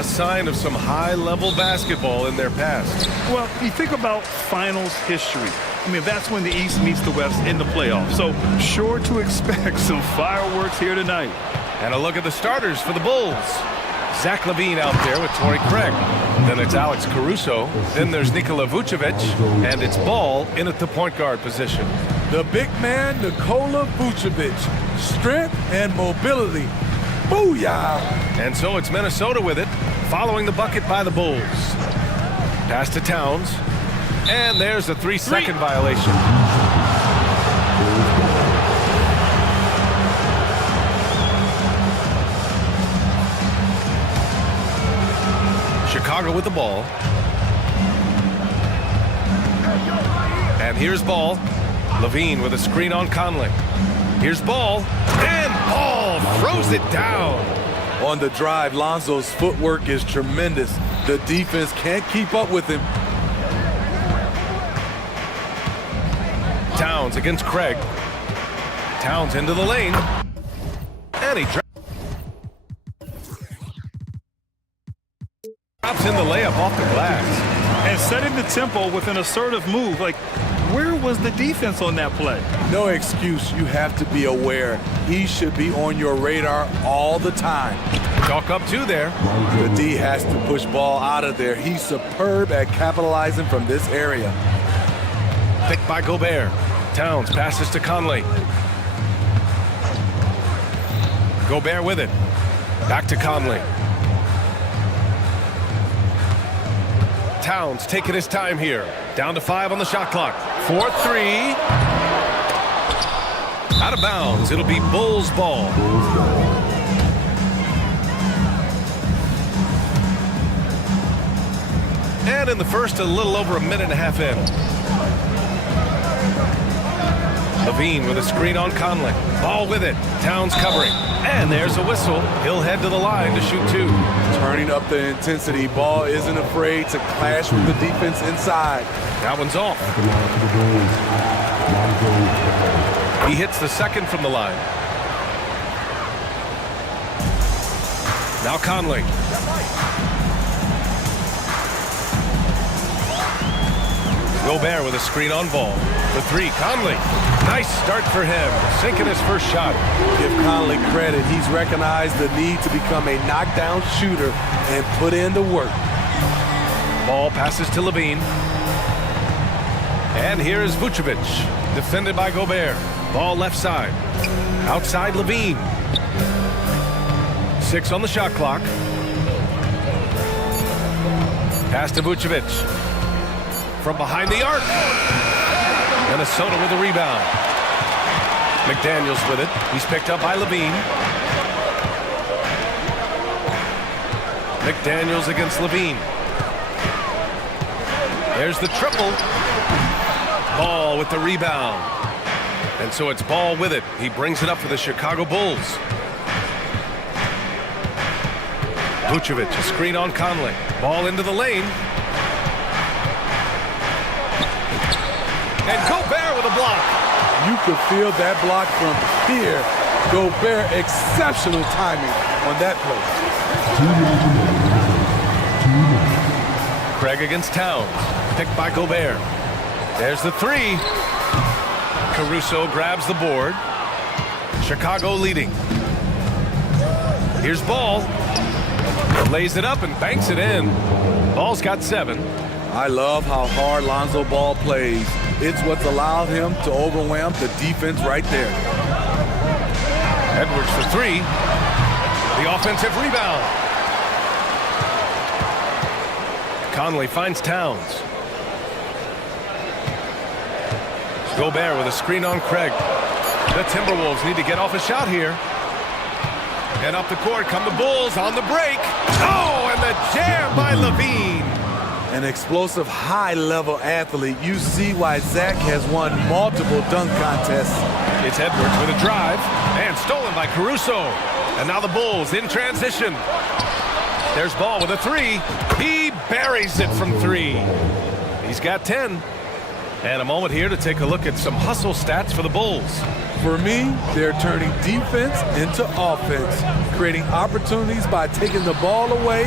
A sign of some high-level basketball in their past. Well, you think about finals history. I mean, that's when the East meets the West in the playoffs. So sure to expect some fireworks here tonight. And a look at the starters for the Bulls. Zach LaVine out there with Torrey Craig. Then it's Alex Caruso. Then there's Nikola Vucevic. And it's Ball in at the point guard position. The big man, Nikola Vucevic. Strength and mobility. Booyah! And so it's Minnesota with it, following the bucket by the Bulls. Pass to Towns. And there's a 3-second violation. Chicago with the ball. And here's Ball. LaVine with a screen on Conley. Here's Ball. And Ball throws it down. On the drive, Lonzo's footwork is tremendous. The defense can't keep up with him. Towns against Craig. Towns into the lane. And he drops in the layup off the glass. And setting the tempo with an assertive move. Like, where was the defense on that play? No excuse. You have to be aware. He should be on your radar all the time. Chalk up two there. The D has to push Ball out of there. He's superb at capitalizing from this area. Picked by Gobert. Towns passes to Conley. Gobert with it. Back to Conley. Towns taking his time here. Down to 5 on the shot clock. 4-3. Out of bounds. It'll be Bulls ball. And in the first, a little over a minute and a half in. LaVine with a screen on Conley. Ball with it. Towns covering. And there's a whistle. He'll head to the line to shoot 2. Turning up the intensity. Ball isn't afraid to clash with the defense inside. That one's off. He hits the second from the line. Now Conley. Gobert with a screen on Ball. The 3, Conley. Nice start for him. Sinking his first shot. Give Conley credit. He's recognized the need to become a knockdown shooter and put in the work. Ball passes to LaVine. And here is Vucevic. Defended by Gobert. Ball left side. Outside LaVine. 6 on the shot clock. Pass to Vucevic. From behind the arc. Minnesota with the rebound. McDaniels with it. He's picked up by LaVine. McDaniels against LaVine. There's the triple. Ball with the rebound. And so it's Ball with it. He brings it up for the Chicago Bulls. Vucevic, a screen on Conley. Ball into the lane. And Gobert with a block. You could feel that block from here. Gobert, exceptional timing on that play. Craig against Towns. Picked by Gobert. There's the 3. Caruso grabs the board. Chicago leading. Here's Ball. Lays it up and banks it in. Ball's got 7. I love how hard Lonzo Ball plays. It's what's allowed him to overwhelm the defense right there. Edwards for 3. The offensive rebound. Conley finds Towns. Gobert with a screen on Craig. The Timberwolves need to get off a shot here. And up the court come the Bulls on the break. Oh, and the jam by LaVine. An explosive, high-level athlete. You see why Zach has won multiple dunk contests. It's Edwards with a drive, and stolen by Caruso. And now the Bulls in transition. There's Ball with a 3. He buries it from 3. He's got 10. And a moment here to take a look at some hustle stats for the Bulls. For me, they're turning defense into offense, creating opportunities by taking the ball away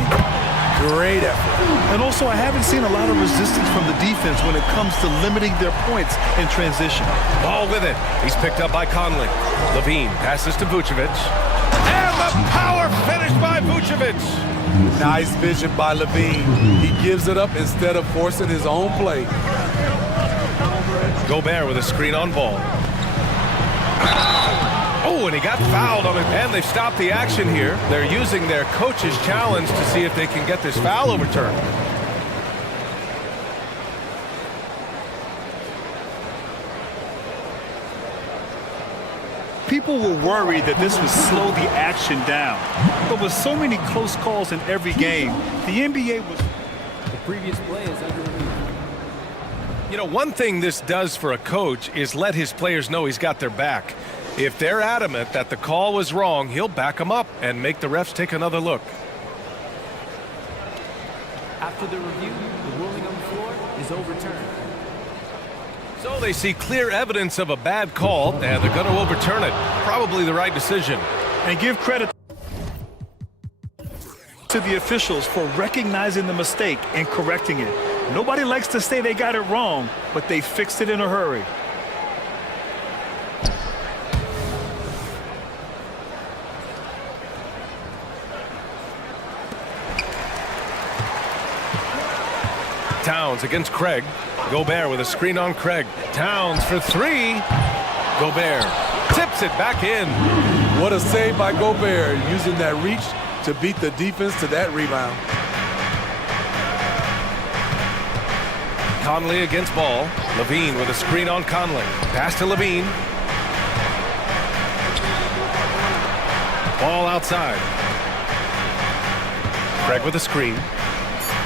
Great effort. And also, I haven't seen a lot of resistance from the defense when it comes to limiting their points in transition. Ball with it. He's picked up by Conley. Levine passes to Vucevic. And the power finish by Vucevic. Nice vision by Levine. He gives it up instead of forcing his own play. Gobert with a screen on ball. Oh, and he got fouled on it. And they've stopped the action here. They're using their coach's challenge to see if they can get this foul overturned. People were worried that this would slow the action down. But with so many close calls in every game, the NBA was... The previous play is under review. You know, one thing this does for a coach is let his players know he's got their back. If they're adamant that the call was wrong, he'll back them up and make the refs take another look. After the review, the ruling on the floor is overturned. So they see clear evidence of a bad call, and they're going to overturn it. Probably the right decision. And give credit to the officials for recognizing the mistake and correcting it. Nobody likes to say they got it wrong, but they fixed it in a hurry. Towns against Craig. Gobert with a screen on Craig. Towns for three. Gobert tips it back in. What a save by Gobert, using that reach to beat the defense to that rebound. Conley against ball. Levine with a screen on Conley. Pass to Levine. Ball outside. Craig with a screen.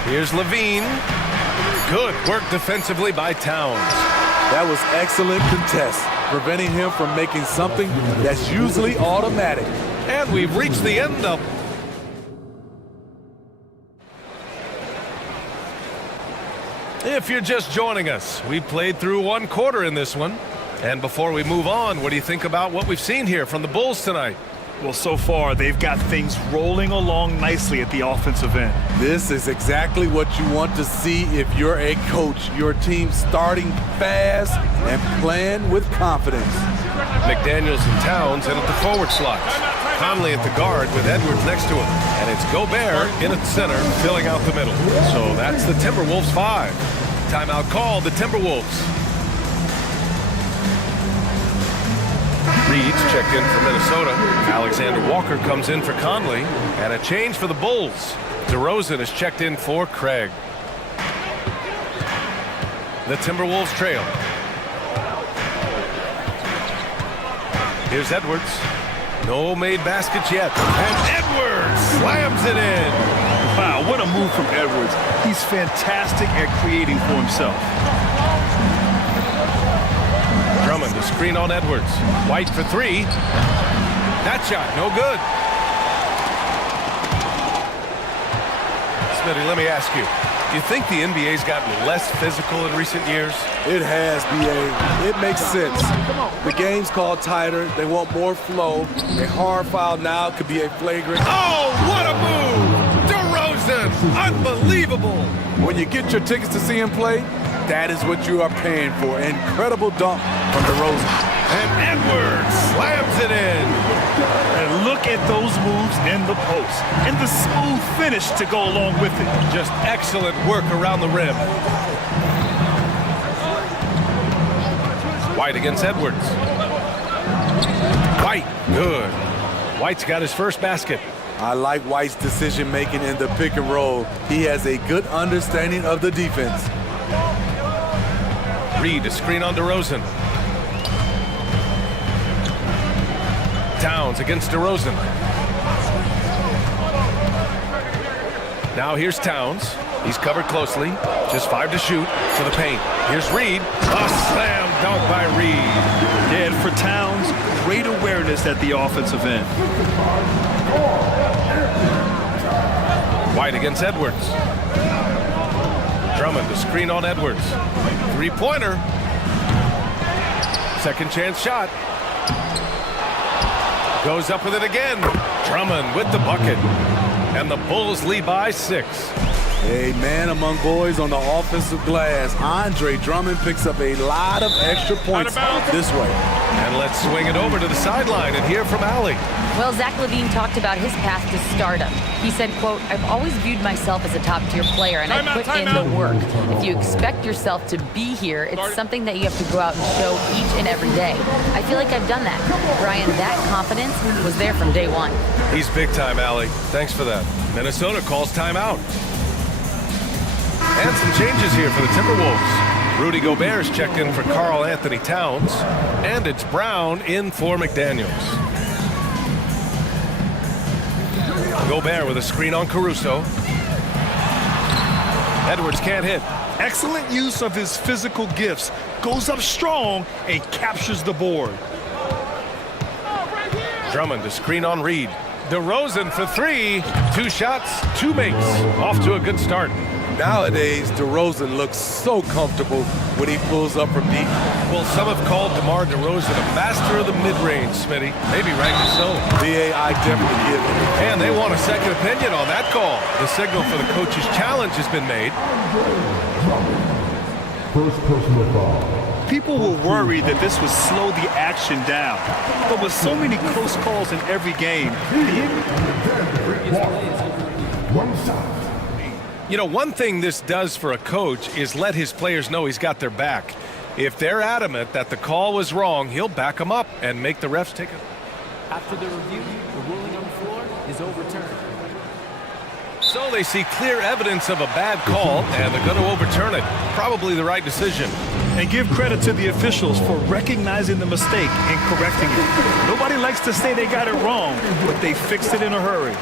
Here's Levine. Good work defensively by Towns. That was excellent contest, preventing him from making something that's usually automatic. And we've reached the end of... If you're just joining us, we played through one quarter in this one. And before we move on, what do you think about what we've seen here from the Bulls tonight? Well, so far, they've got things rolling along nicely at the offensive end. This is exactly what you want to see if you're a coach. Your team starting fast and playing with confidence. McDaniels and Towns in at the forward slots. Conley at the guard with Edwards next to him. And it's Gobert in at the center, filling out the middle. So that's the Timberwolves 5. Timeout called, the Timberwolves. Reed's checked in for Minnesota. Alexander Walker comes in for Conley. And a change for the Bulls. DeRozan is checked in for Craig. The Timberwolves trail. Here's Edwards. No made baskets yet. And Edwards slams it in. Wow, what a move from Edwards. He's fantastic at creating for himself. Drummond, the screen on Edwards. White for three. That shot, no good. Smitty, let me ask you. Do you think the NBA's gotten less physical in recent years? It has, B.A. It makes sense. The game's called tighter. They want more flow. A hard foul now could be a flagrant. Oh, what a move! DeRozan, unbelievable! When you get your tickets to see him play, that is what you are paying for. Incredible dunk from DeRozan. And Edwards slams it in. And look at those moves in the post. And the smooth finish to go along with it. Just excellent work around the rim. White against Edwards. White, good. White's got his first basket. I like White's decision-making in the pick and roll. He has a good understanding of the defense. Reed, a screen on DeRozan. Towns against DeRozan. Now here's Towns. He's covered closely. Just 5 to shoot to the paint. Here's Reed. A slam dunk by Reed. Yeah, and for Towns, great awareness at the offensive end. White against Edwards. Drummond, the screen on Edwards. Three-pointer. Second chance shot. Goes up with it again. Drummond with the bucket. And the Bulls lead by 6. A man among boys on the offensive glass. Andre Drummond picks up a lot of extra points this way. And let's swing it over to the sideline and hear from Allie. Well, Zach LaVine talked about his path to stardom. He said, quote, "I've always viewed myself as a top-tier player, and I put in the work. If you expect yourself to be here, it's something that you have to go out and show each and every day. I feel like I've done that." Brian, that confidence was there from day one. He's big time, Allie. Thanks for that. Minnesota calls timeout. And some changes here for the Timberwolves. Rudy Gobert's checked in for Karl Anthony Towns. And it's Brown in for McDaniels. Gobert with a screen on Caruso. Edwards can't hit. Excellent use of his physical gifts. Goes up strong and captures the board. Drummond to screen on Reed. DeRozan for 3. 2 shots, 2 makes. Off to a good start. Nowadays, DeRozan looks so comfortable when he pulls up from deep. Well, some have called DeMar DeRozan a master of the mid-range, Smitty. Maybe rightly so. BA, I definitely give him. And they want a second opinion on that call. The signal for the coach's challenge has been made. First personal foul. People were worried that this would slow the action down. But with so many close calls in every game, One shot. You know, one thing this does for a coach is let his players know he's got their back. If they're adamant that the call was wrong, he'll back them up and make the refs take it. After the review, the ruling on the floor is overturned. So they see clear evidence of a bad call, and they're going to overturn it. Probably the right decision. and give credit to the officials for recognizing the mistake and correcting it. Nobody likes to say they got it wrong, but they fixed it in a hurry.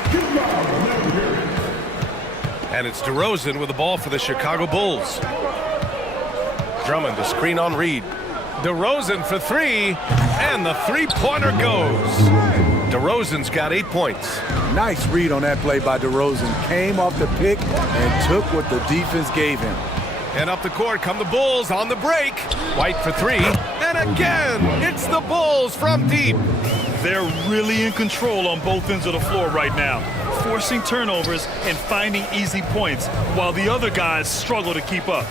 And it's DeRozan with the ball for the Chicago Bulls. Drummond, the screen on Reed. DeRozan for three, and the three-pointer goes. DeRozan's got 8 points. Nice read on that play by DeRozan. Came off the pick and took what the defense gave him. And up the court come the Bulls on the break. White for three, and again, it's the Bulls from deep. They're really in control on both ends of the floor right now, forcing turnovers and finding easy points, while the other guys struggle to keep up.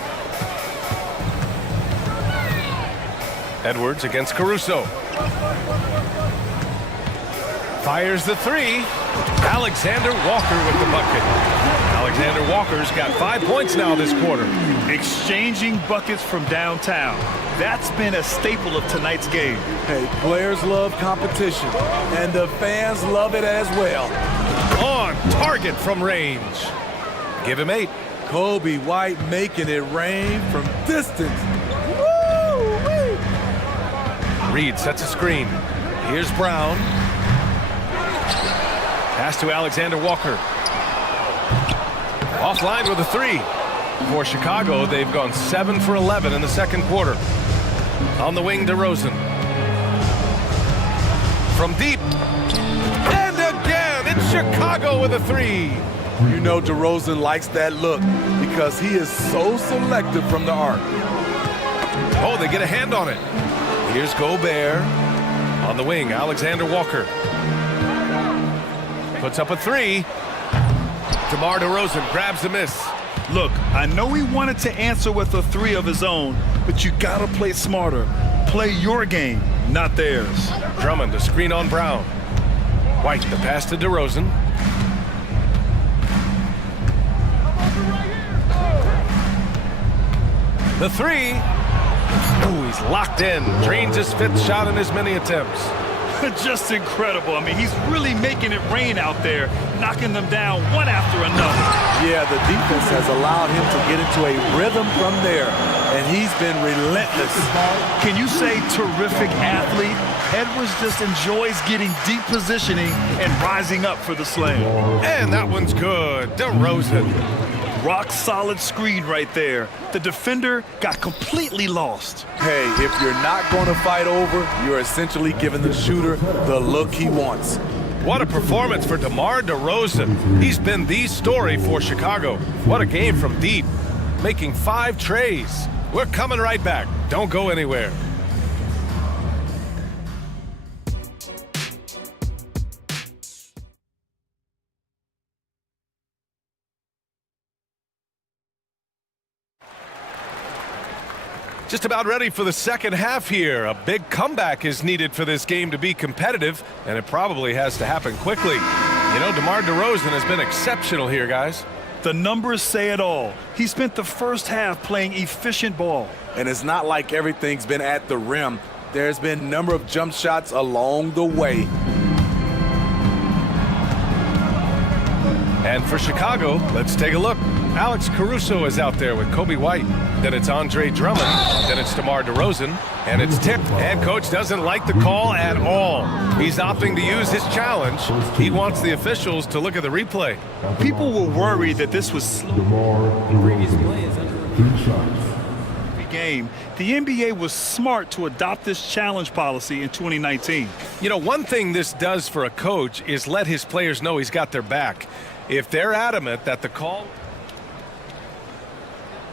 Edwards against Caruso. Fires the three. Alexander Walker with the bucket. Alexander Walker's got 5 points now this quarter. Exchanging buckets from downtown. That's been a staple of tonight's game. Hey, players love competition, and the fans love it as well. On target from range. Give him 8. Kobe White making it rain from distance. Reed sets a screen. Here's Brown. Pass to Alexander Walker. Offline with a three. For Chicago, they've gone 7 for 11 in the second quarter. On the wing, DeRozan. From deep. And again, it's Chicago with a three. You know DeRozan likes that look because he is so selective from the arc. Oh, they get a hand on it. Here's Gobert. On the wing, Alexander Walker. Puts up a three. DeMar DeRozan grabs the miss. Look, I know he wanted to answer with a three of his own, but you gotta play smarter. Play your game, not theirs. Drummond, the screen on Brown. White, the pass to DeRozan. The three. Ooh, he's locked in. Drains his 5th shot in as many attempts. Just incredible. I mean, he's really making it rain out there, knocking them down one after another. Yeah, the defense has allowed him to get into a rhythm from there, and he's been relentless. Can you say terrific athlete? Edwards just enjoys getting deep positioning and rising up for the slam. And that one's good. DeRozan. Rock solid screen right there. The defender got completely lost. Hey, if you're not going to fight over, you're essentially giving the shooter the look he wants. What a performance for DeMar DeRozan. He's been the story for Chicago. What a game from deep. Making 5 trays. We're coming right back. Don't go anywhere. Just about ready for the second half here. A big comeback is needed for this game to be competitive, and it probably has to happen quickly. You know, DeMar DeRozan has been exceptional here, guys. The numbers say it all. He spent the first half playing efficient ball. And it's not like everything's been at the rim. There's been a number of jump shots along the way. And for Chicago, let's take a look. Alex Caruso is out there with Kobe White. Then it's Andre Drummond. Then it's DeMar DeRozan. And it's Tip. And coach doesn't like the call at all. He's opting to use his challenge. He wants the officials to look at the replay. People were worried that this was slow. DeMar DeRozan. 3 shots. Game. The NBA was smart to adopt this challenge policy in 2019. You know, one thing this does for a coach is let his players know he's got their back. If they're adamant that the call...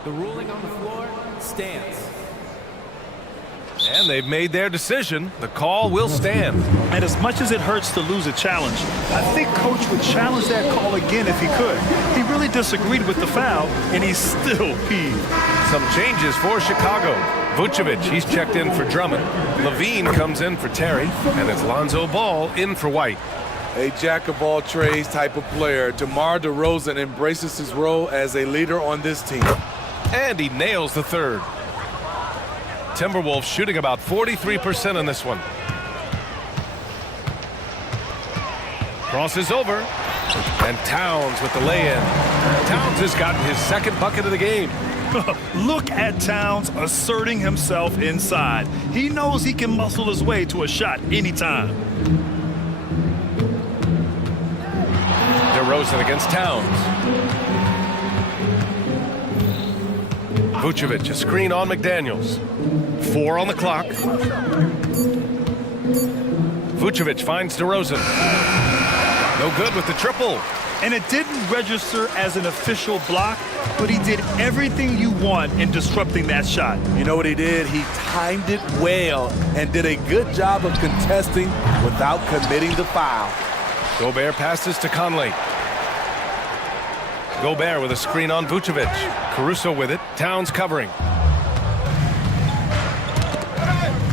The ruling on the floor stands. And they've made their decision. The call will stand. And as much as it hurts to lose a challenge, I think coach would challenge that call again if he could. He really disagreed with the foul, and he's still peeved. Some changes for Chicago. Vucevic, he's checked in for Drummond. Levine comes in for Terry. And it's Lonzo Ball in for White. A jack-of-all-trades type of player, DeMar DeRozan embraces his role as a leader on this team. And he nails the third. Timberwolves shooting about 43% on this one. Crosses over. And Towns with the lay-in. Towns has gotten his second bucket of the game. Look at Towns asserting himself inside. He knows he can muscle his way to a shot anytime. DeRozan against Towns. Vucevic, a screen on McDaniels. 4 on the clock. Vucevic finds DeRozan. No good with the triple. And it didn't register as an official block, but he did everything you want in disrupting that shot. You know what he did? He timed it well and did a good job of contesting without committing the foul. Gobert passes to Conley. Gobert with a screen on Vucevic. Caruso with it. Towns covering.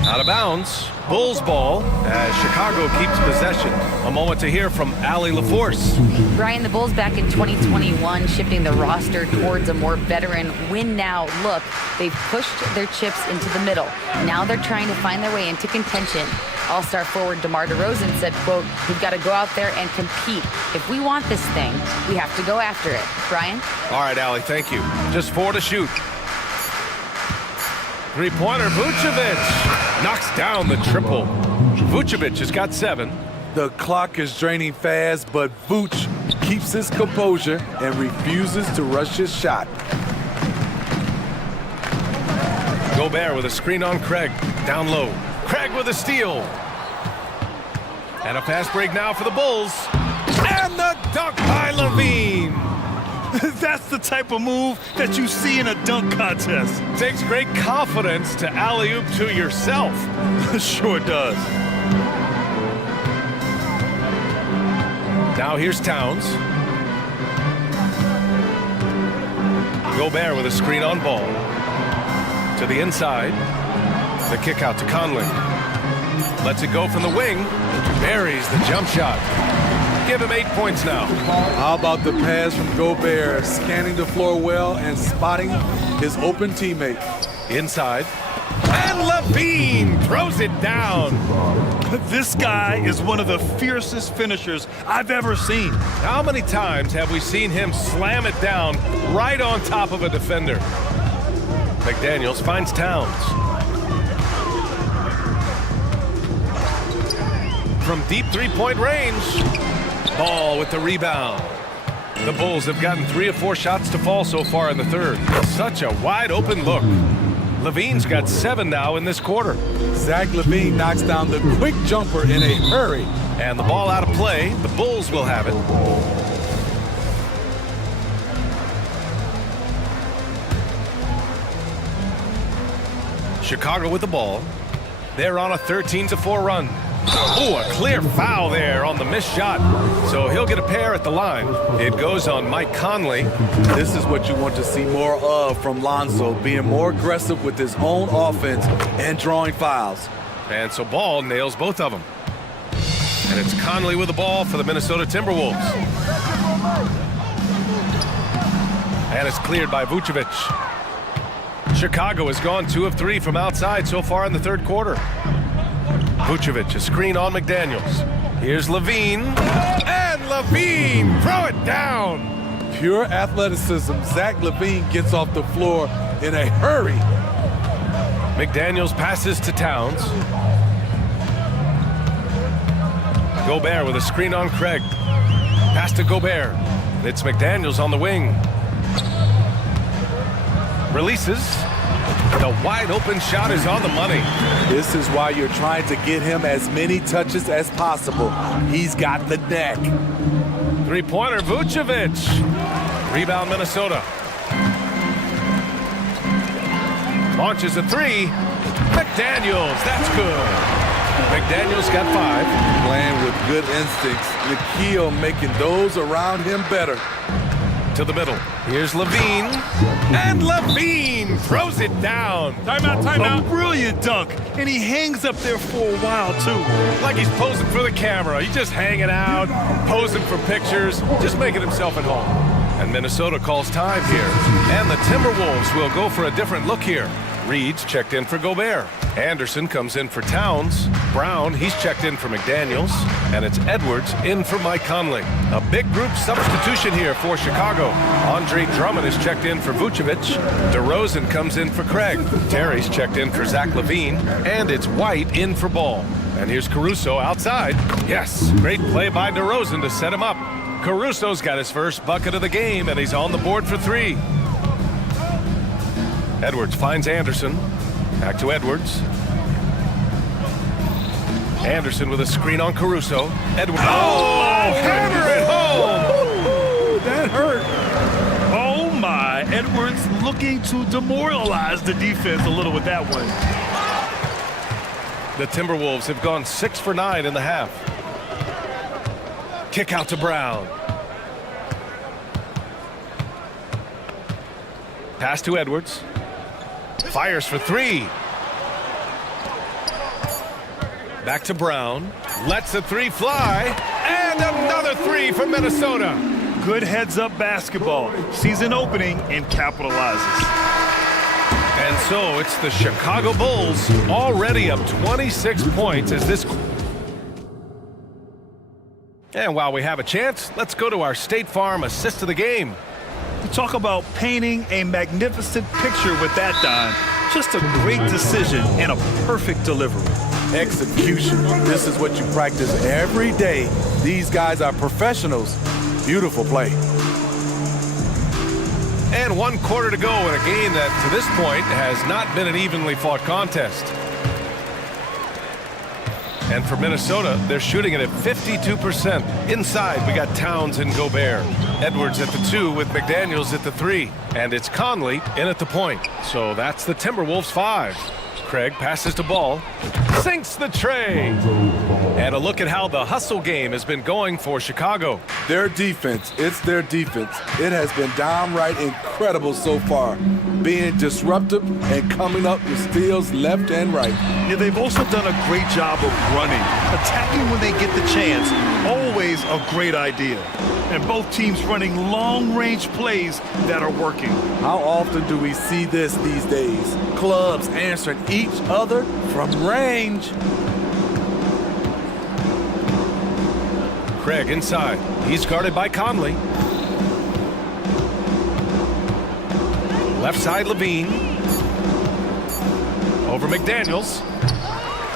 Out of bounds. Bulls ball as Chicago keeps possession. A moment to hear from Allie LaForce. Brian, the Bulls back in 2021 shifting the roster towards a more veteran win-now look. They've pushed their chips into the middle. Now they're trying to find their way into contention. All-star forward DeMar DeRozan said, quote, "We've got to go out there and compete. If we want this thing, we have to go after it." Brian? All right, Allie, thank you. Just 4 to shoot. Three-pointer, Vucevic knocks down the triple. Vucevic has got 7. The clock is draining fast, but Vooch keeps his composure and refuses to rush his shot. Gobert with a screen on Craig. Down low. Craig with a steal. And a fast break now for the Bulls. And the dunk by Levine. That's the type of move that you see in a dunk contest. Takes great confidence to alley-oop to yourself. Sure does. Now here's Towns. Gobert with a screen on Ball. To the inside. The kick out to Conley. Lets it go from the wing. Buries the jump shot. Give him 8 points now. How about the pass from Gobert, scanning the floor well and spotting his open teammate. Inside. And Levine throws it down. This guy is one of the fiercest finishers I've ever seen. How many times have we seen him slam it down right on top of a defender? McDaniels finds Towns. From deep three-point range. Ball with the rebound. The Bulls have gotten 3 or 4 shots to fall so far in the third. Such a wide open look. Levine's got 7 now in this quarter. Zach LaVine knocks down the quick jumper in a hurry. And the ball out of play. The Bulls will have it. Chicago with the ball. They're on a 13-4 run. Ooh, a clear foul there on the missed shot. So he'll get a pair at the line. It goes on Mike Conley. This is what you want to see more of from Lonzo, being more aggressive with his own offense and drawing fouls. And so Ball nails both of them. And it's Conley with the ball for the Minnesota Timberwolves. And it's cleared by Vucevic. Chicago has gone 2 of 3 from outside so far in the third quarter. Vucevic, a screen on McDaniels. Here's Levine. And Levine, throw it down. Pure athleticism. Zach LaVine gets off the floor in a hurry. McDaniels passes to Towns. Gobert with a screen on Craig. Pass to Gobert. It's McDaniels on the wing. Releases. The wide open shot is on the money. This is why you're trying to get him as many touches as possible. He's got the neck. Three-pointer, Vucevic. Rebound, Minnesota. Launches a three. McDaniels, that's good. McDaniels got 5. Playing with good instincts. Nikhil making those around him better. To the middle. Here's Levine. And Levine throws it down. Timeout, timeout. A brilliant dunk. And he hangs up there for a while, too. Like he's posing for the camera. He's just hanging out, posing for pictures, just making himself at home. And Minnesota calls time here. And the Timberwolves will go for a different look here. Reed's checked in for Gobert. Anderson comes in for Towns. Brown, he's checked in for McDaniels. And it's Edwards in for Mike Conley. A big group substitution here for Chicago. Andre Drummond is checked in for Vucevic. DeRozan comes in for Craig. Terry's checked in for Zach LaVine. And it's White in for Ball. And here's Caruso outside. Yes, great play by DeRozan to set him up. Caruso's got his first bucket of the game, and he's on the board for 3. Edwards finds Anderson. Back to Edwards. Anderson with a screen on Caruso. Edwards. Oh, hammer it home! That hurt. Oh, my. Edwards looking to demoralize the defense a little with that one. The Timberwolves have gone 6 for 9 in the half. Kick out to Brown. Pass to Edwards. Fires for 3. Back to Brown. Lets the 3 fly. And another 3 from Minnesota. Good heads-up basketball. Sees an opening and capitalizes. And so it's the Chicago Bulls already up 26 points as this... And while we have a chance, let's go to our State Farm assist of the game. You talk about painting a magnificent picture with that, Don. Just a great decision and a perfect delivery. Execution. This is what you practice every day. These guys are professionals. Beautiful play. And 1 quarter to go in a game that, to this point, has not been an evenly fought contest. And for Minnesota, they're shooting it at 52%. Inside, we got Towns and Gobert. Edwards at the 2 with McDaniels at the 3. And it's Conley in at the point. So that's the Timberwolves 5. Craig passes to Ball. Sinks the tray. And a look at how the hustle game has been going for Chicago. Their defense, it's their defense. It has been downright incredible so far. Being disruptive and coming up with steals left and right. Yeah, they've also done a great job of running. Attacking when they get the chance. Always a great idea. And both teams running long-range plays that are working. How often do we see this these days? Clubs answering each other from range. Craig inside. He's guarded by Conley. Left side, Levine. Over McDaniels.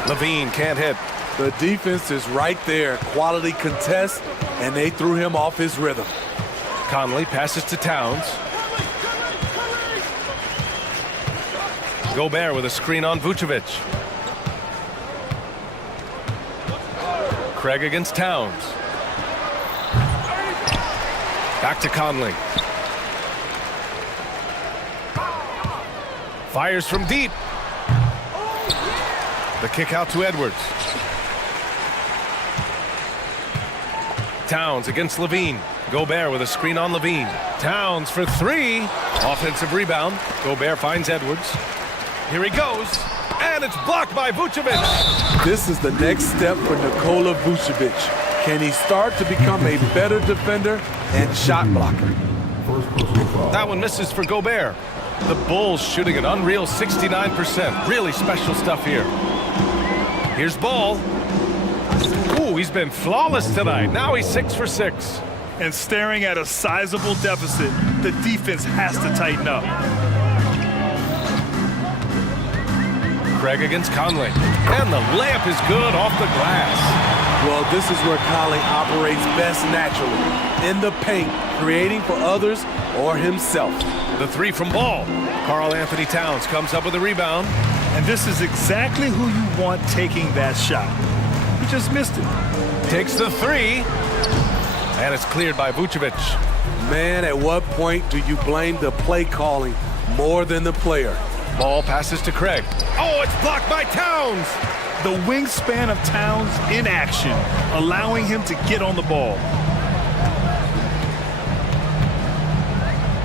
Levine can't hit. The defense is right there. Quality contest, and they threw him off his rhythm. Conley passes to Towns. Gobert with a screen on Vucevic. Craig against Towns. Back to Conley. Fires from deep. The kick out to Edwards. Towns against Levine. Gobert with a screen on Levine. Towns for three. Offensive rebound. Gobert finds Edwards. Here he goes. And it's blocked by Vucevic. This is the next step for Nikola Vucevic. Can he start to become a better defender and shot blocker? First personal foul. That one misses for Gobert. The Bulls shooting an unreal 69%. Really special stuff here. Here's Ball. Ooh, he's been flawless tonight. Now he's 6 for 6. And staring at a sizable deficit, the defense has to tighten up. Craig against Conley. And the layup is good off the glass. Well, this is where Conley operates best naturally. In the paint, creating for others or himself. The three from Ball. Karl Anthony Towns comes up with a rebound. And this is exactly who you want taking that shot. He just missed it. Takes the three. And it's cleared by Vucevic. Man, at what point do you blame the play calling more than the player? Ball passes to Craig. Oh, it's blocked by Towns. The wingspan of Towns in action, allowing him to get on the ball.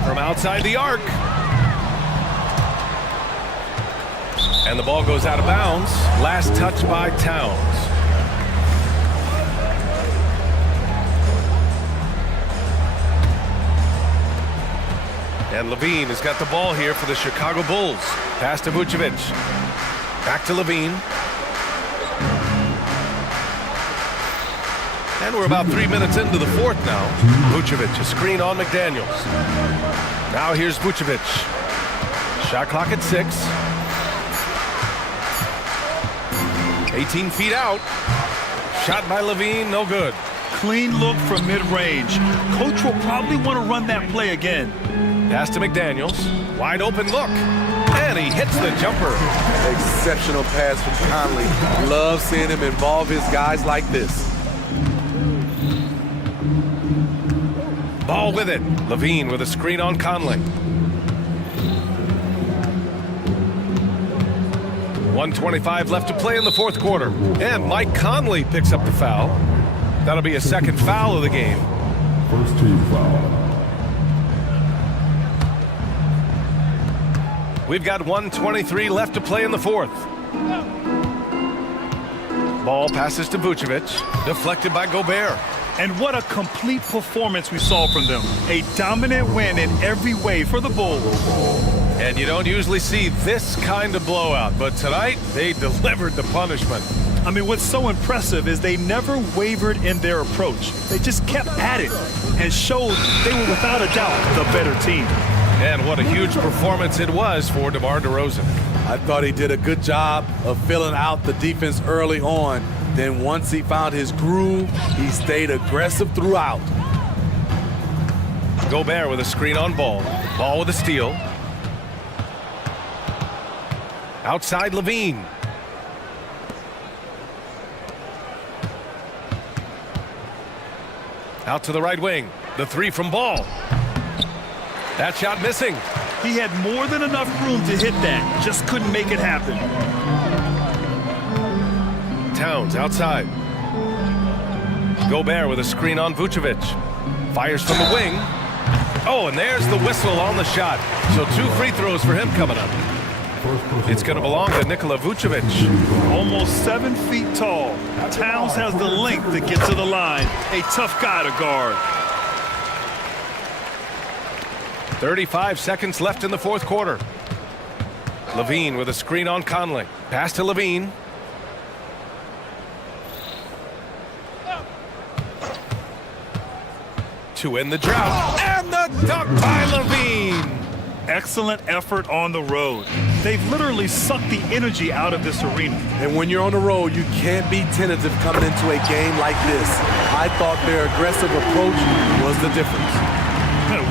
From outside the arc. And the ball goes out of bounds. Last touch by Towns. And Levine has got the ball here for the Chicago Bulls. Pass to Vucevic. Back to Levine. And we're about 3 minutes into the fourth now. Vucevic, a screen on McDaniels. Now here's Vucevic. Shot clock at 6. 18 feet out. Shot by Levine, no good. Clean look from mid-range. Coach will probably want to run that play again. Pass to McDaniels. Wide open look. And he hits the jumper. Exceptional pass from Conley. Love seeing him involve his guys like this. Ball with it. Levine with a screen on Conley. 1:25 left to play in the fourth quarter. And Mike Conley picks up the foul. That'll be a second foul of the game. First team foul. We've got 1:23 left to play in the fourth. Ball passes to Vucevic. Deflected by Gobert. And what a complete performance we saw from them. A dominant win in every way for the Bulls. And you don't usually see this kind of blowout, but tonight they delivered the punishment. I mean, what's so impressive is they never wavered in their approach. They just kept at it and showed they were without a doubt the better team. And what a huge performance it was for DeMar DeRozan. I thought he did a good job of filling out the defense early on. Then once he found his groove, he stayed aggressive throughout. Gobert with a screen on Ball. Ball with a steal. Outside Levine. Out to the right wing. The three from Ball. That shot missing. He had more than enough room to hit that. Just couldn't make it happen. Towns outside. Gobert with a screen on Vucevic. Fires from the wing. Oh, and there's the whistle on the shot. So 2 free throws for him coming up. It's going to belong to Nikola Vucevic. Almost 7 feet tall. Towns has the length to get to the line. A tough guy to guard. 35 seconds left in the fourth quarter. Levine with a screen on Conley. Pass to Levine. To end the drought. And the dunk by Levine. Excellent effort on the road. They've literally sucked the energy out of this arena. And when you're on the road, you can't be tentative coming into a game like this. I thought their aggressive approach was the difference.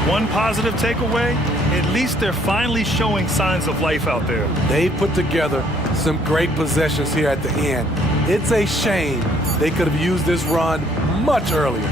One positive takeaway, at least they're finally showing signs of life out there. They put together some great possessions here at the end. It's a shame they could have used this run much earlier.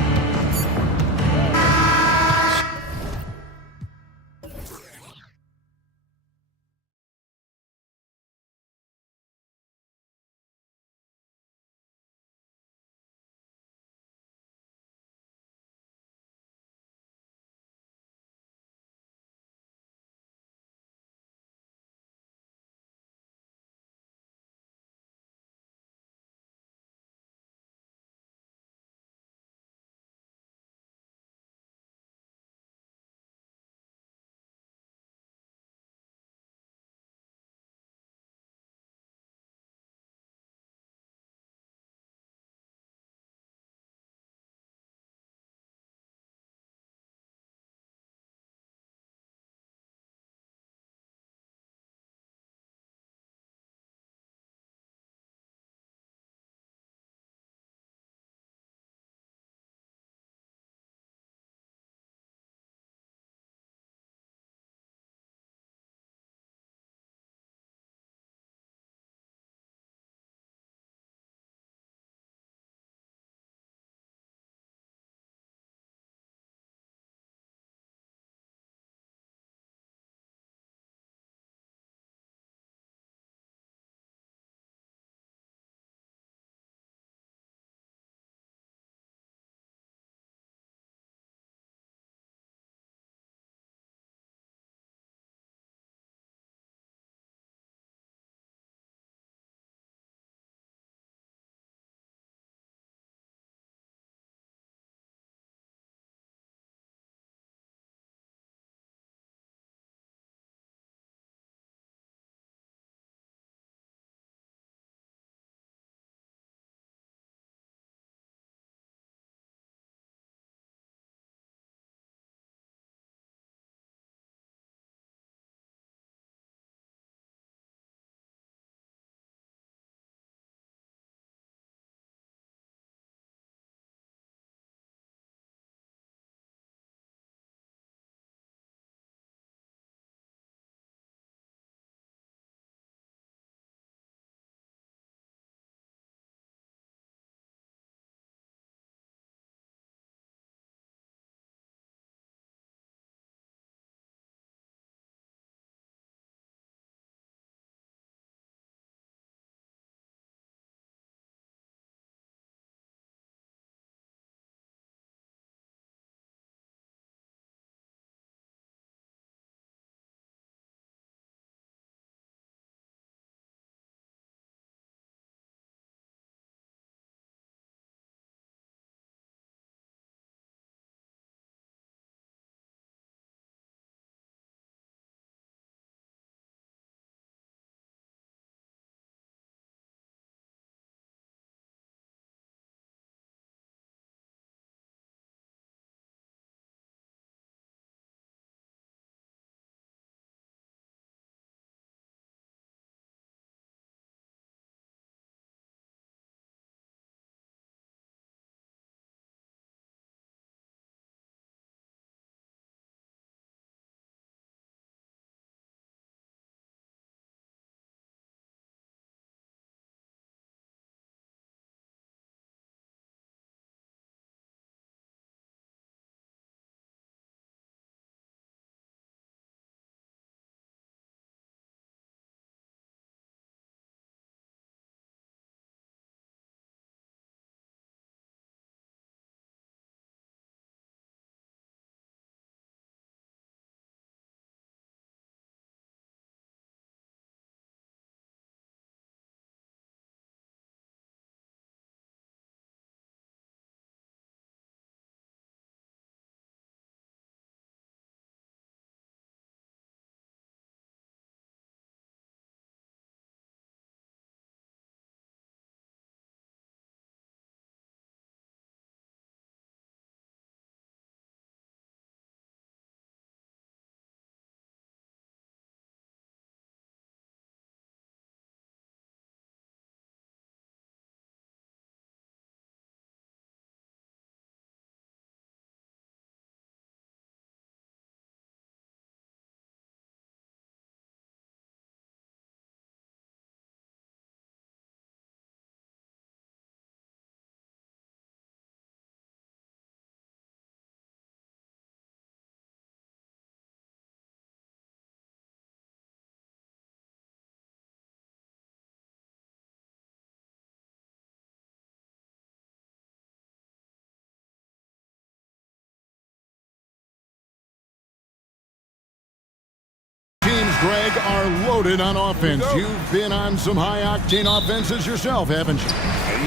Greg, are loaded on offense. You've been on some high-octane offenses yourself, haven't you?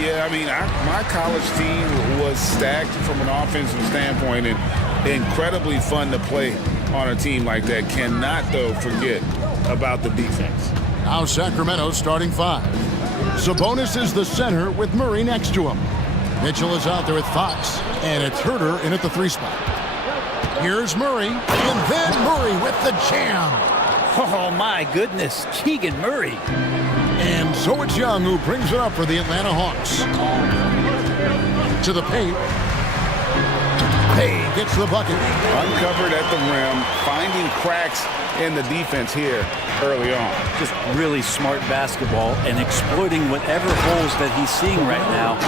Yeah, I mean, my college team was stacked from an offensive standpoint and incredibly fun to play on a team like that. Cannot, though, forget about the defense. Now Sacramento starting five. Sabonis is the center with Murray next to him. Mitchell is out there with Fox, and it's Herter in at the 3 spot. Here's Murray, and then Murray with the jam. Oh, my goodness. Keegan Murray. And so it's Young who brings it up for the Atlanta Hawks. To the paint. Pay gets the bucket. Uncovered at the rim, finding cracks in the defense here early on. Just really smart basketball and exploiting whatever holes that he's seeing right now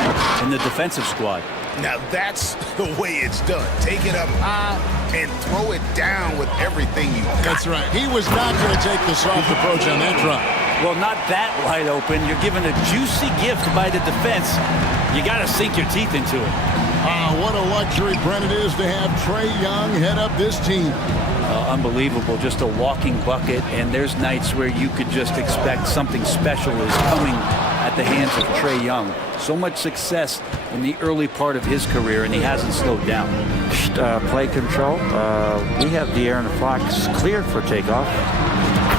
in the defensive squad. Now that's the way it's done. Take it up high and throw it down with everything you got. That's right. He was not going to take the soft approach on that drop. Well, not that wide open. You're given a juicy gift by the defense. You got to sink your teeth into it. What a luxury, Brent, it is to have Trae Young head up this team. Unbelievable, just a walking bucket, and there's nights where you could just expect something special is coming at the hands of Trae Young. So much success in the early part of his career, and he hasn't slowed down. Play control. We have De'Aaron Fox cleared for takeoff.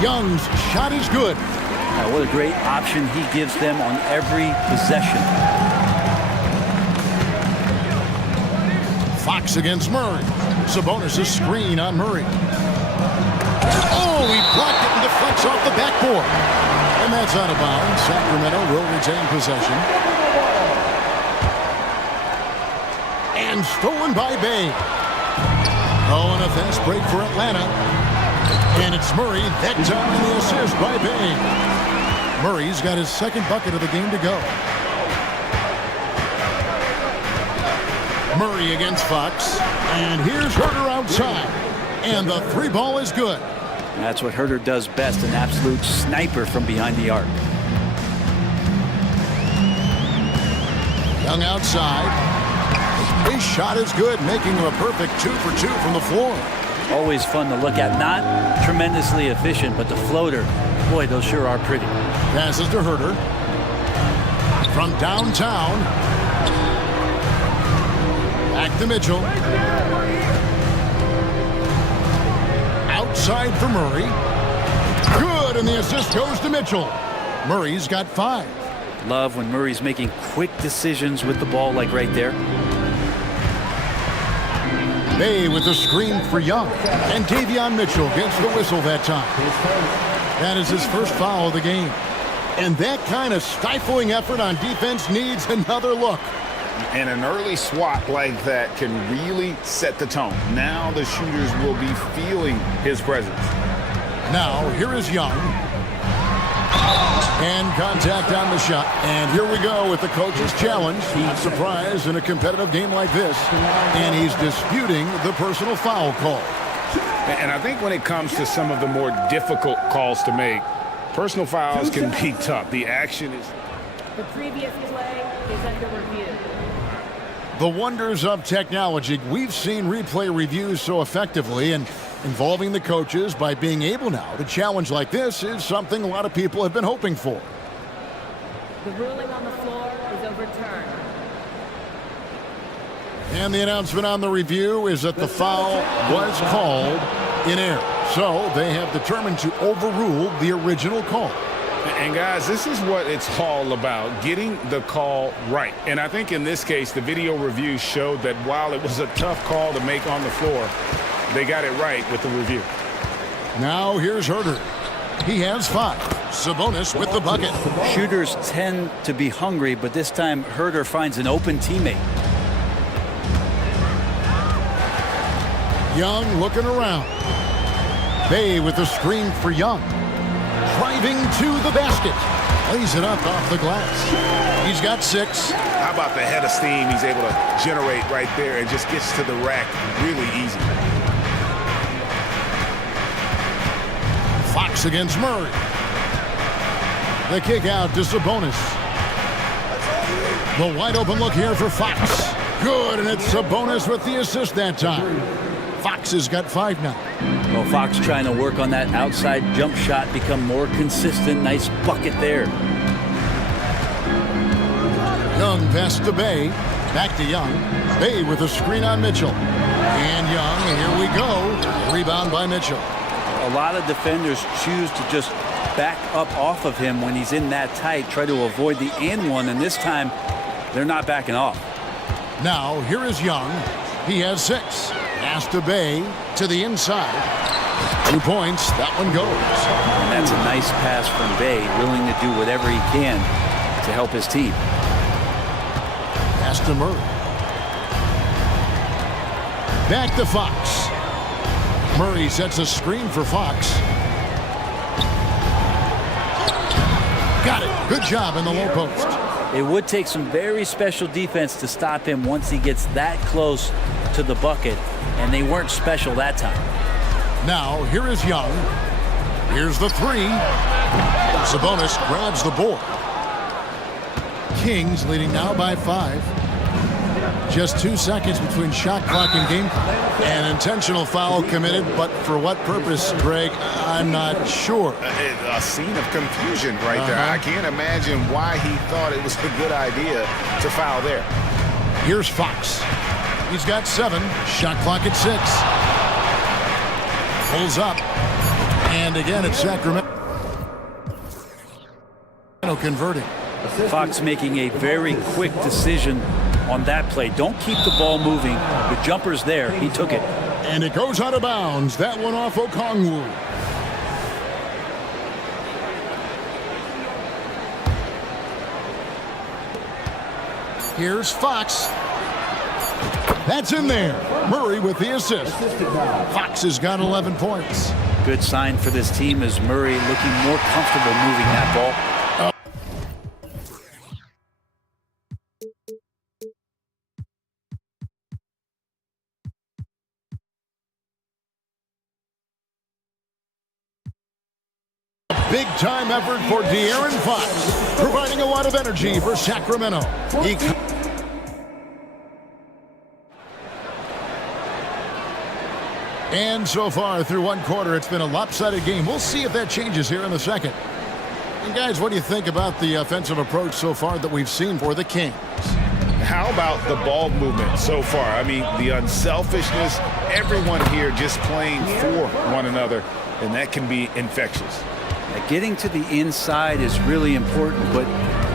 Young's shot is good. What a great option he gives them on every possession. Fox against Murray. Sabonis' screen on Murray. Oh, he blocked it and deflects off the backboard. And that's out of bounds. Sacramento will retain possession. And stolen by Bay. Oh, and a fast break for Atlanta. And it's Murray that time in the assist by Bay. Murray's got his second bucket of the game to go. Murray against Fox. And here's Herter outside. And the 3 ball is good. And that's what Herter does best, an absolute sniper from behind the arc. Young outside. His shot is good, making him a perfect 2 for 2 from the floor. Always fun to look at. Not tremendously efficient, but the floater, boy, those sure are pretty. Passes to Herter. From downtown. Back to Mitchell. Outside for Murray. Good, and the assist goes to Mitchell. Murray's got 5. Love when Murray's making quick decisions with the ball, like right there. Bay with the screen for Young. And Davion Mitchell gets the whistle that time. That is his first foul of the game. And that kind of stifling effort on defense needs another look. And an early swat like that can really set the tone. Now the shooters will be feeling his presence. Now, here is Young. And contact on the shot. And here we go with the coach's challenge. Not surprised in a competitive game like this. And he's disputing the personal foul call. And I think when it comes to some of the more difficult calls to make, personal fouls can be tough. The action is... The previous play is under review. The wonders of technology. We've seen replay reviews so effectively, and involving the coaches by being able now to challenge like this is something a lot of people have been hoping for. The ruling on the floor is overturned. And the announcement on the review is that the foul was called in error. So they have determined to overrule the original call. And guys, this is what it's all about, getting the call right. And I think in this case, the video review showed that while it was a tough call to make on the floor, they got it right with the review. Now here's Herter. He has 5. Sabonis with the bucket. Shooters tend to be hungry, but this time Herter finds an open teammate. Young looking around. Bay with the screen for Young. Driving to the basket. Lays it up off the glass. He's got 6. How about the head of steam he's able to generate right there and just gets to the rack really easy. Fox against Murray. The kick out to Sabonis. The wide open look here for Fox. Good, and it's Sabonis with the assist that time. Fox has got 5 now. Well, Fox trying to work on that outside jump shot, become more consistent. Nice bucket there. Young pass to Bay. Back to Young. Bay with a screen on Mitchell. And Young, and here we go. Rebound by Mitchell. A lot of defenders choose to just back up off of him when he's in that tight, try to avoid the and one, and this time they're not backing off. Now, here is Young. He has 6. Pass to Bay to the inside. 2 points. That one goes. And that's a nice pass from Bay, willing to do whatever he can to help his team. Pass to Murray. Back to Fox. Murray sets a screen for Fox. Got it. Good job in the low post. It would take some very special defense to stop him once he gets that close to the bucket, and they weren't special that time. Now, here is Young. Here's the 3. Sabonis grabs the board. Kings leading now by 5. Just 2 seconds between shot clock and game clock. An intentional foul committed, but for what purpose, Greg, I'm not sure. A scene of confusion right there. I can't imagine why he thought it was a good idea to foul there. Here's Fox. He's got 7. Shot clock at 6. Pulls up. And again, it's Sacramento converting. Fox making a very quick decision on that play. Don't keep the ball moving. The jumper's there. He took it. And it goes out of bounds. That one off Okongwu. Here's Fox. That's in there. Murray with the assist. Fox has got 11 points. Good sign for this team as Murray looking more comfortable moving that ball. Big-time effort for De'Aaron Fox, providing a lot of energy for Sacramento. And so far, through 1 quarter, it's been a lopsided game. We'll see if that changes here in the second. And guys, what do you think about the offensive approach so far that we've seen for the Kings? How about the ball movement so far? I mean, the unselfishness, everyone here just playing for one another, and that can be infectious. Getting to the inside is really important, but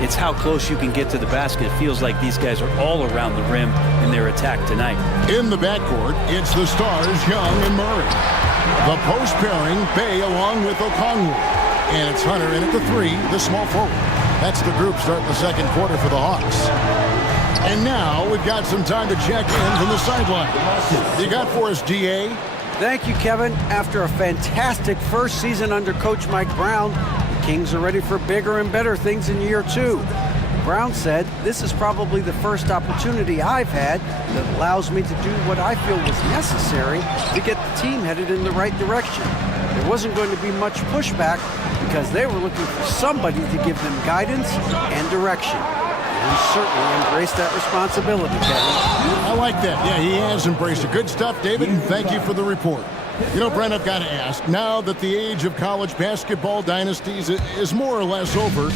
it's how close you can get to the basket. It feels like these guys are all around the rim in their attack tonight. In the backcourt, it's the stars, Young and Murray. The post pairing, Bay along with Okongwu. And it's Hunter in at the 3, the small forward. That's the group starting the second quarter for the Hawks. And now we've got some time to check in from the sideline. You got for us, DA? Thank you, Kevin. After a fantastic first season under Coach Mike Brown, the Kings are ready for bigger and better things in year 2. Brown said, "This is probably the first opportunity I've had that allows me to do what I feel was necessary to get the team headed in the right direction. There wasn't going to be much pushback because they were looking for somebody to give them guidance and direction." And he certainly embraced that responsibility, Kevin. I like that. Yeah, he has embraced it. Good stuff, David, and thank you for the report. You know, Brent, I've got to ask, now that the age of college basketball dynasties is more or less over,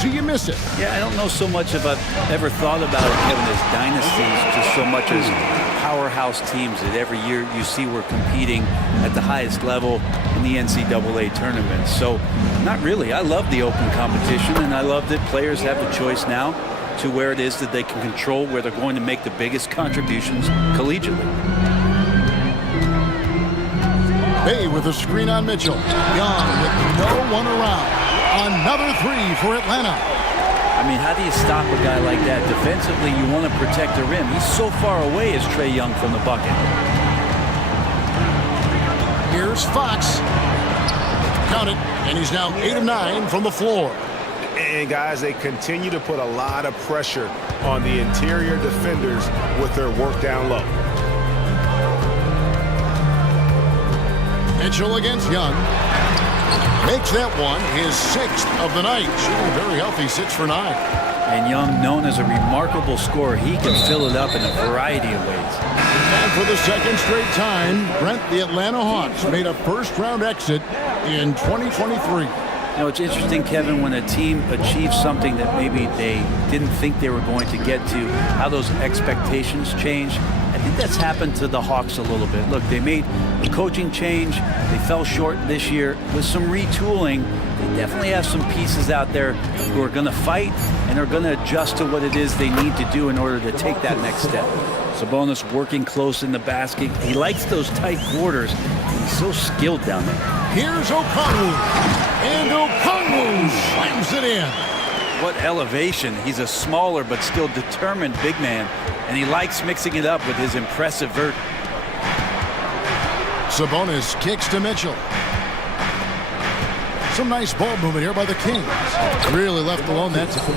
do you miss it? Yeah, I don't know so much if I've ever thought about it, Kevin, as dynasties, just so much as powerhouse teams that every year you see we're competing at the highest level in the NCAA tournament. So, not really. I love the open competition, and I love that players have the choice now to where it is that they can control where they're going to make the biggest contributions collegiately. Bay with a screen on Mitchell. Young with no one around. Another 3 for Atlanta. I mean, how do you stop a guy like that? Defensively, you want to protect the rim. He's so far away as Trae Young from the bucket. Here's Fox. Count it, and he's now 8 of 9 from the floor. And guys, they continue to put a lot of pressure on the interior defenders with their work down low. Mitchell against Young. Makes that one his 6th of the night. Shooting very healthy, 6 for 9. And Young, known as a remarkable scorer, he can fill it up in a variety of ways. And for the second straight time, Brent, the Atlanta Hawks made a first-round exit in 2023. You know, it's interesting, Kevin, when a team achieves something that maybe they didn't think they were going to get to, how those expectations change. I think that's happened to the Hawks a little bit. Look, they made a coaching change. They fell short this year. With some retooling, they definitely have some pieces out there who are going to fight and are going to adjust to what it is they need to do in order to take that next step. Sabonis working close in the basket. He likes those tight quarters. He's so skilled down there. Here's Okongwu, and Okongwu slams it in. What elevation. He's a smaller but still determined big man, and he likes mixing it up with his impressive vert. Sabonis kicks to Mitchell. Some nice ball movement here by the Kings. Really left alone that time.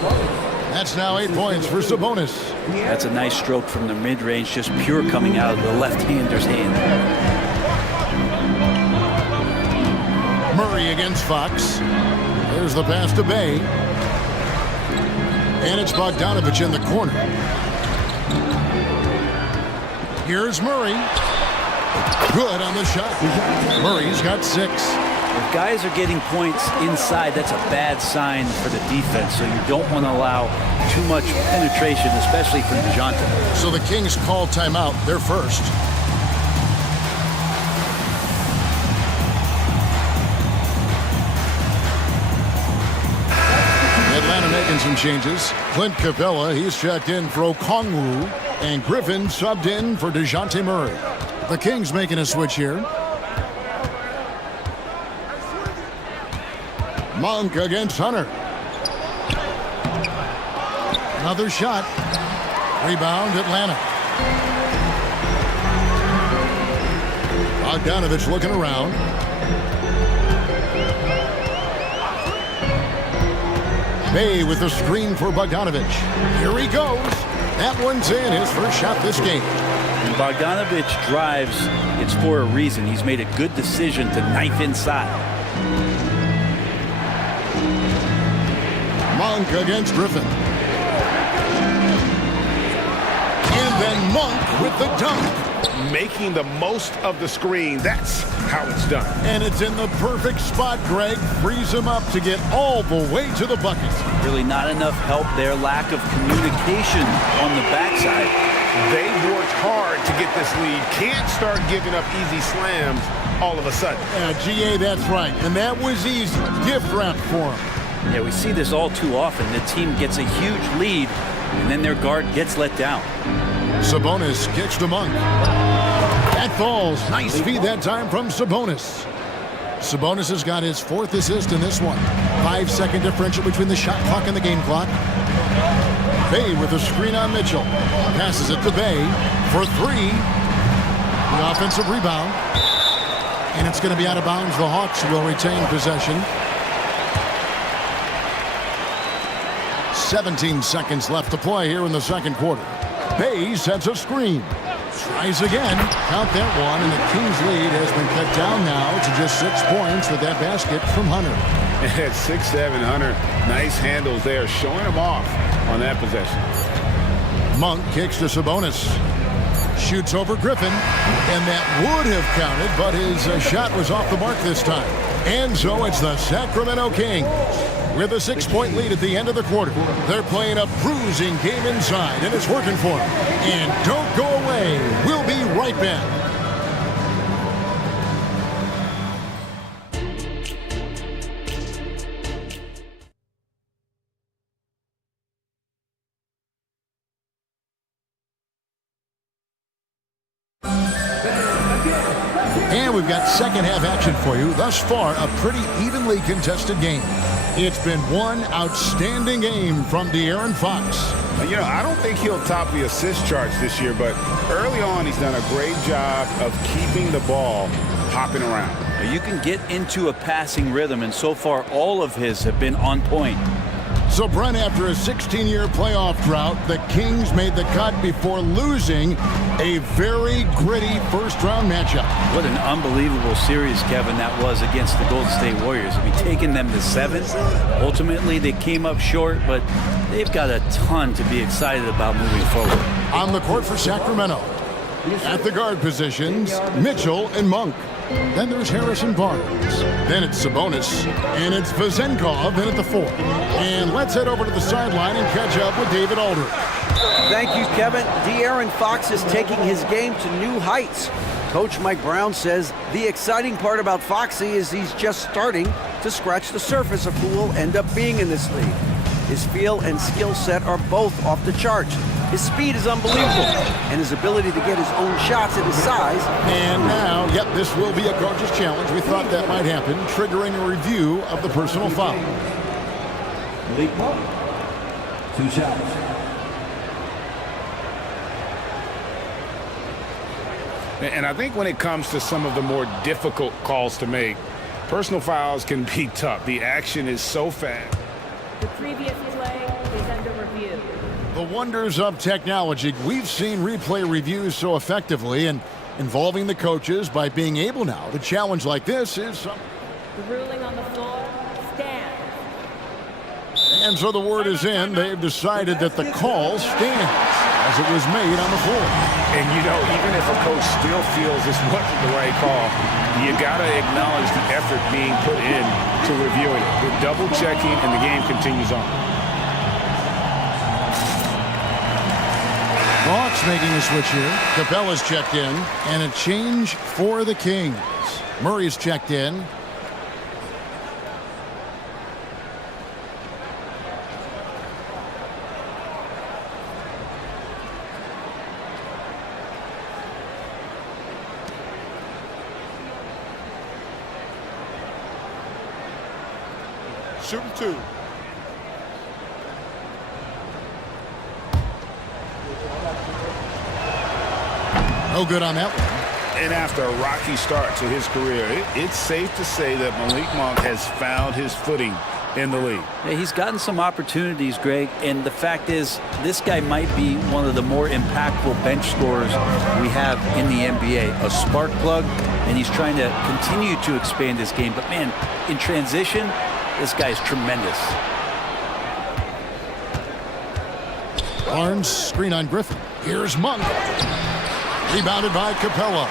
That's now 8 points for Sabonis. That's a nice stroke from the mid-range, just pure coming out of the left-hander's hand. Murray against Fox. There's the pass to Bay. And it's Bogdanovich in the corner. Here's Murray. Good on the shot. Murray's got 6. If guys are getting points inside, that's a bad sign for the defense, so you don't want to allow too much penetration, especially from DeJounte. So the Kings call timeout. They're first. Atlanta making some changes. Clint Capella, he's checked in for Okongwu, and Griffin subbed in for DeJounte Murray. The Kings making a switch here. Monk against Hunter. Another shot. Rebound, Atlanta. Bogdanovich looking around. Bay with the screen for Bogdanovich. Here he goes. That one's in, his first shot this game. When Bogdanovich drives, it's for a reason. He's made a good decision to knife inside. Monk against Griffin. And then Monk with the dunk. Making the most of the screen. That's how it's done. And it's in the perfect spot, Greg. Frees him up to get all the way to the bucket. Really not enough help there. Lack of communication on the backside. They worked hard to get this lead. Can't start giving up easy slams all of a sudden. GA, that's right. And that was easy. Gift wrap for him. Yeah, we see this all too often. The team gets a huge lead, and then their guard gets let down. Sabonis kicks to Monk. That falls. Nice feed that time from Sabonis. Sabonis has got his 4th assist in this one. 5-second differential between the shot clock and the game clock. Bay with a screen on Mitchell. Passes it to Bay for 3. The offensive rebound. And it's going to be out of bounds. The Hawks will retain possession. 17 seconds left to play here in the second quarter. Bay sets a screen. Tries again. Count that one, and the Kings lead has been cut down now to just 6 points with that basket from Hunter. At 6'7", Hunter, nice handles there, showing him off on that possession. Monk kicks to Sabonis. Shoots over Griffin, and that would have counted, but his shot was off the mark this time. And so it's the Sacramento Kings with a 6-point lead at the end of the quarter. They're playing a bruising game inside, and it's working for them. And don't go away. We'll be right back. And we've got second half action for you. Thus far, a pretty evenly contested game. It's been one outstanding game from De'Aaron Fox. You know, I don't think he'll top the assist charts this year, but early on he's done a great job of keeping the ball hopping around. You can get into a passing rhythm, and so far all of his have been on point. So, Brent, after a 16-year playoff drought, the Kings made the cut before losing a very gritty first-round matchup. What an unbelievable series, Kevin, that was against the Golden State Warriors. I mean, taking them to 7. Ultimately, they came up short, but they've got a ton to be excited about moving forward. On the court for Sacramento, At the guard positions, Mitchell and Monk. Then there's Harrison Barnes. Then it's Sabonis. And it's Vezenkov in at the 4. And let's head over to the sideline and catch up with David Aldridge. Thank you, Kevin. De'Aaron Fox is taking his game to new heights. Coach Mike Brown says the exciting part about Foxy is he's just starting to scratch the surface of who will end up being in this league. His feel and skill set are both off the charts. His speed is unbelievable, and his ability to get his own shots at his size. And now, yep, this will be a gorgeous challenge. We thought that might happen, triggering a review of the personal foul. Malik Monk. 2 shots. And I think when it comes to some of the more difficult calls to make, personal fouls can be tough. The action is so fast. The previous play is under review. The wonders of technology. We've seen replay reviews so effectively, and involving the coaches by being able now to challenge like this is something. The ruling on the floor stands. And so the word is in. They've decided that the call stands as it was made on the floor. And, you know, even if a coach still feels this wasn't the right call, you got to acknowledge the effort being put in to reviewing it. We're double-checking, and the game continues on. Hawks making a switch here. Capella's checked in, and a change for the Kings. Murray's checked in. Shooting 2. No good on that one. And after a rocky start to his career, it's safe to say that Malik Monk has found his footing in the league. Yeah, he's gotten some opportunities, Greg, and the fact is this guy might be one of the more impactful bench scorers we have in the NBA. A spark plug, and he's trying to continue to expand his game. But, man, in transition, this guy's tremendous. Barnes, screen on Griffin. Here's Monk. Rebounded by Capella.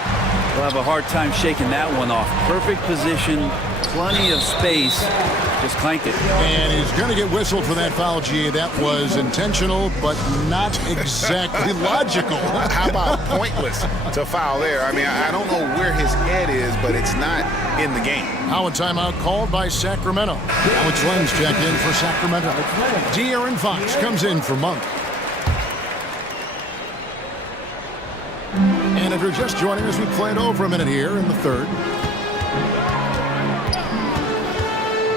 We'll have a hard time shaking that one off. Perfect position, plenty of space. Just clanked it. And he's going to get whistled for that foul, G. That was intentional, but not exactly logical. How about pointless to foul there? I mean, I don't know where his head is, but it's not in the game. Now a timeout called by Sacramento. Alex Len's checked in for Sacramento. De'Aaron Fox comes in for Monk. And if you're just joining us, we played over a minute here in the third.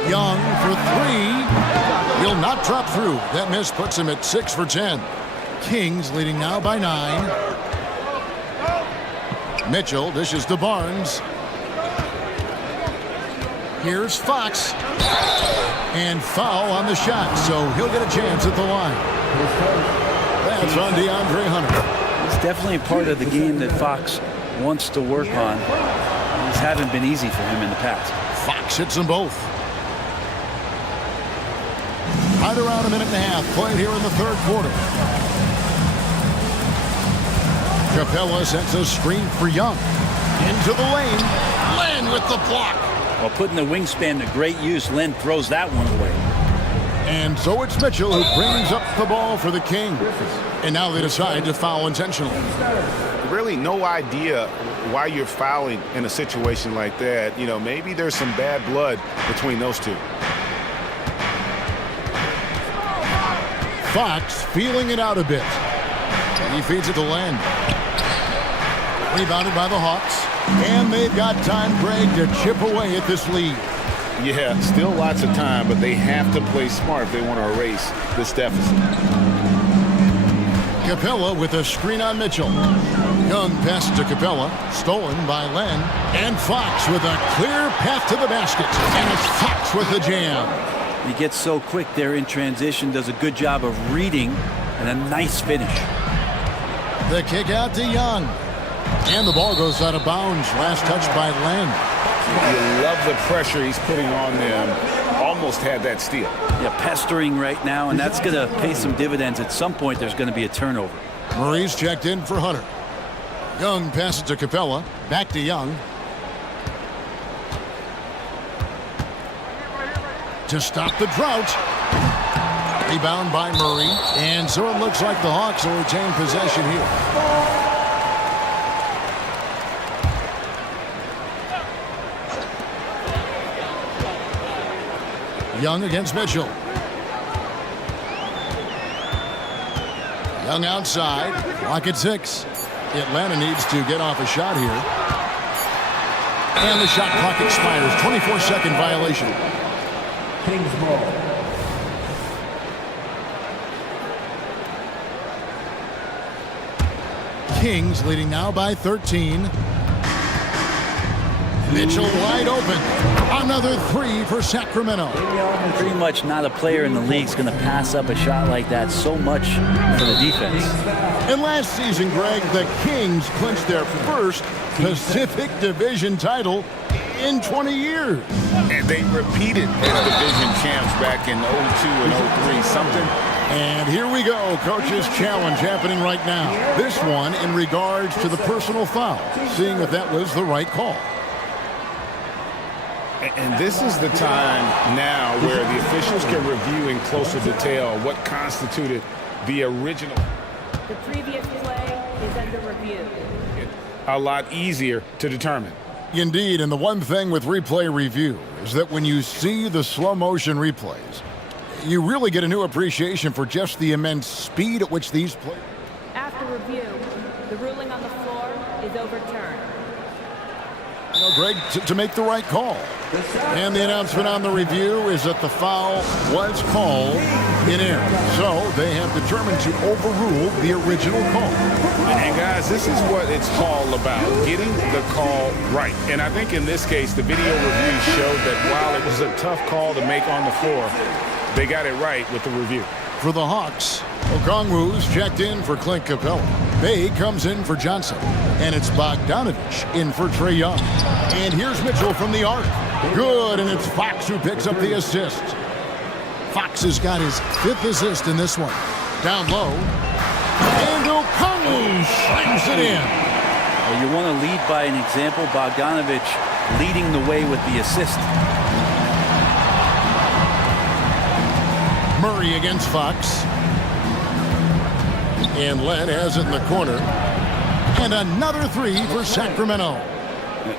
Young for 3. Will not drop through. That miss puts him at 6 for 10. Kings leading now by 9. Mitchell dishes to Barnes. Here's Fox. And foul on the shot, so he'll get a chance at the line. That's on DeAndre Hunter. It's definitely a part of the game that Fox wants to work on. These haven't been easy for him in the past. Fox hits them both. Right around a minute and a half played here in the third quarter. Capella sets a screen for Young. Into the lane. Len with the block. While putting the wingspan to great use, Len throws that one away. And so it's Mitchell who brings up the ball for the Kings. And now they decide to foul intentionally. Really no idea why you're fouling in a situation like that. You know, maybe there's some bad blood between those two. Fox feeling it out a bit. He feeds it to Len. Rebounded by the Hawks. And they've got time, Greg, to chip away at this lead. Yeah, still lots of time, but they have to play smart if they want to erase this deficit. Capella with a screen on Mitchell. Young pass to Capella, stolen by Len. And Fox with a clear path to the basket. And it's Fox with the jam. He gets so quick there in transition, does a good job of reading, and a nice finish. The kick out to Young. And the ball goes out of bounds. Last touch by Len. You love the pressure he's putting on them. Almost had that steal. Yeah, pestering right now, and that's going to pay some dividends. At some point, there's going to be a turnover. Murray's checked in for Hunter. Young passes to Capella. Back to Young. To stop the drought. Rebound by Murray. And so it looks like the Hawks will retain possession here. Young against Mitchell. Young outside. Clock at 6. Atlanta needs to get off a shot here. And the shot clock expires. 24-second violation. Kings ball. Kings leading now by 13. Mitchell wide open. Another 3 for Sacramento. Pretty much not a player in the league is going to pass up a shot like that so much for the defense. And last season, Greg, the Kings clinched their first Pacific Division title in 20 years. And they repeated as division champs back in 02 and 03. Something. And here we go, coach's challenge happening right now. This one in regards to the personal foul, seeing if that was the right call. And this is the time now where the officials can review in closer detail what constituted the original. The previous play is under review. A lot easier to determine. Indeed, and the one thing with replay review is that when you see the slow motion replays, you really get a new appreciation for just the immense speed at which these plays. After review, the ruling on the floor is overturned. You know, Greg, to make the right call. And the announcement on the review is that the foul was called in error. So they have determined to overrule the original call. And guys, this is what it's all about, getting the call right. And I think in this case, the video review showed that while it was a tough call to make on the floor, they got it right with the review. For the Hawks, Okongwu's checked in for Clint Capella. Bay comes in for Johnson. And it's Bogdanovich in for Trae Young. And here's Mitchell from the arc. Good, and it's Fox who picks up the assist. Fox has got his 5th assist in this one. Down low. And Okongwu slams it in. Well, you want to lead by an example. Bogdanovich leading the way with the assist. Murray against Fox. And Len has it in the corner. And another 3 for Sacramento.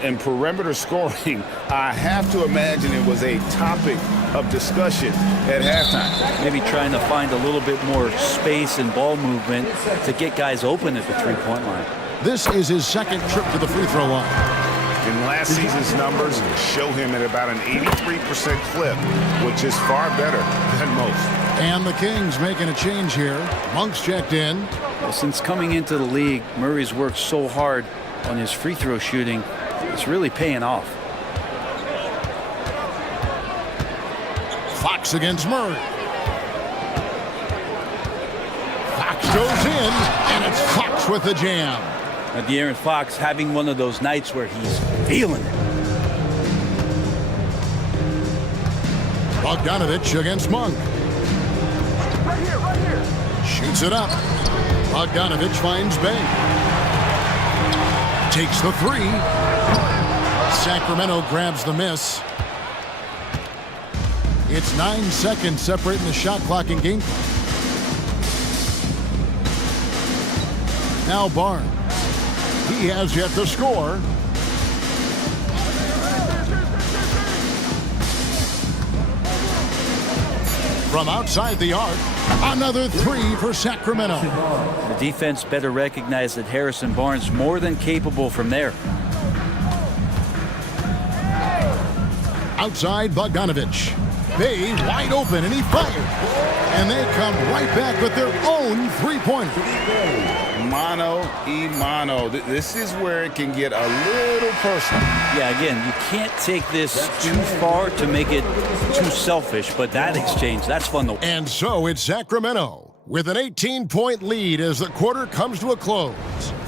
And perimeter scoring, I have to imagine it was a topic of discussion at halftime. Maybe trying to find a little bit more space and ball movement to get guys open at the three-point line. This is his 2nd trip to the free throw line. In last season's numbers show him at about an 83% clip, which is far better than most. And the Kings making a change here. Monk's checked in. Well, since coming into the league, Murray's worked so hard on his free throw shooting. It's really paying off. Fox against Murray. Fox goes in, and it's Fox with the jam. Now, De'Aaron Fox having one of those nights where he's feeling it. Bogdanovich against Monk. Right here. Shoots it up. Bogdanovich finds Bay. Takes the 3. Sacramento grabs the miss. It's 9 seconds separating the shot clock and game clock. Now Barnes. He has yet to score. From outside the arc, another 3 for Sacramento. The defense better recognize that Harrison Barnes more than capable from there. Outside Bogdanovich. Bay wide open, and he fires. And they come right back with their own three-pointer. Mano y mano. This is where it can get a little personal. Yeah, again, you can't take this too far to make it too selfish, but that exchange, that's fun to watch. And so it's Sacramento with an 18-point lead as the quarter comes to a close.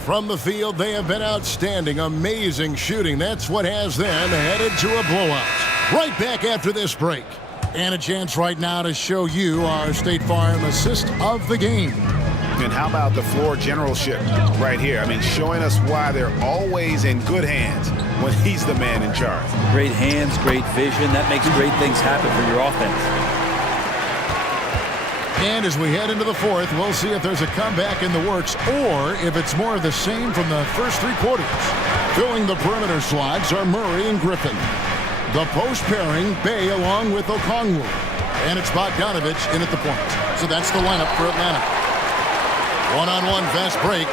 From the field, they have been outstanding, amazing shooting. That's what has them headed to a blowout. Right back after this break. And a chance right now to show you our State Farm assist of the game. And how about the floor generalship right here? I mean, showing us why they're always in good hands when he's the man in charge. Great hands, great vision. That makes great things happen for your offense. And as we head into the fourth, we'll see if there's a comeback in the works or if it's more of the same from the first three quarters. Filling the perimeter slots are Murray and Griffin. The post pairing, Bay along with Okongwu. And it's Bogdanovich in at the point. So that's the lineup for Atlanta. One-on-one fast break.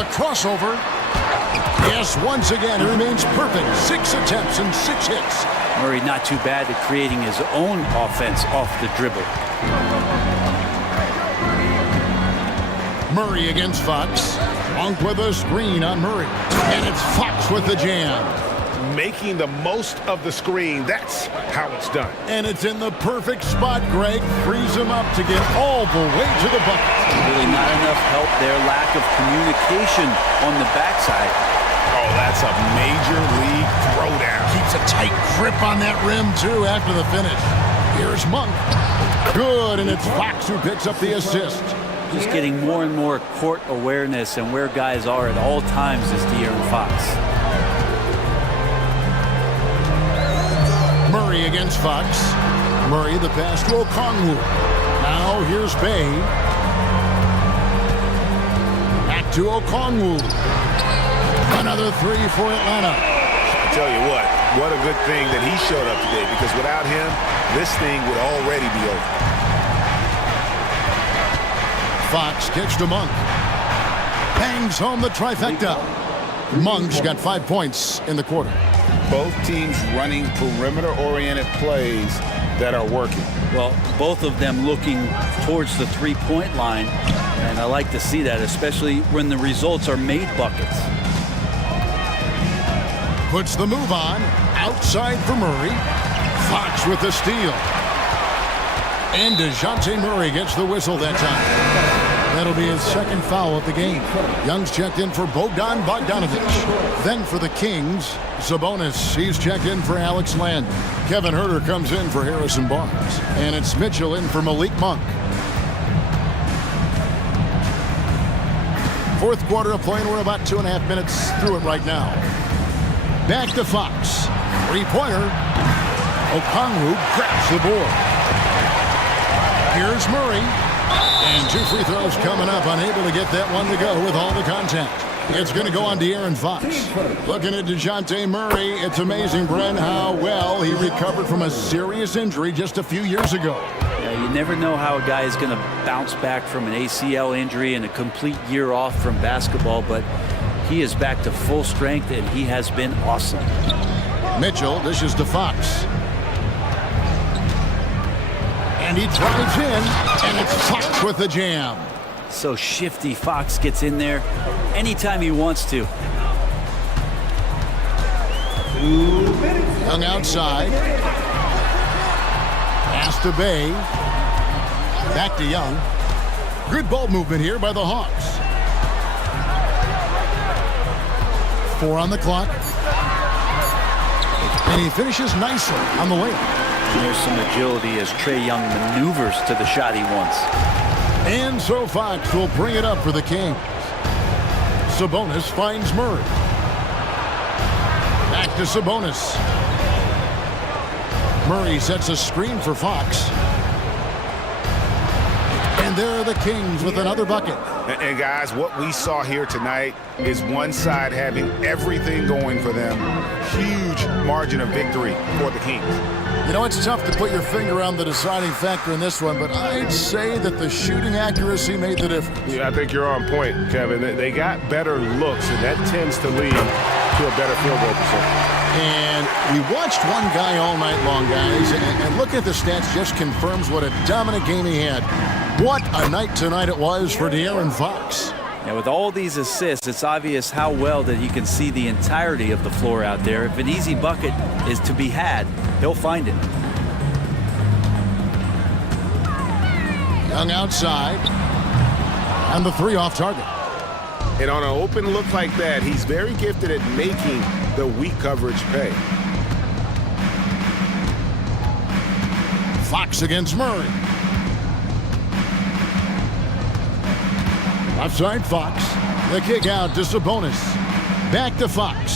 A crossover. Yes, once again, it remains perfect. 6 attempts and 6 hits. Murray not too bad at creating his own offense off the dribble. Murray against Fox. Monk with a screen on Murray. And it's Fox with the jam. Making the most of the screen, that's how it's done. And it's in the perfect spot, Greg. Frees him up to get all the way to the bucket. Really not enough help there. Lack of communication on the backside. Oh, that's a major league throwdown. Keeps a tight grip on that rim, too, after the finish. Here's Monk. Good, and it's Fox who picks up the assist. Just getting more and more court awareness and where guys are at all times is De'Aaron Fox. Murray against Fox. Murray the pass to Okongwu. Now here's Bay. Back to Okongwu. Another three for Atlanta. I tell you what a good thing that he showed up today, because without him, this thing would already be over. Fox kicks to Monk. Bangs home the trifecta. Monk's got 5 points in the quarter. Both teams running perimeter-oriented plays that are working. Well, both of them looking towards the three-point line, and I like to see that, especially when the results are made buckets. Puts the move on. Outside for Murray. Fox with the steal. And DeJounte Murray gets the whistle that time. That'll be his second foul of the game. Young's checked in for Bogdanovich. Then for the Kings, Sabonis. He's checked in for Alex Land. Kevin Huerter comes in for Harrison Barnes. And it's Mitchell in for Malik Monk. Fourth quarter of play, and we're about 2.5 minutes through it right now. Back to Fox. Three-pointer. Okongwu grabs the board. Here's Murray. And 2 free throws coming up. Unable to get that one to go with all the contact. It's going to go on De'Aaron Fox. Looking at DeJounte Murray, it's amazing, Brent, how well he recovered from a serious injury just a few years ago. Yeah, you never know how a guy is going to bounce back from an ACL injury and a complete year off from basketball, but he is back to full strength, and he has been awesome. Mitchell dishes to Fox. And he drives in, and it's Fox with the jam. So shifty. Fox gets in there anytime he wants to. Young outside. Pass to Bay. Back to Young. Good ball movement here by the Hawks. 4 on the clock. And he finishes nicely on the layup. There's some agility as Trae Young maneuvers to the shot he wants. And so Fox will bring it up for the Kings. Sabonis finds Murray. Back to Sabonis. Murray sets a screen for Fox. And there are the Kings with another bucket. And guys, what we saw here tonight is one side having everything going for them. Huge margin of victory for the Kings. You know, it's tough to put your finger on the deciding factor in this one, but I'd say that the shooting accuracy made the difference. Yeah, I think you're on point, Kevin. They got better looks, and that tends to lead to a better field goal percentage. And we watched one guy all night long, guys, and looking at the stats just confirms what a dominant game he had. What a night tonight it was for De'Aaron Fox. Yeah, with all these assists, it's obvious how well that he can see the entirety of the floor out there. If an easy bucket is to be had, he'll find it. Young outside. And the 3 off target. And on an open look like that, he's very gifted at making the weak coverage pay. Fox against Murray. Offside Fox. The kick out to Sabonis. Back to Fox.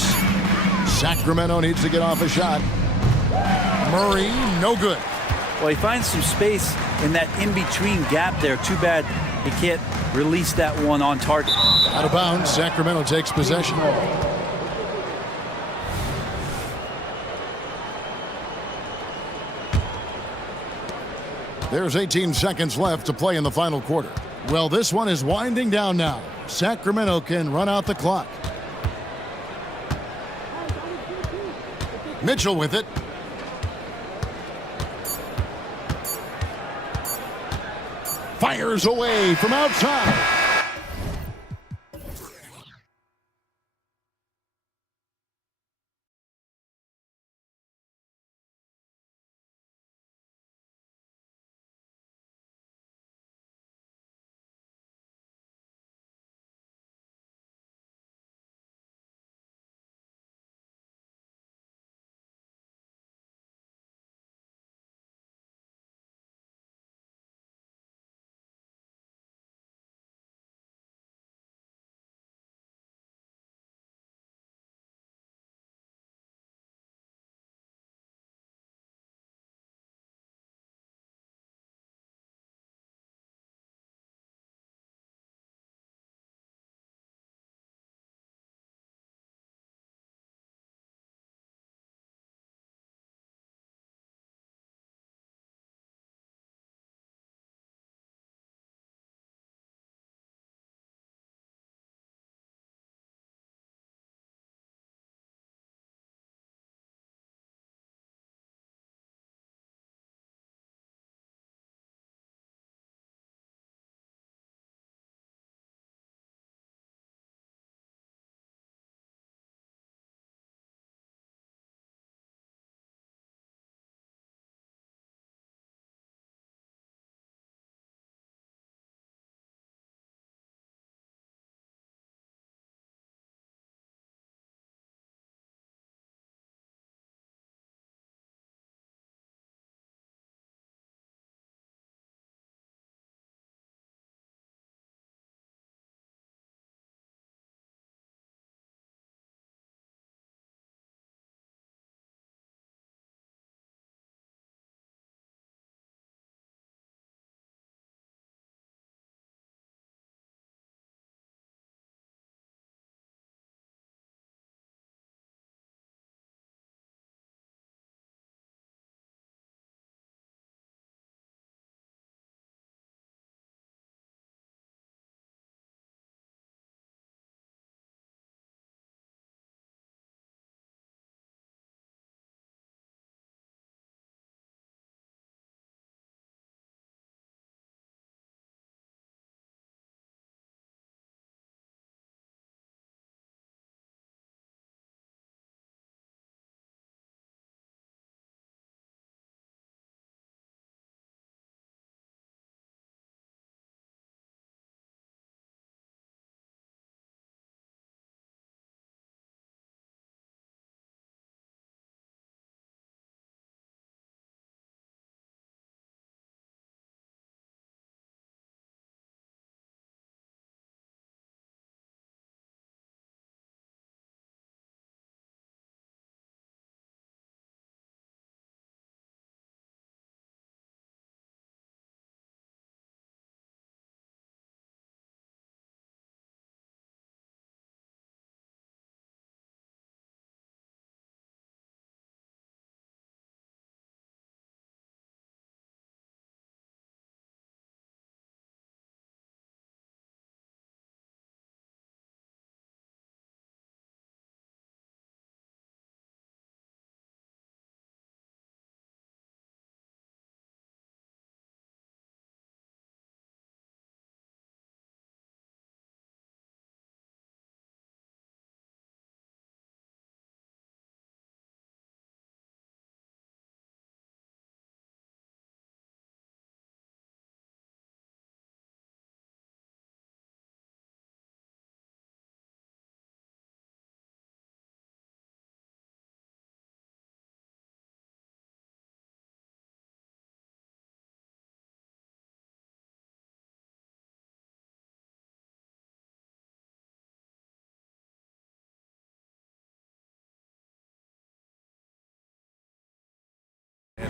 Sacramento needs to get off a shot. Murray, no good. Well, he finds some space in that in-between gap there. Too bad he can't release that one on target. Out of bounds, Sacramento takes possession. There's 18 seconds left to play in the final quarter. Well, this one is winding down now. Sacramento can run out the clock. Mitchell with it. Fires away from outside.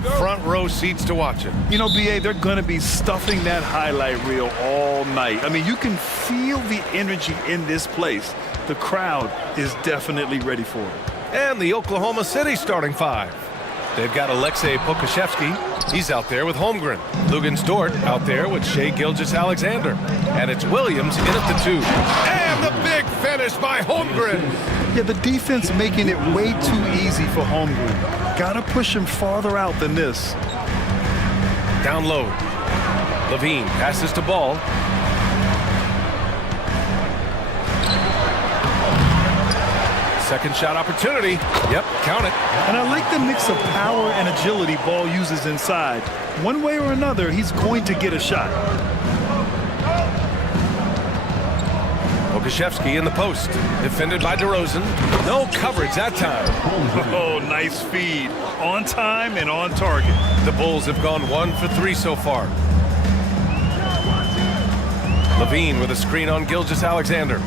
front row seats to watch it. You know, BA, they're going to be stuffing that highlight reel all night. I mean, you can feel the energy in this place. The crowd is definitely ready for it. And the Oklahoma City starting five. They've got Alexei Pokashevsky. He's out there with Holmgren. Lugens Dort out there with Shai Gilgeous-Alexander. And it's Williams in at the two. And the big finish by Holmgren. Yeah, the defense making it way too easy for Holmgren. Got to push him farther out than this. Down low. Levine passes to Ball. Second shot opportunity. Yep, count it. And I like the mix of power and agility Ball uses inside. One way or another, he's going to get a shot. Pokashevsky in the post. Defended by DeRozan. No coverage that time. Oh, nice feed. On time and on target. The Bulls have gone 1 for 3 so far. Levine with a screen on Gilgeous-Alexander.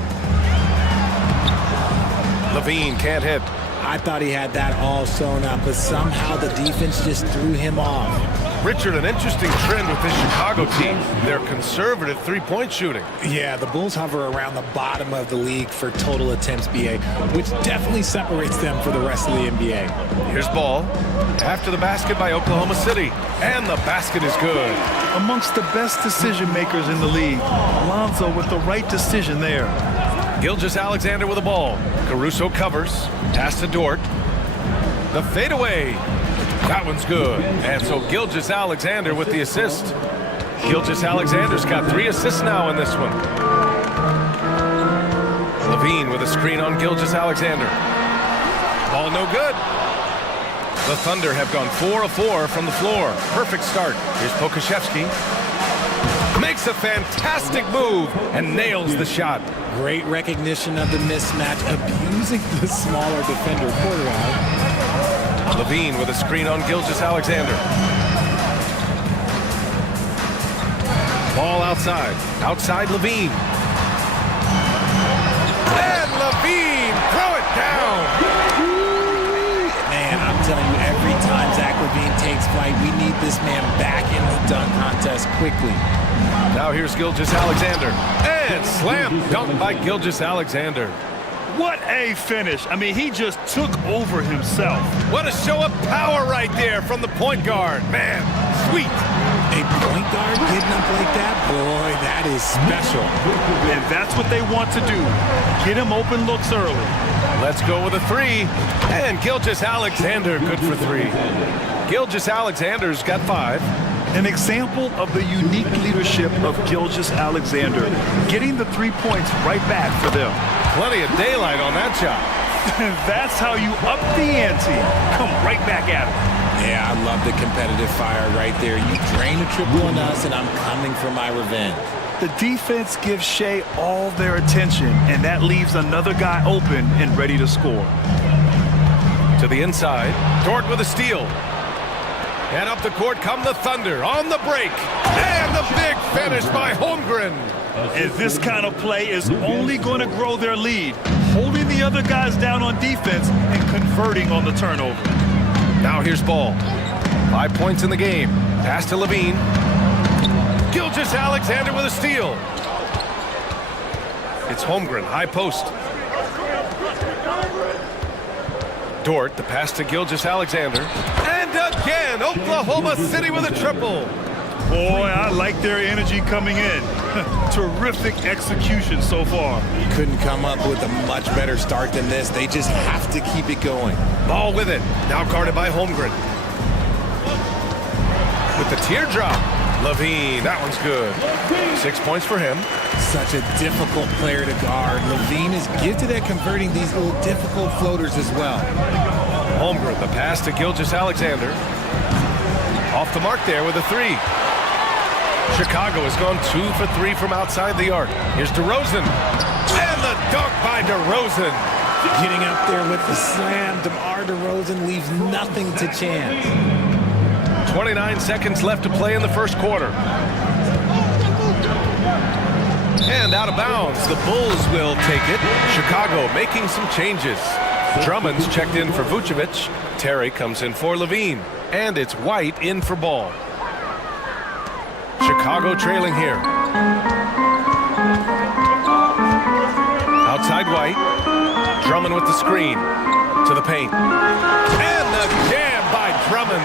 Levine can't hit. I thought he had that all sewn up, but somehow the defense just threw him off. Richard, an interesting trend with this Chicago team. They're conservative three-point shooting. Yeah, the Bulls hover around the bottom of the league for total attempts, BA, which definitely separates them for the rest of the NBA. Here's Ball. After the basket by Oklahoma City. And the basket is good. Amongst the best decision makers in the league. Alonzo with the right decision there. Gilgeous-Alexander with the ball. Caruso covers. Pass to Dort. The fadeaway. That one's good. And so Gilgeous-Alexander with the assist. Gilgeous-Alexander's got 3 assists now in this one. Levine with a screen on Gilgeous-Alexander. Ball no good. The Thunder have gone 4 of 4 from the floor. Perfect start. Here's Pokashevsky. Makes a fantastic move and nails the shot. Great recognition of the mismatch, abusing the smaller defender quarter out. Levine with a screen on Gilgeous-Alexander. Ball outside. Outside Levine. And Levine throw it down. Man, I'm telling you, every time Zach Levine takes flight, we need this man back in the dunk contest quickly. Now here's Gilgeous-Alexander. And slam dunk by Gilgeous-Alexander. What a finish. I mean, he just took over himself. What a show of power right there from the point guard. Man, sweet. A point guard getting up like that? Boy, that is special. And that's what they want to do. Get him open looks early. Let's go with a 3. And Gilgeous-Alexander good for 3. Gilgeous-Alexander's got 5. An example of the unique leadership of Gilgeous-Alexander, getting the 3 points right back for them. Plenty of daylight on that shot. That's how you up the ante. Come right back at it. Yeah, I love the competitive fire right there. You drain a triple on us, and I'm coming for my revenge. The defense gives Shai all their attention, and that leaves another guy open and ready to score. To the inside. Dort with a steal. And up the court come the Thunder on the break. And the big finish by Holmgren. And this kind of play is only going to grow their lead, holding the other guys down on defense and converting on the turnover. Now here's Ball. 5 points in the game. Pass to Levine. Gilgeous-Alexander with a steal. It's Holmgren, high post. Dort, the pass to Gilgeous-Alexander. And again, Oklahoma City with a triple. Boy, I like their energy coming in. Terrific execution so far. Couldn't come up with a much better start than this. They just have to keep it going. Ball with it. Now guarded by Holmgren. With the teardrop. Levine, that one's good. 6 points for him. Such a difficult player to guard. Levine is gifted at converting these little difficult floaters as well. Holmgren, the pass to Gilgeous-Alexander. Off the mark there with a 3. Chicago has gone 2 for 3 from outside the arc. Here's DeRozan. And the dunk by DeRozan. Getting up there with the slam. DeMar DeRozan leaves nothing to chance. 29 seconds left to play in the first quarter. And out of bounds. The Bulls will take it. Chicago making some changes. Drummond's checked in for Vucevic. Terry comes in for Levine. And it's White in for Ball. Chicago trailing here. Outside White. Drummond with the screen. To the paint. And the jam by Drummond.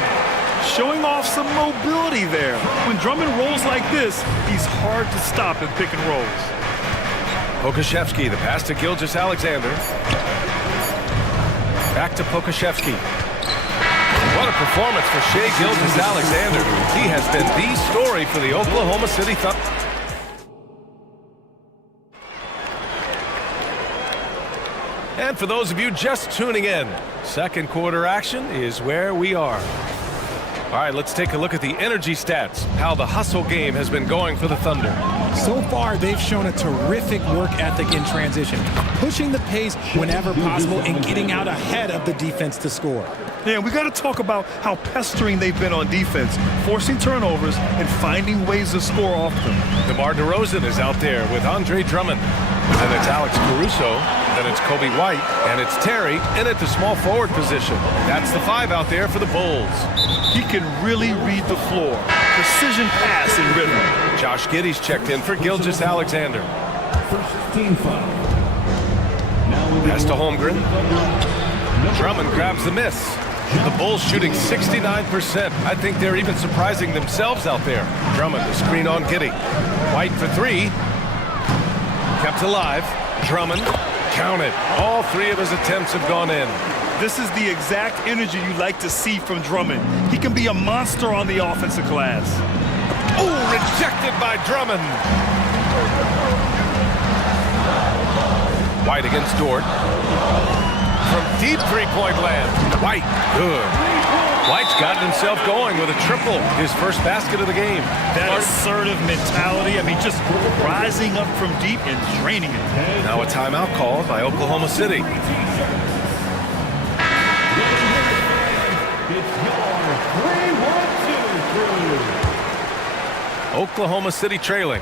Showing off some mobility there. When Drummond rolls like this, he's hard to stop in pick and rolls. Pokashevsky, the pass to Gilgeous-Alexander. Back to Pokashevsky. What a performance for Shai Gilgeous-Alexander. He has been the story for the Oklahoma City Thunder. And for those of you just tuning in, second quarter action is where we are. All right, let's take a look at the energy stats, how the hustle game has been going for the Thunder. So far, they've shown a terrific work ethic in transition, pushing the pace whenever possible and getting out ahead of the defense to score. Yeah, we got to talk about how pestering they've been on defense, forcing turnovers and finding ways to score off them. DeMar DeRozan is out there with Andre Drummond. Then it's Alex Caruso. Then it's Kobe White. And it's Terry in at the small forward position. That's the 5 out there for the Bulls. He can really read the floor. Precision pass and rhythm. Josh Giddey's checked in for Gilgeous-Alexander. Pass to Holmgren. Drummond grabs the miss. The Bulls shooting 69%. I think they're even surprising themselves out there. Drummond, the screen on Giddey. White for 3. Kept alive. Drummond, counted. All 3 of his attempts have gone in. This is the exact energy you like to see from Drummond. He can be a monster on the offensive glass. Oh, rejected by Drummond. White against Dort. From deep three-point land. White, good. White's gotten himself going with a triple, his first basket of the game. That assertive mentality, I mean, just rising up from deep and draining it. Now a timeout called by Oklahoma City. Oklahoma City trailing.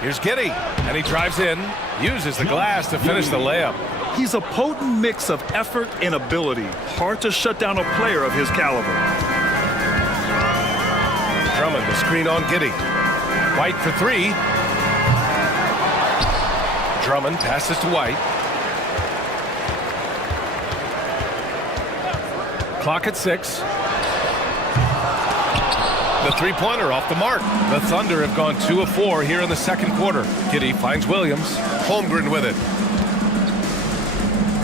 Here's Giddey, and he drives in, uses the glass to finish the layup. He's a potent mix of effort and ability. Hard to shut down a player of his caliber. Drummond, the screen on Giddey. White for 3. Drummond passes to White. Clock at 6. The three-pointer off the mark. The Thunder have gone 2 of 4 here in the second quarter. Giddey finds Williams. Holmgren with it.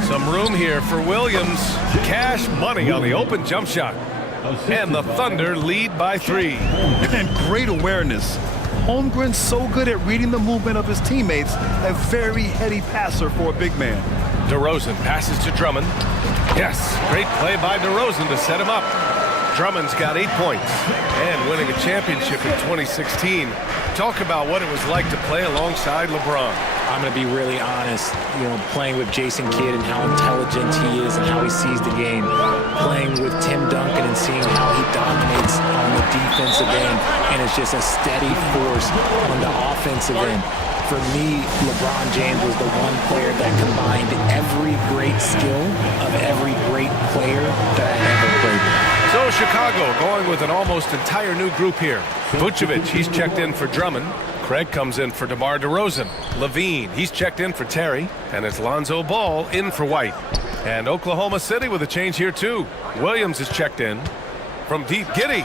Some room here for Williams. Cash money on the open jump shot. And the Thunder lead by 3. And great awareness. Holmgren's so good at reading the movement of his teammates. A very heady passer for a big man. DeRozan passes to Drummond. Yes, great play by DeRozan to set him up. Drummond's got 8 points and winning a championship in 2016. Talk about what it was like to play alongside LeBron. I'm going to be really honest, playing with Jason Kidd and how intelligent he is and how he sees the game. Playing with Tim Duncan and seeing how he dominates on the defensive end and is just a steady force on the offensive end. For me, LeBron James was the one player that combined every great skill of every great player that I ever played with. So Chicago going with an almost entire new group here. Vucevic, he's checked in for Drummond. Craig comes in for DeMar DeRozan. Levine, he's checked in for Terry. And it's Lonzo Ball in for White. And Oklahoma City with a change here too. Williams is checked in from deep. Giddey,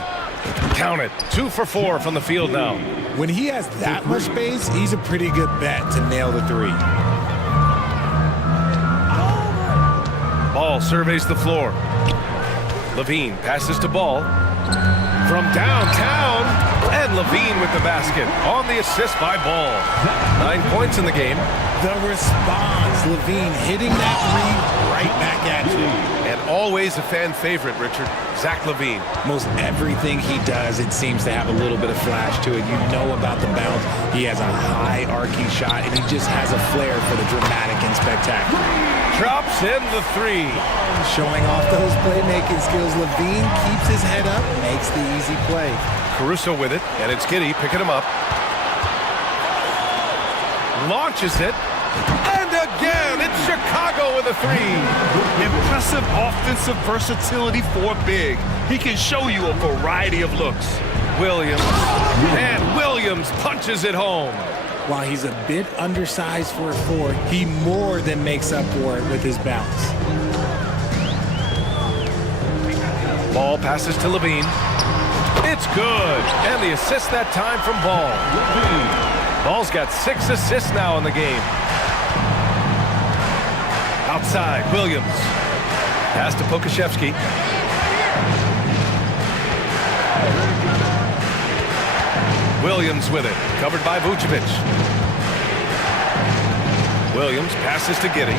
count it. 2 for 4 from the field now. When he has that much space, he's a pretty good bet to nail the 3. Ball surveys the floor. Levine passes to Ball from downtown, and Levine with the basket on the assist by Ball. 9 points in the game. The response, Levine hitting that 3 right back at you. And always a fan favorite, Richard, Zach LaVine. Most everything he does, it seems to have a little bit of flash to it. You know about the bounce. He has a high arcing shot, and he just has a flair for the dramatic and spectacular. Drops in the 3. Showing off those playmaking skills. Levine keeps his head up, makes the easy play. Caruso with it, and it's Giddey picking him up. Launches it, and again, Chicago with a three. Impressive offensive versatility for big. He can show you a variety of looks. Williams, and Williams punches it home. While he's a bit undersized for a four, he more than makes up for it with his bounce. Ball passes to Levine. It's good, and the assist that time from Ball. Ball's got 6 assists now in the game. Outside, Williams. Pass to Pokashevsky. Williams with it, covered by Vucevic. Williams passes to Giddey.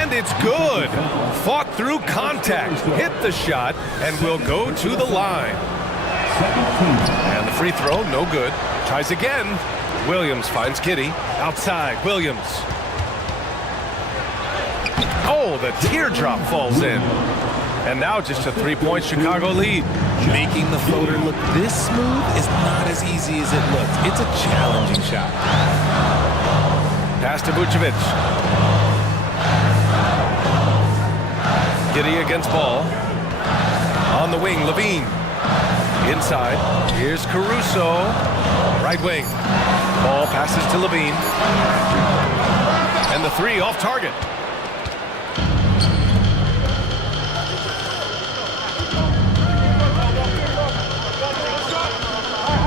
And it's good. Fought through contact, hit the shot, and will go to the line. And the free throw, no good. Tries again. Williams finds Giddey. Outside, Williams. Oh, the teardrop falls in. And now just a three-point Chicago lead. Making the floater look this smooth is not as easy as it looks. It's a challenging shot. Pass to Vucevic. Giddey against Ball. On the wing, Levine. Inside. Here's Caruso. Right wing. Ball passes to Levine. And the three off target.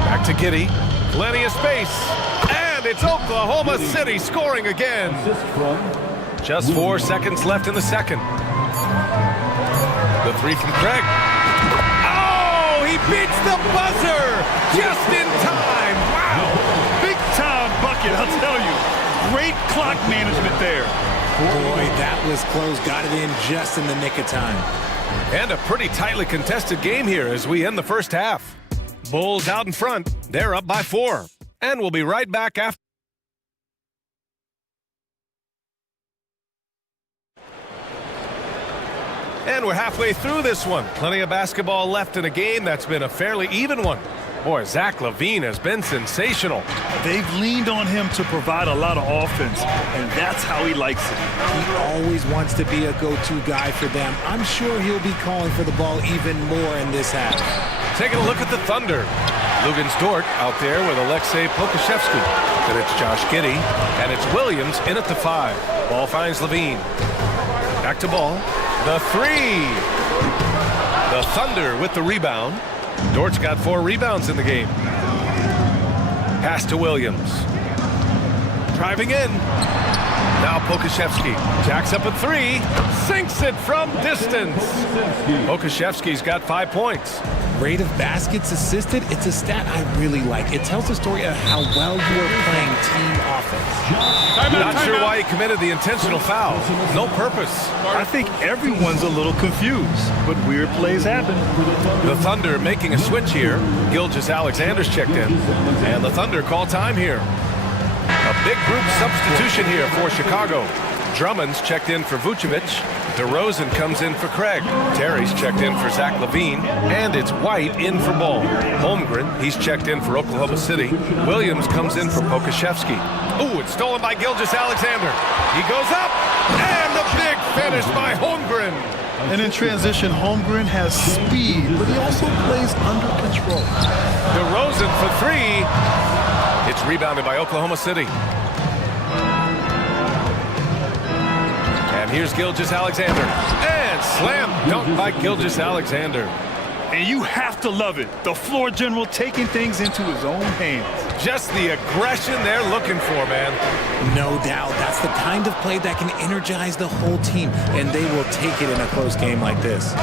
Back to Giddey. Plenty of space. And it's Oklahoma City scoring again. Just 4 seconds left in the second. The three from Craig. Oh, he beats the buzzer just in time. Wow. Big time bucket, I'll tell you. Great clock management there. Boy, that was close. Got it in just in the nick of time. And a pretty tightly contested game here as we end the first half. Bulls out in front. They're up by 4. And we'll be right back after. And we're halfway through this one. Plenty of basketball left in a game that's been a fairly even one. Boy, Zach LaVine has been sensational. They've leaned on him to provide a lot of offense, and that's how he likes it. He always wants to be a go-to guy for them. I'm sure he'll be calling for the ball even more in this half. Taking a look at the Thunder. Lugens Dort out there with Alexei Pokashevsky. Then it's Josh Giddey, and it's Williams in at the 5. Ball finds Levine. Back to Ball. The three. The Thunder with the rebound. Dort's got 4 rebounds in the game. Pass to Williams. Driving in. Now Pokashevsky jacks up a 3. Sinks it from distance. Pokashevsky's got 5 points. Rate of baskets assisted, it's a stat I really like. It tells the story of how well you are playing team offense. Not sure why he committed the intentional foul. No purpose. I think everyone's a little confused, but weird plays happen. The Thunder making a switch here. Gilgeous-Alexander's checked in. And the Thunder call time here. A big group substitution here for Chicago. Drummond's checked in for Vucevic. DeRozan comes in for Craig. Terry's checked in for Zach LaVine. And it's White in for Ball. Holmgren, he's checked in for Oklahoma City. Williams comes in for Pokashevsky. Ooh, it's stolen by Gilgeous-Alexander. He goes up, and the big finish by Holmgren. And in transition, Holmgren has speed, but he also plays under control. DeRozan for 3. It's rebounded by Oklahoma City. And here's Gilgeous-Alexander. And slam dunk by Gilgeous-Alexander. And you have to love it. The floor general taking things into his own hands. Just the aggression they're looking for, man. No doubt. That's the kind of play that can energize the whole team, and they will take it in a close game like this.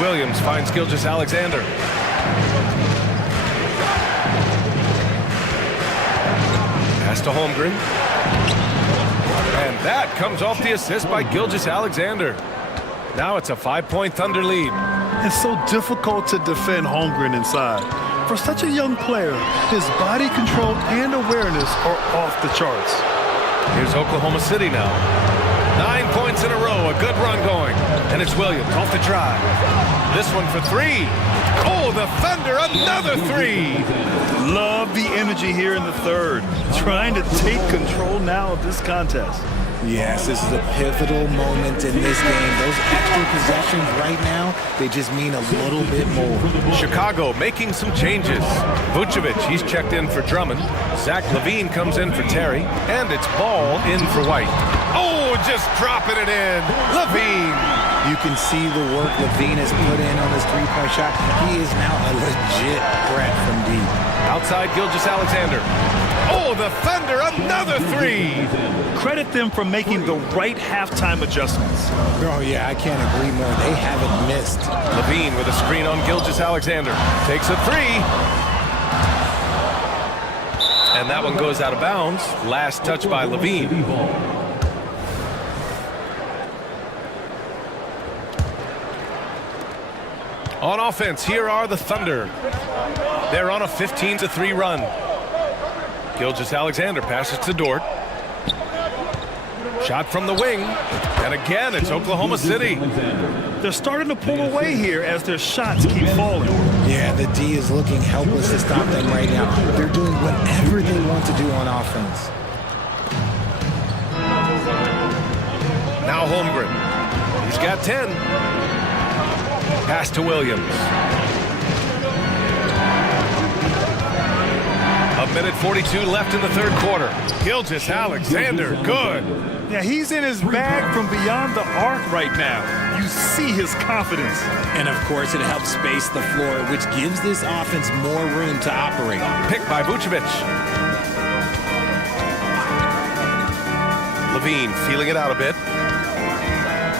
Williams finds Gilgeous-Alexander. Pass to Holmgren. And that comes off the assist by Gilgeous-Alexander. Now it's a 5-point Thunder lead. It's so difficult to defend Holmgren inside. For such a young player, his body control and awareness are off the charts. Here's Oklahoma City now. 9 points in a row, a good run going. And it's Williams off the drive. This one for three. Oh, the Thunder, another three. Love the energy here in the third. Trying to take control now of this contest. Yes, this is a pivotal moment in this game. Those extra possessions right now, they just mean a little bit more. Chicago making some changes. Vucevic, he's checked in for Drummond. Zach LaVine comes in for Terry. And it's Ball in for White. Oh, just dropping it in. LaVine. You can see the work LaVine has put in on his three-point shot. He is now a legit threat from deep. Outside Gilgeous-Alexander. Oh, the Thunder, another three. Credit them for making the right halftime adjustments. Oh, yeah, I can't agree more. They haven't missed. LaVine with a screen on Gilgeous-Alexander. Takes a three. And that one goes out of bounds. Last touch by LaVine. On offense, here are the Thunder. They're on a 15-3 run. Gilgeous-Alexander passes to Dort. Shot from the wing. And again, it's Oklahoma City. They're starting to pull away here as their shots keep falling. Yeah, the D is looking helpless to stop them right now. They're doing whatever they want to do on offense. Now Holmgren. He's got 10. Pass to Williams. A minute 42 left in the third quarter. Gilgeous-Alexander, good. Yeah, he's in his bag from beyond the arc right now. You see his confidence. And of course, it helps space the floor, which gives this offense more room to operate. Picked by Vucevic. LaVine feeling it out a bit.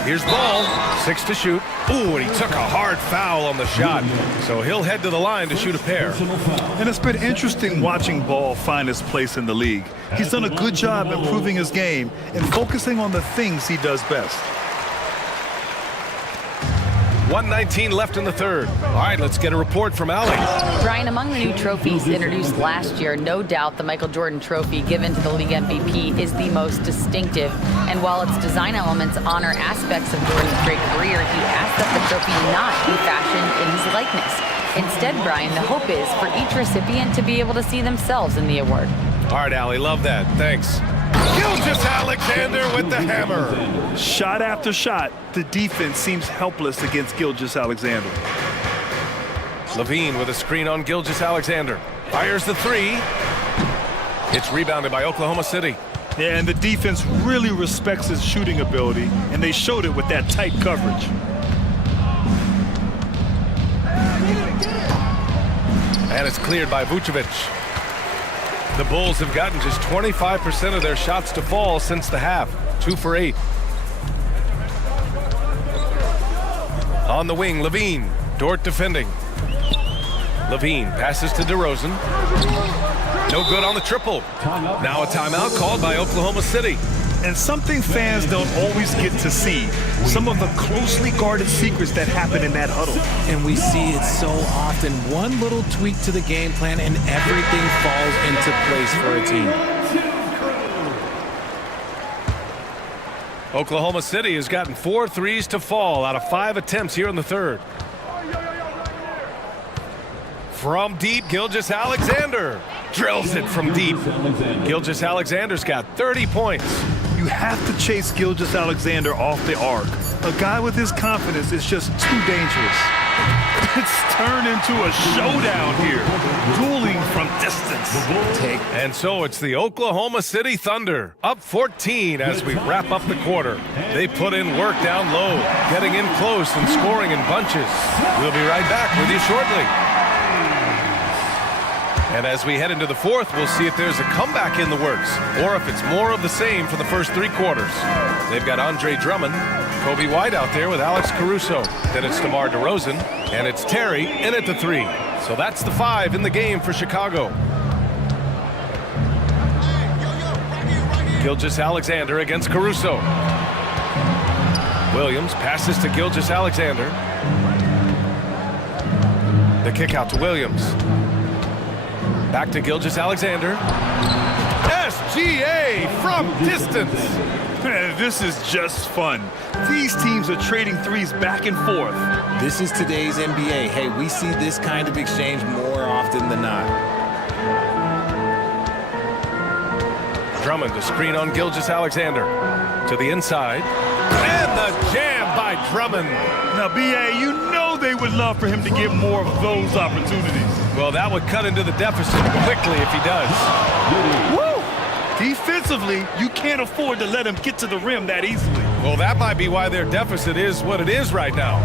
Here's Ball, 6 to shoot. Ooh, and he took a hard foul on the shot. So he'll head to the line to shoot a pair. And it's been interesting watching Ball find his place in the league. He's done a good job improving his game and focusing on the things he does best. 1:19 left in the third. All right, let's get a report from Allie. Brian, among the new trophies introduced last year, no doubt the Michael Jordan Trophy given to the league MVP is the most distinctive. And while its design elements honor aspects of Jordan's great career, he asked that the trophy not be fashioned in his likeness. Instead, Brian, the hope is for each recipient to be able to see themselves in the award. All right, Allie, love that. Thanks. Gilgeous-Alexander with the hammer. Shot after shot, the defense seems helpless against Gilgeous-Alexander. LaVine with a screen on Gilgeous-Alexander. Fires the three. It's rebounded by Oklahoma City. Yeah, and the defense really respects his shooting ability, and they showed it with that tight coverage. And it's cleared by Vucevic. The Bulls have gotten just 25% of their shots to fall since the half. 2 for 8. On the wing, LaVine. Dort defending. LaVine passes to DeRozan. No good on the triple. Now a timeout called by Oklahoma City. And something fans don't always get to see, some of the closely guarded secrets that happen in that huddle. And we see it so often. One little tweak to the game plan and everything falls into place for a team. Oklahoma City has gotten 4 threes to fall out of 5 attempts here in the third. From deep, Gilgeous-Alexander drills it from deep. Gilgeous-Alexander's got 30 points. You have to chase Gilgeous-Alexander off the arc. A guy with his confidence is just too dangerous. It's turned into a showdown here, dueling from distance. And so it's the Oklahoma City Thunder, up 14 as we wrap up the quarter. They put in work down low, getting in close and scoring in bunches. We'll be right back with you shortly. And as we head into the fourth, we'll see if there's a comeback in the works or if it's more of the same for the first 3 quarters. They've got Andre Drummond, Kobe White out there with Alex Caruso. Then it's DeMar DeRozan, and it's Terry in at the 3. So that's the 5 in the game for Chicago. Gilgeous-Alexander against Caruso. Williams passes to Gilgeous-Alexander. The kick out to Williams. Back to Gilgeous-Alexander. SGA from distance. This is just fun. These teams are trading threes back and forth. This is today's NBA. Hey, we see this kind of exchange more often than not. Drummond to screen on Gilgeous-Alexander. To the inside. And the jam by Drummond. Now, B.A., you know they would love for him to get more of those opportunities. Well, that would cut into the deficit quickly if he does. Woo! Defensively, you can't afford to let him get to the rim that easily. Well, that might be why their deficit is what it is right now.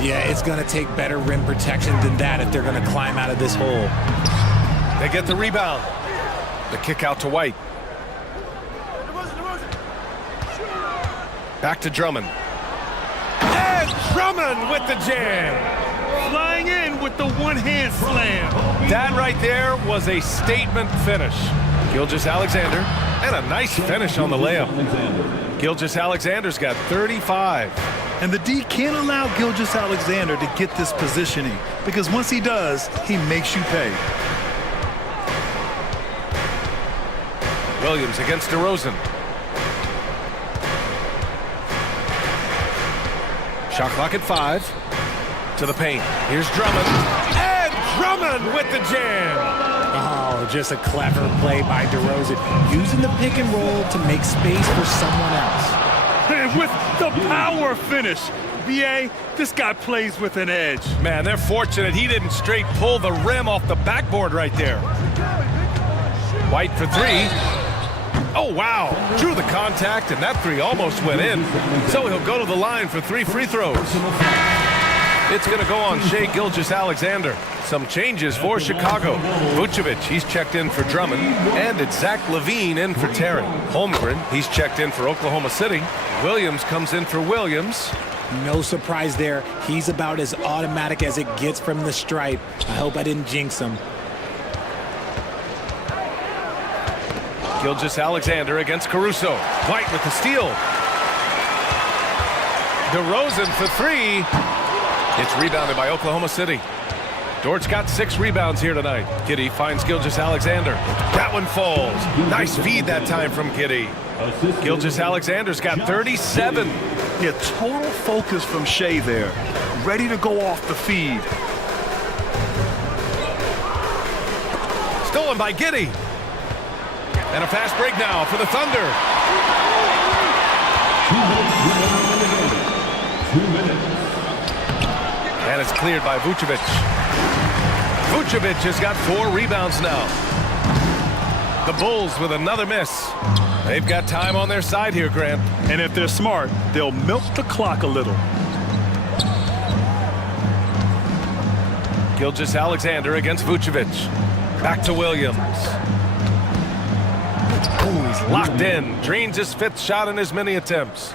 Yeah, it's going to take better rim protection than that if they're going to climb out of this hole. They get the rebound. The kick out to White. Back to Drummond. And Drummond with the jam. Flying in with the one-hand slam. That right there was a statement finish. Gilgeous-Alexander, and a nice finish on the layup. Gilgeous-Alexander's got 35. And the D can't allow Gilgeous-Alexander to get this positioning, because once he does, he makes you pay. Williams against DeRozan. Shot clock at 5. To the paint. Here's Drummond. And Drummond with the jam. Oh, just a clever play by DeRozan, using the pick and roll to make space for someone else. And with the power finish, B.A., this guy plays with an edge. Man, they're fortunate he didn't straight pull the rim off the backboard right there. White for 3. Oh, wow. Drew the contact, and that 3 almost went in. So he'll go to the line for 3 free throws. It's going to go on Shai Gilgeous-Alexander. Some changes for Chicago. Vucevic, he's checked in for Drummond. And it's Zach LaVine in for Terry. Holmgren, he's checked in for Oklahoma City. Williams comes in for Williams. No surprise there. He's about as automatic as it gets from the stripe. I hope I didn't jinx him. Gilgeous-Alexander against Caruso. White with the steal. DeRozan for 3. It's rebounded by Oklahoma City. Dort's got 6 rebounds here tonight. Giddey finds Gilgeous-Alexander. That one falls. Nice feed that time from Giddey. Gilgeous-Alexander's got 37. Yeah, total focus from Shai there. Ready to go off the feed. Stolen by Giddey. And a fast break now for the Thunder. 2 minutes. And it's cleared by Vucevic. Vucevic has got 4 rebounds now. The Bulls with another miss. They've got time on their side here, Grant. And if they're smart, they'll milk the clock a little. Gilgeous-Alexander against Vucevic. Back to Williams. Ooh, he's locked in. Drains his 5th shot in as many attempts.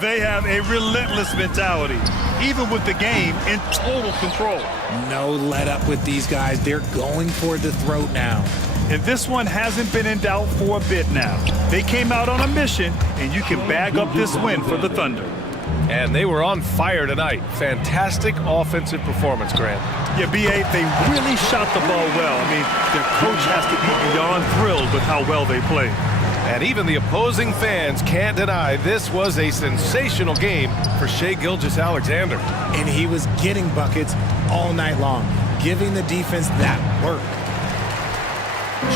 They have a relentless mentality, even with the game in total control. No let up with these guys. They're going for the throat now. And this one hasn't been in doubt for a bit now. They came out on a mission, and you can bag up this win for the Thunder. And they were on fire tonight. Fantastic offensive performance, Grant. Yeah, B.A., they really shot the ball well. I mean, their coach has to be beyond thrilled with how well they played. And even the opposing fans can't deny this was a sensational game for Shai Gilgeous-Alexander. And he was getting buckets all night long, giving the defense that work.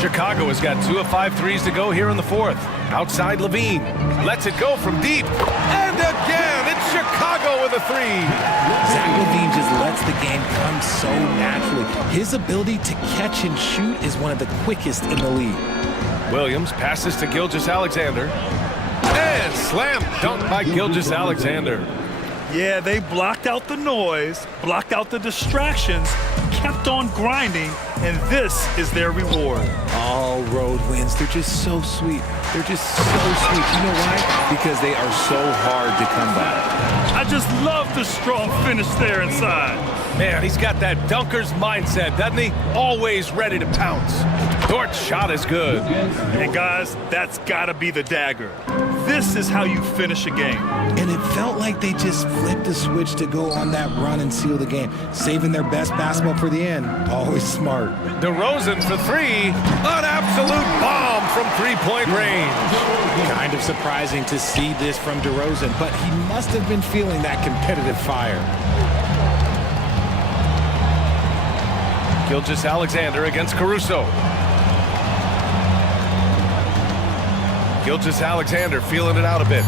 Chicago has got 2 of 5 threes to go here in the 4th. Outside LaVine. Lets it go from deep. And again, it's Chicago with a 3. Zach LaVine just lets the game come so naturally. His ability to catch and shoot is one of the quickest in the league. Williams passes to Gilgeous-Alexander. And slam dunk by Gilgeous-Alexander. Yeah, they blocked out the noise, blocked out the distractions, kept on grinding, and this is their reward. All road wins. They're just so sweet. They're just so sweet. You know why? Because they are so hard to come by. I just love the strong finish there inside. Man, he's got that dunker's mindset, doesn't he? Always ready to pounce. Dort's shot is good. And guys, that's got to be the dagger. This This is how you finish a game. And it felt like they just flipped the switch to go on that run and seal the game, saving their best basketball for the end. Always smart. DeRozan for three. An absolute bomb from three-point range. Kind of surprising to see this from DeRozan, but he must have been feeling that competitive fire. Gilgeous-Alexander against Caruso. Gilgeous-Alexander feeling it out a bit.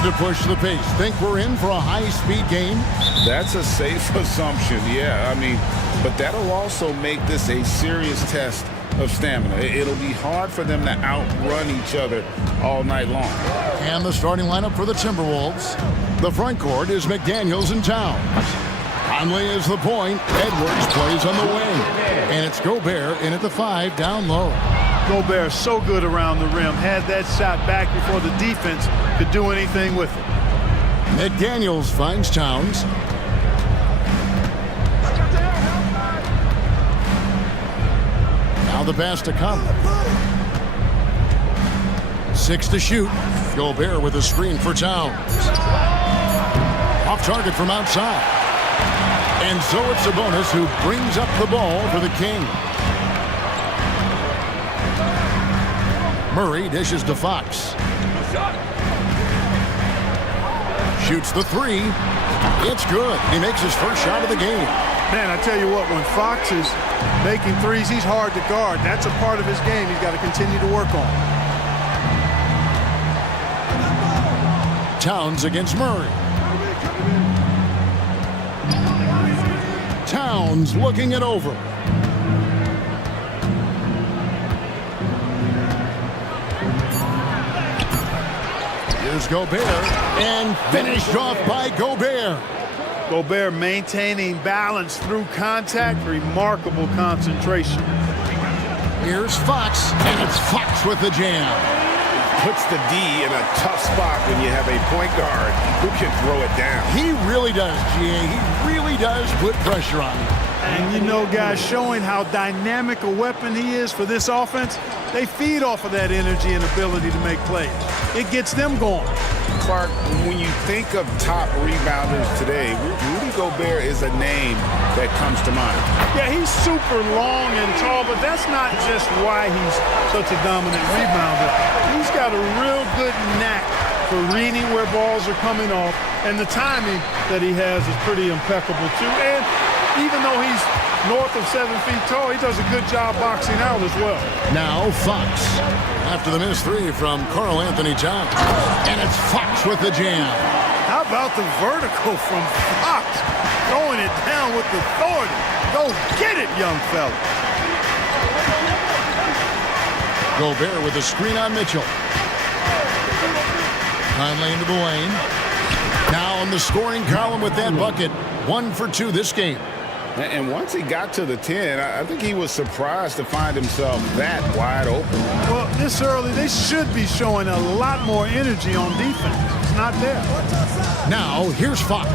have to push the pace. Think we're in for a high-speed game? That's a safe assumption, yeah. I mean, but that'll also make this a serious test of stamina. It'll be hard for them to outrun each other all night long. And the starting lineup for the Timberwolves. The front court is McDaniels and Towns. Conley is the point. Edwards plays on the wing. And it's Gobert in at the 5 down low. Gobert so good around the rim. Had that shot back before the defense could do anything with it. McDaniels finds Towns. Now the pass to Conley. 6 to shoot. Gobert with a screen for Towns. Off target from outside. And so it's Sabonis who brings up the ball for the King. Murray dishes to Fox. Shoots the 3. It's good. He makes his first shot of the game. Man, I tell you what, when Fox is making threes, he's hard to guard. That's a part of his game he's got to continue to work on. Towns against Murray. Towns looking it over. Here's Gobert, and finished off by Gobert. Gobert maintaining balance through contact, remarkable concentration. Here's Fox, and it's Fox with the jam. Puts the D in a tough spot when you have a point guard who can throw it down. He really does, G.A. He really does put pressure on him. And you know, guys, showing how dynamic a weapon he is for this offense, they feed off of that energy and ability to make plays. It gets them going. Clark, when you think of top rebounders today, Rudy Gobert is a name that comes to mind. Yeah, he's super long and tall, but that's not just why he's such a dominant rebounder. He's got a real good knack for reading where balls are coming off, and the timing that he has is pretty impeccable too. And even though he's north of 7 feet tall, he does a good job boxing out as well. Now Fox, after the missed 3 from Karl Anthony Towns. And it's Fox with the jam. How about the vertical from Fox? Throwing it down with authority. Go get it, young fella. Gobert with a screen on Mitchell. Conley into the lane. Now on the scoring column with that bucket. 1 for 2 this game. And once he got to the 10, I think he was surprised to find himself that wide open. Well, this early, they should be showing a lot more energy on defense. It's not there. Now, here's Fox.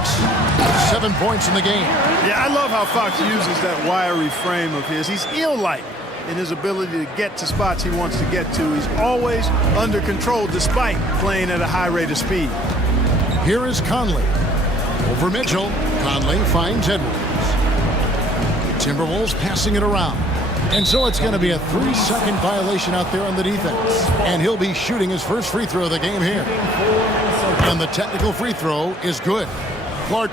7 points in the game. Yeah, I love how Fox uses that wiry frame of his. He's eel-like in his ability to get to spots he wants to get to. He's always under control despite playing at a high rate of speed. Here is Conley. Over Mitchell. Conley finds Edwards. Timberwolves passing it around. And so it's going to be a 3-second violation out there on the defense. And he'll be shooting his first free throw of the game here. And the technical free throw is good. Clark.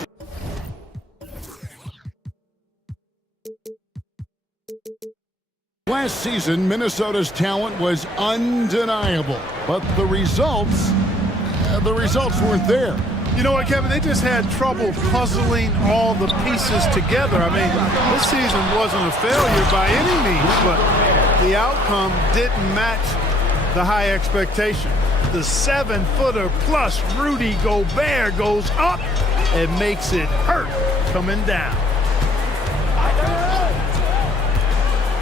Last season, Minnesota's talent was undeniable. But the results weren't there. You know what, Kevin? They just had trouble puzzling all the pieces together. I mean, this season wasn't a failure by any means, but the outcome didn't match the high expectation. The 7-footer plus Rudy Gobert goes up and makes it hurt coming down.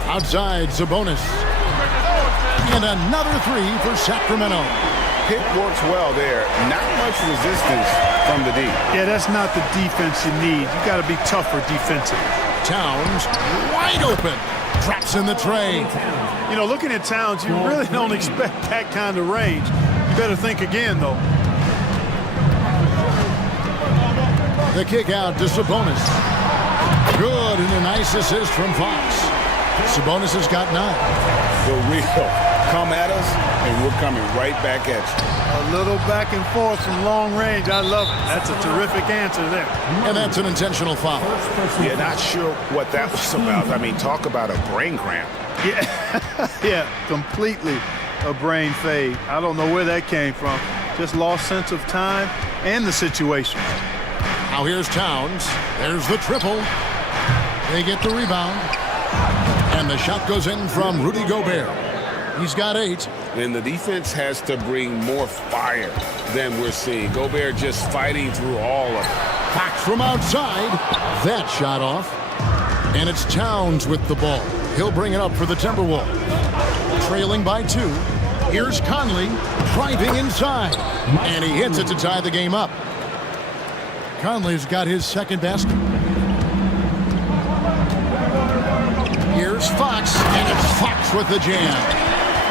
Outside, Sabonis. And another 3 for Sacramento. Pick works well there. Not much resistance from the D. Yeah, that's not the defense you need. You got to be tougher defensively. Towns wide open. Drops in the tray. You know, looking at Towns, you really don't expect that kind of range. You better think again, though. The kick out to Sabonis. Good, and a nice assist from Fox. Sabonis has got 9. The real. Come at us, and we're coming right back at you. A little back and forth from long range. I love it. That's a terrific answer there. And that's an intentional foul. Yeah, not sure what that was about. I mean, talk about a brain cramp. Yeah, yeah, completely a brain fade. I don't know where that came from. Just lost sense of time and the situation. Now here's Towns. There's the triple. They get the rebound. And the shot goes in from Rudy Gobert. He's got 8. And the defense has to bring more fire than we're seeing. Gobert just fighting through all of it. Fox from outside. That shot off. And it's Towns with the ball. He'll bring it up for the Timberwolves. Trailing by 2. Here's Conley driving inside. And he hits it to tie the game up. Conley's got his second basket. Here's Fox, and it's Fox with the jam.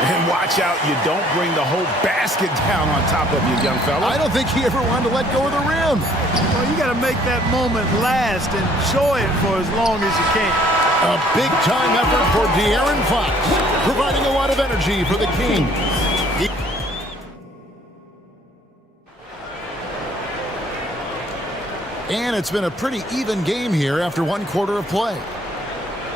And watch out, you don't bring the whole basket down on top of you, young fella. I don't think he ever wanted to let go of the rim. Well, you got to make that moment last. Enjoy it for as long as you can. A big-time effort for De'Aaron Fox, providing a lot of energy for the Kings. And it's been a pretty even game here after 1 quarter of play.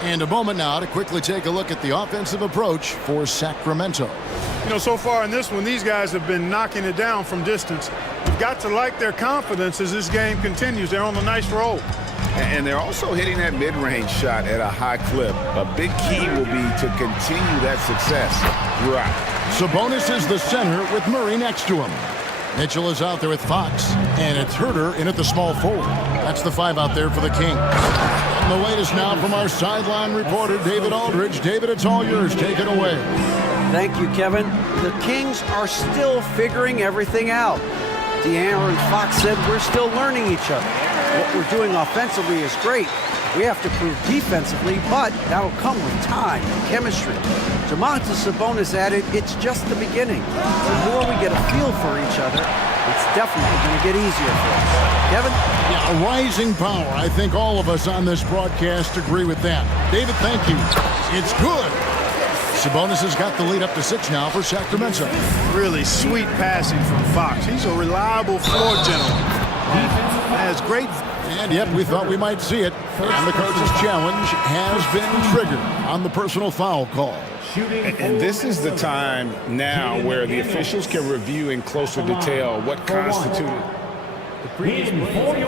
And a moment now to quickly take a look at the offensive approach for Sacramento. You know, so far in this one, these guys have been knocking it down from distance. You've got to like their confidence as this game continues. They're on a nice roll. And they're also hitting that mid-range shot at a high clip. A big key will be to continue that success throughout. Sabonis is the center with Murray next to him. Mitchell is out there with Fox, and it's Herter in at the small forward. That's the 5 out there for the Kings. And the latest now from our sideline reporter, David Aldridge. David, it's all yours. Take it away. Thank you, Kevin. The Kings are still figuring everything out. De'Aaron Fox said we're still learning each other. What we're doing offensively is great. We have to prove defensively, but that'll come with time and chemistry. Domantas Sabonis added, it's just the beginning. The more we get a feel for each other, it's definitely going to get easier for us. Kevin? Yeah, a rising power. I think all of us on this broadcast agree with that. David, thank you. It's good. Sabonis has got the lead up to 6 now for Sacramento. Really sweet passing from Fox. He's a reliable floor general. Has great. And yet we thought we might see it. And the coach's challenge has been triggered on the personal foul call. And this is the time now where the officials can review in closer detail what constituted the previous play.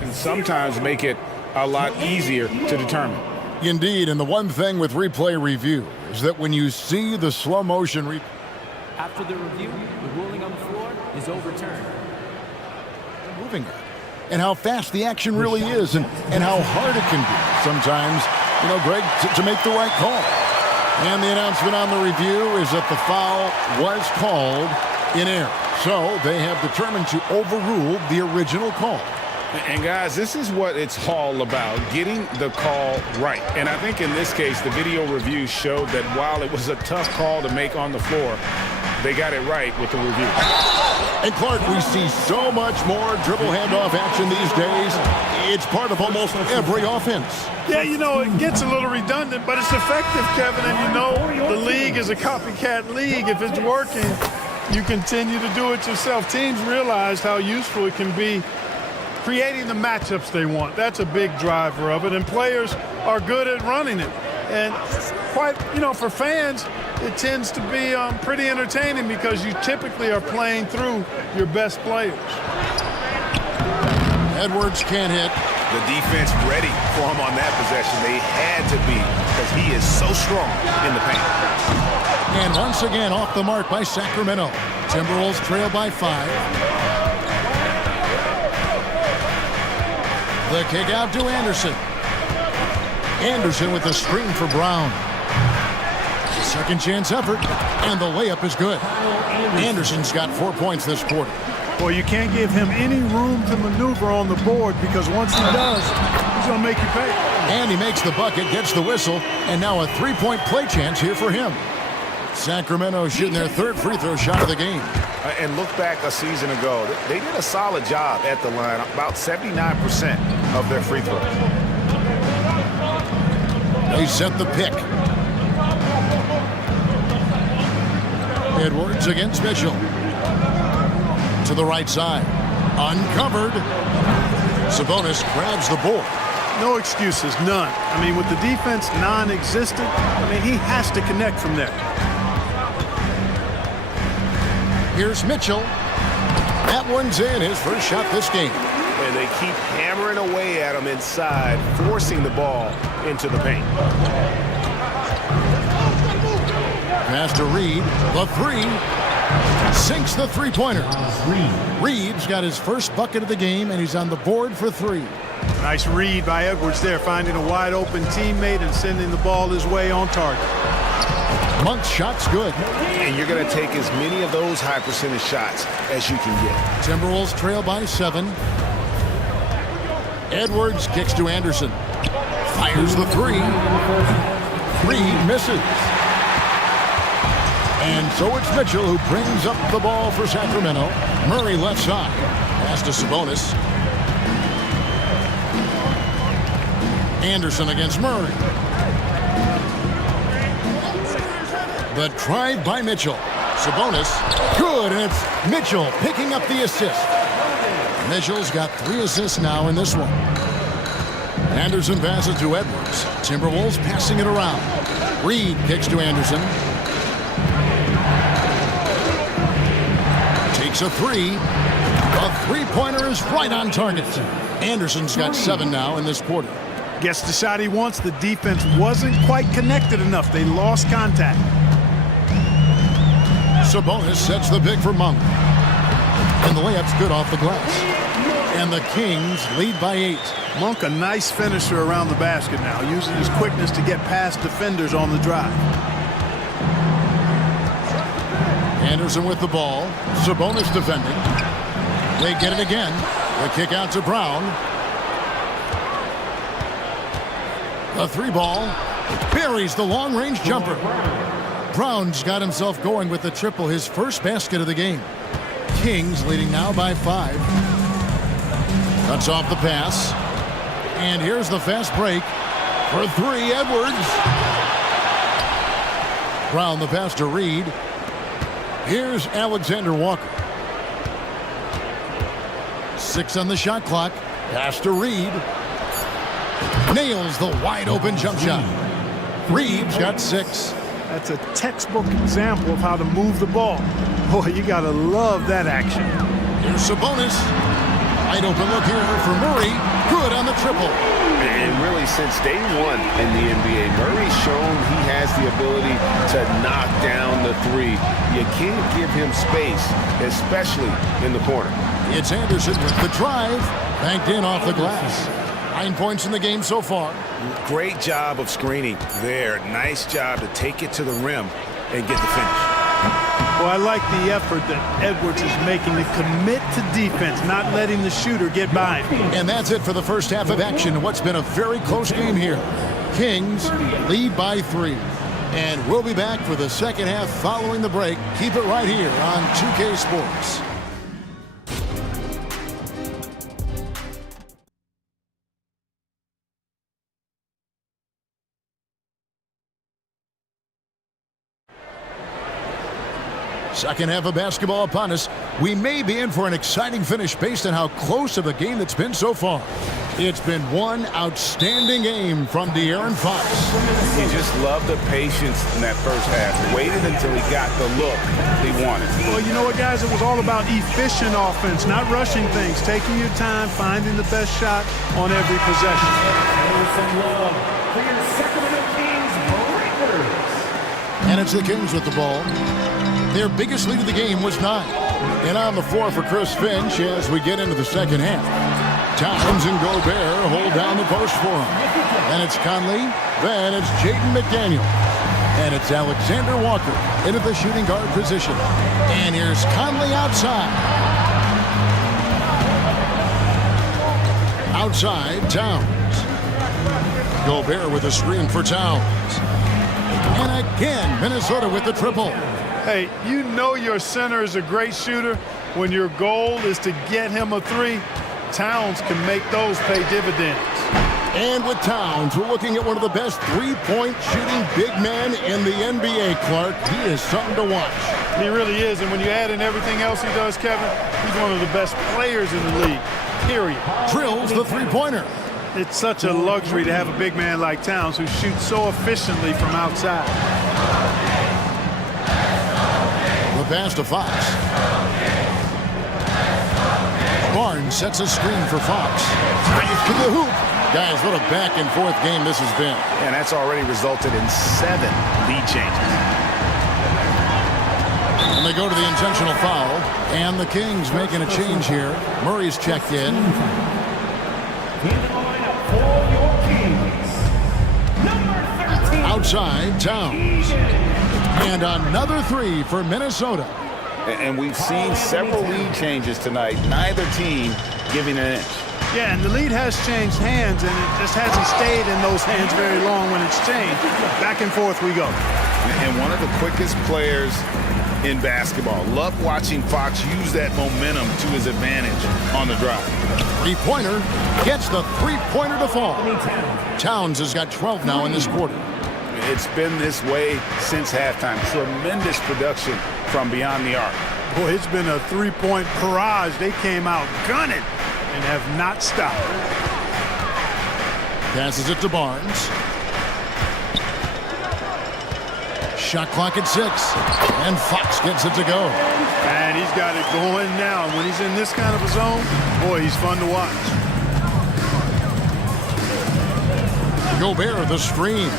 Can sometimes make it a lot easier to determine. Indeed, and the one thing with replay review is that when you see the slow motion after the review, the ruling on the floor is overturned. Moving it. And how fast the action really is and how hard it can be sometimes, you know, Greg, to make the right call. And the announcement on the review is that the foul was called in error. So they have determined to overrule the original call. And guys, this is what it's all about, getting the call right. And I think in this case, the video review showed that while it was a tough call to make on the floor, they got it right with the review. And Clark, we see so much more dribble handoff action these days. It's part of almost every offense. Yeah, you know, it gets a little redundant, but it's effective, Kevin. And you know, the league is a copycat league. If it's working, you continue to do it yourself. Teams realized how useful it can be creating the matchups they want. That's a big driver of it, and players are good at running it. And quite, you know, for fans, it tends to be pretty entertaining because you typically are playing through your best players. Edwards can't hit. The defense ready for him on that possession. They had to be because he is so strong in the paint. And once again off the mark by Sacramento. Timberwolves trail by 5. The kick out to Anderson. Anderson with the screen for Brown. Second chance effort, and the layup is good. Anderson's got 4 points this quarter. Well, you can't give him any room to maneuver on the board because once he does, he's going to make you pay. And he makes the bucket, gets the whistle, and now a 3-point play chance here for him. Sacramento shooting their 3rd free throw shot of the game. And look back a season ago. They did a solid job at the line, about 79% of their free throws. They set the pick. Edwards against Mitchell. To the right side. Uncovered. Sabonis grabs the board. No excuses, none. I mean, with the defense non-existent, I mean, he has to connect from there. Here's Mitchell. That one's in, his first shot this game. And they keep hammering away at him inside, forcing the ball into the paint. Pass to Reed, the three. Sinks the three-pointer. Reed's got his first bucket of the game, and he's on the board for three. Nice read by Edwards there, finding a wide-open teammate and sending the ball his way on target. Monk's shot's good. And you're going to take as many of those high-percentage shots as you can get. Timberwolves trail by 7. Edwards kicks to Anderson. Fires the three. Reed misses. And so it's Mitchell who brings up the ball for Sacramento. Murray left side. Pass to Sabonis. Anderson against Murray. The drive by Mitchell. Sabonis. Good, and it's Mitchell picking up the assist. Mitchell's got 3 assists now in this one. Anderson passes to Edwards. Timberwolves passing it around. Reed kicks to Anderson. Takes a three. A three-pointer is right on target. Anderson's got 7 now in this quarter. Gets the shot he wants. The defense wasn't quite connected enough. They lost contact. Sabonis sets the pick for Monk. And the layup's good off the glass. And the Kings lead by 8. Monk, a nice finisher around the basket now, using his quickness to get past defenders on the drive. Anderson with the ball. Sabonis defending. They get it again. The kick out to Brown. The three ball buries the long-range jumper. Brown's got himself going with the triple, his first basket of the game. Kings leading now by 5. Cuts off the pass. And here's the fast break for 3, Edwards. Brown the pass to Reed. Here's Alexander Walker. 6 on the shot clock. Pass to Reed. Nails the wide open jump shot. Reed's got 6. That's a textbook example of how to move the ball. Boy, you gotta love that action. Here's Sabonis. Wide open look here for Murray. Good on the triple. And really, since day one in the NBA, Murray's shown he has the ability to knock down the three. You can't give him space, especially in the corner. It's Anderson with the drive. Banked in off the glass. 9 points in the game so far. Great job of screening there. Nice job to take it to the rim and get the finish. Well, I like the effort that Edwards is making to commit to defense, not letting the shooter get by him. And that's it for the first half of action in what's been a very close game here. Kings lead by 3. And we'll be back for the second half following the break. Keep it right here on 2K Sports. Second half of basketball upon us. We may be in for an exciting finish based on how close of a game that's been so far. It's been one outstanding game from De'Aaron Fox. He just loved the patience in that first half. Waited until he got the look he wanted. Well, you know what, guys? It was all about efficient offense, not rushing things, taking your time, finding the best shot on every possession. And it's the Kings with the ball. Their biggest lead of the game was 9. And on the floor for Chris Finch as we get into the second half. Towns and Gobert hold down the post for him. Then it's Conley. Then it's Jaden McDaniel. And it's Alexander Walker into the shooting guard position. And here's Conley outside. Outside, Towns. Gobert with a screen for Towns. And again, Minnesota with the triple. Hey, you know your center is a great shooter when your goal is to get him a 3. Towns can make those pay dividends. And with Towns, we're looking at one of the best three-point shooting big men in the NBA, Clark. He is something to watch. He really is, and when you add in everything else he does, Kevin, he's one of the best players in the league, period. Drills the three-pointer. It's such a luxury to have a big man like Towns who shoots so efficiently from outside. The pass to Fox. Barnes sets a screen for Fox. Drives to the hoop. Guys, what a back-and-forth game this has been. And that's already resulted in 7 lead changes. And they go to the intentional foul. And the Kings making a change here. Murray's checked in. Outside, Towns. And another 3 for Minnesota. And we've seen several lead changes tonight. Neither team giving an inch. Yeah, and the lead has changed hands, and it just hasn't stayed in those hands very long when it's changed. Back and forth we go. And one of the quickest players in basketball. Love watching Fox use that momentum to his advantage on the drive. Three-pointer gets the three-pointer to fall. Towns has got 12 now in this quarter. It's been this way since halftime. Tremendous production from beyond the arc. Boy, it's been a three-point barrage. They came out gunning and have not stopped. Passes it to Barnes. Shot clock at 6. And Fox gets it to go. And he's got it going now. When he's in this kind of a zone, boy, he's fun to watch. Gobert, the screen.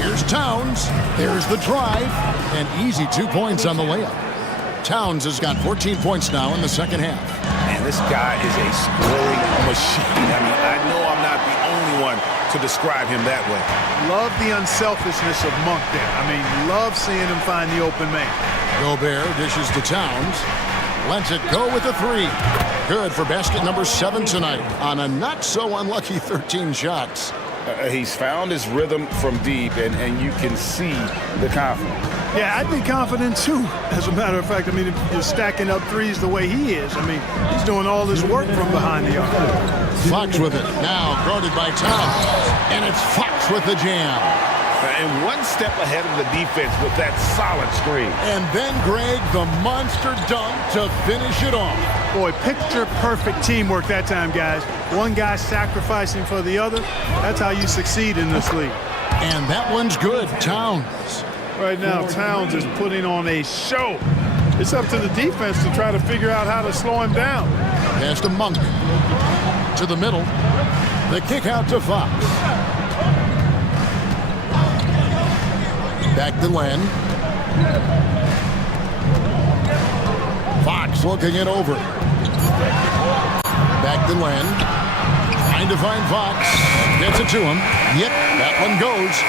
Here's Towns. There's the drive. An easy 2 points on the layup. Towns has got 14 points now in the second half. And this guy is a scoring machine. I mean, I know I'm not the only one to describe him that way. Love the unselfishness of Monk there. I mean, love seeing him find the open man. Gobert dishes to Towns. Lets it go with the 3. Good for basket number 7 tonight on a not-so-unlucky 13 shots. He's found his rhythm from deep, and you can see the confidence. Yeah, I'd be confident, too, as a matter of fact. I mean, if you're stacking up threes the way he is, I mean, he's doing all this work from behind the arc. Fox with it. Now guarded by Towns. And it's Fox with the jam. And one step ahead of the defense with that solid screen. And then, Greg, the monster dunk to finish it off. Boy, picture-perfect teamwork that time, guys. One guy sacrificing for the other. That's how you succeed in this league. And that one's good. Towns. Right now, Towns is putting on a show. It's up to the defense to try to figure out how to slow him down. Pass to Monk. To the middle. The kick out to Fox. Back to Len. Fox looking it over. Back to Len. Trying to find Fox. Gets it to him. Yep, that one goes.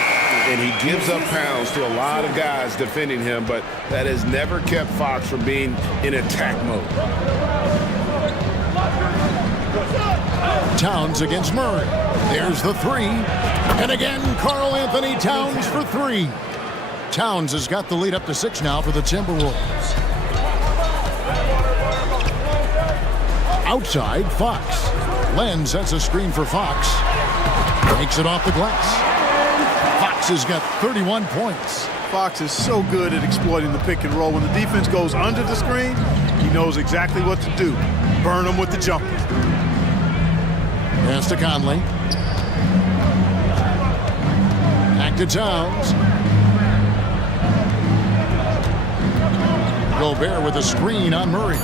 And he gives up pounds to a lot of guys defending him, but that has never kept Fox from being in attack mode. Towns against Murray. There's the 3. And again, Karl Anthony Towns for 3. Towns has got the lead up to 6 now for the Timberwolves. Outside, Fox. Len sets a screen for Fox. Takes it off the glass. Fox has got 31 points. Fox is so good at exploiting the pick and roll. When the defense goes under the screen, he knows exactly what to do. Burn them with the jumper. Pass to Conley. Back to Towns. Gobert with a screen on Murray.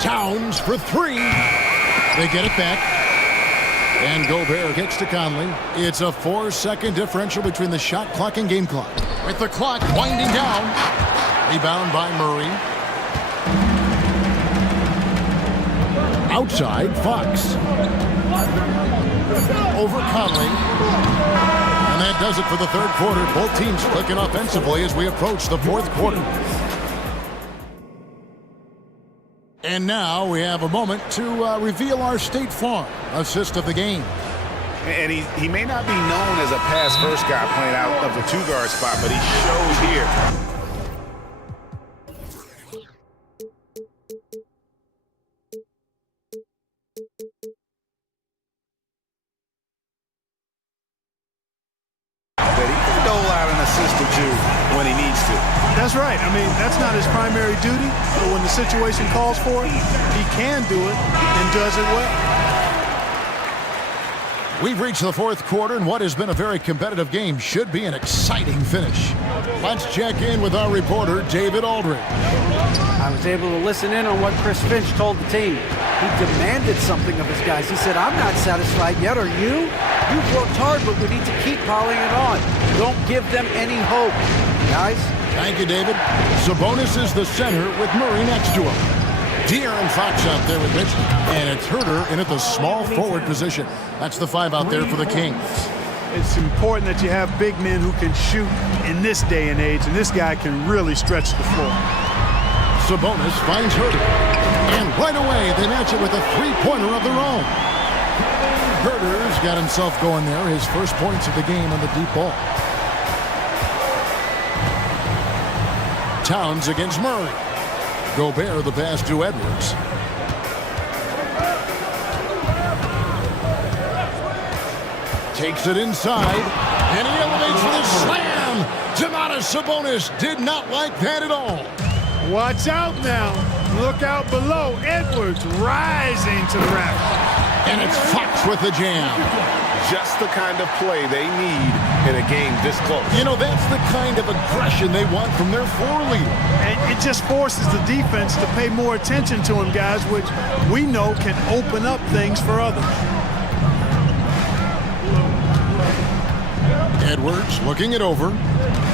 Towns for 3. They get it back. And Gobert gets to Conley. It's a 4-second differential between the shot clock and game clock. With the clock winding down. Rebound by Murray. Outside, Fox. Over Conley. And that does it for the third quarter. Both teams clicking offensively as we approach the fourth quarter. And now we have a moment to reveal our State Farm assist of the game. And he may not be known as a pass-first guy playing out of the 2-guard spot, but he shows here. That he can dole out an assist or 2 when he needs to. That's right. I mean, that's not his primary duty, but when the situation calls for it, he can do it and does it well. We've reached the fourth quarter, and what has been a very competitive game should be an exciting finish. Let's check in with our reporter, David Aldridge. I was able to listen in on what Chris Finch told the team. He demanded something of his guys. He said, I'm not satisfied yet, are you? You've worked hard, but we need to keep piling it on. Don't give them any hope. Guys? Thank you, David. Sabonis is the center with Murray next to him. De'Aaron Fox out there with Mitchell. And it's Herter in at the small forward position. That's the 5 out there for the Kings. It's important that you have big men who can shoot in this day and age, and this guy can really stretch the floor. Sabonis finds Herter. And right away, they match it with a three-pointer of their own. Herter's got himself going there. His first points of the game on the deep ball. Towns against Murray. Gobert the pass to Edwards. Takes it inside, and he elevates for the slam. Domantas Sabonis did not like that at all. Watch out now. Look out below. Edwards rising to the rack. And it's Fox with the jam. Just the kind of play they need in a game this close. You know, that's the kind of aggression they want from their floor leader. And it just forces the defense to pay more attention to him, guys, which we know can open up things for others. Edwards looking it over,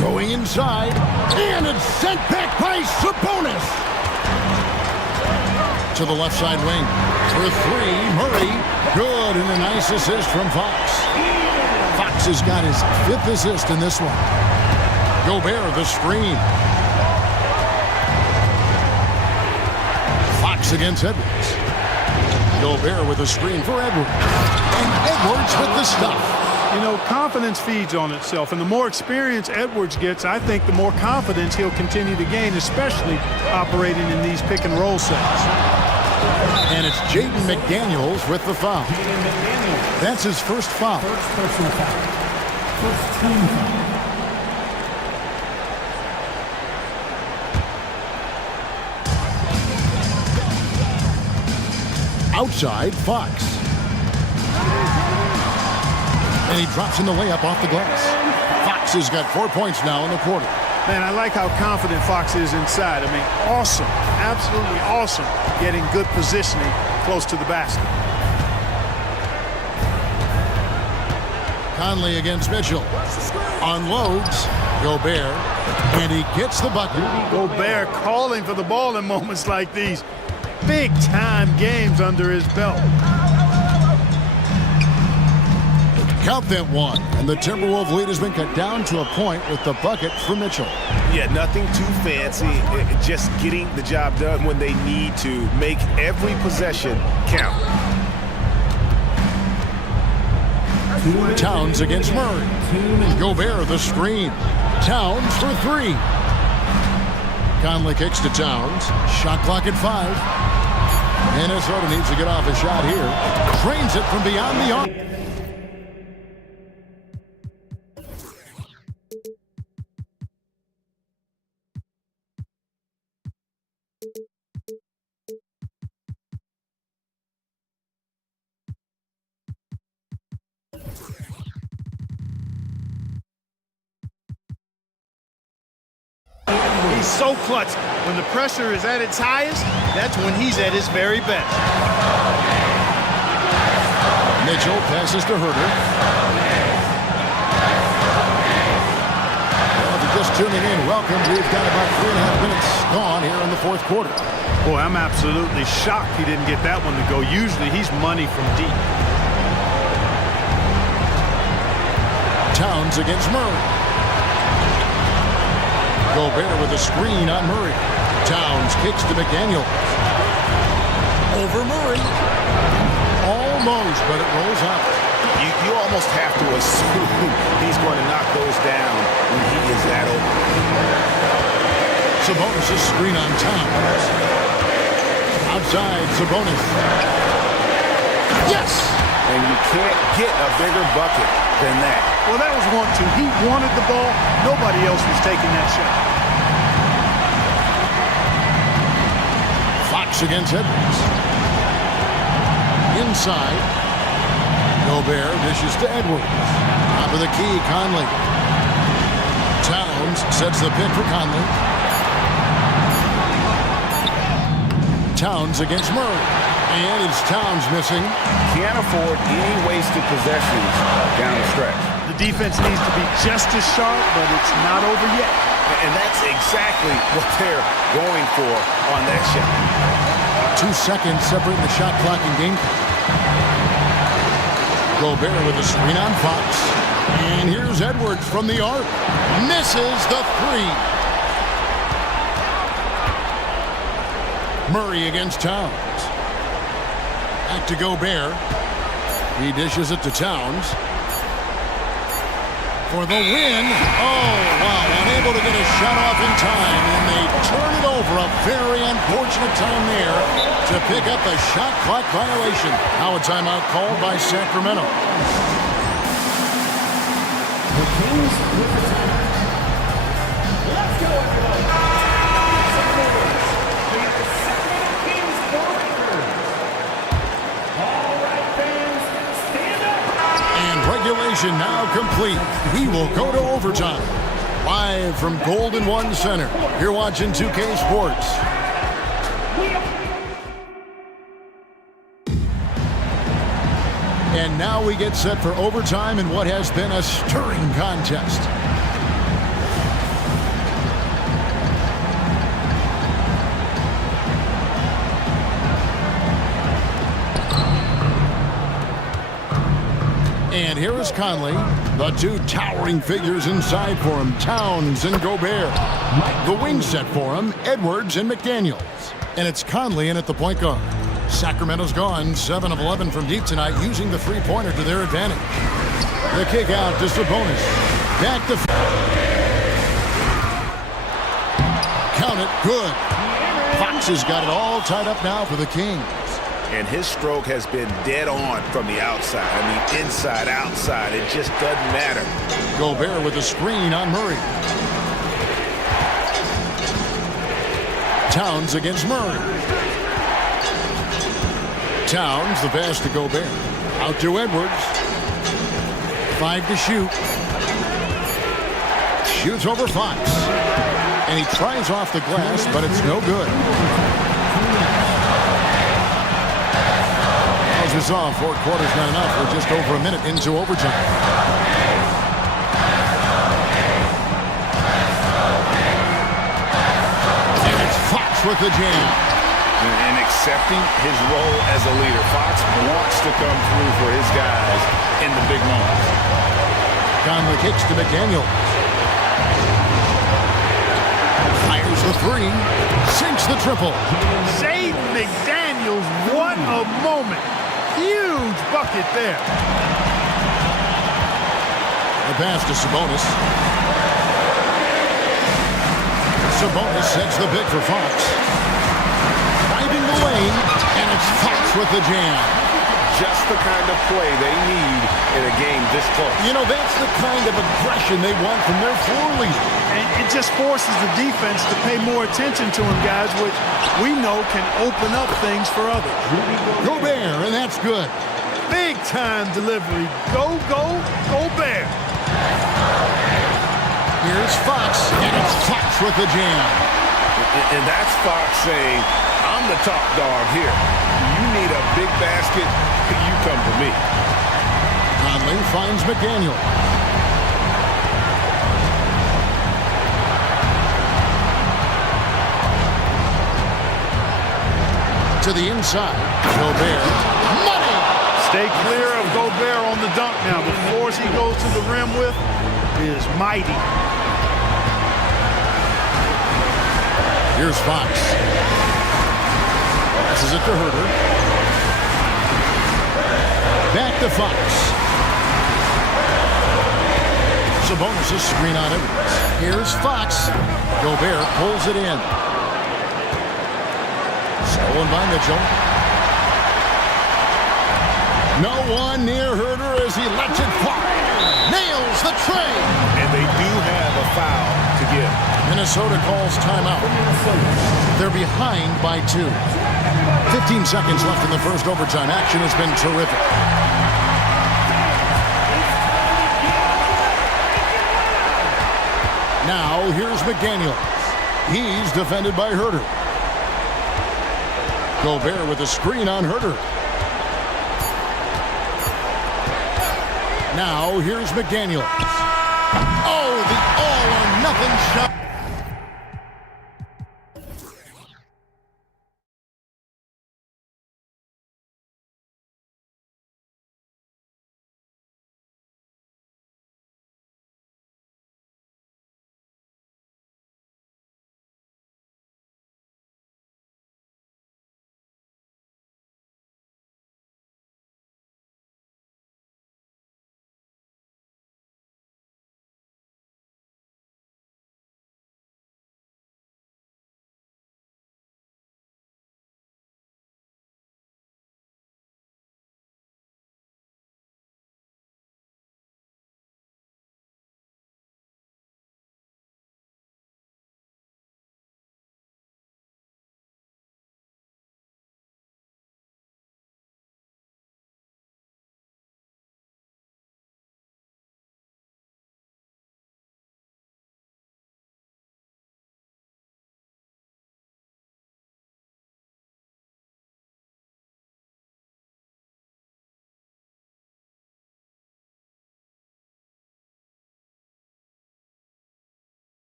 going inside, and it's sent back by Sabonis. To the left side wing. For 3, Murray. Good, and a nice assist from Fox. Fox has got his 5th assist in this one. Gobert, the screen. Fox against Edwards. Gobert with a screen for Edwards. And Edwards with the stuff. You know, confidence feeds on itself, and the more experience Edwards gets, I think the more confidence he'll continue to gain, especially operating in these pick-and-roll sets. And it's Jaden McDaniels with the foul. That's his first foul. First personal foul. First team foul. Outside, Fox. And he drops in the layup off the glass. Fox has got 4 points now in the quarter. Man, I like how confident Fox is inside. I mean, awesome, absolutely awesome, getting good positioning close to the basket. Conley against Mitchell. Unloads. Gobert. And he gets the bucket. Gobert calling for the ball in moments like these. Big-time games under his belt. Count that one, and the Timberwolves lead has been cut down to a point with the bucket for Mitchell. Yeah, nothing too fancy, just getting the job done when they need to. Make every possession count. Towns against Murray. Gobert the screen. Towns for 3. Conley kicks to Towns. Shot clock at 5. Minnesota needs to get off a shot here. Drains it from beyond the arc. He's so clutch. When the pressure is at its highest, that's when he's at his very best. Mitchell passes to Herter. Well, if you're just tuning in, welcome. We've got about 3.5 minutes gone here in the fourth quarter. Boy, I'm absolutely shocked he didn't get that one to go. Usually he's money from deep. Towns against Murray. Gobert with a screen on Murray. Towns kicks to McDaniel. Over Murray. Almost, but it rolls out. You almost have to assume he's going to knock those down when he is that open. Sabonis a screen on Towns. Outside, Sabonis. Yes! And you can't get a bigger bucket than that. Well, that was 1-2. He wanted the ball. Nobody else was taking that shot. Fox against Edwards. Inside. Gobert dishes to Edwards. Top of the key, Conley. Towns sets the pick for Conley. Towns against Murray. And it's Towns missing. Can't afford any wasted possessions down the stretch. The defense needs to be just as sharp, but it's not over yet. And that's exactly what they're going for on that shot. 2 seconds separating the shot clock and game clock. Gobert with a screen on Fox. And here's Edwards from the arc. Misses the three. Murray against Towns. Back to Gobert. He dishes it to Towns. For the win. Oh, wow. Unable to get a shot off in time. And they turn it over. A very unfortunate time there to pick up the shot clock violation. Now a timeout called by Sacramento. The Kings with the timeout. Let's go, everybody. We got the Sacramento Kings for all right, fans, stand up. And regulation now complete. We will go to overtime. Live from Golden One Center. You're watching 2K Sports. And now we get set for overtime in what has been a stirring contest. And here is Conley. The two towering figures inside for him, Towns and Gobert. The wing set for him, Edwards and McDaniels. And it's Conley in at the point guard. Sacramento's gone 7 of 11 from deep tonight, using the three-pointer to their advantage. The kick out to Sabonis. Back to... Count it, good. Fox has got it all tied up now for the Kings. And his stroke has been dead on from the outside. I mean, inside, outside. It just doesn't matter. Gobert with a screen on Murray. Towns against Murray. Towns, the pass to Gobert. Out to Edwards. 5 to shoot. Shoots over Fox. And he tries off the glass, but it's no good. As we saw, 4 quarters not enough. We're just over a minute into overtime. And it's Fox with the jam. And accepting his role as a leader. Fox wants to come through for his guys in the big moments. Conley kicks to McDaniels. Fires the three. Sinks the triple. Shade McDaniels, what a moment. Huge bucket there. The pass to Sabonis. Sabonis sets the pick for Fox. Driving the lane, and it's Fox with the jam. Just the kind of play they need in a game this close. You know, that's the kind of aggression they want from their floor leader. And it just forces the defense to pay more attention to him, guys, which we know can open up things for others. Gobert, and that's good. Big time delivery. Go, go, Gobert. Here's Fox, and it's Fox with the jam. And that's Fox saying, I'm the top dog here. You need a big basket, you come to me. Conley finds McDaniel. To the inside, Gobert. Money! Stay clear of Gobert on the dunk now. The force he goes to the rim with is mighty. Here's Fox. Passes it to Herter. Back to Fox. Sabonis' screen on Edwards. Here's Fox. Gobert pulls it in. Stolen by Mitchell. No one near Herter as he lets it fly. Nails the tray. And they do have a foul to give. Minnesota calls timeout. They're behind by 2. 15 seconds left in the first overtime. Action has been terrific. Now here's McDaniels. He's defended by Herter. Gobert with a screen on Herter. Now here's McDaniels. Oh, the all-or-nothing shot.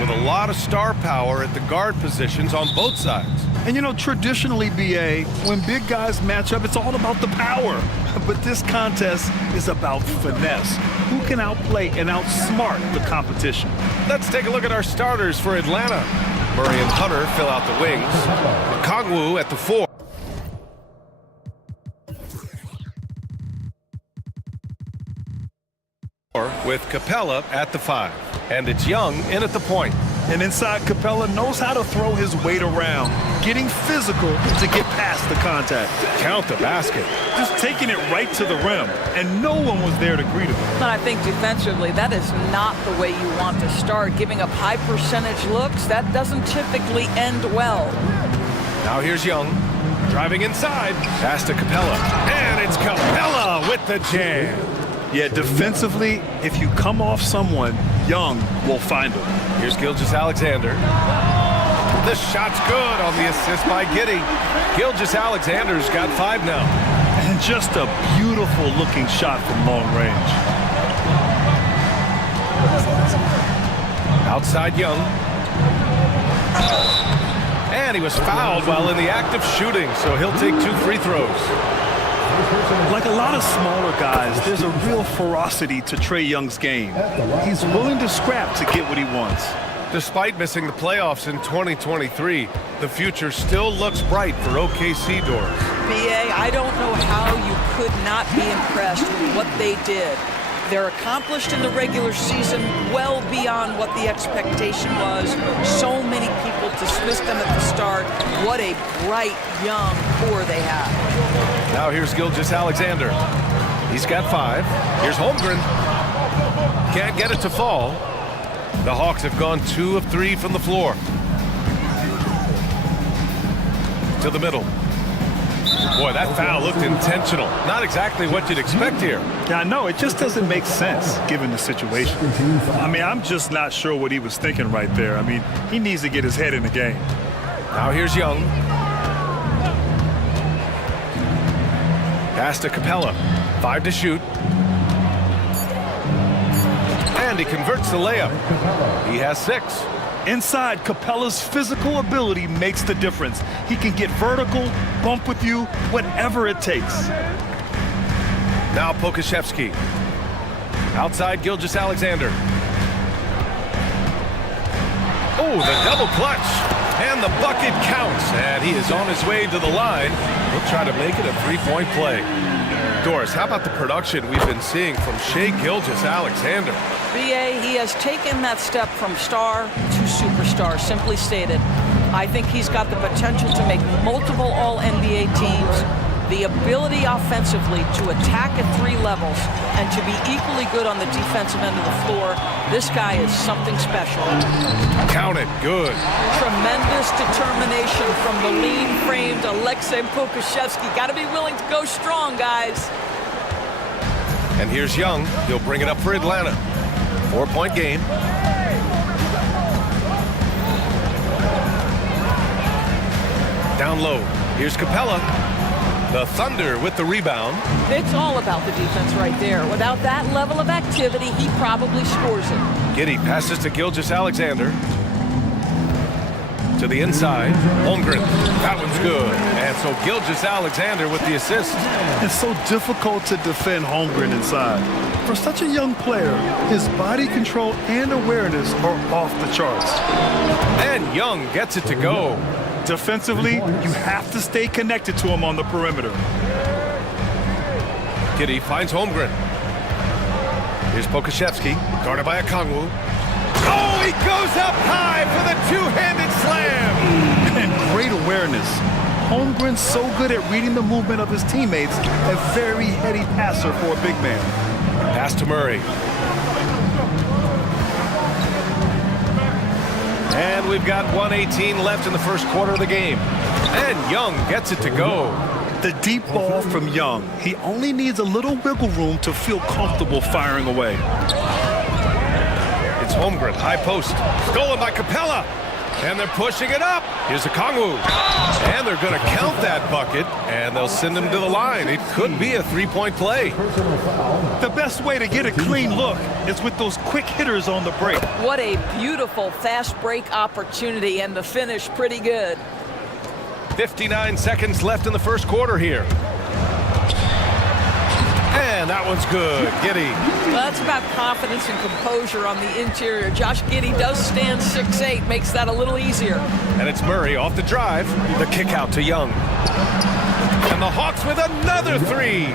with a lot of star power at the guard positions on both sides. And you know, traditionally, BA, when big guys match up, it's all about the power. But this contest is about finesse. Who can outplay and outsmart the competition? Let's take a look at our starters for Atlanta. Murray and Hunter fill out the wings. Okongwu at the 4. With Capella at the 5. And it's Young in at the point. And inside, Capella knows how to throw his weight around, getting physical to get past the contact. Count the basket. Just taking it right to the rim, and no one was there to greet him. But I think defensively, that is not the way you want to start. Giving up high percentage looks, that doesn't typically end well. Now here's Young, driving inside. Pass to Capella, and it's Capella with the jam. Yeah, defensively, if you come off someone, Young will find him. Here's Gilgeous-Alexander. The shot's good on the assist by Giddey. Gilgeous-Alexander's got 5 now. And just a beautiful looking shot from long range. Outside Young. And he was fouled while in the act of shooting, so he'll take 2 free throws. Like a lot of smaller guys, there's a real ferocity to Trae Young's game. He's willing to scrap to get what he wants. Despite missing the playoffs in 2023, the future still looks bright for OKC doors. BA, I don't know how you could not be impressed with what they did. They're accomplished in the regular season well beyond what the expectation was. So many people dismissed them at the start. What a bright, young core they have. Now here's Gilgeous-Alexander. He's got 5. Here's Holmgren. Can't get it to fall. The Hawks have gone 2 of 3 from the floor. To the middle. Boy, that foul looked intentional. Not exactly what you'd expect here. Yeah, I know. It just doesn't make sense given the situation. I mean, I'm just not sure what he was thinking right there. I mean, he needs to get his head in the game. Now here's Young. Pass to Capella. 5 to shoot. And he converts the layup. He has 6. Inside, Capella's physical ability makes the difference. He can get vertical, bump with you, whatever it takes. Now Pokashevsky. Outside, Gilgeous-Alexander. Oh, the double clutch. And the bucket counts. And he is on his way to the line. He'll try to make it a 3-point play. Doris, how about the production we've been seeing from Shai Gilgeous-Alexander? BA, he has taken that step from star to superstar, simply stated. I think he's got the potential to make multiple All-NBA teams, the ability offensively to attack at 3 levels, and to be equally good on the defensive end of the floor. This guy is something special. Count it, good. Tremendous determination from the lean-framed Aleksej Pokashevsky. Got to be willing to go strong, guys. And here's Young. He'll bring it up for Atlanta. 4-point game. Down low. Here's Capella. The Thunder with the rebound. It's all about the defense right there. Without that level of activity, he probably scores it. Giddey passes to Gilgeous-Alexander. To the inside. Holmgren. That one's good. And so Gilgeous-Alexander with the assist. It's so difficult to defend Holmgren inside. For such a young player, his body control and awareness are off the charts. And Young gets it to go. Defensively, you have to stay connected to him on the perimeter. Giddey finds Holmgren. Here's Pokashevsky, guarded by Okongwu. Oh, he goes up high for the 2-handed slam! And great awareness. Holmgren's so good at reading the movement of his teammates, a very heady passer for a big man. Pass to Murray. And we've got 1:18 left in the first quarter of the game. And Young gets it to go. The deep ball from Young. He only needs a little wiggle room to feel comfortable firing away. It's Holmgren, high post. Stolen by Capella. And they're pushing it up. Here's a Kongwu. And they're going to count that bucket, and they'll send him to the line. It could be a three-point play. The best way to get a clean look is with those quick hitters on the break. What a beautiful fast break opportunity, and the finish pretty good. 59 seconds left in the first quarter here. And that one's good. Giddey. Well, that's about confidence and composure on the interior. Josh Giddey does stand 6'8", makes that a little easier. And it's Murray off the drive. The kick out to Young. And the Hawks with another three.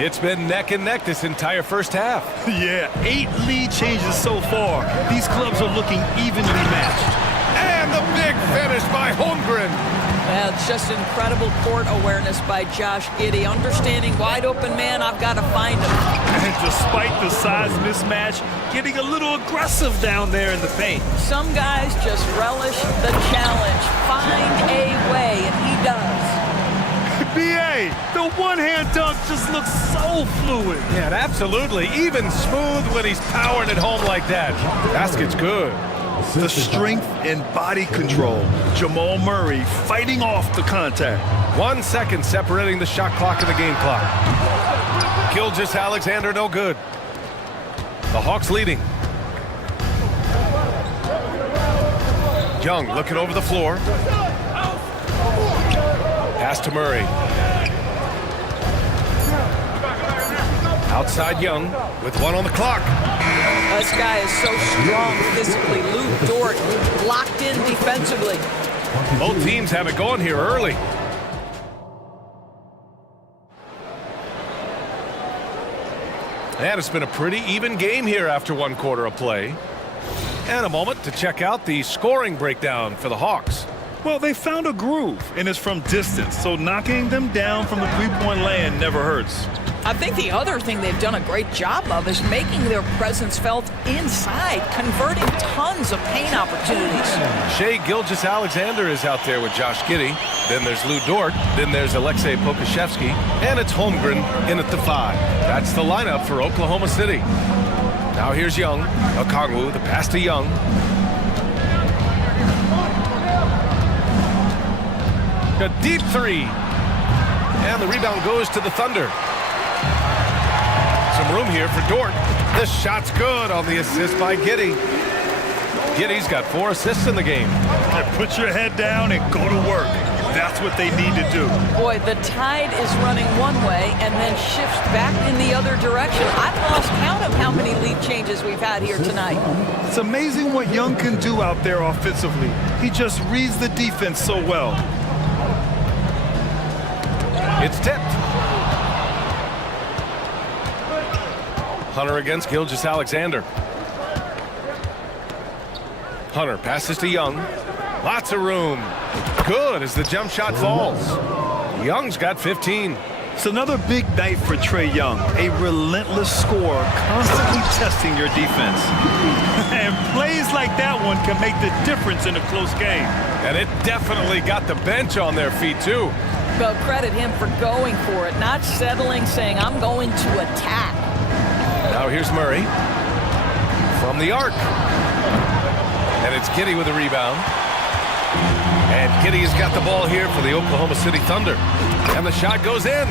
It's been neck and neck this entire first half. Yeah, 8 lead changes so far. These clubs are looking evenly matched. And the big finish by Holmgren. It's just incredible court awareness by Josh Giddey. Understanding wide open man, I've got to find him. And despite the size mismatch, getting a little aggressive down there in the paint. Some guys just relish the challenge. Find a way, and he does. B.A., the one-hand dunk just looks so fluid. Yeah, absolutely. Even smooth when he's powering it home like that. Basket's good. The strength and body control. Jamal Murray fighting off the contact. 1 second separating the shot clock and the game clock. Gilgeous-Alexander no good. The Hawks leading. Young looking over the floor. Pass to Murray. Outside Young with 1 on the clock. This guy is so strong physically. Lou Dort locked in defensively. Both teams have it going here early. And it's been a pretty even game here after 1 quarter of play. And a moment to check out the scoring breakdown for the Hawks. Well, they found a groove, and it's from distance, so knocking them down from the three-point land never hurts. I think the other thing they've done a great job of is making their presence felt inside, converting tons of paint opportunities. Shai Gilgeous-Alexander is out there with Josh Giddey. Then there's Lou Dort. Then there's Aleksej Pokusevski. And it's Holmgren in at the 5. That's the lineup for Oklahoma City. Now here's Young. Okongwu, the pass to Young. A deep three. And the rebound goes to the Thunder. Some room here for Dort. This shot's good on the assist by Giddey. Giddey's got 4 assists in the game. And put your head down and go to work. That's what they need to do. Boy, the tide is running one way and then shifts back in the other direction. I've lost count of how many lead changes we've had here tonight. It's amazing what Young can do out there offensively. He just reads the defense so well. It's tipped. Hunter against Gilgeous-Alexander. Hunter passes to Young. Lots of room. Good as the jump shot falls. Young's got 15. It's another big night for Trae Young. A relentless scorer, constantly testing your defense. And plays like that one can make the difference in a close game. And it definitely got the bench on their feet, too. Well, credit him for going for it, not settling, saying, I'm going to attack. Now here's Murray from the arc. And it's Giddey with a rebound. And Giddey has got the ball here for the Oklahoma City Thunder. And the shot goes in.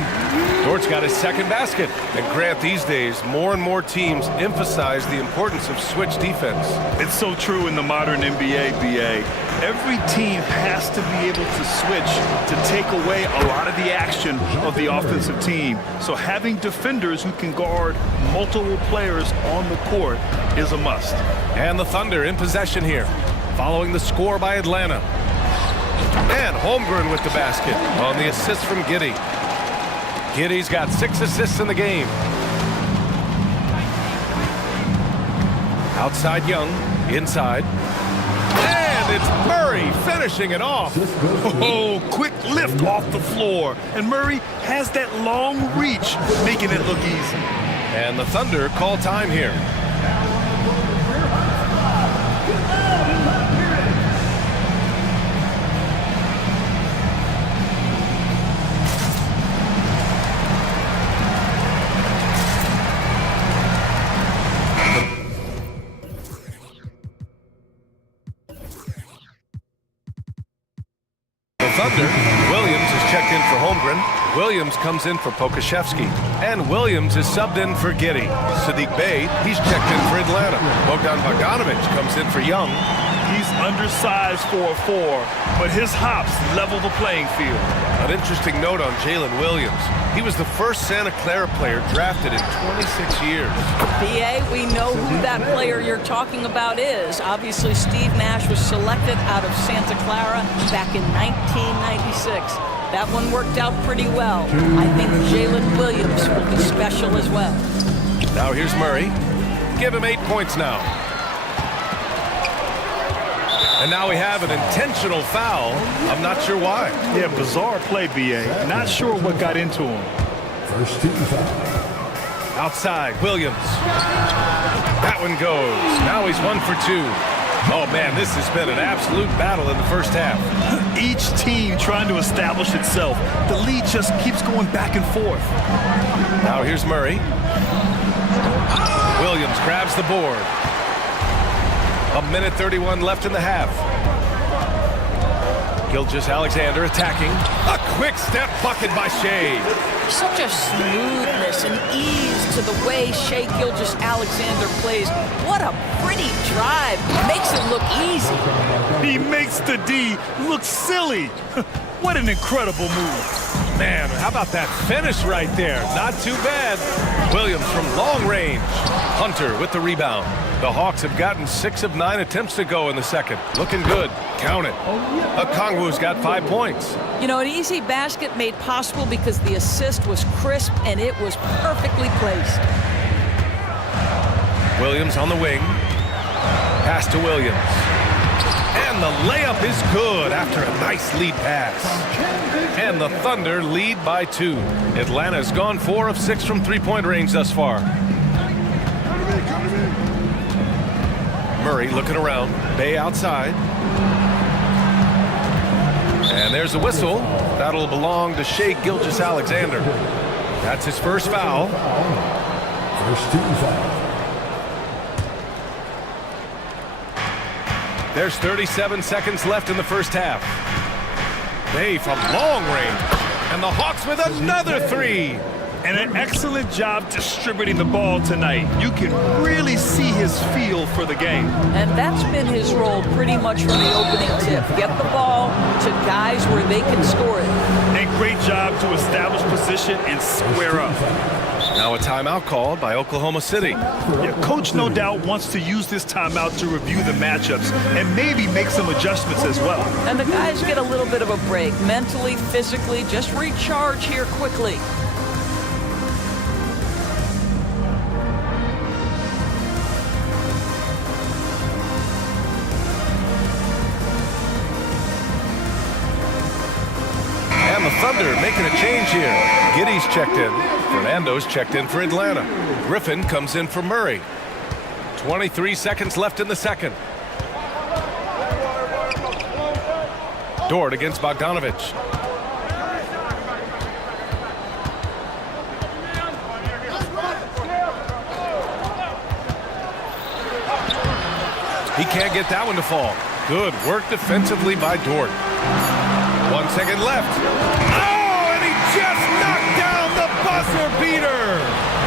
Dort's got his second basket. And Grant, these days, more and more teams emphasize the importance of switch defense. It's so true in the modern NBA, BA. Every team has to be able to switch to take away a lot of the action of the offensive team. So having defenders who can guard multiple players on the court is a must. And the Thunder in possession here, following the score by Atlanta. And Holmgren with the basket on the assist from Giddey. Giddey's got 6 assists in the game. Outside Young, inside. And it's Murray finishing it off. Oh, quick lift off the floor. And Murray has that long reach, making it look easy. And the Thunder call time here. Thunder, Williams is checked in for Holmgren. Williams comes in for Pokashevsky. And Williams is subbed in for Giddy. Sadiq Bey, he's checked in for Atlanta. Bogdan Bogdanovic comes in for Young. He's undersized for a 4, but his hops level the playing field. An interesting note on Jalen Williams. He was the first Santa Clara player drafted in 26 years. BA, we know who that player you're talking about is. Obviously, Steve Nash was selected out of Santa Clara back in 1996. That one worked out pretty well. I think Jalen Williams will be special as well. Now here's Murray. Give him 8 points now. And now we have an intentional foul. I'm not sure why. Yeah, bizarre play, BA. Not sure what got into him. First team foul. Outside, Williams. That one goes. Now he's 1 for 2. Oh, man, this has been an absolute battle in the first half. Each team trying to establish itself. The lead just keeps going back and forth. Now here's Murray. Williams grabs the board. 1:31 left in the half. Gilgeous-Alexander attacking. A quick step bucket by Shea. Such a smoothness and ease to the way Shea Gilgeous-Alexander plays. What a pretty drive. Makes it look easy. He makes the D look silly. What an incredible move. Man, how about that finish right there? Not too bad. Williams from long range. Hunter with the rebound. The Hawks have gotten 6 of 9 attempts to go in the second. Looking good. Count it. Okongwu's got 5 points. You know, an easy basket made possible because the assist was crisp and it was perfectly placed. Williams on the wing. Pass to Williams. And the layup is good after a nice lead pass. And the Thunder lead by 2. Atlanta's gone 4 of 6 from three-point range thus far. Murray looking around. Bey outside. And there's a whistle. That'll belong to Shea Gilgeous-Alexander. That's his first foul. First team foul. There's 37 seconds left in the first half. Bey from long range. And the Hawks with another 3. And an excellent job distributing the ball tonight. You can really see his feel for the game. And that's been his role pretty much from the opening tip. Get the ball to guys where they can score it. And great job to establish position and square up. Now a timeout called by Oklahoma City. Yeah, Coach no doubt wants to use this timeout to review the matchups and maybe make some adjustments as well. And the guys get a little bit of a break. Mentally, physically, just recharge here quickly. And the Thunder making a change here. Giddy's checked in. Fernando's checked in for Atlanta. Griffin comes in for Murray. 23 seconds left in the second. Dort against Bogdanovic. He can't get that one to fall. Good work defensively by Dort. 1 second left. Oh, and he just knocked down the buzzer beater.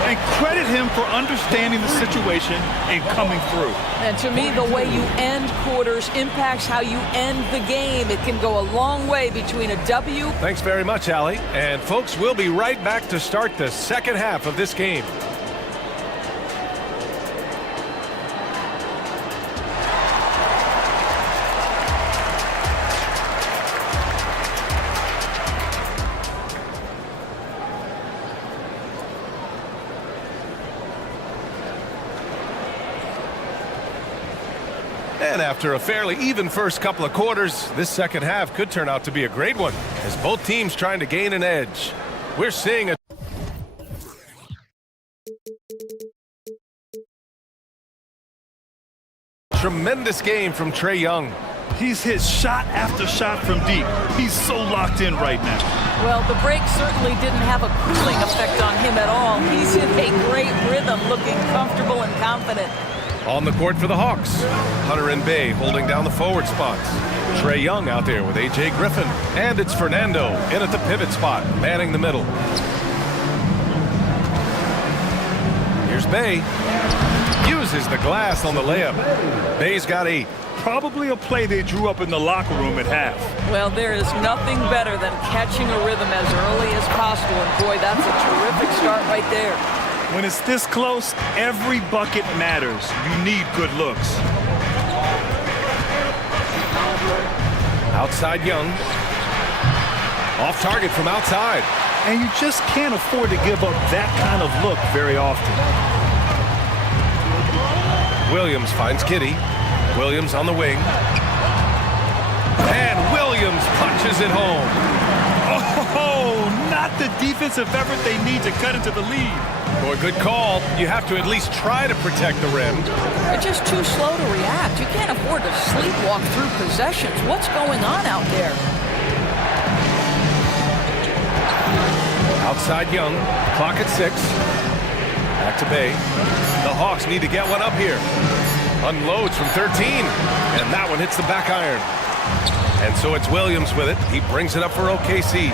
And credit him for understanding the situation and coming through. And to me, the way you end quarters impacts how you end the game. It can go a long way between a W. Thanks very much, Allie. And folks, we'll be right back to start the second half of this game. And after a fairly even first couple of quarters, this second half could turn out to be a great one, as both teams trying to gain an edge. We're seeing a tremendous game from Trae Young. He's hit shot after shot from deep. He's so locked in right now. Well, the break certainly didn't have a cooling effect on him at all. He's in a great rhythm, looking comfortable and confident. On the court for the Hawks, Hunter and Bey holding down the forward spots. Trae Young out there with A.J. Griffin. And it's Fernando in at the pivot spot, manning the middle. Here's Bay. Uses the glass on the layup. Bay's got 8. Probably a play they drew up in the locker room at half. Well, there is nothing better than catching a rhythm as early as possible. And boy, that's a terrific start right there. When it's this close, every bucket matters. You need good looks. Outside Young. Off target from outside. And you just can't afford to give up that kind of look very often. Williams finds Kitty. Williams on the wing. And Williams punches it home. Oh, not the defensive effort they need to cut into the lead. Boy, good call. You have to at least try to protect the rim. They're just too slow to react. You can't afford to sleepwalk through possessions. What's going on out there? Outside Young. Clock at 6. Back to Bay. The Hawks need to get one up here. Unloads from 13. And that one hits the back iron. And so it's Williams with it. He brings it up for OKC.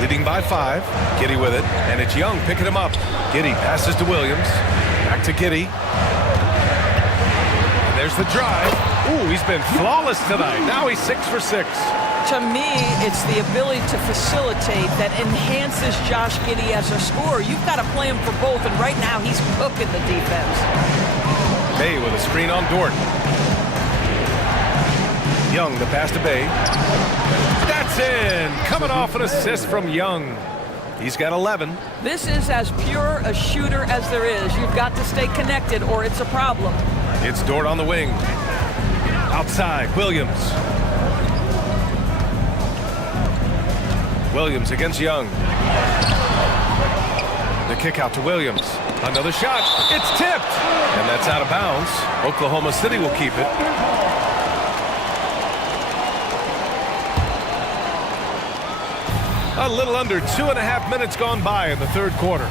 Leading by 5. Giddey with it. And it's Young picking him up. Giddey passes to Williams. Back to Giddey. And there's the drive. Ooh, he's been flawless tonight. Now he's 6 for 6. To me, it's the ability to facilitate that enhances Josh Giddey as a scorer. You've got to play him for both, and right now he's cooking the defense. Bay with a screen on Dort. Young, the pass to Bay. That's in! Coming off an assist from Young. He's got 11. This is as pure a shooter as there is. You've got to stay connected or it's a problem. It's Dort on the wing. Outside, Williams. Williams against Young. The kick out to Williams. Another shot. It's tipped. And that's out of bounds. Oklahoma City will keep it. A little under 2.5 minutes gone by in the third quarter.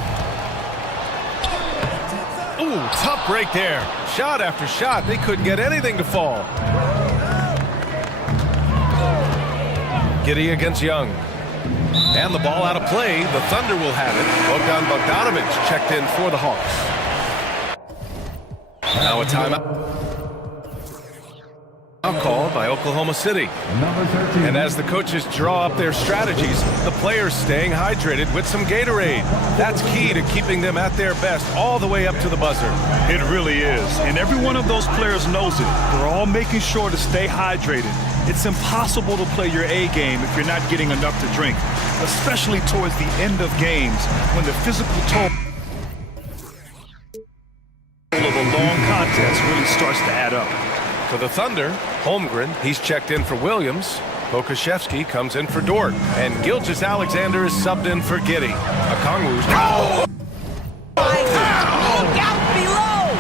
Ooh, tough break there. Shot after shot. They couldn't get anything to fall. Giddey against Young. And the ball out of play. The Thunder will have it. Bogdan Bogdanovic checked in for the Hawks. Now a timeout. Called by Oklahoma City. And as the coaches draw up their strategies, the players staying hydrated with some Gatorade. That's key to keeping them at their best all the way up to the buzzer. It really is. And every one of those players knows it. They're all making sure to stay hydrated. It's impossible to play your A game if you're not getting enough to drink, especially towards the end of games when the physical toll of a long contest really starts to add up. For the Thunder, Holmgren, he's checked in for Williams. Pokashevsky comes in for Dort. And Gilgeous-Alexander is subbed in for Giddey. Okongwu's... Oh! Look out below!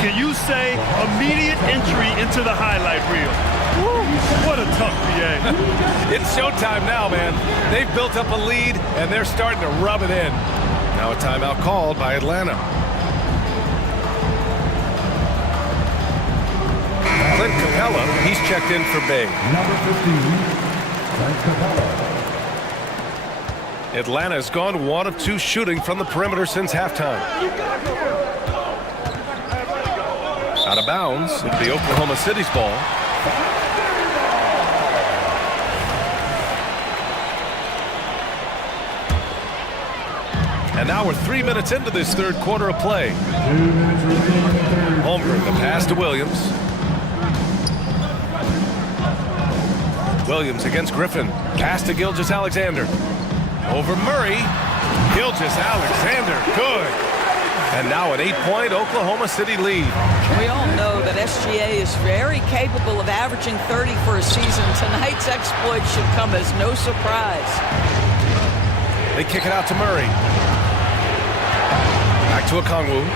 Can you say immediate entry into the highlight reel? Woo, what a tough PA. It's showtime now, man. They've built up a lead, and they're starting to rub it in. Now a timeout called by Atlanta. Clint Capella, he's checked in for Bay. Number 15, Clint Capella. Atlanta's gone 1 of 2 shooting from the perimeter since halftime. Out of bounds, it'll be Oklahoma City's ball. And now we're 3 minutes into this third quarter of play. 2 minutes remaining in the third. Holmgren, the pass to Williams. Williams against Griffin. Pass to Gilgeous-Alexander. Over Murray. Gilgeous-Alexander, good. And now an 8-point Oklahoma City lead. We all know that SGA is very capable of averaging 30 for a season. Tonight's exploit should come as no surprise. They kick it out to Murray. Back to Okongwu.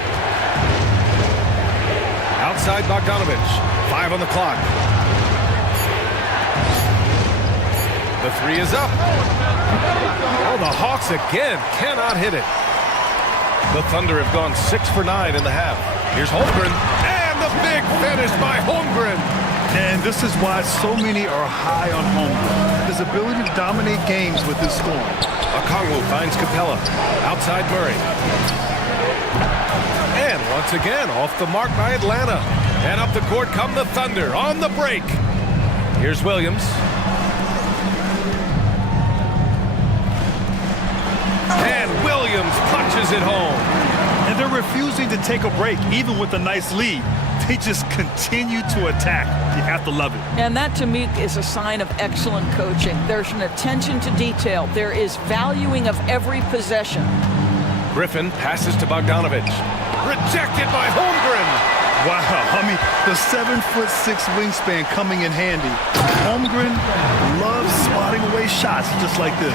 Outside Bogdanovic. 5 on the clock. The 3 is up. Oh, the Hawks again cannot hit it. The Thunder have gone 6 for 9 in the half. Here's Holmgren. And the big finish by Holmgren. And this is why so many are high on Holmgren. His ability to dominate games with his scoring. Okongwu finds Capella. Outside Murray. And once again, off the mark by Atlanta. And up the court come the Thunder on the break. Here's Williams. And Williams punches it home. And they're refusing to take a break, even with a nice lead. They just continue to attack. You have to love it. And that, to me, is a sign of excellent coaching. There's an attention to detail. There is valuing of every possession. Griffin passes to Bogdanovich. Rejected by Holmgren. Wow, I mean, the 7'6" wingspan coming in handy. Holmgren loves swatting away shots just like this.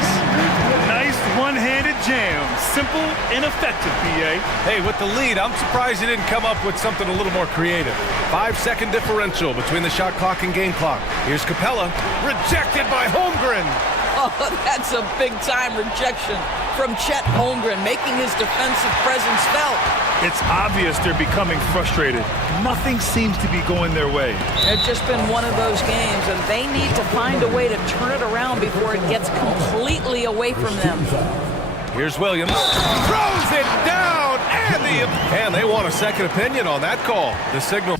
Nice one-handed jam. Simple and effective, PA. Hey, with the lead, I'm surprised he didn't come up with something a little more creative. 5-second differential between the shot clock and game clock. Here's Capella. Rejected by Holmgren. Oh, that's a big-time rejection from Chet Holmgren, making his defensive presence felt. It's obvious they're becoming frustrated. Nothing seems to be going their way. It's just been one of those games, and they need to find a way to turn it around before it gets completely away from them. Here's Williams. Throws it down, and they want a second opinion on that call. The signal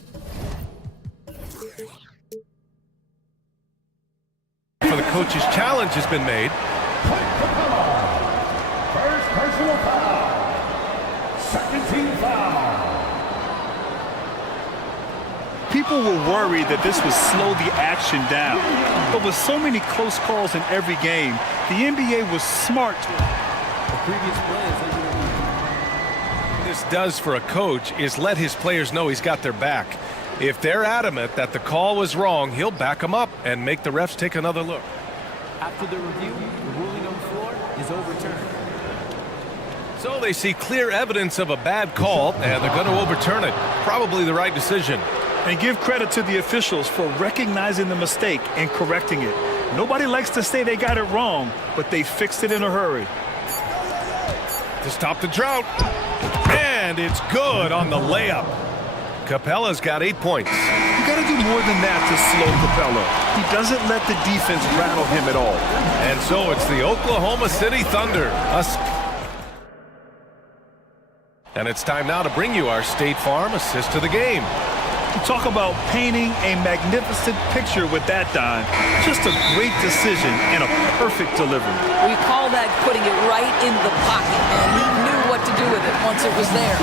for the coach's challenge has been made. First personal foul. Second team foul. People were worried that this would slow the action down. But with so many close calls in every game, the NBA was smart. The previous play is This does for a coach is let his players know he's got their back. If they're adamant that the call was wrong, he'll back them up and make the refs take another look. After the review, the ruling on the floor is overturned. So they see clear evidence of a bad call, and they're going to overturn it. Probably the right decision. And give credit to the officials for recognizing the mistake and correcting it. Nobody likes to say they got it wrong, but they fixed it in a hurry. To stop the drought. And it's good on the layup. Capella's got 8 points. You got to do more than that to slow Capella. He doesn't let the defense rattle him at all. And so it's the Oklahoma City Thunder. And it's time now to bring you our State Farm assist to the game. Talk about painting a magnificent picture with that dime. Just a great decision and a perfect delivery. We call that putting it right in the pocket, and he knew what to do with it once it was there.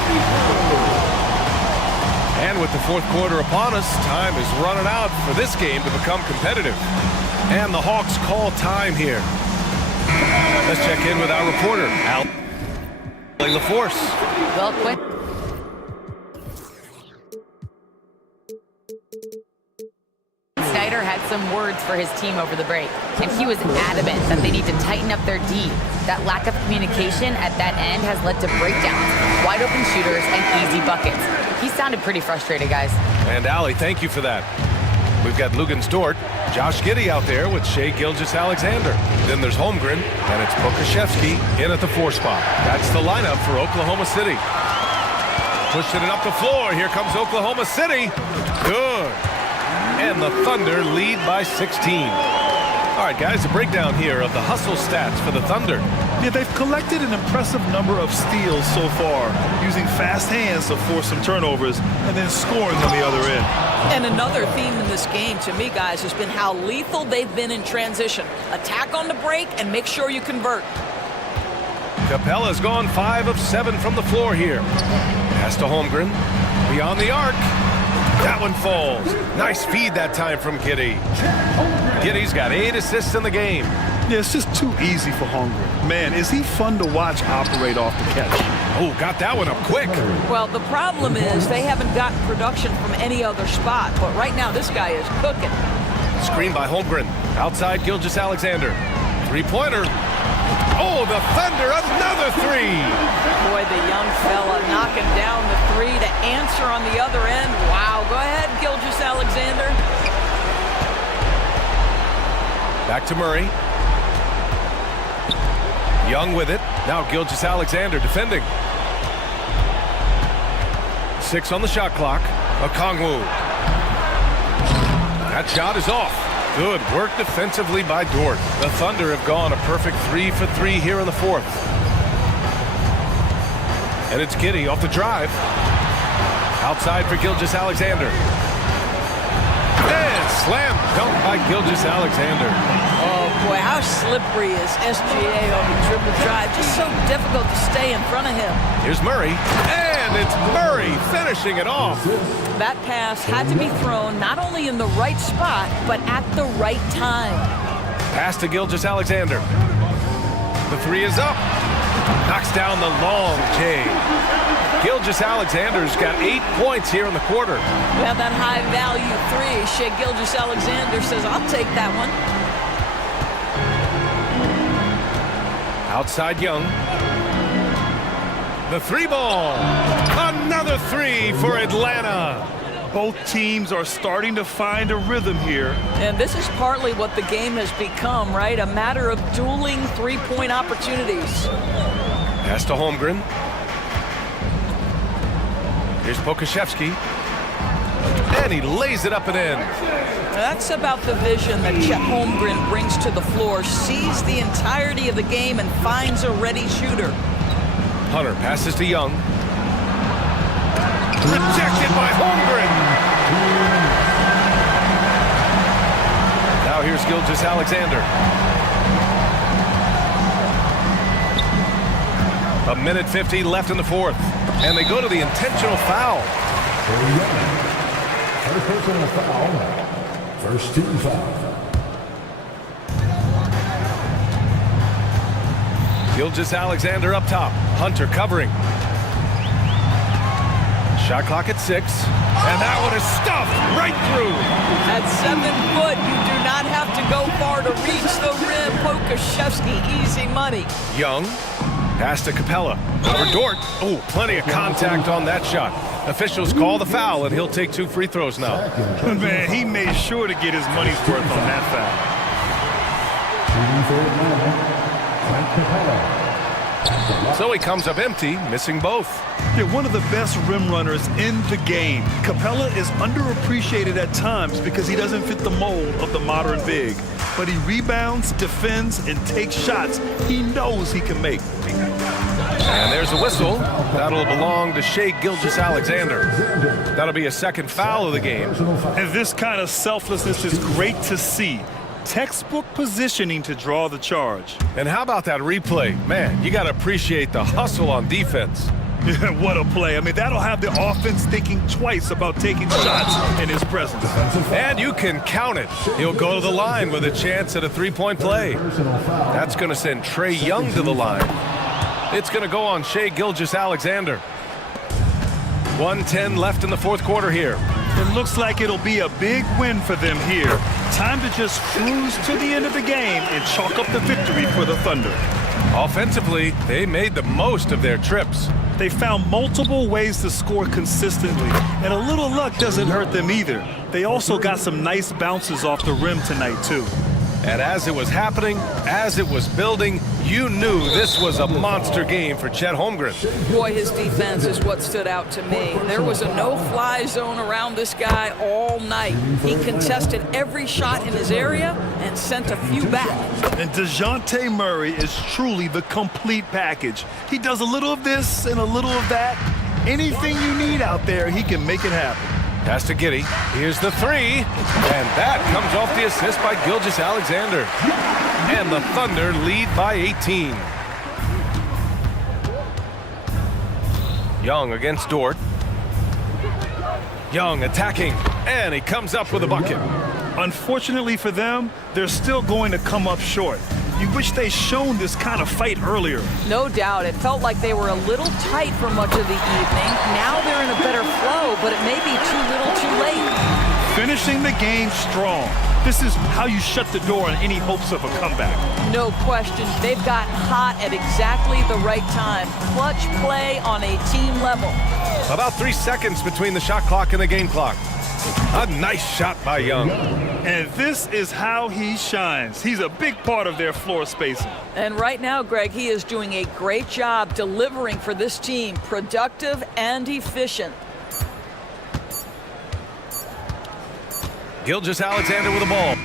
And with the fourth quarter upon us, time is running out for this game to become competitive. And the Hawks call time here. Let's check in with our reporter, Al. Playing the force. Well, quick. Snyder had some words for his team over the break, and he was adamant that they need to tighten up their D. That lack of communication at that end has led to breakdowns, wide open shooters, and easy buckets. He sounded pretty frustrated, guys. And Allie, thank you for that. We've got Lugan Stort, Josh Giddey out there with Shai Gilgeous-Alexander. Then there's Holmgren, and it's Pokashevsky in at the 4 spot. That's the lineup for Oklahoma City. Pushing it up the floor. Here comes Oklahoma City. Good. And the Thunder lead by 16. All right, guys, a breakdown here of the hustle stats for the Thunder. Yeah, they've collected an impressive number of steals so far, using fast hands to force some turnovers and then scoring on the other end. And another theme in this game, to me, guys, has been how lethal they've been in transition. Attack on the break and make sure you convert. Capella's gone 5 of 7 from the floor here. Pass to Holmgren. Beyond the arc. That one falls. Nice feed that time from Giddey. Giddey's got 8 assists in the game. Yeah, it's just too easy for Holmgren. Man, is he fun to watch operate off the catch. Oh, got that one up quick. Well, the problem is they haven't gotten production from any other spot, but right now this guy is cooking. Screen by Holmgren. Outside Gilgeous-Alexander. 3-pointer. Oh, the Thunder, another 3. Boy, the young fella knocking down the 3 to answer on the other end. Wow, go ahead, Gilgeous-Alexander. Back to Murray. Young with it. Now Gilgeous-Alexander defending. 6 on the shot clock. Okongwu. That shot is off. Good work defensively by Dort. The Thunder have gone a perfect 3 for 3 here in the fourth. And it's Giddey off the drive. Outside for Gilgeous-Alexander. And slam dunk by Gilgeous-Alexander. Oh boy, how slippery is SGA on the dribble drive. Just so difficult to stay in front of him. Here's Murray. And it's Murray finishing it off. That pass had to be thrown not only in the right spot, but at the right time. Pass to Gilgeous-Alexander. The three is up. Knocks down the long J. Gilgeous-Alexander's got 8 points here in the quarter. We have that high-value three. Shea Gilgeous-Alexander says, I'll take that one. Outside Young. The three ball. Another three for Atlanta. Both teams are starting to find a rhythm here. And this is partly what the game has become, right? A matter of dueling three-point opportunities. Pass to Holmgren. Here's Pokashevsky. And he lays it up and in. That's about the vision that Chet Holmgren brings to the floor. Sees the entirety of the game and finds a ready shooter. Hunter passes to Young. Rejected by Holmgren. Now here's Gilgeous-Alexander. A minute 50 left in the fourth. And they go to the intentional foul. First personal foul. First team foul. Gilgeous-Alexander up top. Hunter covering. Shot clock at 6. And that one is stuffed right through. At 7 foot, you do not have to go far to reach the rim. Pokashevsky, easy money. Young. Pass to Capella. Over Dort. Oh, plenty of contact on that shot. Officials call the foul, and he'll take 2 free throws now. Man, he made sure to get his money's worth on that foul. So he comes up empty, missing both. They're one of the best rim runners in the game. Capella is underappreciated at times because he doesn't fit the mold of the modern big. But he rebounds, defends, and takes shots he knows he can make. And there's a whistle. That'll belong to Shea Gilgeous-Alexander. That'll be a second foul of the game. And this kind of selflessness is great to see. Textbook positioning to draw the charge. And how about that replay? Man, you got to appreciate the hustle on defense. What a play. I mean, that'll have the offense thinking twice about taking shots in his presence. And you can count it. He'll go to the line with a chance at a three-point play. That's going to send Trae Young to the line. It's going to go on Shea Gilgeous-Alexander. 1:10 left in the fourth quarter here. It looks like it'll be a big win for them here. Time to just cruise to the end of the game and chalk up the victory for the Thunder. Offensively, they made the most of their trips. They found multiple ways to score consistently, and a little luck doesn't hurt them either. They also got some nice bounces off the rim tonight, too. And as it was happening, as it was building, you knew this was a monster game for Chet Holmgren. Boy, his defense is what stood out to me. There was a no-fly zone around this guy all night. He contested every shot in his area and sent a few back. And DeJounte Murray is truly the complete package. He does a little of this and a little of that. Anything you need out there, he can make it happen. Pass to Giddey. Here's the three. And that comes off the assist by Gilgeous-Alexander. And the Thunder lead by 18. Young against Dort. Young attacking. And he comes up with a bucket. Unfortunately for them, they're still going to come up short. You wish they'd shown this kind of fight earlier. No doubt. It felt like they were a little tight for much of the evening. Now they're in a better flow, but it may be too little too late. Finishing the game strong. This is how you shut the door on any hopes of a comeback. No question. They've gotten hot at exactly the right time. Clutch play on a team level. About 3 seconds between the shot clock and the game clock. A nice shot by Young. And this is how he shines. He's a big part of their floor spacing. And right now, Greg, he is doing a great job delivering for this team. Productive and efficient. Gilgeous-Alexander with the ball.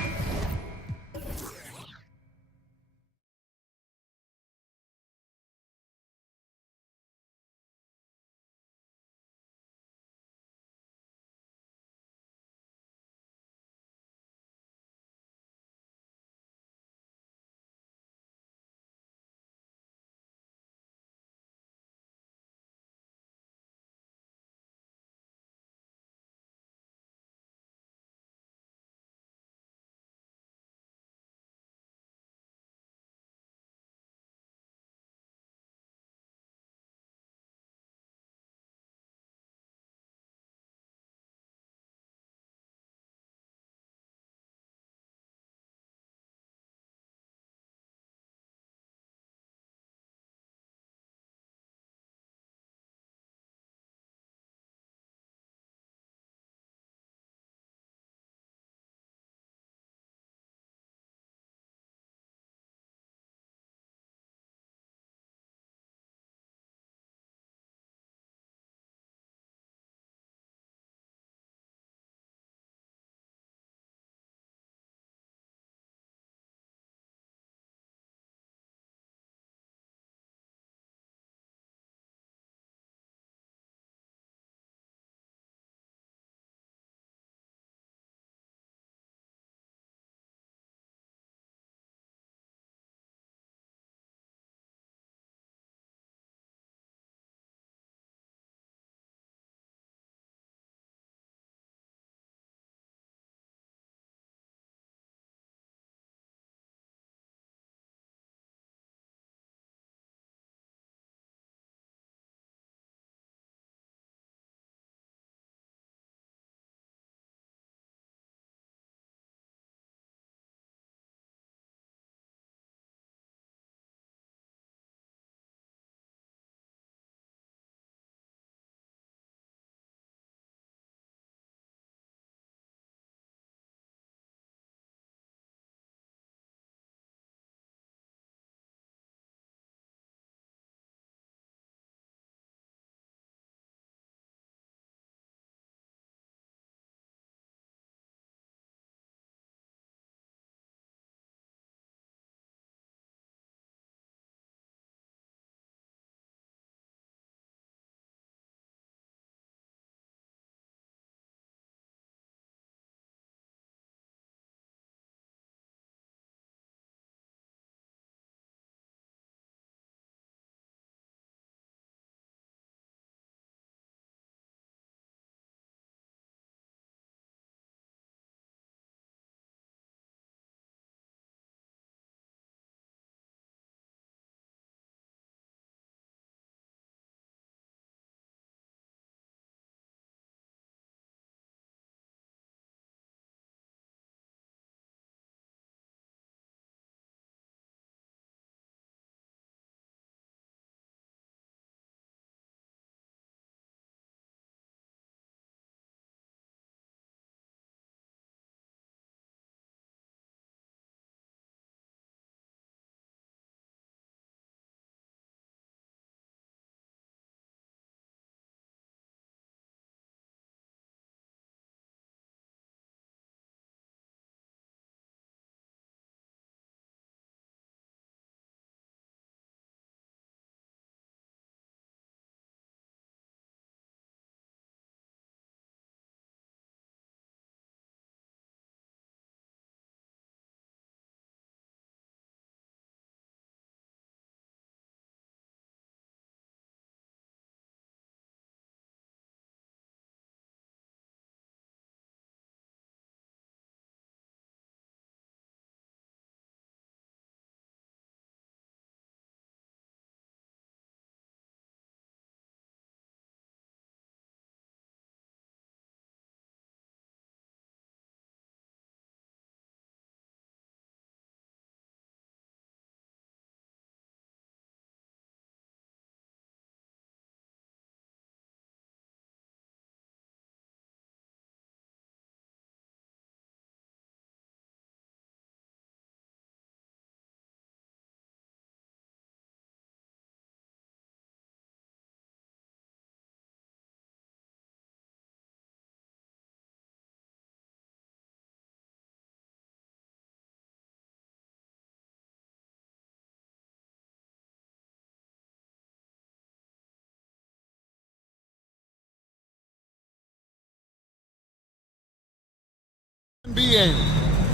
NBA.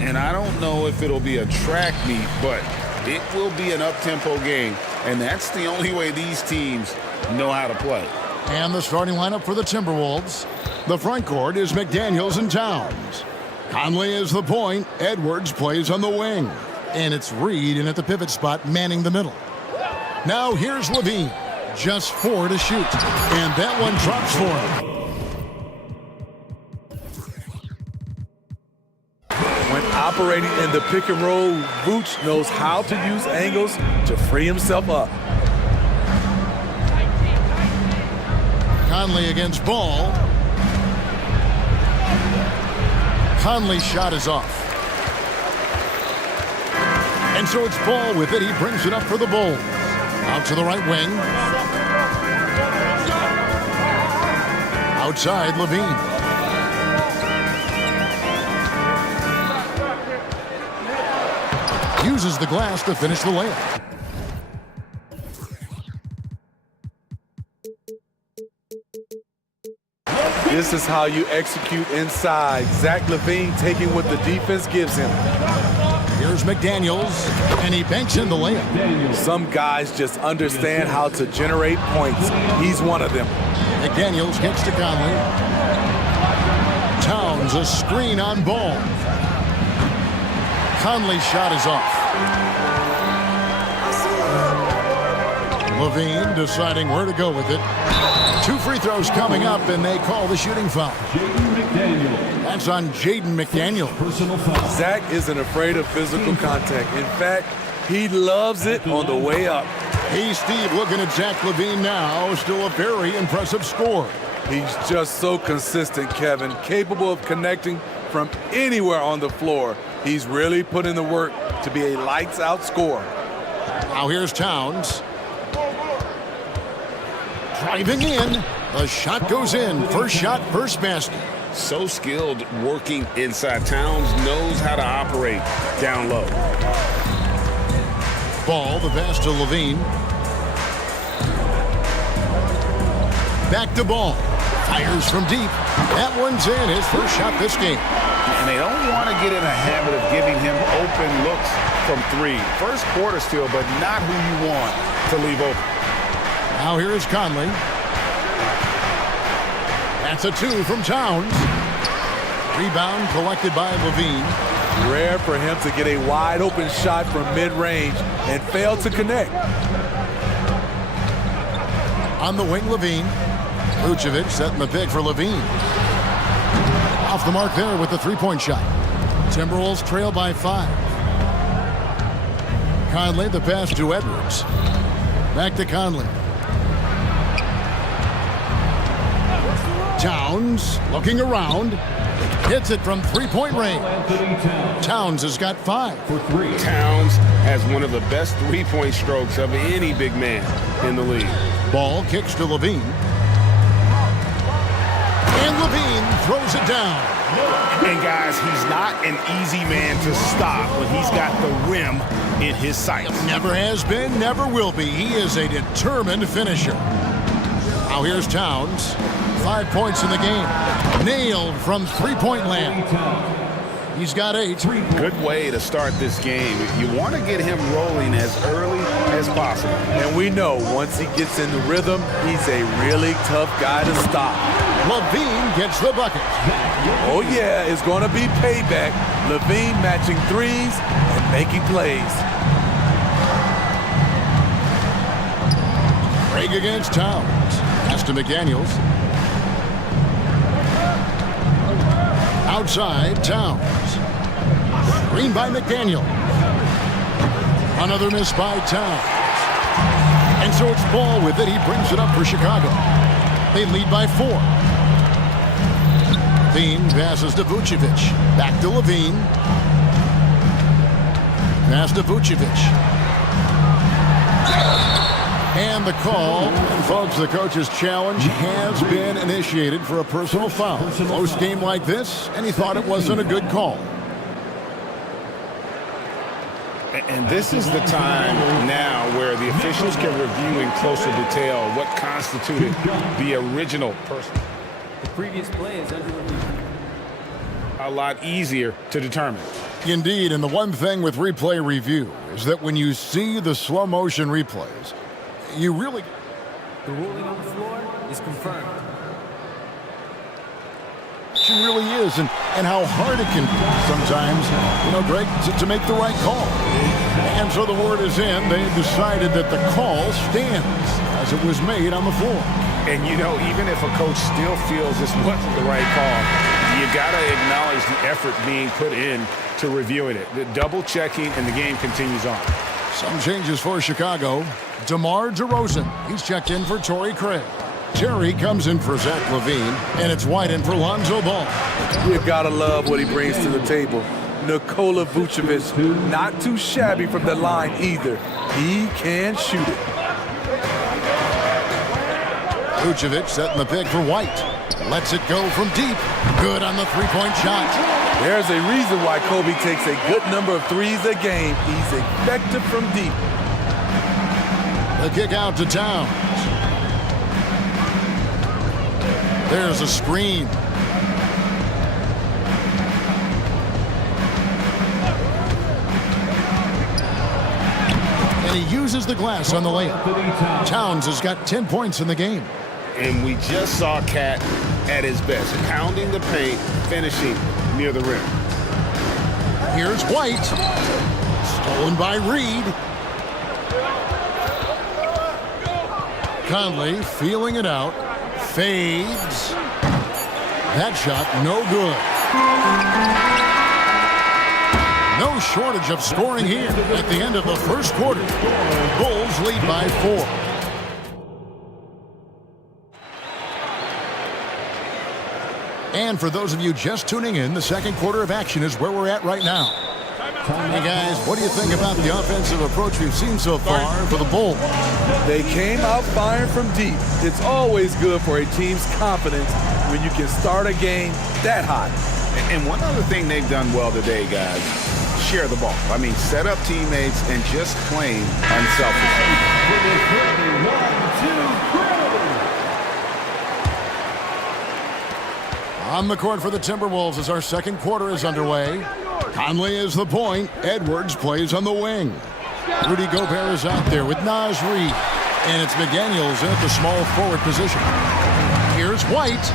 And I don't know if it'll be a track meet, but it will be an up-tempo game. And that's the only way these teams know how to play. And the starting lineup for the Timberwolves. The front court is McDaniels and Towns. Conley is the point. Edwards plays on the wing. And it's Reed in at the pivot spot, manning the middle. Now here's Levine. Just 4 to shoot. And that one drops for him. When operating in the pick and roll, Vooch knows how to use angles to free himself up. Conley against Ball. Conley's shot is off. And so it's Ball with it. He brings it up for the Bulls. Out to the right wing. Outside, Levine. Uses the glass to finish the layup. This is how you execute inside. Zach Levine taking what the defense gives him. Here's McDaniels, and he banks in the layup. Some guys just understand how to generate points. He's one of them. McDaniels gets to Conley. Towns, a screen on Ball. Conley's shot is off. Levine deciding where to go with it. 2 free throws coming up, and they call the shooting foul. That's on Jaden McDaniel. Zach isn't afraid of physical contact. In fact, he loves it on the way up. Hey, Steve, looking at Zach Levine now. Still a very impressive score. He's just so consistent, Kevin. Capable of connecting from anywhere on the floor. He's really put in the work to be a lights-out scorer. Now here's Towns. Driving in. The shot goes in. First shot, first basket. So skilled working inside. Towns knows how to operate down low. Ball, the pass to Levine. Back to Ball. Fires from deep. That one's in. His first shot this game. And they don't want to get in a habit of giving him open looks from 3. First quarter still, but not who you want to leave open. Now here is Conley. That's a 2 from Towns. Rebound collected by Levine. Rare for him to get a wide open shot from mid-range and fail to connect. On the wing, Levine. Vucevic setting the pick for Levine. Off the mark there with the 3-point shot. Timberwolves trail by 5. Conley, the pass to Edwards. Back to Conley. Towns looking around. Hits it from 3-point range. Towns has got 5 for 3. Towns has one of the best 3-point strokes of any big man in the league. Ball kicks to Levine. And Levine throws it down. And guys, he's not an easy man to stop when he's got the rim in his sights. Never has been, never will be. He is a determined finisher. Now here's Towns. 5 points in the game. Nailed from 3-point land. He's got 8. Good way to start this game. You want to get him rolling as early as possible. And we know once he gets in the rhythm, he's a really tough guy to stop. Levine gets the bucket. Oh yeah, it's going to be payback. Levine matching 3s and making plays. Craig against Towns. Pass to McDaniels. Outside, Towns. Screen by McDaniel. Another miss by Towns. And so it's Ball with it. He brings it up for Chicago. They lead by 4. Levine passes to Vucevic. Back to Levine. Pass to Vucevic. And the call, and folks, the coach's challenge has been initiated for a personal foul. Close game like this, and he thought it wasn't a good call. And this is the time now where the officials can review in closer detail what constituted the original person. The previous play is under review. A lot easier to determine. Indeed, and the one thing with replay review is that when you see the slow motion replays, you really... The ruling on the floor is confirmed. It really is, and how hard it can be sometimes, Greg, to make the right call. And so the word is in. They decided that the call stands as it was made on the floor. And, even if a coach still feels this wasn't the right call, you got to acknowledge the effort being put in to reviewing it. The double-checking, and the game continues on. Some changes for Chicago. DeMar DeRozan, he's checked in for Torrey Craig. Terry comes in for Zach LaVine, and it's White in for Lonzo Ball. You gotta love what he brings to the table. Nikola Vucevic, not too shabby from the line either. He can shoot it. Vucevic setting the pick for White. Lets it go from deep. Good on the three-point shot. There's a reason why Kobe takes a good number of threes a game. He's effective from deep. The kick out to Towns. There's a screen. And he uses the glass on the layup. Towns has got 10 points in the game. And we just saw Cat at his best, pounding the paint, finishing near the rim. Here's White. Stolen by Reed. Conley feeling it out. Fades. That shot no good. No shortage of scoring here at the end of the first quarter. Bulls lead by 4. And for those of you just tuning in, the second quarter of action is where we're at right now. Hey guys, what do you think about the offensive approach we've seen so far for the Bulls? They came out firing from deep. It's always good for a team's confidence when you can start a game that hot. And one other thing they've done well today, guys, share the ball. I mean, set up teammates and just plain unselfishly. On the court for the Timberwolves as our second quarter is underway. Conley is the point. Edwards plays on the wing. Rudy Gobert is out there with Naz Reid. And it's McDaniels in at the small forward position. Here's White.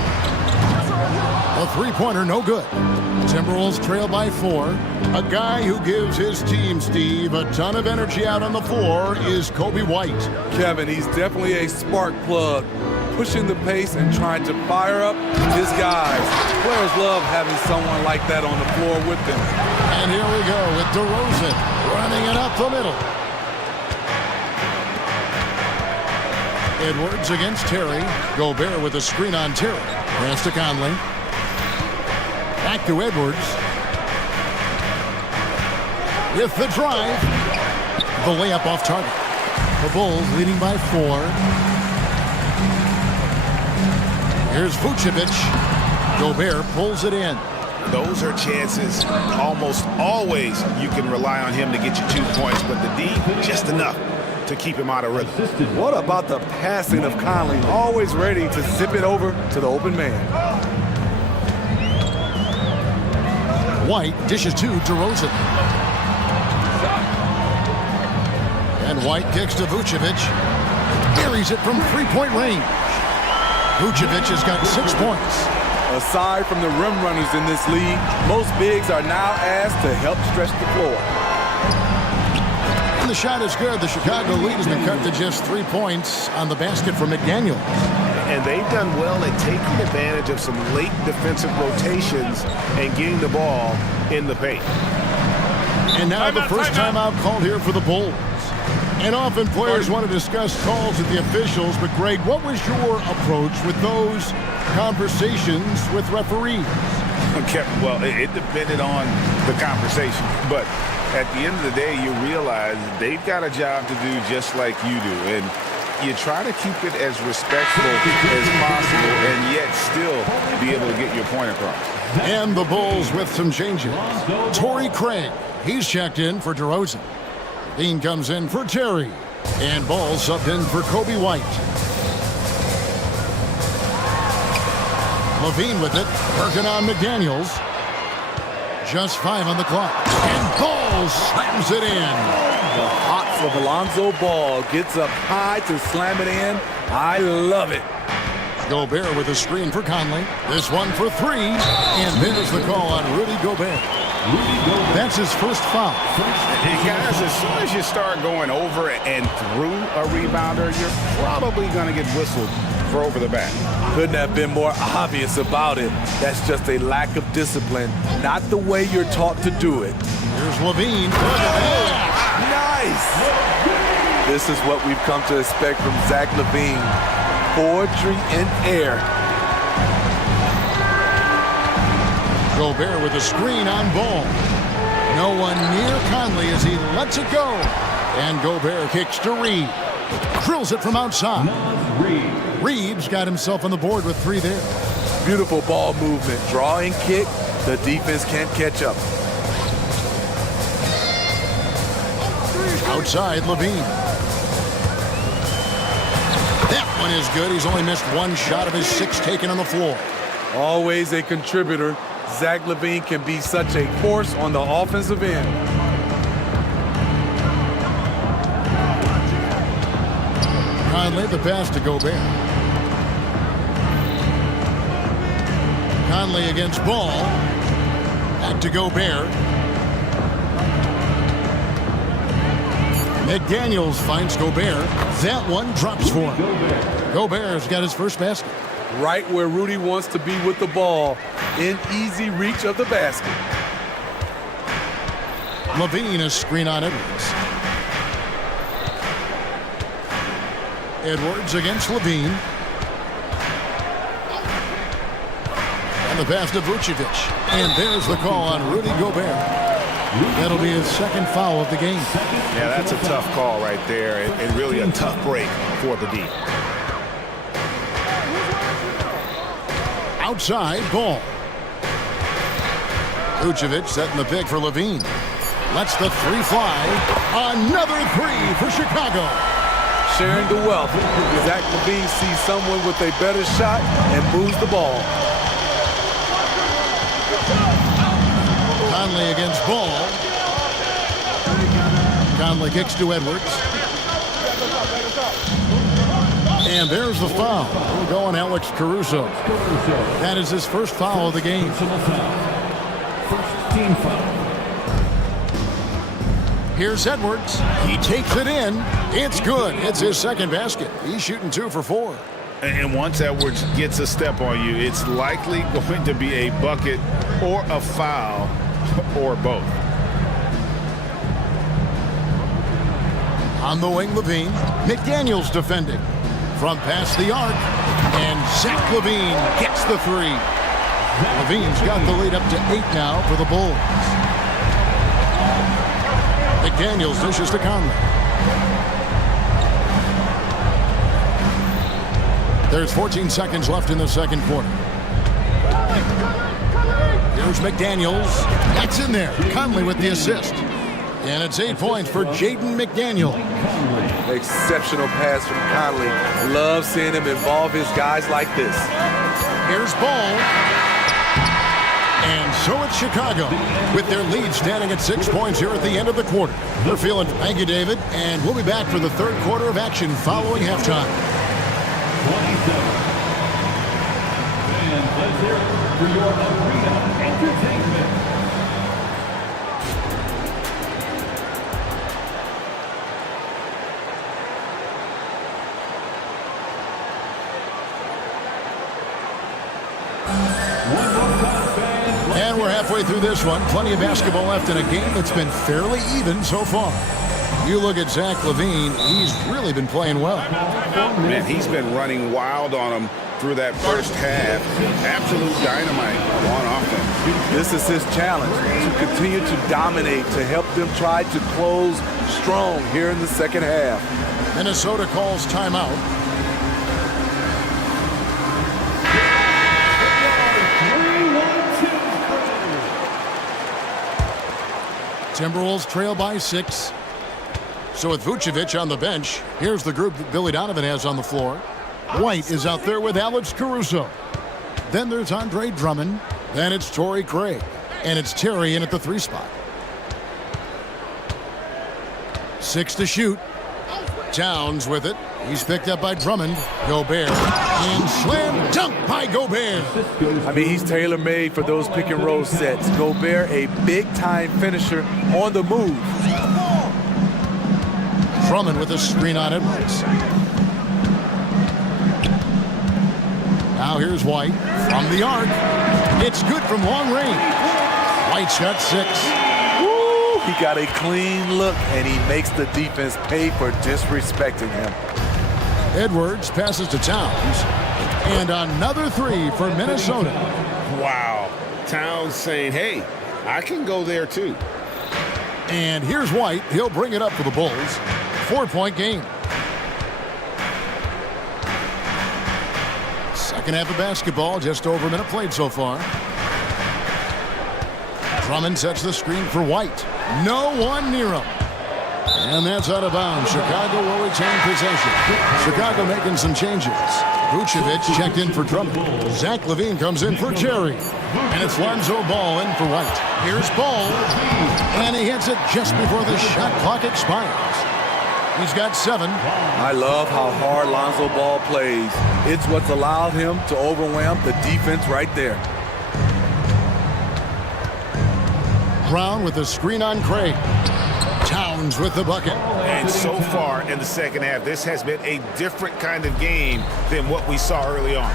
A three-pointer, no good. Timberwolves trail by 4. A guy who gives his team, Steve, a ton of energy out on the floor is Kobe White. Kevin, he's definitely a spark plug, pushing the pace and trying to fire up his guys. Players love having someone like that on the floor with them. And here we go with DeRozan running it up the middle. Edwards against Terry. Gobert with a screen on Terry. Pass to Conley. Back to Edwards. With the drive. The layup off target. The Bulls leading by 4. Here's Vucevic. Gobert pulls it in. Those are chances almost always you can rely on him to get you 2 points, but the D, just enough to keep him out of rhythm. What about the passing of Conley? Always ready to zip it over to the open man. White dishes to DeRozan. And White kicks to Vucevic. Buries it from three-point range. Vucevic has got 6 points. Aside from the rim runners in this league, most bigs are now asked to help stretch the floor. And the shot is good. The Chicago lead has been cut to just 3 points on the basket from McDaniels. And they've done well at taking advantage of some late defensive rotations and getting the ball in the paint. And now the first timeout called here for the Bulls. And often players want to discuss calls with the officials, but Greg, what was your approach with those conversations with referees? Okay, well, it depended on the conversation, but at the end of the day, you realize they've got a job to do just like you do, and you try to keep it as respectful as possible and yet still be able to get your point across. And the Bulls with some changes. Torrey Craig, he's checked in for DeRozan. Dean comes in for Terry. And Ball subbed in for Kobe White. LaVine with it, working on McDaniels. Just 5 on the clock. And Ball slams it in. The hops of Alonzo Ball gets up high to slam it in. I love it. Gobert with a screen for Conley. This one for 3. And there's the call on Rudy Gobert. That's his first foul. Guys, as soon as you start going over and through a rebounder, you're probably going to get whistled for over the back. Couldn't have been more obvious about it. That's just a lack of discipline, not the way you're taught to do it. Here's Levine. Nice! This is what we've come to expect from Zach Levine. Poetry in air. Gobert with a screen on Ball. No one near Conley as he lets it go. And Gobert kicks to Reed. Drills it from outside. Reed's got himself on the board with 3 there. Beautiful ball movement. Draw and kick. The defense can't catch up. Outside, Levine. That one is good. He's only missed 1 shot of his 6 taken on the floor. Always a contributor. Zach Levine can be such a force on the offensive end. Conley, the pass to Gobert. Conley against Ball. Back to Gobert. McDaniels finds Gobert. That one drops for him. Gobert's got his first basket. Right where Rudy wants to be with the ball, in easy reach of the basket. Levine is screen on Edwards. Edwards against Levine. And the pass to Vucevic. And there's the call on Rudy Gobert. That'll be his 2nd foul of the game. Yeah, that's a tough call right there, and really a tough break for the D. Outside, Ball. Vucevic setting the pick for Levine. Lets the 3 fly. Another 3 for Chicago. Sharing the wealth. Zach Levine sees someone with a better shot and moves the ball. Conley against Ball. Conley kicks to Edwards. And there's the foul. We're going Alex Caruso. That is his first foul of the game. Here's Edwards. He takes it in. It's good. It's his 2nd basket. He's shooting 2 for 4. And once Edwards gets a step on you, it's likely going to be a bucket or a foul or both. On the wing, Levine. McDaniels defending. From past the arc. And Zach Levine gets the 3. Levine's got the lead up to 8 now for the Bulls. McDaniels dishes to Conley. There's 14 seconds left in the 2nd quarter. Here's McDaniels. That's in there. Conley with the assist. And it's 8 points for Jaden McDaniel. Exceptional pass from Conley. Love seeing him involve his guys like this. Here's Ball. And so it's Chicago with their lead standing at 6 points here at the end of the quarter. We're feeling. Thank you, David. And we'll be back for the 3rd quarter of action following halftime. 27. And let's hear it for your arena entertainment. And we're halfway through this one. Plenty of basketball left in a game that's been fairly even so far. You look at Zach Levine, he's really been playing well. Man, he's been running wild on him through that first half. Absolute dynamite on offense. This is his challenge, to continue to dominate, to help them try to close strong here in the 2nd half. Minnesota calls timeout. Timberwolves trail by 6. So with Vucevic on the bench, here's the group that Billy Donovan has on the floor. White is out there with Alex Caruso. Then there's Andre Drummond. Then it's Torrey Craig. And it's Terry in at the 3 spot. 6 to shoot. Towns with it. He's picked up by Drummond. Gobert. And slam dunk by Gobert. I mean, he's tailor-made for those pick-and-roll sets. Gobert, a big-time finisher on the move. Drummond with a screen on Edwards. Now here's White from the arc. It's good from long range. White's got 6. Woo! He got a clean look, and he makes the defense pay for disrespecting him. Edwards passes to Towns. And another 3 for Minnesota. Wow. Towns saying, hey, I can go there too. And here's White. He'll bring it up for the Bulls. 4-point game. Second half of basketball, just over a minute played so far. Drummond sets the screen for White. No one near him. And that's out of bounds. Chicago will retain possession. Chicago making some changes. Vucevic checked in for Drummond. Zach LaVine comes in for Terry. And it's Lonzo Ball in for White. Here's Ball. And he hits it just before the shot clock expires. He's got 7. I love how hard Lonzo Ball plays. It's what's allowed him to overwhelm the defense right there. Brown with the screen on Craig. Towns with the bucket. And so far in the second half, this has been a different kind of game than what we saw early on.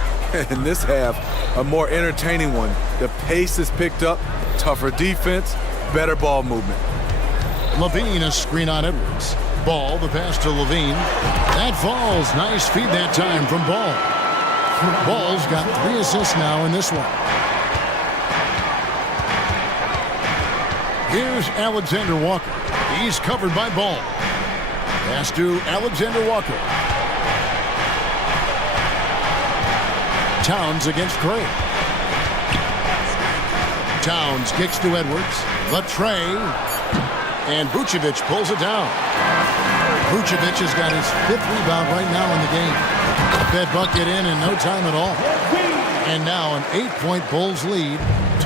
In this half, a more entertaining one. The pace is picked up, tougher defense, better ball movement. LaVine a screen on Edwards. Ball, the pass to LaVine. That falls. Nice feed that time from Ball. Ball's got 3 assists now in this one. Here's Alexander Walker. He's covered by Ball. Pass to Alexander Walker. Towns against Craig. Towns kicks to Edwards. The tray. And Vucevic pulls it down. Vucevic has got his 5th rebound right now in the game. Put that bucket in no time at all. And now an 8-point Bulls lead.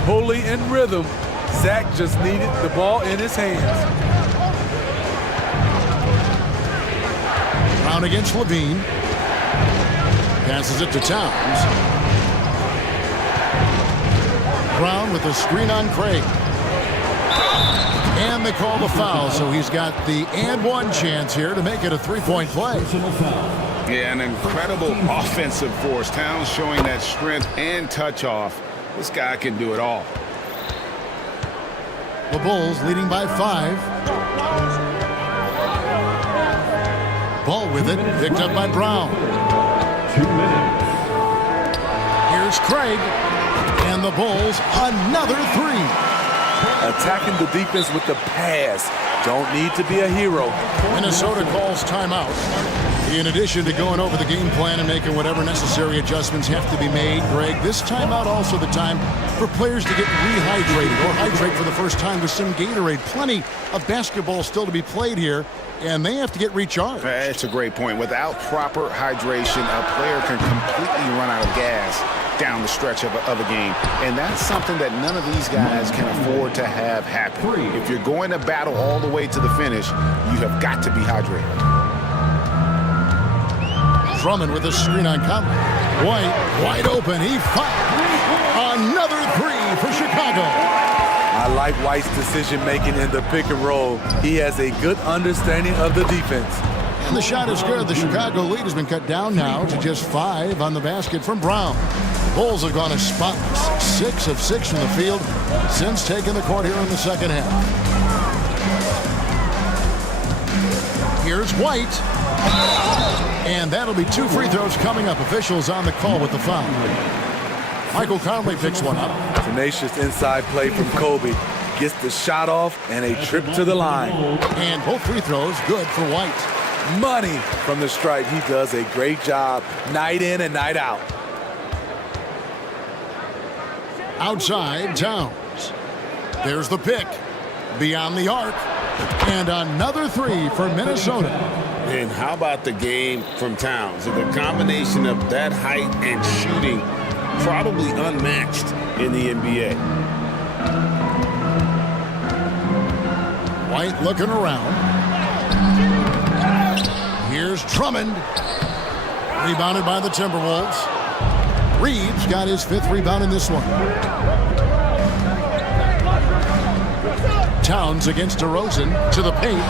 Totally in rhythm. Zach just needed the ball in his hands. Brown against LaVine. Passes it to Towns. Brown with a screen on Craig. And they call the foul, so he's got the and 1 chance here to make it a 3-point play. Yeah, an incredible offensive force. Towns showing that strength and touch off. This guy can do it all. The Bulls leading by 5. Ball with it, picked up by Brown. 2 minutes. Here's Craig. And the Bulls, another 3. Attacking the defense with the pass. Don't need to be a hero. Minnesota calls timeout. In addition to going over the game plan and making whatever necessary adjustments have to be made, Greg, this timeout also the time for players to get rehydrated or hydrate for the first time with some Gatorade. Plenty of basketball still to be played here, and they have to get recharged. That's a great point. Without proper hydration, a player can completely run out of gas down the stretch of a game. And that's something that none of these guys can afford to have happen. If you're going to battle all the way to the finish, you have got to be hydrated. Drummond with a screen on Conley. White, wide open. He fired. Another 3 for Chicago. I like White's decision-making in the pick and roll. He has a good understanding of the defense. And the shot is good. The Chicago lead has been cut down now to just 5 on the basket from Brown. The Bulls have gone a spotless 6 of 6 from the field since taking the court here in the second half. Here's White. And that'll be 2 free throws coming up. Officials on the call with the foul. Michael Conley picks one up. Tenacious inside play from Kobe. Gets the shot off and a trip to the line. And both free throws good for White. Money from the stripe. He does a great job night in and night out. Outside, Towns. There's the pick. Beyond the arc. And another 3 for Minnesota. And how about the game from Towns? The combination of that height and shooting, probably unmatched in the NBA. White looking around. Here's Drummond. Rebounded by the Timberwolves. Reeves got his 5th rebound in this one. Towns against DeRozan to the paint.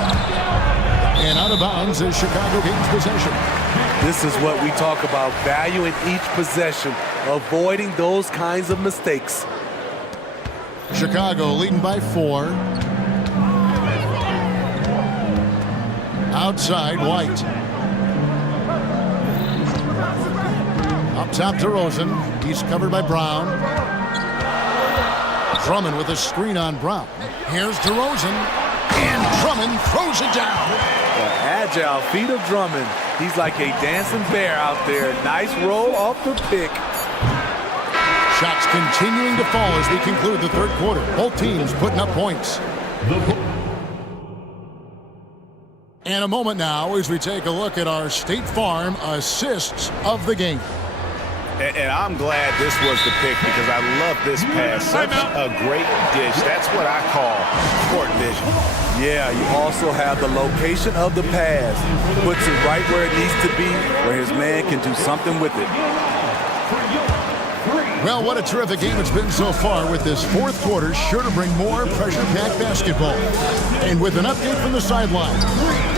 And out of bounds as Chicago gains possession. This is what we talk about, valuing each possession, avoiding those kinds of mistakes. Chicago leading by 4. Outside, White. Up top, DeRozan. He's covered by Brown. Drummond with a screen on Brown. Here's DeRozan. And Drummond throws it down. The agile feet of Drummond. He's like a dancing bear out there. Nice roll off the pick. Shots continuing to fall as we conclude the 3rd quarter. Both teams putting up points. And a moment now as we take a look at our State Farm assists of the game. And I'm glad this was the pick because I love this pass. Such a great dish. That's what I call court vision. Yeah, you also have the location of the pass. Puts it right where it needs to be, where his man can do something with it. Well, what a terrific game it's been so far, with this 4th quarter sure to bring more pressure-packed basketball. And with an update from the sideline,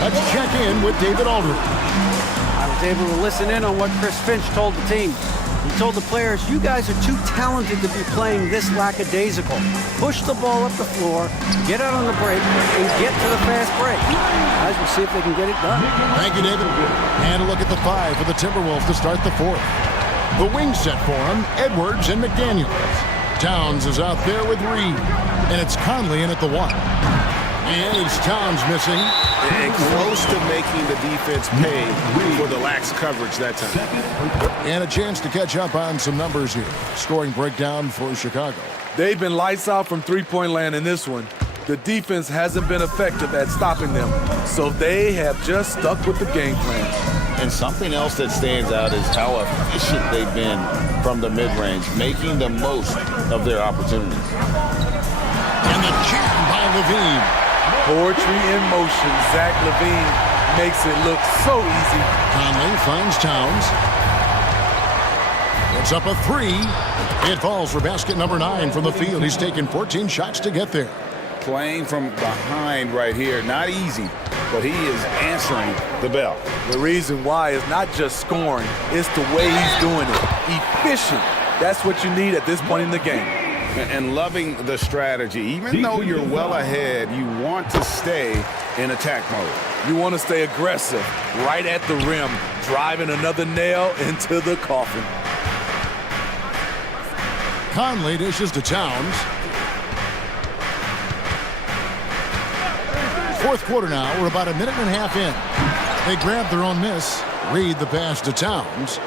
let's check in with David Aldridge. I was able to listen in on what Chris Finch told the team. He told the players, you guys are too talented to be playing this lackadaisical. Push the ball up the floor, get out on the break, and get to the fast break. Guys, we'll see if they can get it done. Thank you, David. And a look at the 5 for the Timberwolves to start the 4th. The wing set for him, Edwards and McDaniels. Towns is out there with Reed. And it's Conley in at the 1. And it's Towns missing. And close to making the defense pay for the lax coverage that time. And a chance to catch up on some numbers here. Scoring breakdown for Chicago. They've been lights out from three-point land in this one. The defense hasn't been effective at stopping them, so they have just stuck with the game plan. And something else that stands out is how efficient they've been from the mid-range, making the most of their opportunities. And the jam by Levine. Poetry in motion. Zach Levine makes it look so easy. Conley finds Towns. It's up a 3. It falls for basket number 9 from the field. He's taken 14 shots to get there. Playing from behind right here, not easy, but he is answering the bell. The reason why is not just scoring, it's the way he's doing it. Efficient. That's what you need at this point in the game. And loving the strategy. Even though you're well ahead, you want to stay in attack mode. You want to stay aggressive, right at the rim, driving another nail into the coffin. Conley dishes to Towns. 4th quarter now. We're about a minute and a half in. They grab their own miss. Reed the pass to Towns.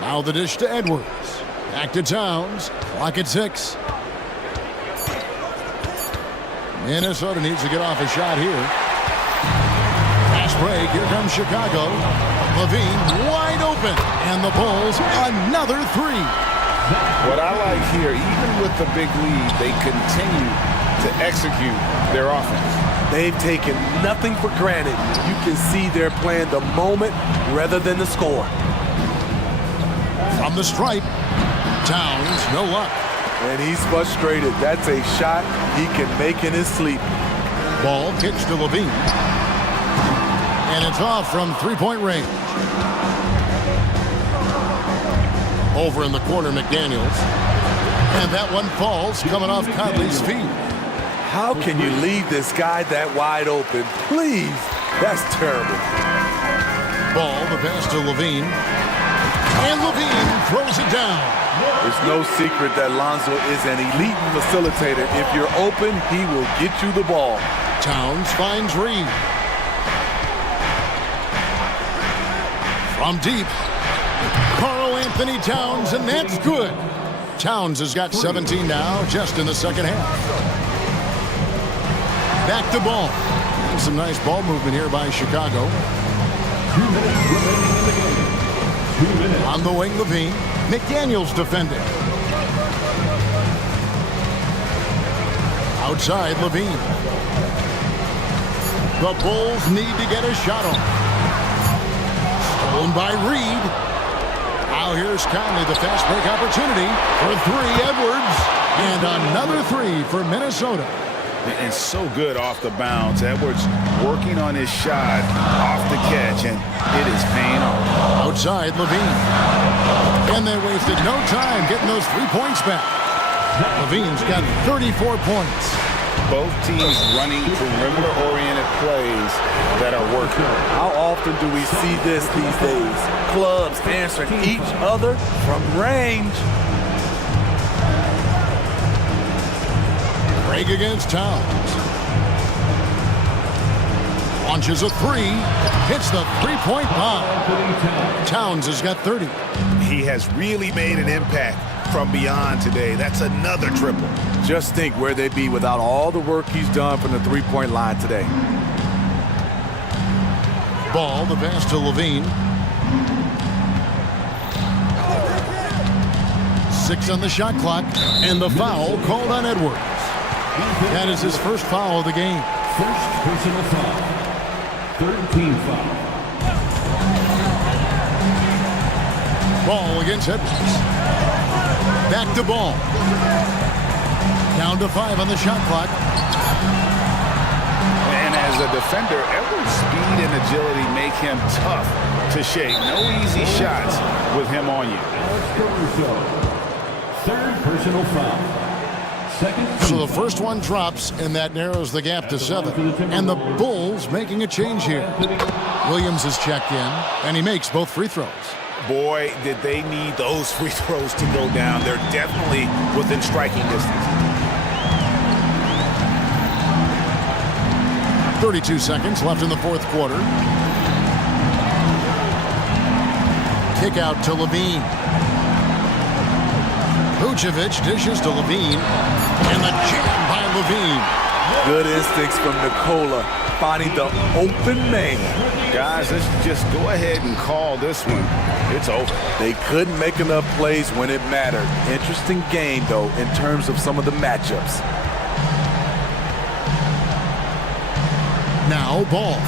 Now the dish to Edwards. Back to Towns. Clock at 6. Minnesota needs to get off a shot here. Fast break. Here comes Chicago. Levine wide open. And the Bulls another 3. What I like here, even with the big lead, they continue to execute their offense. They've taken nothing for granted. You can see they're playing the moment rather than the score. From the stripe, Towns, no luck. And he's frustrated. That's a shot he can make in his sleep. Ball kicks to Levine. And it's off from 3-point range. Over in the corner, McDaniels. And that one falls, coming off Conley's feet. How can you leave this guy that wide open? Please. That's terrible. Ball, the pass to Levine. And Levine throws it down. It's no secret that Lonzo is an elite facilitator. If you're open, he will get you the ball. Towns finds Reed. From deep, Karl Anthony Towns, and that's good. Towns has got 17 now, just in the second half. Back to ball. Some nice ball movement here by Chicago. On the wing, Levine. McDaniels defending. Outside Levine. The Bulls need to get a shot on. Stolen by Reed. Now here's Conley, the fast break opportunity for three. Edwards. And another three for Minnesota. And so good off the bounce. Edwards working on his shot off the catch, and it is paying off. Outside Levine. And they wasted no time getting those 3 points back. Levine's got 34 points. Both teams running perimeter-oriented plays that are working. How often do we see this these days? Clubs answering each other from range. Craig against Towns. Launches a three. Hits the three-point bomb. Towns has got 30. He has really made an impact from beyond today. That's another triple. Just think where they'd be without all the work he's done from the three-point line today. Ball, the pass to Levine. 6 on the shot clock, and the foul called on Edwards. That is his first foul of the game. First personal foul. Third team foul. Ball against Edwards. Back to Ball. Down to 5 on the shot clock. And as a defender, Edwards' speed and agility make him tough to shake. No easy shots with him on you. Third personal foul. So the first one drops, and that narrows the gap to 7. And the Bulls making a change here. Williams is checked in, and he makes both free throws. Boy, did they need those free throws to go down. They're definitely within striking distance. 32 seconds left in the fourth quarter. Kick out to Levine. Vucevic dishes to Levine. And the jam by Levine. Good instincts from Nikola, finding the open man. Guys, let's just go ahead and call this one. It's over. They couldn't make enough plays when it mattered. Interesting game, though, in terms of some of the matchups. Now Ball.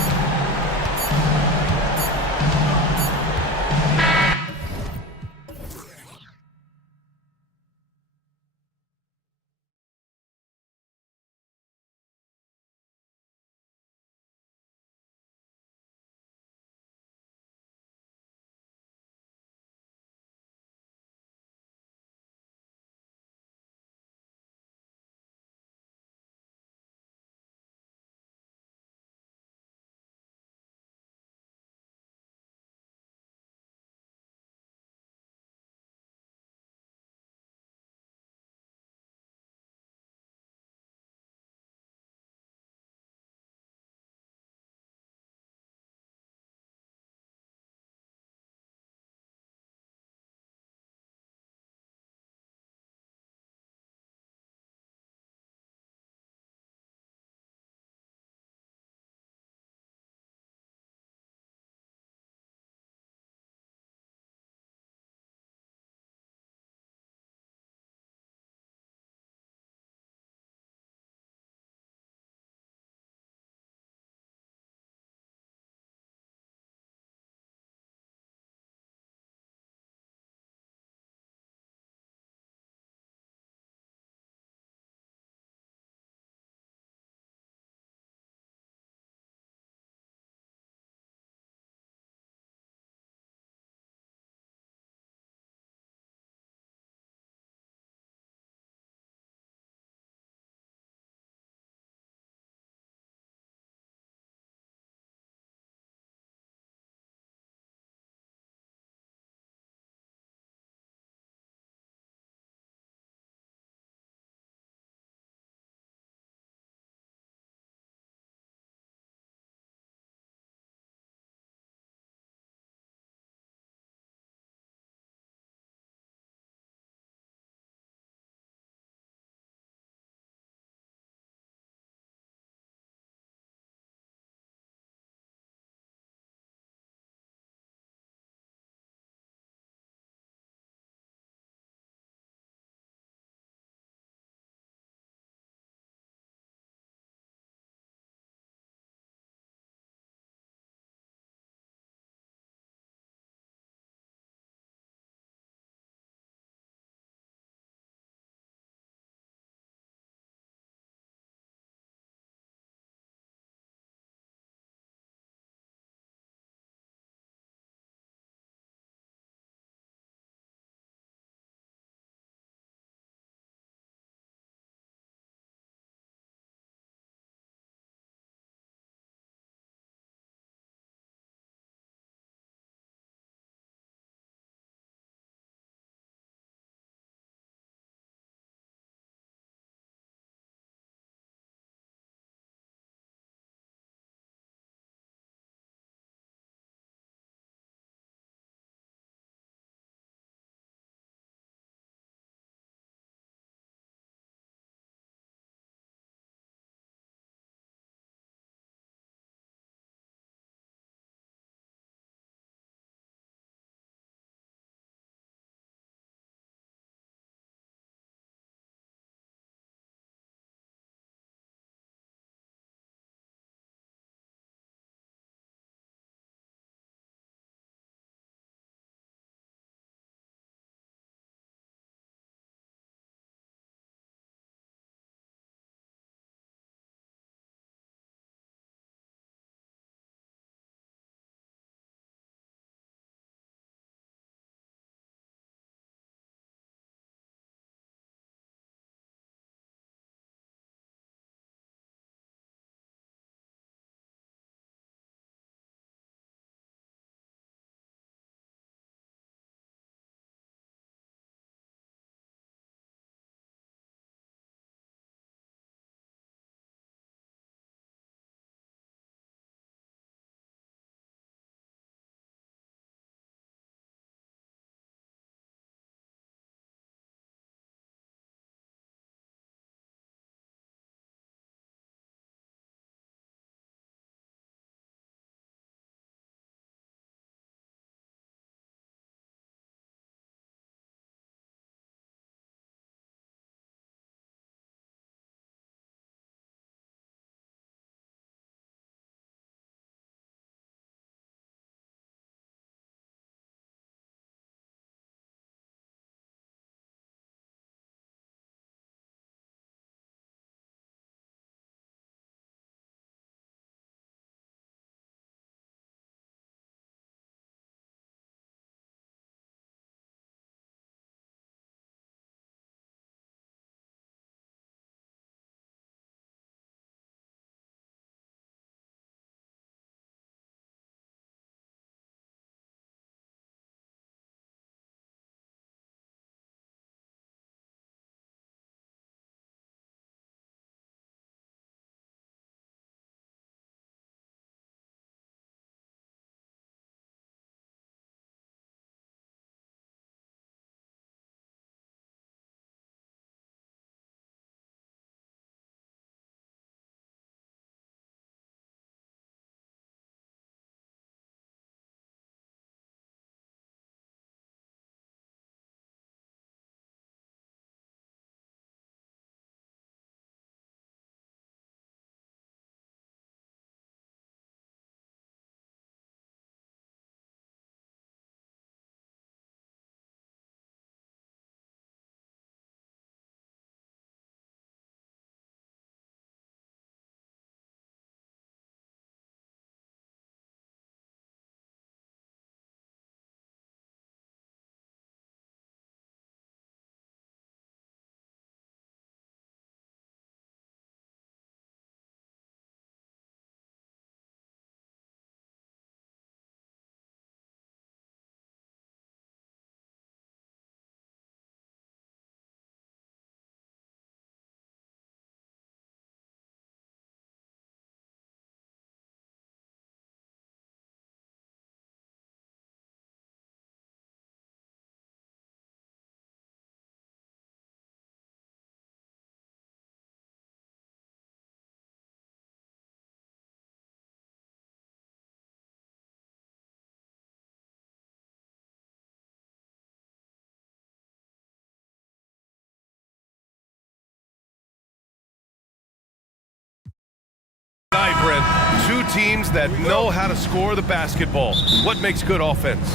Brent, two teams that know how to score the basketball. What makes good offense?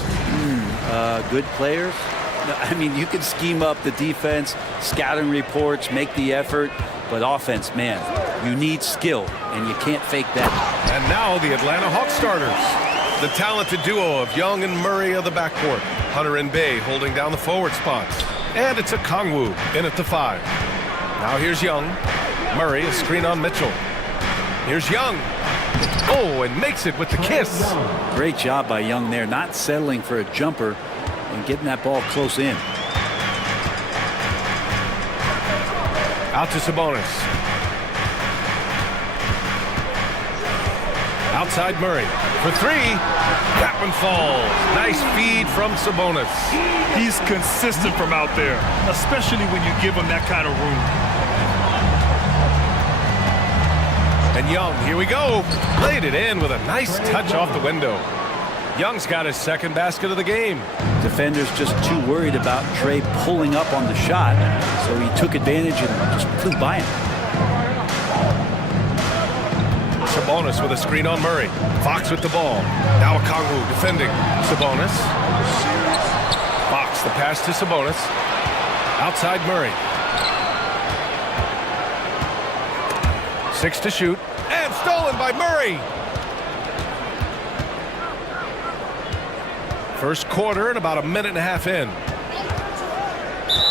Good players. No, I mean, you can scheme up the defense, scouting reports, make the effort, but offense, man, you need skill, and you can't fake that. And now the Atlanta Hawks starters. The talented duo of Young and Murray of the backcourt. Hunter and Bay holding down the forward spots. And it's a Kongwu in at the 5. Now here's Young. Murray, a screen on Mitchell. Here's Young. Oh, and makes it with the kiss. Great job by Young there, not settling for a jumper and getting that ball close in. Out to Sabonis. Outside Murray for 3. That one falls. Nice feed from Sabonis. He's consistent from out there, especially when you give him that kind of room. And Young, here we go. Laid it in with a nice touch off the window. Young's got his second basket of the game. Defenders just too worried about Trey pulling up on the shot, so he took advantage and just flew by him. Sabonis with a screen on Murray. Fox with the ball. Now Kongwu defending. Sabonis. Fox, the pass to Sabonis. Outside Murray. 6 to shoot. And stolen by Murray. First quarter and about a minute and a half in.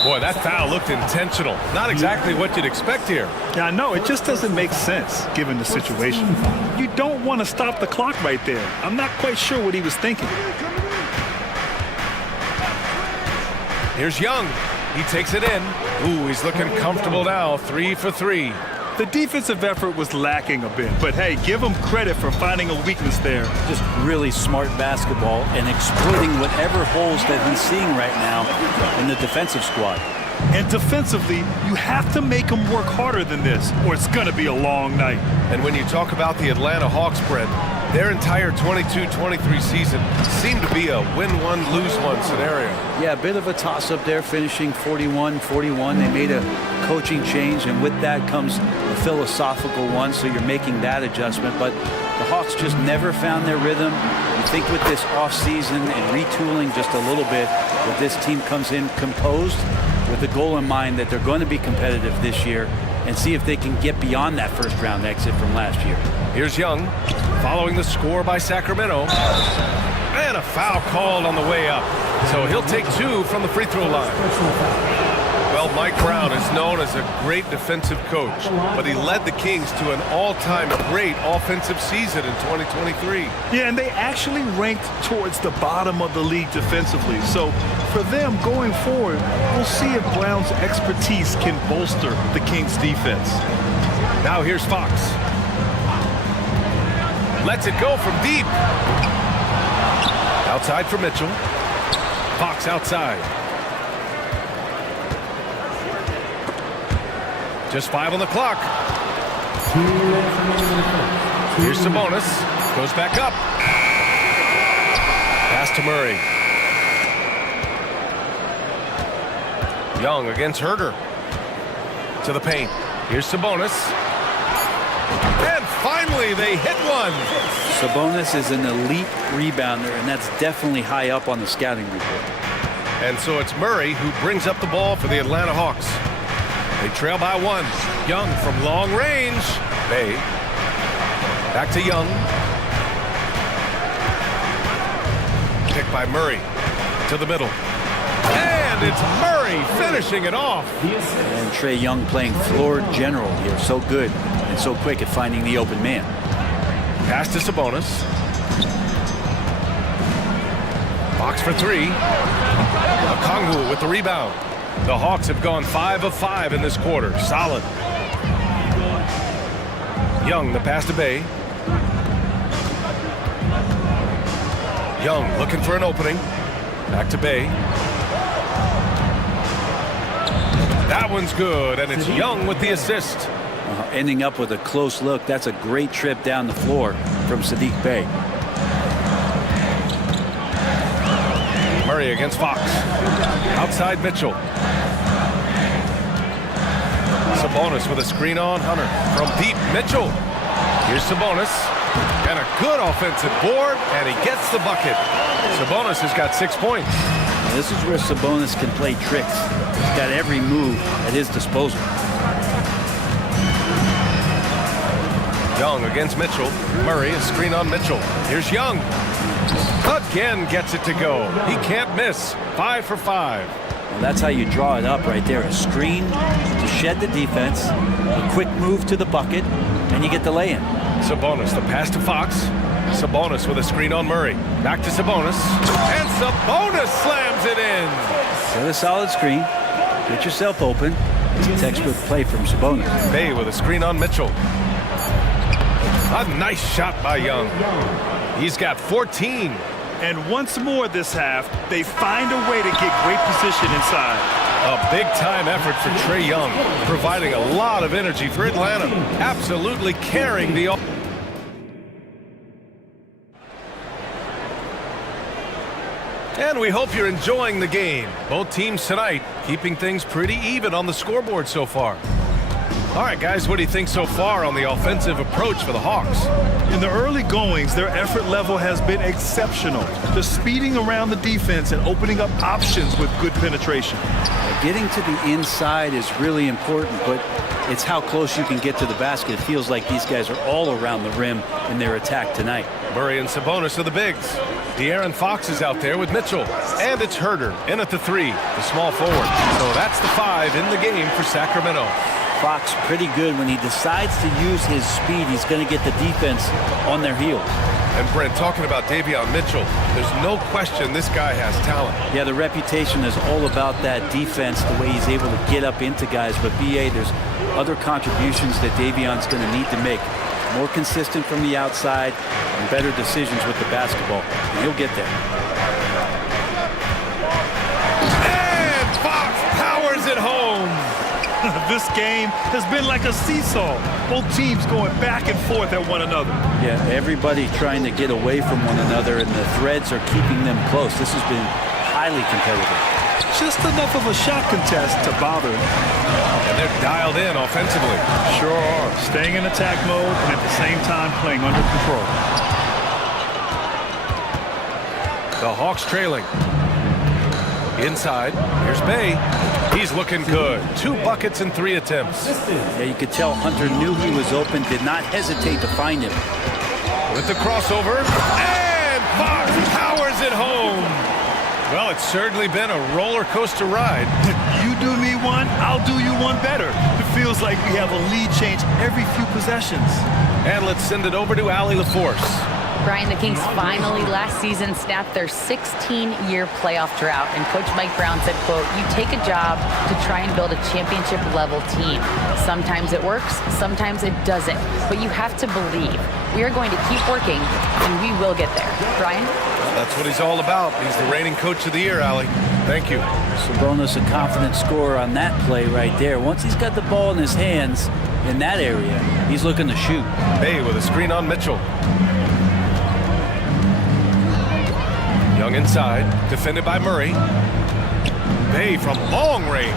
Boy, that foul looked intentional. Not exactly what you'd expect here. Yeah, I know. It just doesn't make sense, given the situation. You don't want to stop the clock right there. I'm not quite sure what he was thinking. Here's Young. He takes it in. Ooh, he's looking comfortable now. 3 for 3. The defensive effort was lacking a bit, but hey, give him credit for finding a weakness there. Just really smart basketball and exploiting whatever holes that he's seeing right now in the defensive squad. And defensively, you have to make them work harder than this, or it's going to be a long night. And when you talk about the Atlanta Hawks, Brent, their entire 22-23 season seemed to be a win-one, lose-one scenario. Yeah, a bit of a toss-up there, finishing 41-41. They made a coaching change, and with that comes a philosophical one, so you're making that adjustment. But the Hawks just never found their rhythm. You think with this offseason and retooling just a little bit, that this team comes in composed with the goal in mind that they're going to be competitive this year and see if they can get beyond that first-round exit from last year. Here's Young, following the score by Sacramento. And a foul called on the way up. So he'll take 2 from the free throw line. Well, Mike Brown is known as a great defensive coach, but he led the Kings to an all-time great offensive season in 2023. Yeah, and they actually ranked towards the bottom of the league defensively. So for them going forward, we'll see if Brown's expertise can bolster the Kings' defense. Now here's Fox. Lets it go from deep. Outside for Mitchell. Fox outside. Just 5 on the clock. Here's Sabonis. Goes back up. Pass to Murray. Young against Herter. To the paint. Here's Sabonis. And finally, they hit one. Sabonis is an elite rebounder, and that's definitely high up on the scouting report. And so it's Murray who brings up the ball for the Atlanta Hawks. They trail by 1. Young from long range. Bay. Back to Young. Picked by Murray. To the middle. And it's Murray finishing it off. And Trae Young playing floor general here. So good and so quick at finding the open man. Pass to Sabonis. Fox for 3. Kongwu with the rebound. The Hawks have gone 5 of 5 in this quarter. Solid. Young, the pass to Bay. Young looking for an opening. Back to Bay. That one's good, and it's Young with the assist. Ending up with a close look. That's a great trip down the floor from Saddiq Bey. Murray against Fox. Outside Mitchell. Sabonis with a screen on Hunter. From deep, Mitchell. Here's Sabonis. And a good offensive board, and he gets the bucket. Sabonis has got 6 points. Now, this is where Sabonis can play tricks. He's got every move at his disposal. Young against Mitchell. Murray, a screen on Mitchell. Here's Young. Again gets it to go. He can't miss. 5 for 5. Well, that's how you draw it up right there. A screen to shed the defense, a quick move to the bucket, and you get the lay-in. Sabonis, the pass to Fox. Sabonis with a screen on Murray. Back to Sabonis. And Sabonis slams it in. Set a solid screen. Get yourself open. It's a textbook play from Sabonis. Bay with a screen on Mitchell. A nice shot by Young. He's got 14. And once more this half, they find a way to get great position inside. A big-time effort for Trae Young, providing a lot of energy for Atlanta. Absolutely carrying the... And we hope you're enjoying the game. Both teams tonight keeping things pretty even on the scoreboard so far. All right, guys, what do you think so far on the offensive approach for the Hawks? In the early goings, their effort level has been exceptional. Just speeding around the defense and opening up options with good penetration. Getting to the inside is really important, but it's how close you can get to the basket. It feels like these guys are all around the rim in their attack tonight. Murray and Sabonis are the bigs. De'Aaron Fox is out there with Mitchell. And it's Herter in at the 3, the small forward. So that's the 5 in the game for Sacramento. Fox pretty good when he decides to use his speed. He's going to get the defense on their heels. And Brent, talking about Davion Mitchell, there's no question this guy has talent. Yeah, the reputation is all about that defense, the way he's able to get up into guys. But BA, there's other contributions that Davion's going to need to make. More consistent from the outside and better decisions with the basketball. And he'll get there. And Fox powers it home. This game has been like a seesaw. Both teams going back and forth at one another. Yeah, everybody trying to get away from one another, and the threads are keeping them close. This has been highly competitive. Just enough of a shot contest to bother them. And they're dialed in offensively. Sure are. Staying in attack mode and at the same time playing under control. The Hawks trailing. Inside, here's Bay. He's looking good. 2 buckets and 3 attempts. Yeah, you could tell Hunter knew he was open, did not hesitate to find him. With the crossover, and Fox powers it home. Well, it's certainly been a roller coaster ride. You do me one, I'll do you one better. It feels like we have a lead change every few possessions. And let's send it over to Allie LaForce. Brian, the Kings finally last season snapped their 16-year playoff drought, and Coach Mike Brown said, quote, "You take a job to try and build a championship-level team. Sometimes it works, sometimes it doesn't, but you have to believe. We are going to keep working, and we will get there." Brian? Well, that's what he's all about. He's the reigning Coach of the Year, Allie. Thank you. Sabonis, a confident scorer on that play right there. Once he's got the ball in his hands in that area, he's looking to shoot. Bay with a screen on Mitchell. Young inside, defended by Murray. Bay from long range,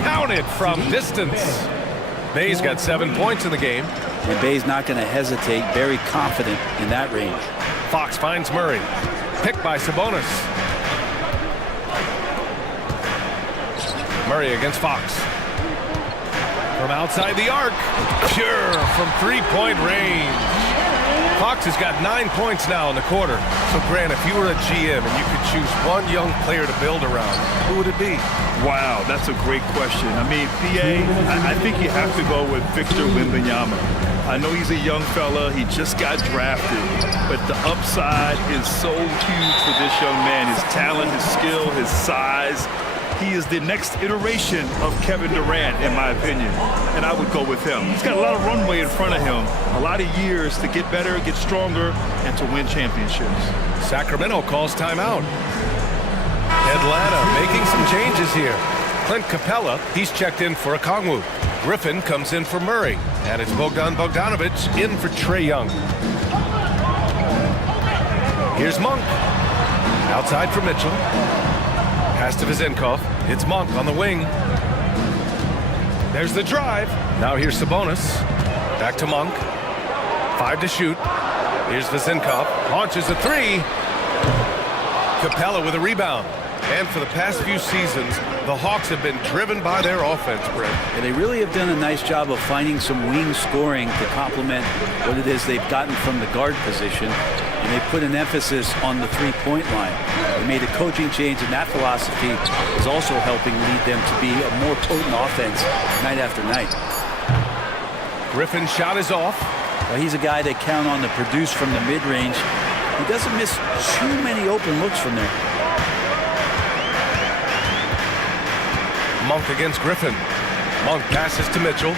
counted from distance. Bay's got 7 points in the game. And Bay's not going to hesitate, very confident in that range. Fox finds Murray, picked by Sabonis. Murray against Fox. From outside the arc, pure from 3-point range. Fox has got 9 points now in the quarter. So, Grant, if you were a GM and you could choose one young player to build around, who would it be? Wow, that's a great question. I mean, PA, I think you have to go with Victor Wembanyama. I know he's a young fella. He just got drafted. But the upside is so huge for this young man. His talent, his skill, his size. He is the next iteration of Kevin Durant, in my opinion, and I would go with him. He's got a lot of runway in front of him, a lot of years to get better, get stronger, and to win championships. Sacramento calls timeout. Atlanta making some changes here. Clint Capella, he's checked in for Okongwu. Griffin comes in for Murray, and it's Bogdan Bogdanovic in for Trae Young. Here's Monk. Outside for Mitchell. Pass to Vizenkov. It's Monk on the wing. There's the drive. Now here's Sabonis. Back to Monk. 5 to shoot. Here's Vezinkov. Launches a three. Capella with a rebound. And for the past few seasons, the Hawks have been driven by their offense, Brent. And they really have done a nice job of finding some wing scoring to complement what it is they've gotten from the guard position. And they put an emphasis on the three-point line. They made a coaching change, and that philosophy is also helping lead them to be a more potent offense night after night. Griffin's shot is off. Well, he's a guy they count on to produce from the mid-range. He doesn't miss too many open looks from there. Monk against Griffin. Monk passes to Mitchell.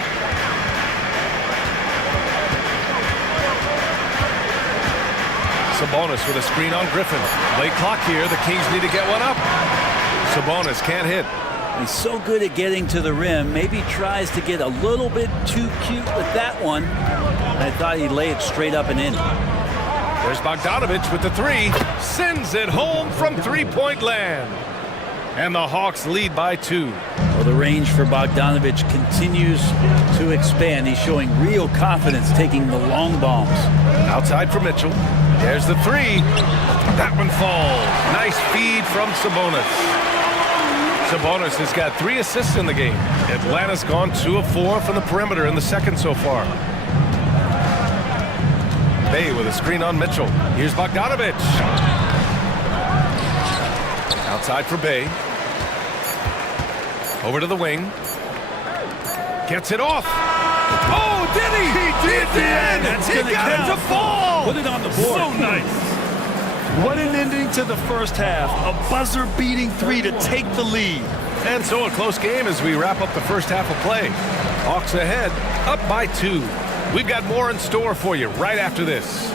Sabonis with a screen on Griffin. Late clock here. The Kings need to get one up. Sabonis can't hit. He's so good at getting to the rim. Maybe tries to get a little bit too cute with that one. I thought he'd lay it straight up and in. There's Bogdanovich with the three. Sends it home from three-point land. And the Hawks lead by 2. Well, the range for Bogdanovich continues to expand. He's showing real confidence taking the long bombs. Outside for Mitchell. There's the three. That one falls. Nice feed from Sabonis. Sabonis has got 3 assists in the game. Atlanta's gone 2 of 4 from the perimeter in the second so far. Bay with a screen on Mitchell. Here's Bogdanovich. Outside for Bay. Over to the wing. Gets it off. Oh, did he? He did the end. He got it to fall. Put it on the board. So nice. What an ending to the first half. A buzzer-beating three to take the lead. And so a close game as we wrap up the first half of play. Hawks ahead, up by 2. We've got more in store for you right after this.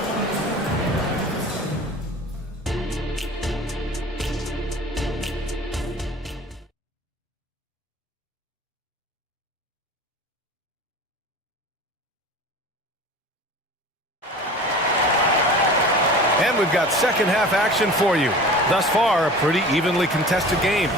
And we've got second half action for you. Thus far, a pretty evenly contested game.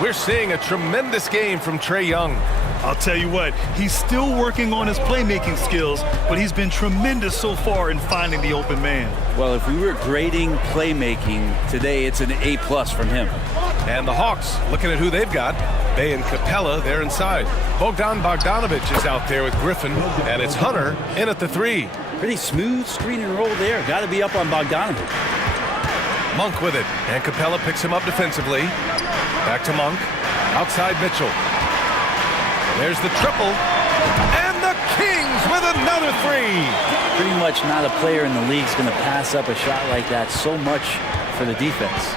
We're seeing a tremendous game from Trae Young. I'll tell you what, he's still working on his playmaking skills, but he's been tremendous so far in finding the open man. Well, if we were grading playmaking today, it's an A+ from him. And the Hawks, looking at who they've got, Bay and Capella, they're inside. Bogdanovich is out there with Griffin, and it's Hunter in at the 3. Pretty smooth screen and roll there. Got to be up on Bogdanovich. Monk with it, and Capella picks him up defensively. Back to Monk. Outside Mitchell. There's the triple. And the Kings with another 3. Pretty much not a player in the league is going to pass up a shot like that so much for the defense.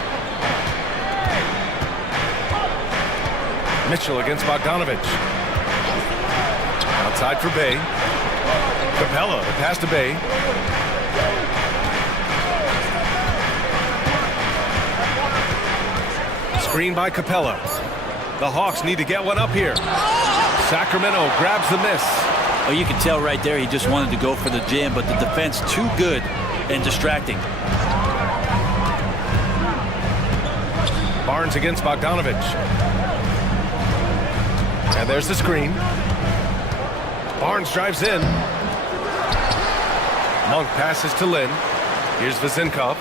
Mitchell against Bogdanovich. Outside for Bay. Capella, the pass to Bay. Screen by Capella. The Hawks need to get one up here. Sacramento grabs the miss. Oh, you can tell right there he just wanted to go for the jam, but the defense too good and distracting. Barnes against Bogdanovich. And there's the screen. Barnes drives in. Monk passes to Lynn. Here's Vezinkov.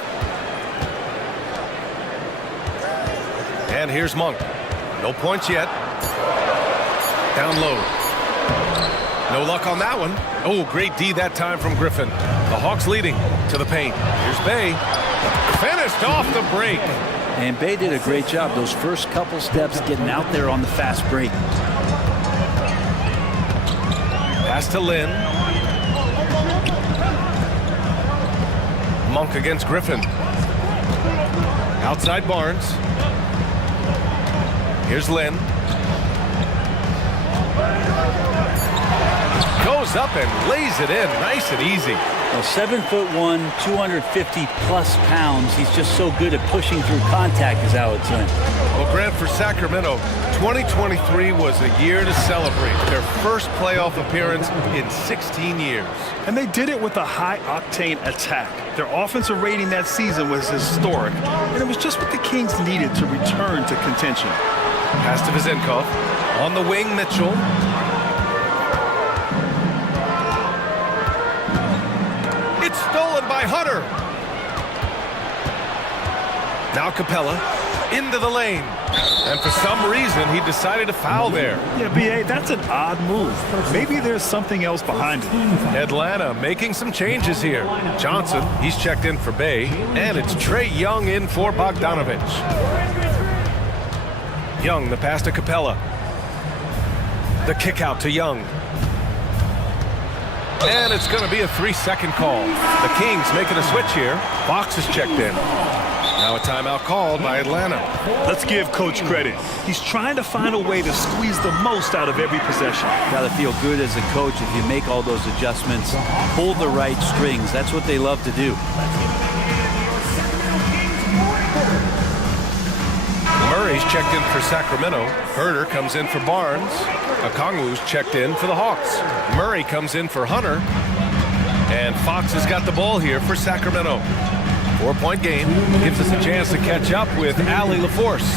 And here's Monk. No points yet. Down low. No luck on that one. Oh, great D that time from Griffin. The Hawks leading to the paint. Here's Bay. Finished off the break. And Bay did a great job those first couple steps getting out there on the fast break. Pass to Lynn. Monk against Griffin. Outside Barnes. Here's Lynn. Goes up and lays it in nice and easy. Well, 7'1", 250+ pounds. He's just so good at pushing through contact is how it's in. Well, Grant, for Sacramento, 2023 was a year to celebrate. Their first playoff appearance in 16 years. And they did it with a high-octane attack. Their offensive rating that season was historic, and it was just what the Kings needed to return to contention. Pass to Vezinkov. On the wing, Mitchell. Hunter. Now Capella into the lane. And for some reason, he decided to foul there. Yeah, B.A., that's an odd move. Maybe there's something else behind it. Atlanta making some changes here. Johnson, he's checked in for Bay. And it's Trae Young in for Bogdanovich. Young, the pass to Capella. The kick out to Young. And it's going to be a 3-second call. The Kings making a switch here. Fox is checked in. Now a timeout called by Atlanta. Let's give Coach credit. He's trying to find a way to squeeze the most out of every possession. Got to feel good as a coach if you make all those adjustments, pull the right strings. That's what they love to do. Murray's checked in for Sacramento. Herter comes in for Barnes. Okongwu's checked in for the Hawks. Murray comes in for Hunter. And Fox has got the ball here for Sacramento. 4-point game gives us a chance to catch up with Allie LaForce.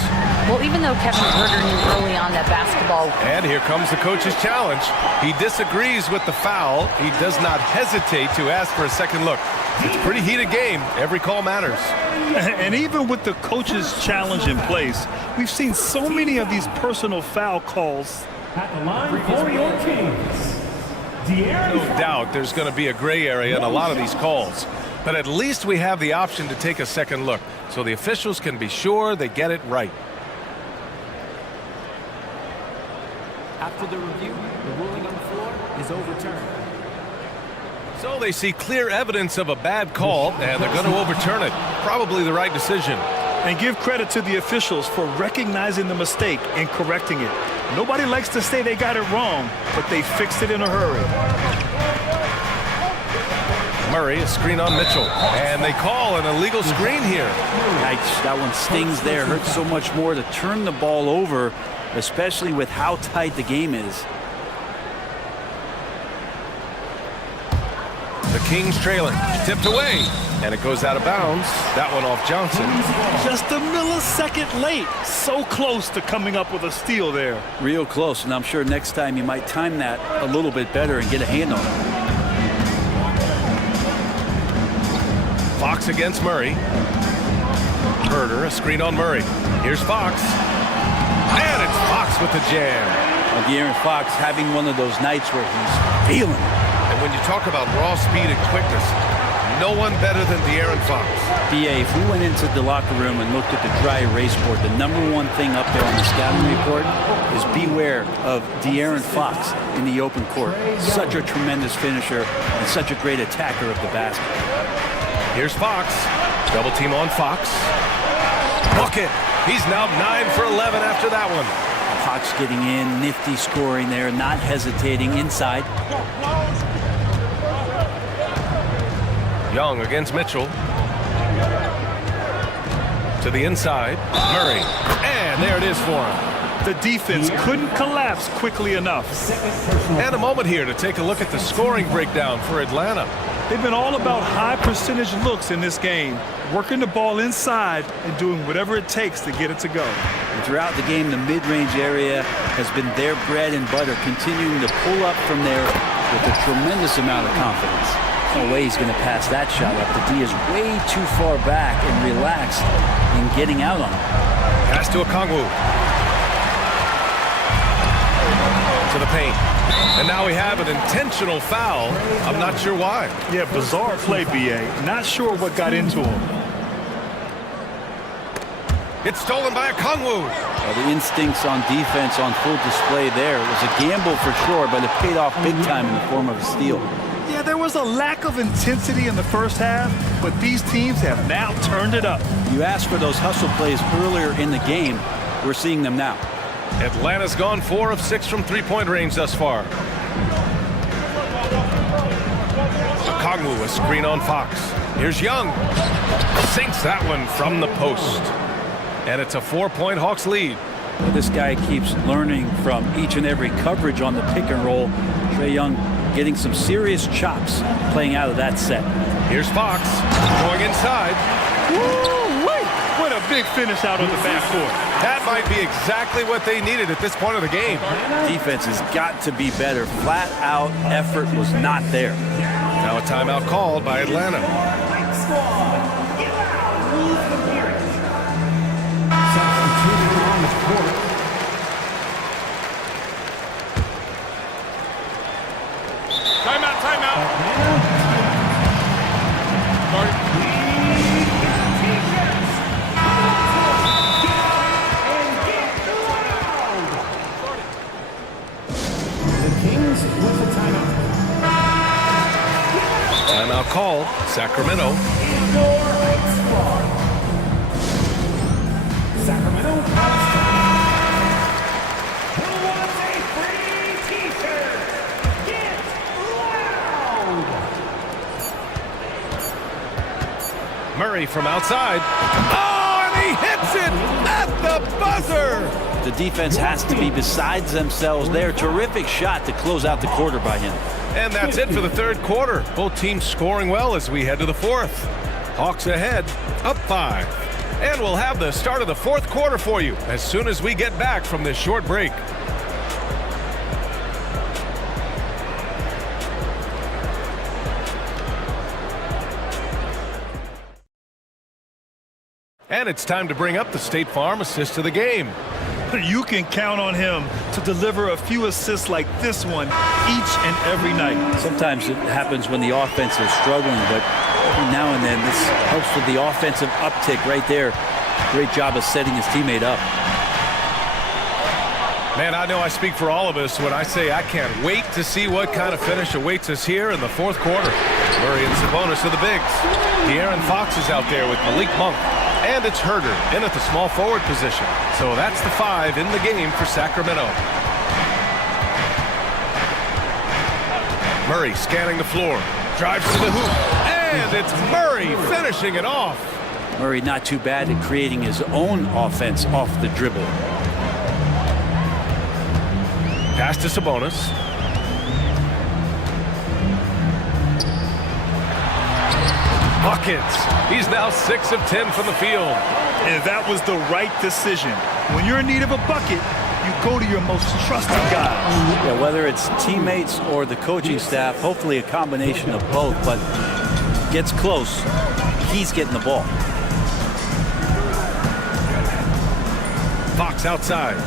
Well, even though Kevin Herter knew early on that basketball... And here comes the coach's challenge. He disagrees with the foul. He does not hesitate to ask for a second look. It's a pretty heated game. Every call matters. And even with the coach's challenge in place, we've seen so many of these personal foul calls. At the line for your Kings, No doubt there's going to be a gray area in a lot of these calls. But at least we have the option to take a second look, so the officials can be sure they get it right. After the review, the ruling on the floor is overturned. So they see clear evidence of a bad call, and they're going to overturn it. Probably the right decision. And give credit to the officials for recognizing the mistake and correcting it. Nobody likes to say they got it wrong, but they fixed it in a hurry. Murray, a screen on Mitchell. And they call an illegal screen here. Yikes, that one stings there. Hurts so much more to turn the ball over, especially with how tight the game is. The Kings trailing. Tipped away. And it goes out of bounds. That one off Johnson. Just a millisecond late. So close to coming up with a steal there. Real close, and I'm sure next time you might time that a little bit better and get a hand on it. Fox against Murray. Herter, a screen on Murray. Here's Fox. And it's Fox with the jam. De'Aaron Fox having one of those nights where he's feeling it. And when you talk about raw speed and quickness, no one better than De'Aaron Fox. DA, if we went into the locker room and looked at the dry erase board, the #1 thing up there on the scouting report is beware of De'Aaron Fox in the open court. Such a tremendous finisher and such a great attacker of the basket. Here's Fox. Double team on Fox. Bucket. He's now 9 for 11 after that one. Fox getting in, nifty scoring there, not hesitating inside. Young against Mitchell. To the inside. Murray. And there it is for him. The defense couldn't collapse quickly enough. And a moment here to take a look at the scoring breakdown for Atlanta. They've been all about high percentage looks in this game, working the ball inside and doing whatever it takes to get it to go. And throughout the game, the mid-range area has been their bread and butter, continuing to pull up from there with a tremendous amount of confidence. No way he's going to pass that shot up. The D is way too far back and relaxed in getting out on it. Pass to Okongwu. To the paint. And now we have an intentional foul. I'm not sure why. Yeah, bizarre play, B.A. Not sure what got into him. It's stolen by Okongwu. Well, the instincts on defense on full display there. It was a gamble for sure, but it paid off big time in the form of a steal. Yeah, there was a lack of intensity in the first half, but these teams have now turned it up. You asked for those hustle plays earlier in the game. We're seeing them now. Atlanta's gone 4 of 6 from three-point range thus far. Okongwu, a screen on Fox. Here's Young. Sinks that one from the post. And it's a 4-point Hawks lead. This guy keeps learning from each and every coverage on the pick and roll. Trae Young getting some serious chops playing out of that set. Here's Fox going inside. Woo-wee! What a big finish out on the backcourt. That might be exactly what they needed at this point of the game. Defense has got to be better. Flat out effort was not there. Now a timeout called by Atlanta. squad, give out rules of appearance. Substituting on the court. Timeout, timeout. Timeout called. Sacramento. Sacramento. Who wants a free t-shirt? Get loud! Murray from outside. Oh, and he hits it at the buzzer! The defense has to be besides themselves there. Terrific shot to close out the quarter by him. And that's it for the third quarter. Both teams scoring well as we head to the fourth. Hawks ahead, up 5. And we'll have the start of the fourth quarter for you as soon as we get back from this short break. And it's time to bring up the State Farm assist of the game. You can count on him to deliver a few assists like this one each and every night. Sometimes it happens when the offense is struggling, but every now and then this helps with the offensive uptick right there. Great job of setting his teammate up. Man, I know I speak for all of us when I say I can't wait to see what kind of finish awaits us here in the fourth quarter. Murray and Sabonis are the bigs. De'Aaron Fox is out there with Malik Monk. And it's Herder in at the small forward position. So that's the 5 in the game for Sacramento. Murray scanning the floor. Drives to the hoop. And it's Murray finishing it off. Murray not too bad at creating his own offense off the dribble. Pass to Sabonis. Buckets. He's now 6 of 10 from the field. And that was the right decision. When you're in need of a bucket, you go to your most trusted guys. Yeah, whether it's teammates or the coaching staff, hopefully a combination of both, but gets close, he's getting the ball. Fox outside.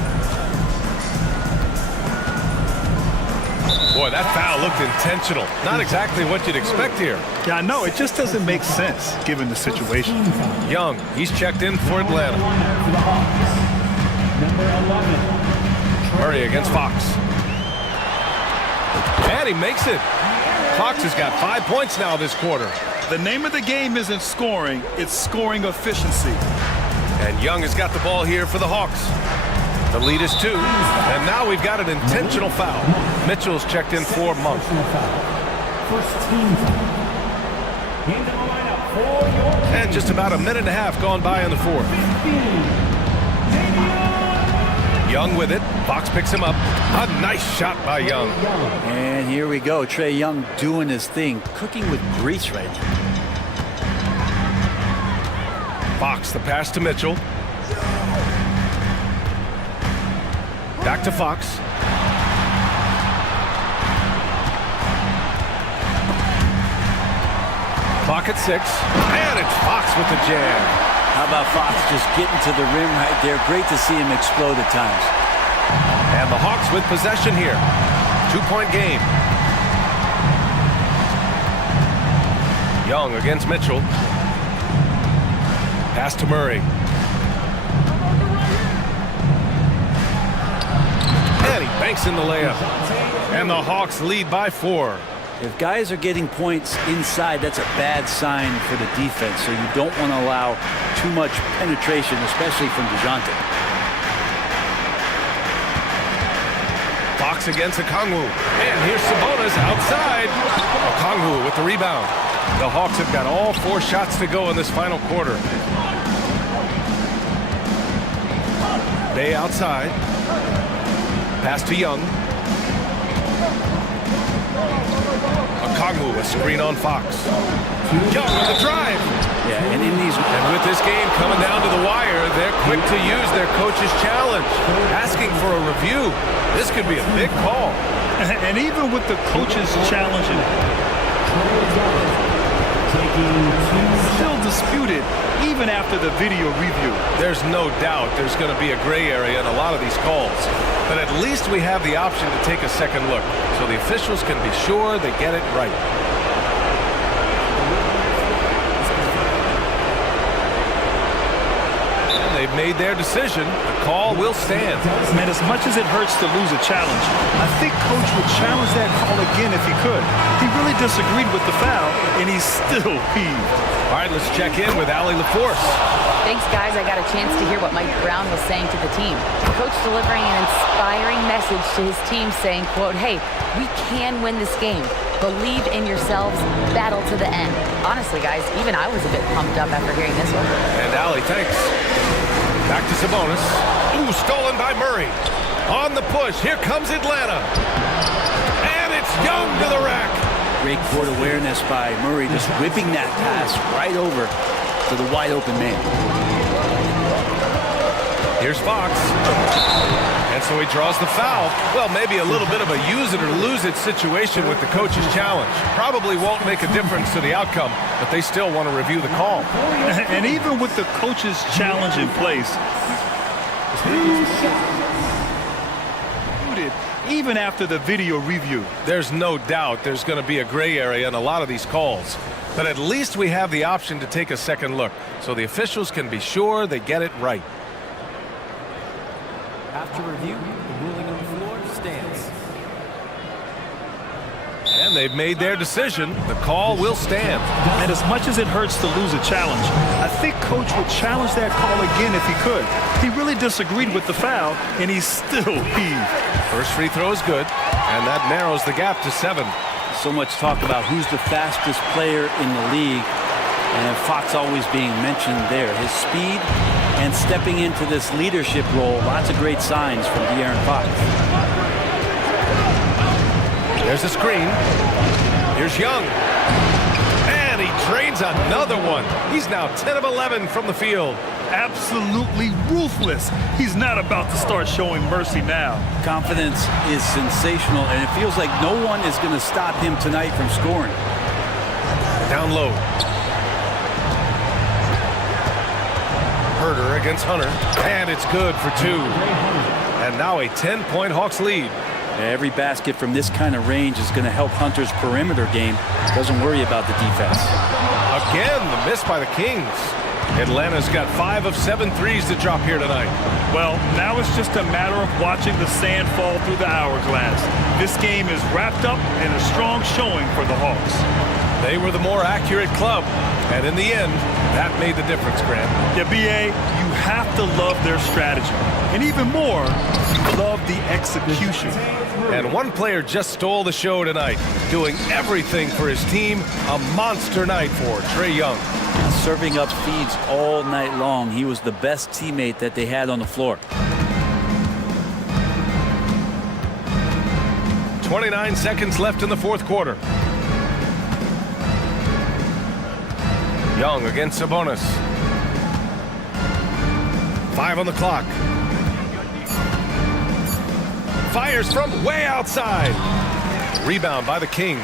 Boy, that foul looked intentional. Not exactly what you'd expect here. Yeah, I know. It just doesn't make sense given the situation. Young, he's checked in for Atlanta. Murray against Fox. And he makes it. Fox has got 5 points now this quarter. The name of the game isn't scoring, it's scoring efficiency. And Young has got the ball here for the Hawks. The lead is 2, and now we've got an intentional foul. Mitchell's checked in for Monk. First team foul. Into the lineup for your team. And just about a minute and a half gone by in the fourth. Young with it. Fox picks him up. A nice shot by Young. And here we go. Trae Young doing his thing, cooking with grease right now. Fox, the pass to Mitchell. Back to Fox. Clock at 6. And it's Fox with the jam. How about Fox just getting to the rim right there? Great to see him explode at times. And the Hawks with possession here. 2-point game. Young against Mitchell. Pass to Murray. And he banks in the layup. And the Hawks lead by 4. If guys are getting points inside, that's a bad sign for the defense. So you don't want to allow too much penetration, especially from DeJounte. Fox against Okongwu. And here's Sabonis outside. Okongwu with the rebound. The Hawks have got all 4 shots to go in this final quarter. Bay outside. Pass to Young. Okongwu, a screen on Fox. Young with the drive. Yeah, and with this game coming down to the wire, they're quick to use their coach's challenge, asking for a review. This could be a big call. And even with the coach's challenge, Still disputed even after the video review. There's no doubt there's going to be a gray area in a lot of these calls. But at least we have the option to take a second look, so the officials can be sure they get it right. And they've made their decision. The call will stand. Man, as much as it hurts to lose a challenge, I think Coach would challenge that call again if he could. He really disagreed with the foul, and he's still peeved. All right, let's check in with Allie LaForce. Thanks, guys. I got a chance to hear what Mike Brown was saying to the team. The coach delivering an inspiring message to his team saying, quote, hey, we can win this game. Believe in yourselves. Battle to the end. Honestly, guys, even I was a bit pumped up after hearing this one. And Allie, thanks. Back to Sabonis. Ooh, stolen by Murray. On the push. Here comes Atlanta. And it's Young to the rack. Great court awareness by Murray, just whipping that pass right over to the wide open man. Here's Fox. And so he draws the foul. Well, maybe a little bit of a use it or lose it situation with the coach's challenge. Probably won't make a difference to the outcome, but they still want to review the call. And even with the coach's challenge in place, even after the video review. There's no doubt there's going to be a gray area in a lot of these calls. But at least we have the option to take a second look, so the officials can be sure they get it right. After review, the ruling on the floor stands. And they've made their decision. The call will stand. And as much as it hurts to lose a challenge, I think Coach would challenge that call again if he could. He really disagreed with the foul, and he's still peeved. First free throw is good, and that narrows the gap to 7. So much talk about who's the fastest player in the league, and Fox always being mentioned there. His speed and stepping into this leadership role, lots of great signs from De'Aaron Fox. There's a screen. Here's Young. And he drains another one. He's now 10 of 11 from the field. Absolutely ruthless. He's not about to start showing mercy now. Confidence is sensational, and it feels like no one is going to stop him tonight from scoring. Down low. Herter against Hunter. And it's good for 2. And now a 10-point Hawks lead. Every basket from this kind of range is going to help Hunter's perimeter game. Doesn't worry about the defense. Again, the miss by the Kings. Atlanta's got 5 of 7 threes to drop here tonight. Well, now it's just a matter of watching the sand fall through the hourglass. This game is wrapped up in a strong showing for the Hawks. They were the more accurate club, and in the end, that made the difference, Grant. Yeah, B.A., you have to love their strategy. And even more, love the execution. And one player just stole the show tonight, doing everything for his team. A monster night for Trae Young. Serving up feeds all night long. He was the best teammate that they had on the floor. 29 seconds left in the fourth quarter. Young against Sabonis. 5 on the clock. Fires from way outside. Rebound by the Kings.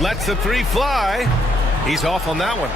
Lets the 3 fly. He's off on that one.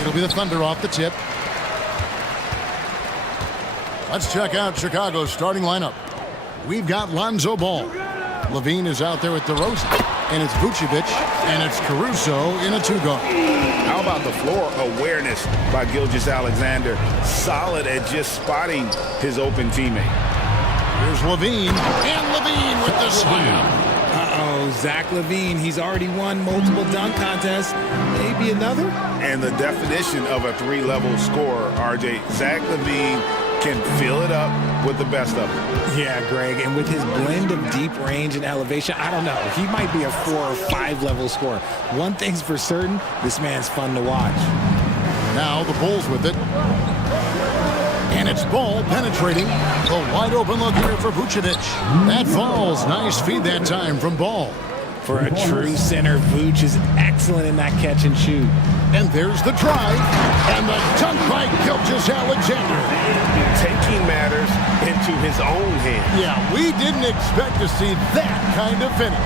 It'll be the Thunder off the tip. Let's check out Chicago's starting lineup. We've got Lonzo Ball. Levine is out there with DeRozan. And it's Vucevic. And it's Caruso in a two-guard. How about the floor awareness by Gilgeous-Alexander? Solid at just spotting his open teammate. Here's Levine. And Levine with the slam. Uh-oh, Zach LaVine. He's already won multiple dunk contests. Maybe another? And the definition of a three-level scorer, RJ. Zach LaVine can fill it up with the best of them. Yeah, Greg, and with his blend of deep range and elevation, I don't know. He might be a 4 or 5 level scorer. One thing's for certain, this man's fun to watch. Now the Bulls with it. And it's Ball penetrating. The wide open look here for Vucevic. That falls. Nice feed that time from Ball. For a true center, Vuce is excellent in that catch and shoot. And there's the drive. And the dunk by Gilgeous-Alexander. Taking matters into his own hands. Yeah, we didn't expect to see that kind of finish.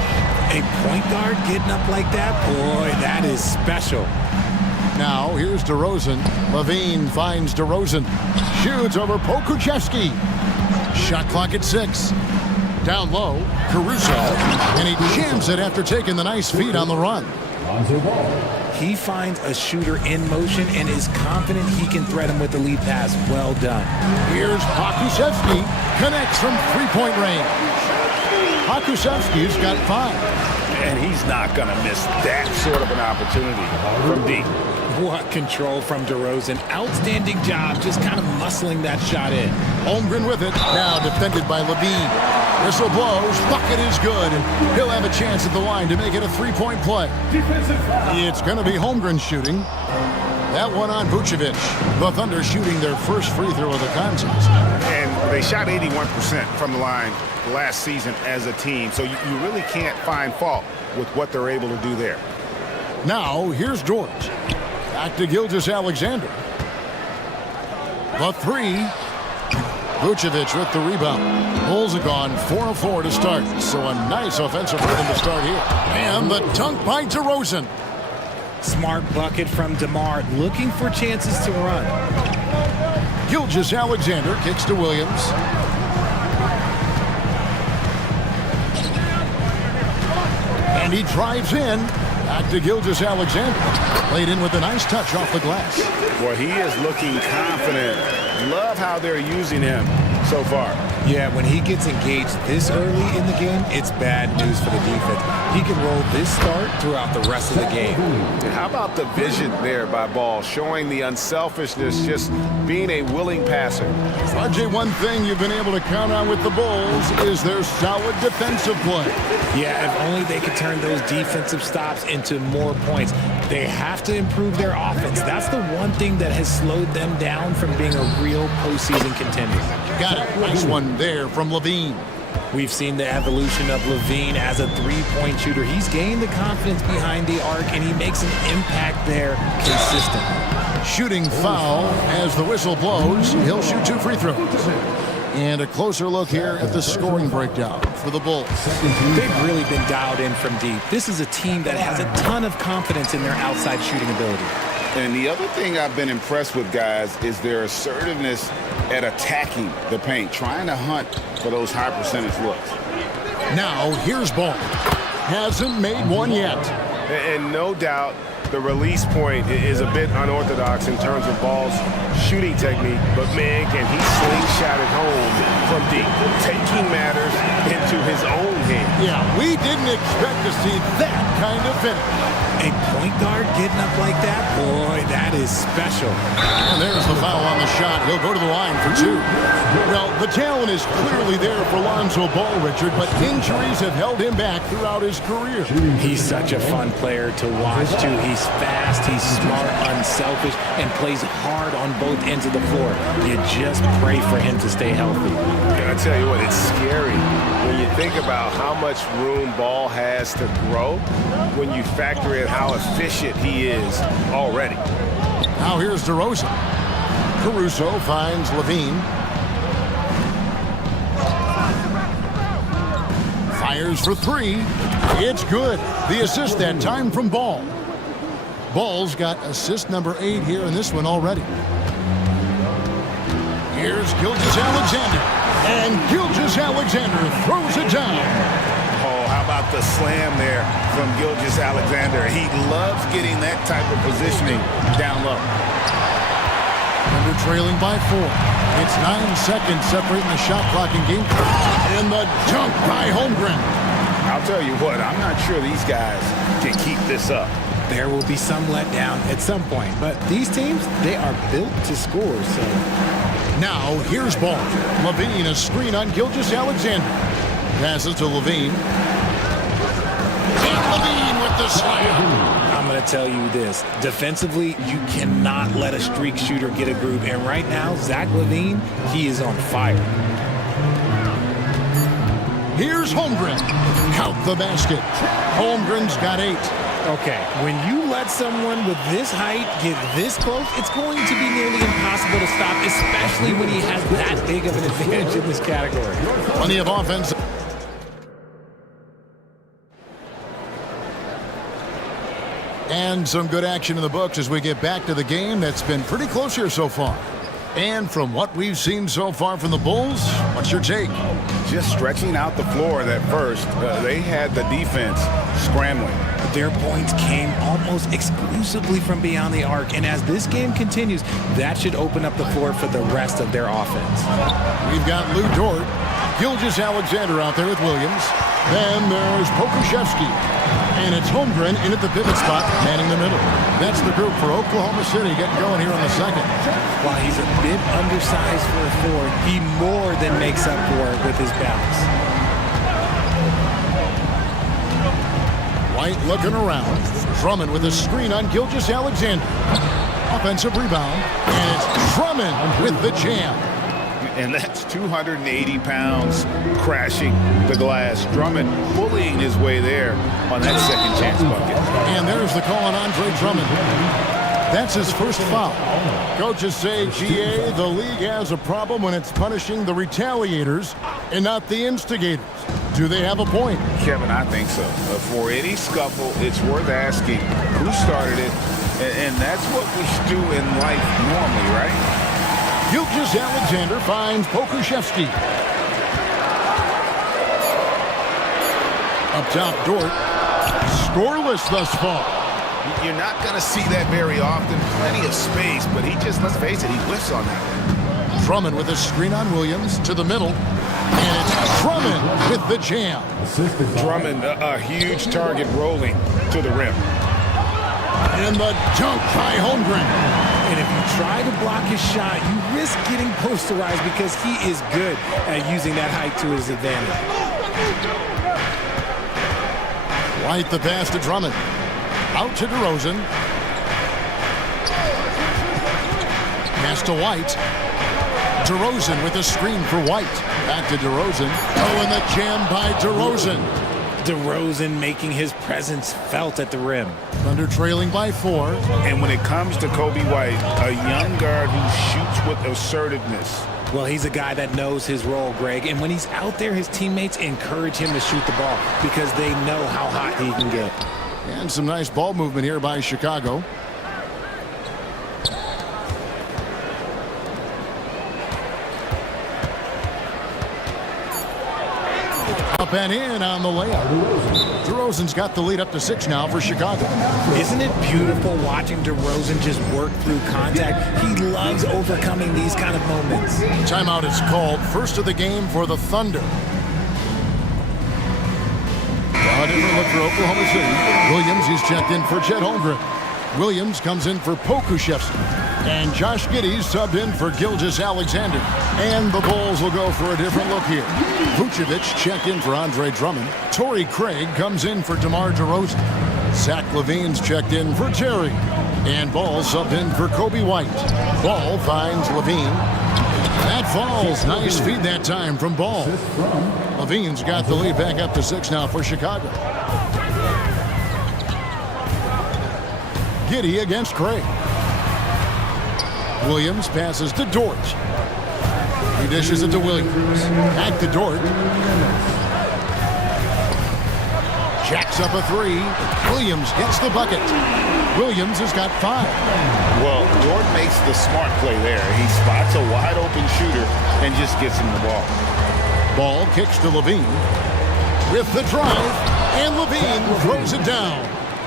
A point guard getting up like that? Boy, that is special. Now, here's DeRozan. Levine finds DeRozan. Shoots over Pokuševski. Shot clock at 6. Down low, Caruso. And he jams it after taking the nice feed on the run. He finds a shooter in motion and is confident he can thread him with the lead pass. Well done. Here's Pokuševski. Connects from three-point range. Pokuševski's got 5. And he's not going to miss that sort of an opportunity from deep. What control from DeRozan. Outstanding job just kind of muscling that shot in. Holmgren with it. Now defended by Levine. Whistle blows. Bucket is good. And he'll have a chance at the line to make it a three-point play. It's going to be Holmgren shooting. That one on Vucevic. The Thunder shooting their first free throw of the contest. And they shot 81% from the line last season as a team. So you really can't find fault with what they're able to do there. Now, here's George. Back to Gilgeous-Alexander. The 3. Vucevic with the rebound. Bulls are gone 4 of 4 to start. So a nice offensive rhythm to start here. And the dunk by DeRozan. Smart bucket from DeMar, looking for chances to run. Gilgeous-Alexander kicks to Williams. And he drives in. Back to Gilgeous-Alexander. Played in with a nice touch off the glass. Boy, he is looking confident. Love how they're using him so far. Yeah, when he gets engaged this early in the game, it's bad news for the defense. He can roll this start throughout the rest of the game. And how about the vision there by Ball, showing the unselfishness, just being a willing passer. RJ, one thing you've been able to count on with the Bulls is their solid defensive play. Yeah, if only they could turn those defensive stops into more points. They have to improve their offense. That's the one thing that has slowed them down from being a real postseason contender. Got it. Nice one there from Levine. We've seen the evolution of Levine as a three-point shooter. He's gained the confidence behind the arc, and he makes an impact there consistently. Shooting foul as the whistle blows. He'll shoot 2 free throws. And a closer look here at the scoring breakdown for the Bulls. They've really been dialed in from deep. This is a team that has a ton of confidence in their outside shooting ability. And the other thing I've been impressed with, guys, is their assertiveness at attacking the paint, trying to hunt for those high percentage looks. Now, here's Ball. Hasn't made one yet. And no doubt, the release point is a bit unorthodox in terms of Ball's shooting technique, but man, can he slingshot it home from deep, taking matters into his own hands. Yeah, we didn't expect to see that kind of finish. A point guard getting up like that? Boy, that is special. And there's the foul on the shot. He'll go to the line for 2. Well, the talent is clearly there for Lonzo Ball, Richard, but injuries have held him back throughout his career. He's such a fun player to watch, too. He's fast, he's smart, unselfish, and plays hard on both ends of the floor. You just pray for him to stay healthy. And I tell you what, it's scary when you think about how much room Ball has to grow when you factor in how efficient he is already. Now here's DeRozan. Caruso finds Levine. Fires for three. It's good. The assist that time from Ball. Ball's got assist number 8 here in this one already. Here's Gilgeous-Alexander. And Gilgeous-Alexander throws it down. Oh, how about the slam there from Gilgeous-Alexander? He loves getting that type of positioning down low. Thunder trailing by 4. It's 9 seconds separating the shot clock and game. And the dunk by Holmgren. I'll tell you what, I'm not sure these guys can keep this up. There will be some letdown at some point, but these teams, they are built to score, so. Now, here's Ball. Levine, a screen on Gilgeous-Alexander. Passes to Levine. And Levine with the slam. I'm going to tell you this. Defensively, you cannot let a streak shooter get a groove. And right now, Zach Levine, he is on fire. Here's Holmgren. Count the basket. Holmgren's got 8. Okay, when you let someone with this height get this close, it's going to be nearly impossible to stop, especially when he has that big of an advantage in this category. Plenty of offense. And some good action in the books as we get back to the game that's been pretty close here so far. And from what we've seen so far from the Bulls, what's your take? Just stretching out the floor at first. They had the defense scrambling. Their points came almost exclusively from beyond the arc, and as this game continues, that should open up the floor for the rest of their offense. We've got Lou Dort, Gilgeous-Alexander out there with Williams. Then there's Pokuševski, and it's Holmgren in at the pivot spot, manning the middle. That's the group for Oklahoma City getting going here on the second. While he's a bit undersized for a forward, he more than makes up for it with his bounce. White looking around. Drummond with a screen on Gilgeous-Alexander. Offensive rebound. And it's Drummond with the jam. And that's 280 pounds crashing the glass. Drummond bullying his way there on that second chance bucket. And there's the call on Andre Drummond. That's his first foul. Coaches say, GA, the league has a problem when it's punishing the retaliators and not the instigators. Do they have a point? Kevin, I think so. For any scuffle, it's worth asking who started it, and that's what we do in life normally, right? Gilgeous-Alexander finds Pokuševski. Up top, Dort. Scoreless thus far. You're not going to see that very often. Plenty of space, but he just, let's face it, he whiffs on that. Drummond with a screen on Williams to the middle. And it's Drummond with the jam. Drummond, a huge target rolling to the rim. And the dunk by Holmgren. And if you try to block his shot, you risk getting posterized because he is good at using that height to his advantage. White the pass to Drummond. Out to DeRozan. Pass to White. DeRozan with a screen for White. Back to DeRozan. Oh, and the jam by DeRozan. DeRozan making his presence felt at the rim. Thunder trailing by 4. And when it comes to Kobe White, a young guard who shoots with assertiveness. Well, he's a guy that knows his role, Greg. And when he's out there, his teammates encourage him to shoot the ball because they know how hot he can get. And some nice ball movement here by Chicago. Up and in on the layup. DeRozan's got the lead up to 6 now for Chicago. Isn't it beautiful watching DeRozan just work through contact? He loves overcoming these kind of moments. Timeout is called. First of the game for the Thunder. A different look for Oklahoma City. Williams, he's checked in for Chet Holmgren. Williams comes in for Pokuševski. And Josh Giddey's subbed in for Gilgeous-Alexander. And the Bulls will go for a different look here. Vucevic checked in for Andre Drummond. Torrey Craig comes in for DeMar DeRozan. Zach LaVine's checked in for Terry. And Ball subbed in for Kobe White. Ball finds LaVine. That falls. Nice feed that time from Ball. LaVine's got the lead back up to 6 now for Chicago. Giddey against Craig. Williams passes to Dort. He dishes it to Williams. Back to Dort. Jacks up a three. Williams gets the bucket. Williams has got 5. Well, Jordan makes the smart play there. He spots a wide open shooter and just gets him the ball. Ball kicks to Levine. With the drive, and Levine throws it down.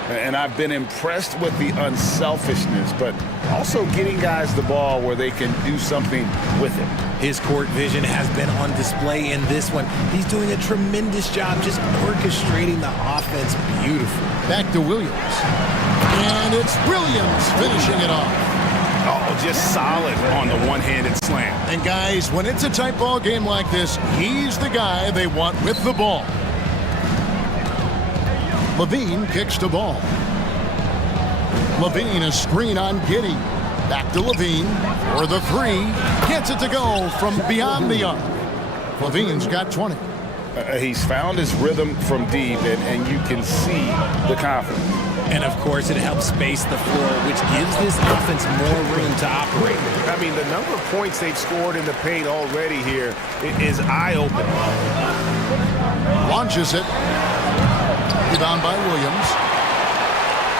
And I've been impressed with the unselfishness, but also getting guys the ball where they can do something with it. His court vision has been on display in this one. He's doing a tremendous job just orchestrating the offense beautifully. Back to Williams. And it's Williams finishing it off. Oh, just solid on the one-handed slam. And guys, when it's a tight ball game like this, he's the guy they want with the ball. Levine kicks the ball. Levine, a screen on Giddey. Back to Levine for the three. Gets it to go from beyond the arc. Levine's got 20. He's found his rhythm from deep, and you can see the confidence. And, of course, it helps space the floor, which gives this offense more room to operate. I mean, the number of points they've scored in the paint already here is eye-opening. Launches it. Rebound by Williams.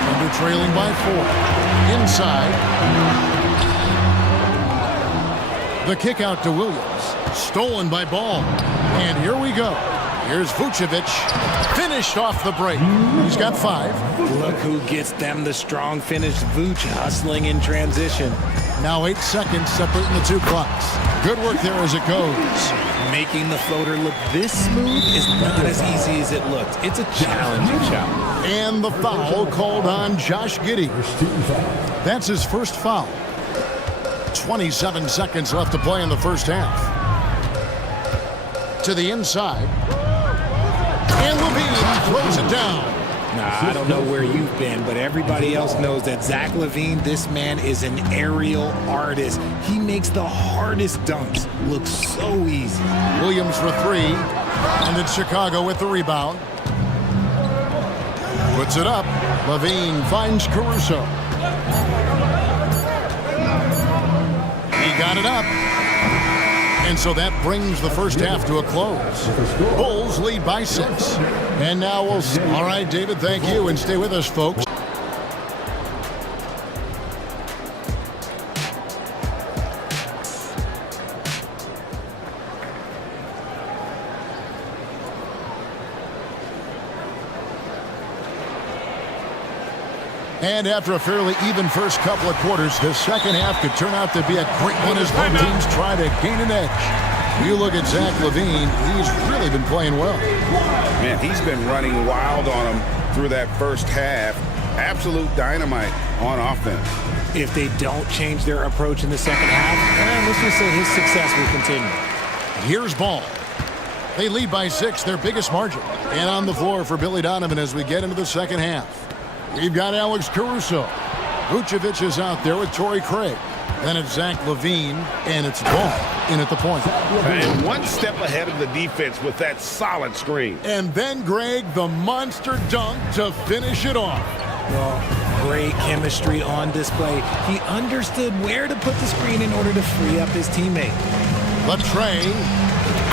Under trailing by 4. Inside. The kick out to Williams. Stolen by Ball. And here we go. Here's Vucevic. Finished off the break. He's got 5. Look who gets them the strong finish. Vuce hustling in transition. Now 8 seconds separating the two clocks. Good work there as it goes. Making the floater look this smooth is not as easy as it looked. It's a challenging shot. And the foul called on Josh Giddey. That's his first foul. 27 seconds left to play in the first half. To the inside. And Levine throws it down. Nah, I don't know where you've been, but everybody else knows that Zach LaVine, this man is an aerial artist. He makes the hardest dunks look so easy. Williams for 3. And then Chicago with the rebound. Puts it up. LaVine finds Caruso. He got it up. And so that brings the first half to a close. Bulls lead by 6. And now we'll... All right, David, thank you. And stay with us, folks. And after a fairly even first couple of quarters, the second half could turn out to be a great one as both teams try to gain an edge. You look at Zach LaVine, he's really been playing well. Man, he's been running wild on him through that first half. Absolute dynamite on offense. If they don't change their approach in the second half, let's just say his success will continue. Here's Ball. They lead by 6, their biggest margin. And on the floor for Billy Donovan as we get into the second half. We've got Alex Caruso. Vucevic is out there with Torrey Craig. Then it's Zach LaVine, and it's Ball in at the point. And one step ahead of the defense with that solid screen. And then, Greg, the monster dunk to finish it off. Well, great chemistry on display. He understood where to put the screen in order to free up his teammate. Latrey,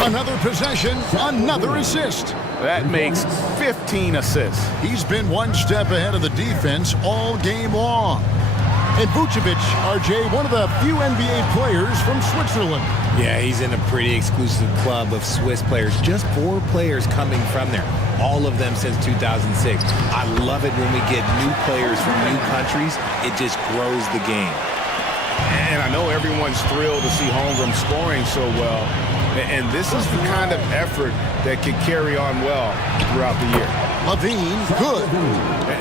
another possession, another assist. That makes 15 assists. He's been one step ahead of the defense all game long. And Vucevic, RJ, one of the few NBA players from Switzerland. Yeah, he's in a pretty exclusive club of Swiss players. Just 4 players coming from there. All of them since 2006. I love it when we get new players from new countries. It just grows the game. And I know everyone's thrilled to see Holmgren scoring so well. And this is the kind of effort that can carry on well throughout the year. LaVine, good.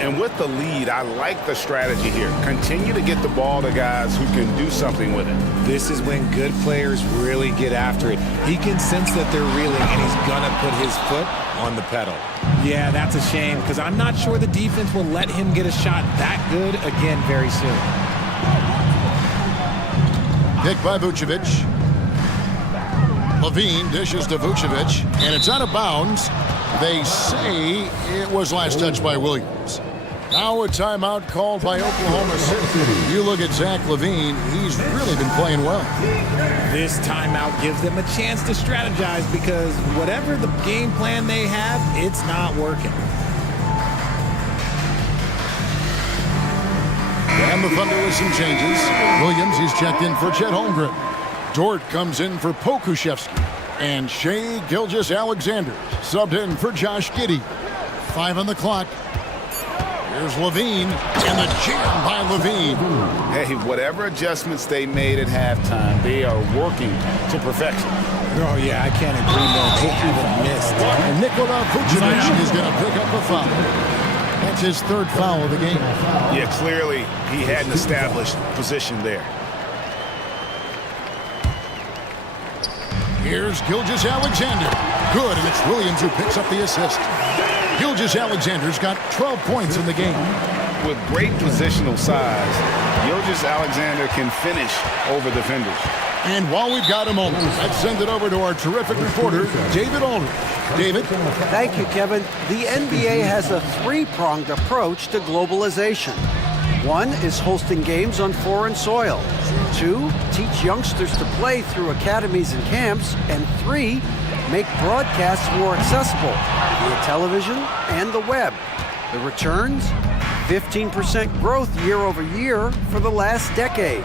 And with the lead, I like the strategy here. Continue to get the ball to guys who can do something with it. This is when good players really get after it. He can sense that they're reeling, and he's going to put his foot on the pedal. Yeah, that's a shame, because I'm not sure the defense will let him get a shot that good again very soon. Pick by Vucevic. LaVine dishes to Vucevic, and it's out of bounds. They say it was last touched by Williams. Now a timeout called by Oklahoma City. You look at Zach LaVine, he's really been playing well. This timeout gives them a chance to strategize because whatever the game plan they have, it's not working. the Thunder with some changes. Williams, he's checked in for Chet Holmgren. Dort comes in for Pokushevsky. And Shea Gilgeous-Alexander subbed in for Josh Giddey. 5 on the clock. Here's Levine, and the jam by Levine. Hey, whatever adjustments they made at halftime, they are working to perfection. Oh, yeah, I can't agree more. They haven't missed. And Nikola Vucevic is going to pick up a foul. That's his 3rd foul of the game. Yeah, clearly he had an established position there. Here's Gilgeous-Alexander. Good, and it's Williams who picks up the assist. Gilgeous-Alexander's got 12 points in the game. With great positional size, Gilgeous-Alexander can finish over defenders. And while we've got a moment, let's send it over to our terrific reporter, David Aldridge. David? Thank you, Kevin. The NBA has a 3-pronged approach to globalization. 1 is hosting games on foreign soil. 2, teach youngsters to play through academies and camps. And 3, make broadcasts more accessible via television and the web. The returns? 15% growth year over year for the last decade.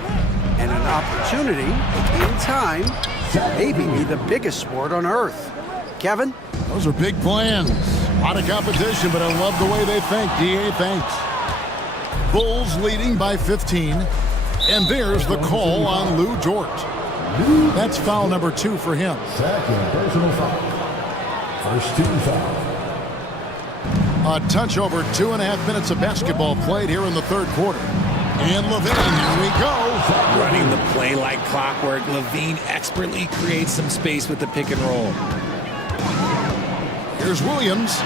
And an opportunity, in time, to maybe be the biggest sport on earth. Kevin? Those are big plans. A lot of competition, but I love the way they think. DA, thanks. Bulls leading by 15. And there's the call on Lou Dort. That's foul number 2 for him. Second personal foul. First team foul. A touch over 2.5 minutes of basketball played here in the 3rd quarter. And Levine, here we go. Running the play like clockwork, Levine expertly creates some space with the pick and roll. Here's Williams.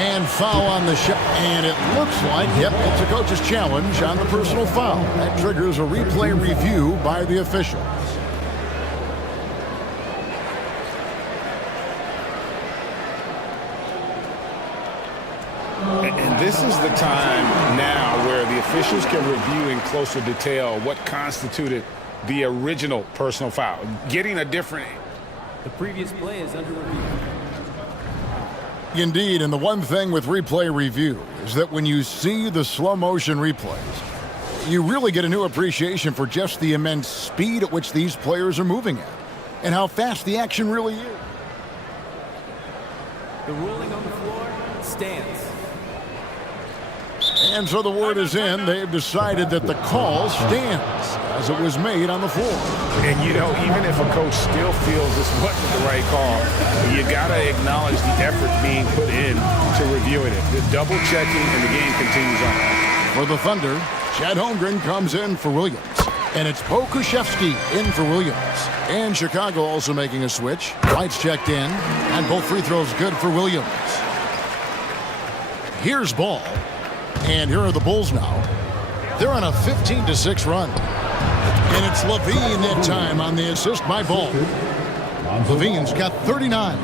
And foul on the shot. And it looks like, yep, it's a coach's challenge on the personal foul. That triggers a replay review by the officials. And this is the time now where the officials can review in closer detail what constituted the original personal foul. Getting a different... The previous play is under review. Indeed, and the one thing with replay review is that when you see the slow motion replays, you really get a new appreciation for just the immense speed at which these players are moving at and how fast the action really is. The ruling on the floor stands. And so the word is in. They've decided that the call stands as it was made on the floor. And, you know, even if a coach still feels this wasn't the right call, you got to acknowledge the effort being put in to reviewing it. The double checking and the game continues on. For the Thunder, Chet Holmgren comes in for Williams. And it's Pokushevsky in for Williams. And Chicago also making a switch. White's checked in. And both free throws good for Williams. Here's Ball. And here are the Bulls now. They're on a 15-6 run. And it's Levine that time on the assist by Ball. Levine's got 39.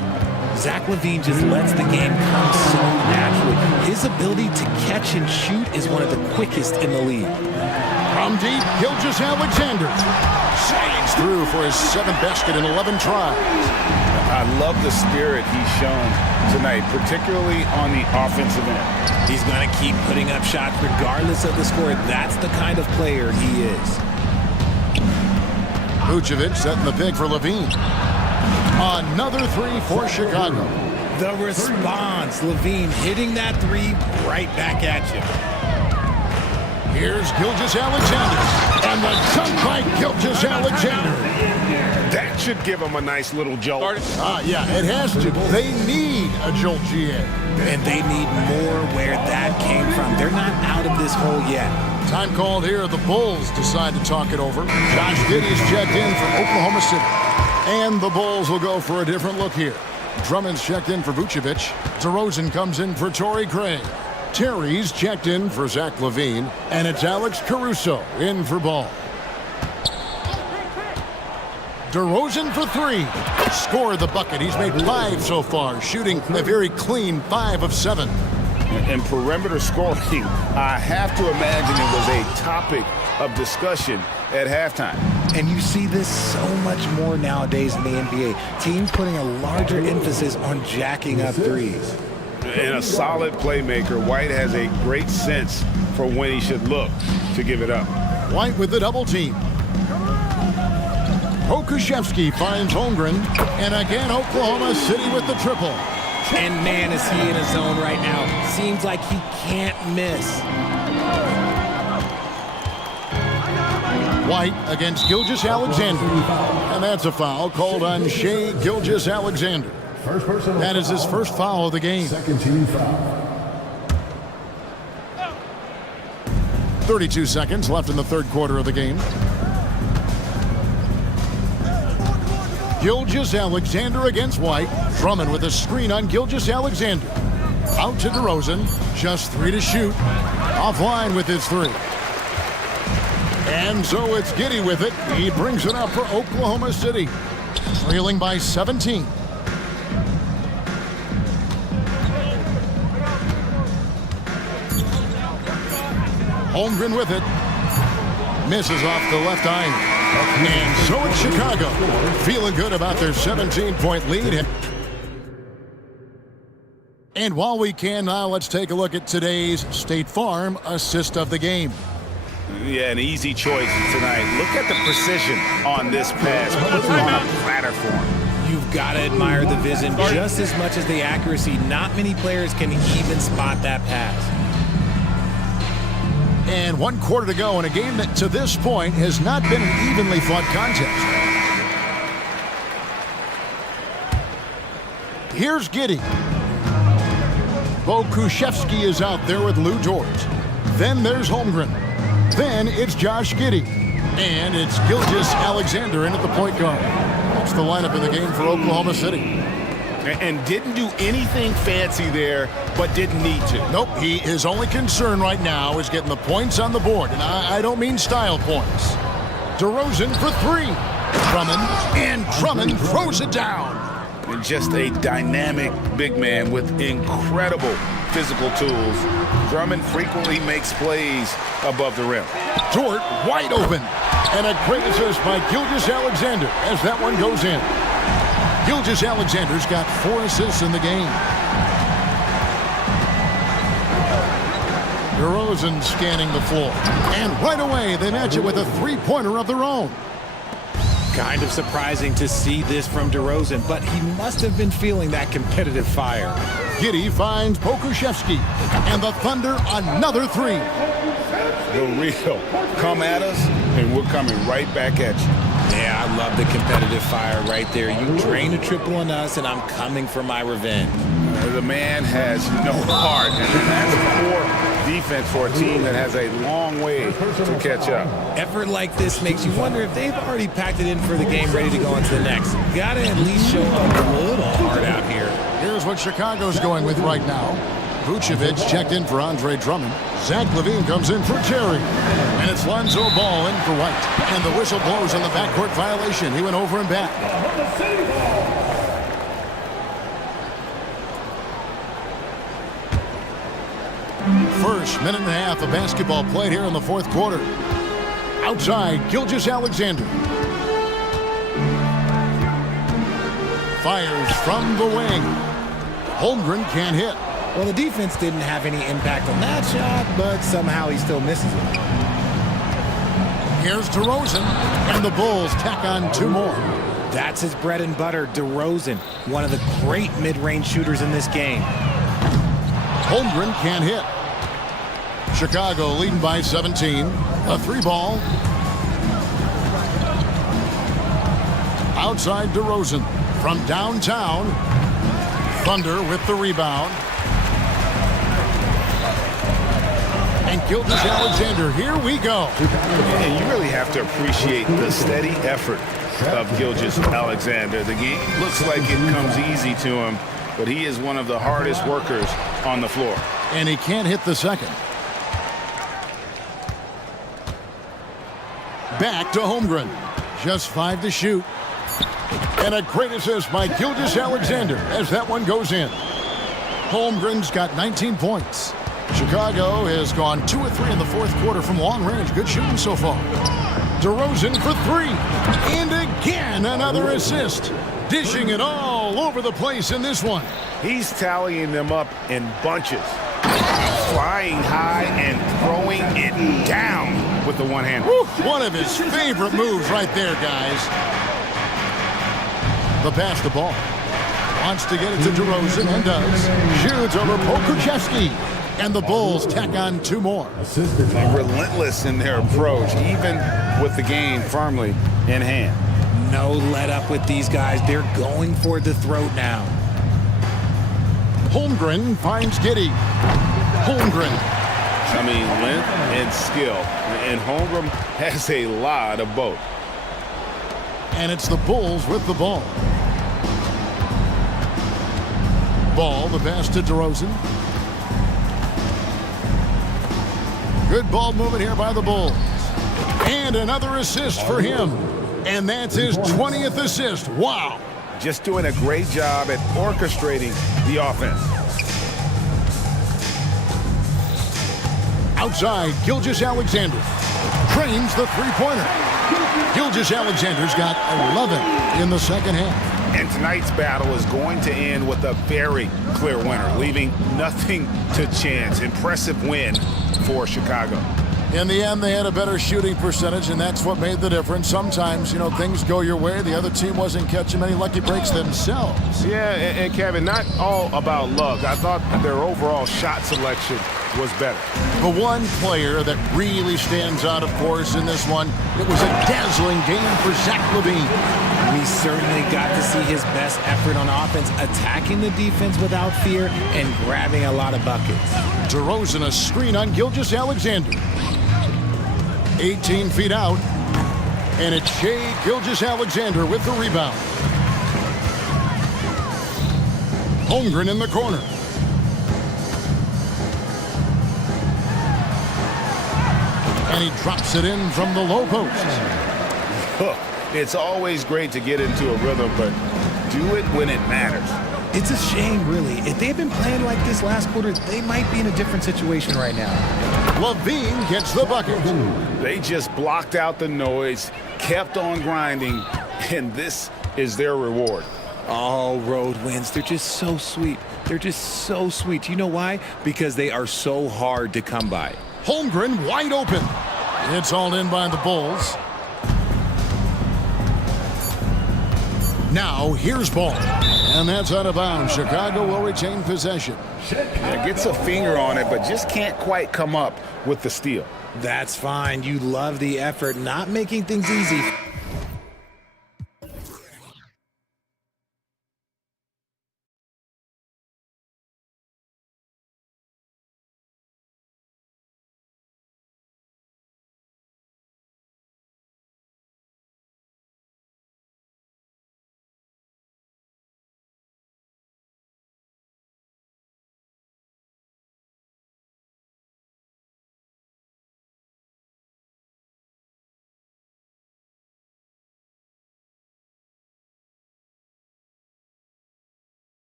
Zach LaVine just lets the game come so naturally. His ability to catch and shoot is one of the quickest in the league. From deep, Gilgeous-Alexander sags through for his 7th basket in 11 tries. I love the spirit he's shown tonight, particularly on the offensive end. He's going to keep putting up shots regardless of the score. That's the kind of player he is. Vucevic setting the pick for Levine. Another 3 for Chicago. The response, Levine hitting that 3 right back at you. Here's Gilgeous-Alexander. And the dunk by Gilgeous-Alexander. That should give him a nice little jolt. Yeah, it has to. They need a jolt, GA. And they need more where that came from. They're not out of this hole yet. Time called here. The Bulls decide to talk it over. Josh Giddey's checked in for Oklahoma City. And the Bulls will go for a different look here. Drummond's checked in for Vucevic. DeRozan comes in for Torrey Craig. Terry's checked in for Zach LaVine. And it's Alex Caruso in for Ball. DeRozan for 3. Scored the bucket. He's made 5 so far, shooting a very clean 5 of 7. And perimeter scoring, I have to imagine it was a topic of discussion at halftime. And you see this so much more nowadays in the NBA. Teams putting a larger emphasis on jacking up threes. And a solid playmaker, White has a great sense for when he should look to give it up. White with the double team. Pokuševski finds Holmgren, and again Oklahoma City with the triple. And man, is he in a zone right now. Seems like he can't miss. White against Gilgeous-Alexander. And that's a foul called on Shai Gilgeous-Alexander. That is his first foul of the game. Second team foul. 32 seconds left in the third quarter of the game. Gilgeous-Alexander against White. Drummond with a screen on Gilgeous-Alexander. Out to DeRozan. Just 3 to shoot. Offline with his 3. And so it's Giddey with it. He brings it up for Oklahoma City. Trailing by 17. Holmgren with it. Misses off the left iron. And so it's Chicago. Feeling good about their 17-point lead. And while we can now, let's take a look at today's State Farm assist of the game. Yeah, an easy choice tonight. Look at the precision on this pass. Put it on a platter for him. You've got to admire the vision just as much as the accuracy. Not many players can even spot that pass. And 1 quarter to go in a game that to this point has not been an evenly fought contest. Here's Giddey. Pokuševski is out there with Lou George. Then there's Holmgren. Then it's Josh Giddey. And it's Gilgeous-Alexander in at the point guard. That's the lineup in the game for Oklahoma City. And didn't do anything fancy there, but didn't need to. Nope, his only concern right now is getting the points on the board. And I don't mean style points. DeRozan for 3. Drummond throws it down. And just a dynamic big man with incredible physical tools. Drummond frequently makes plays above the rim. Dort wide open. And a great assist by Gilgeous-Alexander as that one goes in. Gilgeous-Alexander's got 4 assists in the game. DeRozan scanning the floor. And right away, they match it with a 3-pointer of their own. Kind of surprising to see this from DeRozan, but he must have been feeling that competitive fire. Giddey finds Pokuševski. And the Thunder another 3. The real come at us, and we're coming right back at you. Yeah, I love the competitive fire right there. You drain a triple on us, and I'm coming for my revenge. The man has no heart, and that's poor defense for a team that has a long way to catch up. Effort like this makes you wonder if they've already packed it in for the game, ready to go into the next. Gotta at least show up a little heart out here. Here's what Chicago's going with right now. Vucevic checked in for Andre Drummond. Zach LaVine comes in for Terry. And it's Lonzo Ball in for White. And the whistle blows on the backcourt violation. He went over and back. First minute and a half of basketball played here in the fourth quarter. Outside, Gilgeous-Alexander. Fires from the wing. Holmgren can't hit. Well, the defense didn't have any impact on that shot, but somehow he still misses it. Here's DeRozan, and the Bulls tack on 2 more. That's his bread and butter, DeRozan, one of the great mid-range shooters in this game. Holmgren can't hit. Chicago leading by 17. A 3-ball. Outside DeRozan from downtown. Thunder with the rebound. And Gilgeous-Alexander, here we go. And you really have to appreciate the steady effort of Gilgeous-Alexander. The game looks like it comes easy to him, but he is one of the hardest workers on the floor. And he can't hit the second. Back to Holmgren. Just 5 to shoot. And a great assist by Gilgeous-Alexander as that one goes in. Holmgren's got 19 points. Chicago has gone 2 of 3 in the fourth quarter from long range. Good shooting so far. DeRozan for 3. And again, another assist. Dishing it all over the place in this one. He's tallying them up in bunches. Flying high and throwing it down with the one hand. One of his favorite moves right there, guys. The pass the ball. Wants to get it to DeRozan and does. Shoots over Pokuševski. And the Bulls tack on 2 more. Relentless in their approach, even with the game firmly in hand. No let up with these guys. They're going for the throat now. Holmgren finds Giddey. Holmgren. I mean, length and skill. And Holmgren has a lot of both. And it's the Bulls with the ball. Ball, the pass to DeRozan. Good ball movement here by the Bulls. And another assist for him. And that's his 20th assist. Wow. Just doing a great job at orchestrating the offense. Outside, Gilgeous-Alexander trains the three-pointer. Gilgeous-Alexander's got 11 in the second half. And tonight's battle is going to end with a very clear winner, leaving nothing to chance. Impressive win for Chicago. In the end, they had a better shooting percentage, and that's what made the difference. Sometimes, you know, things go your way. The other team wasn't catching many lucky breaks themselves. Yeah, and Kevin, not all about luck. I thought their overall shot selection was better. The one player that really stands out, of course, in this one, it was a dazzling game for Zach LaVine. We certainly got to see his best effort on offense, attacking the defense without fear and grabbing a lot of buckets. DeRozan a screen on Gilgeous-Alexander. 18 feet out, and it's Shai Gilgeous-Alexander with the rebound. Holmgren in the corner. And he drops it in from the low post. It's always great to get into a rhythm, but do it when it matters. It's a shame, really. If they had been playing like this last quarter, they might be in a different situation right now. LaVine gets the bucket. They just blocked out the noise, kept on grinding, and this is their reward. All road wins. They're just so sweet. They're just so sweet. You know why? Because they are so hard to come by. Holmgren wide open. It's all in by the Bulls. Now here's ball. And that's out of bounds. Chicago will retain possession. Yeah, gets a finger on it, but just can't quite come up with the steal. That's fine. You love the effort, not making things easy.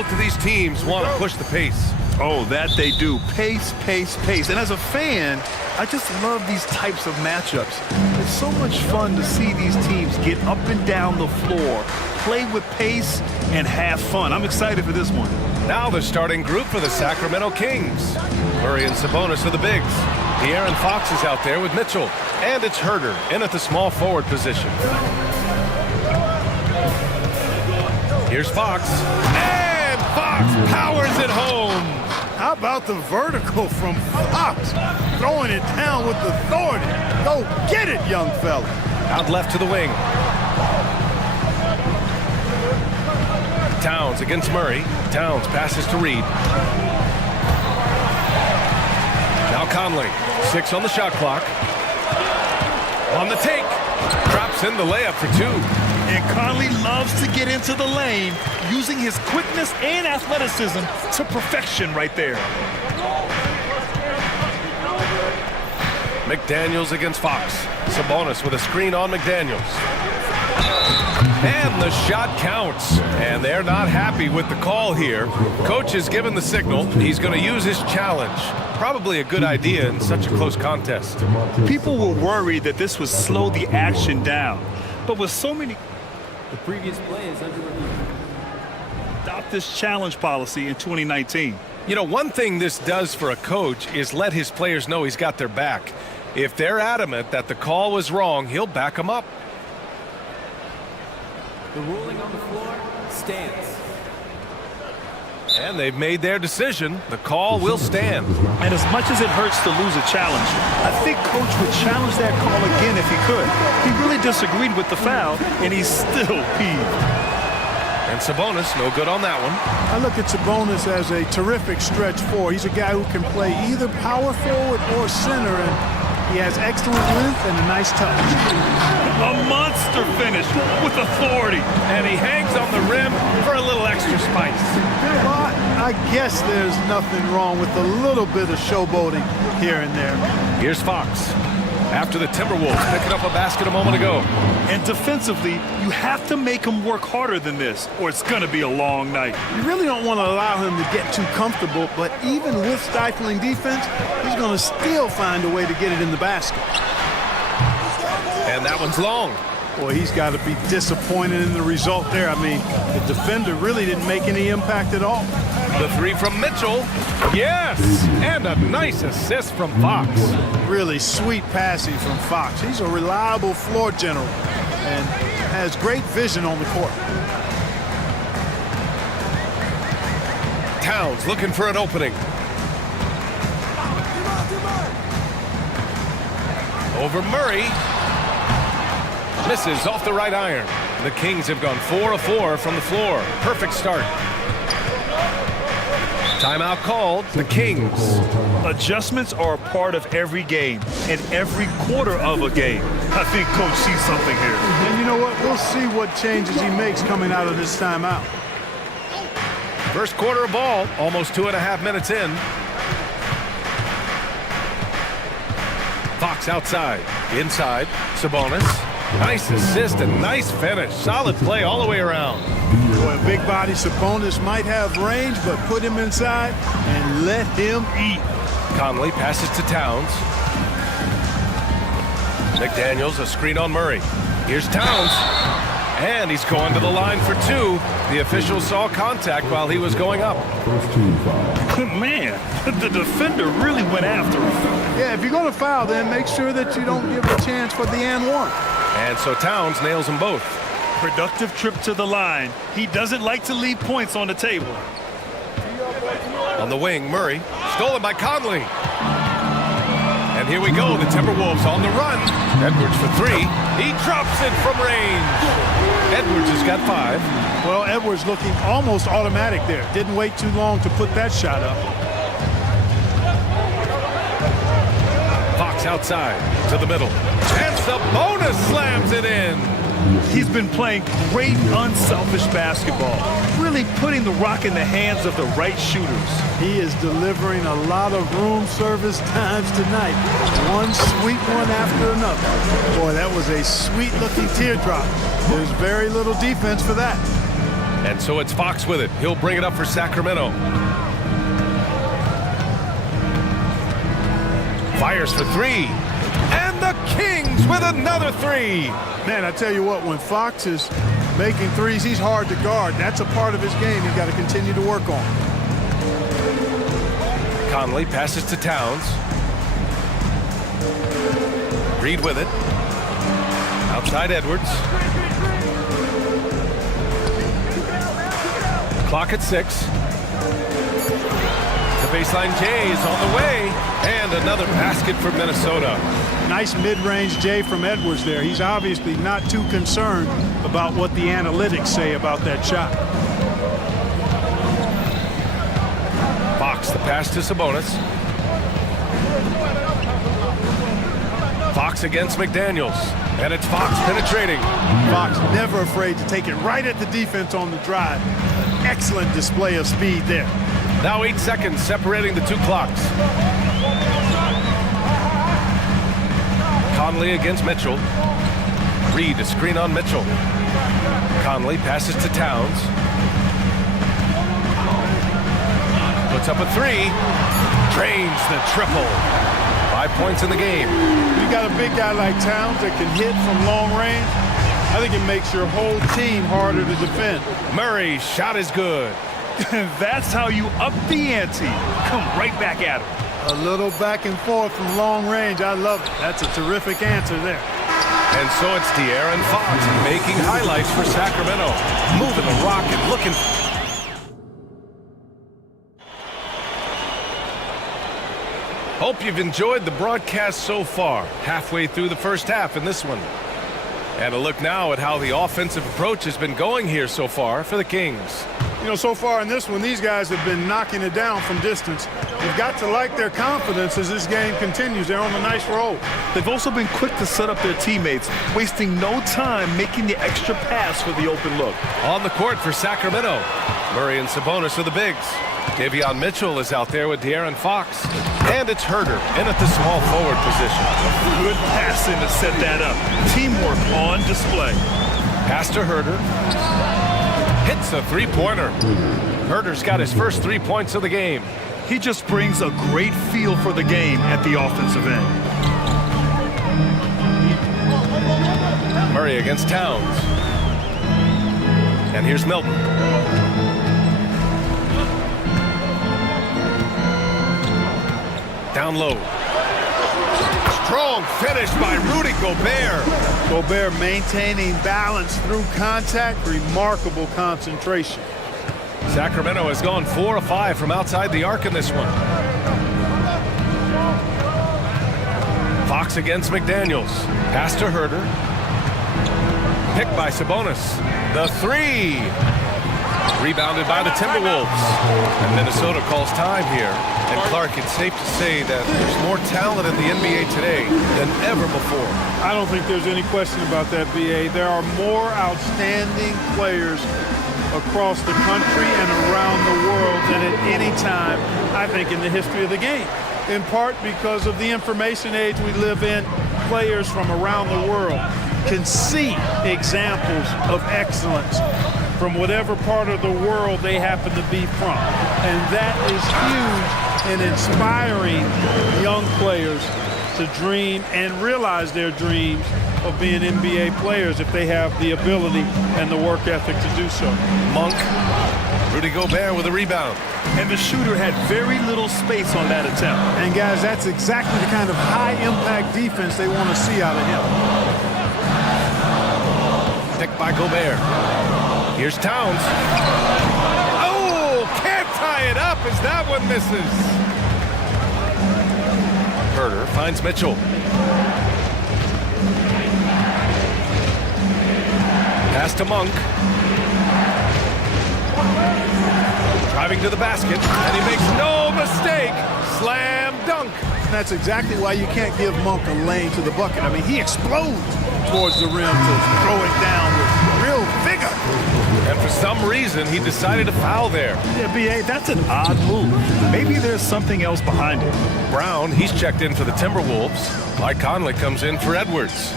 Both of these teams want to push the pace. Oh, that they do. Pace, pace, pace. And as a fan, I just love these types of matchups. It's so much fun to see these teams get up and down the floor, play with pace, and have fun. I'm excited for this one. Now the starting group for the Sacramento Kings. Murray and Sabonis are the bigs. De'Aaron Fox is out there with Mitchell. And it's Herder in at the small forward position. Here's Fox. And Fox powers it home. How about the vertical from Fox? Throwing it down with authority. Go get it, young fella. Out left to the wing. Towns against Murray. Towns passes to Reed. Now Conley. 6 on the shot clock. On the take. Drops in the layup for 2. And Conley loves to get into the lane, using his quickness and athleticism to perfection right there. McDaniels against Fox. Sabonis with a screen on McDaniels. And the shot counts. And they're not happy with the call here. Coach has given the signal. He's going to use his challenge. Probably a good idea in such a close contest. People were worried that this would slow the action down. But with so many... The previous play is under review. Adopt this challenge policy in 2019. You know, one thing this does for a coach is let his players know he's got their back. If they're adamant that the call was wrong, he'll back them up. The ruling on the floor stands. And they've made their decision. The call will stand. And as much as it hurts to lose a challenge, I think Coach would challenge that call again if he could. He really disagreed with the foul, and he's still peeved. And Sabonis, no good on that one. I look at Sabonis as a terrific stretch four. He's a guy who can play either power forward or center, and he has excellent length and a nice touch. A monster finish with authority. And he hangs on the rim for a little extra spice. Well, I guess there's nothing wrong with a little bit of showboating here and there. Here's Fox. After the Timberwolves picking up a basket a moment ago. And defensively, you have to make him work harder than this, or it's going to be a long night. You really don't want to allow him to get too comfortable, but even with stifling defense, he's going to still find a way to get it in the basket. And that one's long. Boy, he's got to be disappointed in the result there. I mean, the defender really didn't make any impact at all. The 3 from Mitchell. Yes! And a nice assist from Fox. Really sweet passing from Fox. He's a reliable floor general and has great vision on the court. Towns looking for an opening. Over Murray. Misses off the right iron. The Kings have gone 4 of 4 from the floor. Perfect start. Timeout called. The Kings. Adjustments are a part of every game and every quarter of a game. I think Coach sees something here. And you know what? We'll see what changes he makes coming out of this timeout. First quarter of ball. Almost 2.5 minutes in. Fox outside. Inside. Sabonis. Nice assist and nice finish. Solid play all the way around. Boy, a big body Sabonis might have range, but put him inside and let him eat. Conley passes to Towns. McDaniels, a screen on Murray. Here's Towns. And he's going to the line for 2. The official saw contact while he was going up. Man, the defender really went after him. Yeah, if you're going to foul, then make sure that you don't give a chance for the and one. And so Towns nails them both. Productive trip to the line. He doesn't like to leave points on the table. On the wing, Murray. Stolen by Conley. And here we go. The Timberwolves on the run. Edwards for 3. He drops it from range. Edwards has got 5. Well, Edwards looking almost automatic there. Didn't wait too long to put that shot up. Fox outside to the middle. And Sabonis slams it in. He's been playing great, unselfish basketball, really putting the rock in the hands of the right shooters. He is delivering a lot of room service times tonight. One sweet one after another. Boy, that was a sweet-looking teardrop. There's very little defense for that. And so it's Fox with it. He'll bring it up for Sacramento. Fires for three. And the Kings with another three. Man, I tell you what, when Fox is making threes, he's hard to guard. That's a part of his game he's got to continue to work on. Conley passes to Towns. Reed with it. Outside Edwards. Clock at 6. The baseline J is on the way. And another basket for Minnesota. Nice mid-range J from Edwards there. He's obviously not too concerned about what the analytics say about that shot. Fox, the pass to Sabonis. Fox against McDaniels. And it's Fox penetrating. Fox never afraid to take it right at the defense on the drive. Excellent display of speed there. Now 8 seconds separating the two clocks. Conley against Mitchell. Reed a screen on Mitchell. Conley passes to Towns. Puts up a three. Drains the triple. 5 points in the game. You got a big guy like Towns that can hit from long range. I think it makes your whole team harder to defend. Murray's shot is good. That's how you up the ante. Come right back at him. A little back and forth from long range. I love it. That's a terrific answer there. And so it's De'Aaron Fox making highlights for Sacramento. Moving the rock and looking. Hope you've enjoyed the broadcast so far. Halfway through the first half in this one. And a look now at how the offensive approach has been going here so far for the Kings. You know, so far in this one, these guys have been knocking it down from distance. You've got to like their confidence as this game continues. They're on a nice roll. They've also been quick to set up their teammates, wasting no time making the extra pass for the open look. On the court for Sacramento, Murray and Sabonis are the bigs. Davion Mitchell is out there with De'Aaron Fox. And it's Herter in at the small forward position. Good passing to set that up. Teamwork on display. Pass to Herter. Hits a three-pointer. Herter's got his first 3 points of the game. He just brings a great feel for the game at the offensive end. Murray against Towns. And here's Milton. Down low. Strong finish by Rudy Gobert. Gobert maintaining balance through contact. Remarkable concentration. Sacramento has gone 4 of 5 from outside the arc in this one. Fox against McDaniels. Pass to Herter. Picked by Sabonis. The three. Rebounded by the Timberwolves. And Minnesota calls time here. And Clark, it's safe to say that there's more talent in the NBA today than ever before. I don't think there's any question about that, B.A. There are more outstanding players across the country and around the world than at any time, I think, in the history of the game. In part because of the information age we live in, players from around the world can see examples of excellence from whatever part of the world they happen to be from. And that is huge in inspiring young players to dream and realize their dreams of being NBA players if they have the ability and the work ethic to do so. Monk, Rudy Gobert with a rebound. And the shooter had very little space on that attempt. And guys, that's exactly the kind of high-impact defense they want to see out of him. Picked by Gobert. Here's Towns. Oh, can't tie it up as that one misses. Herter finds Mitchell. Pass to Monk. Driving to the basket, and he makes no mistake. Slam dunk. And that's exactly why you can't give Monk a lane to the bucket. I mean, he explodes towards the rim to throw it down with real vigor. And for some reason, he decided to foul there. Yeah, B.A., that's an odd move. Maybe there's something else behind it. Brown, he's checked in for the Timberwolves. Mike Conley comes in for Edwards.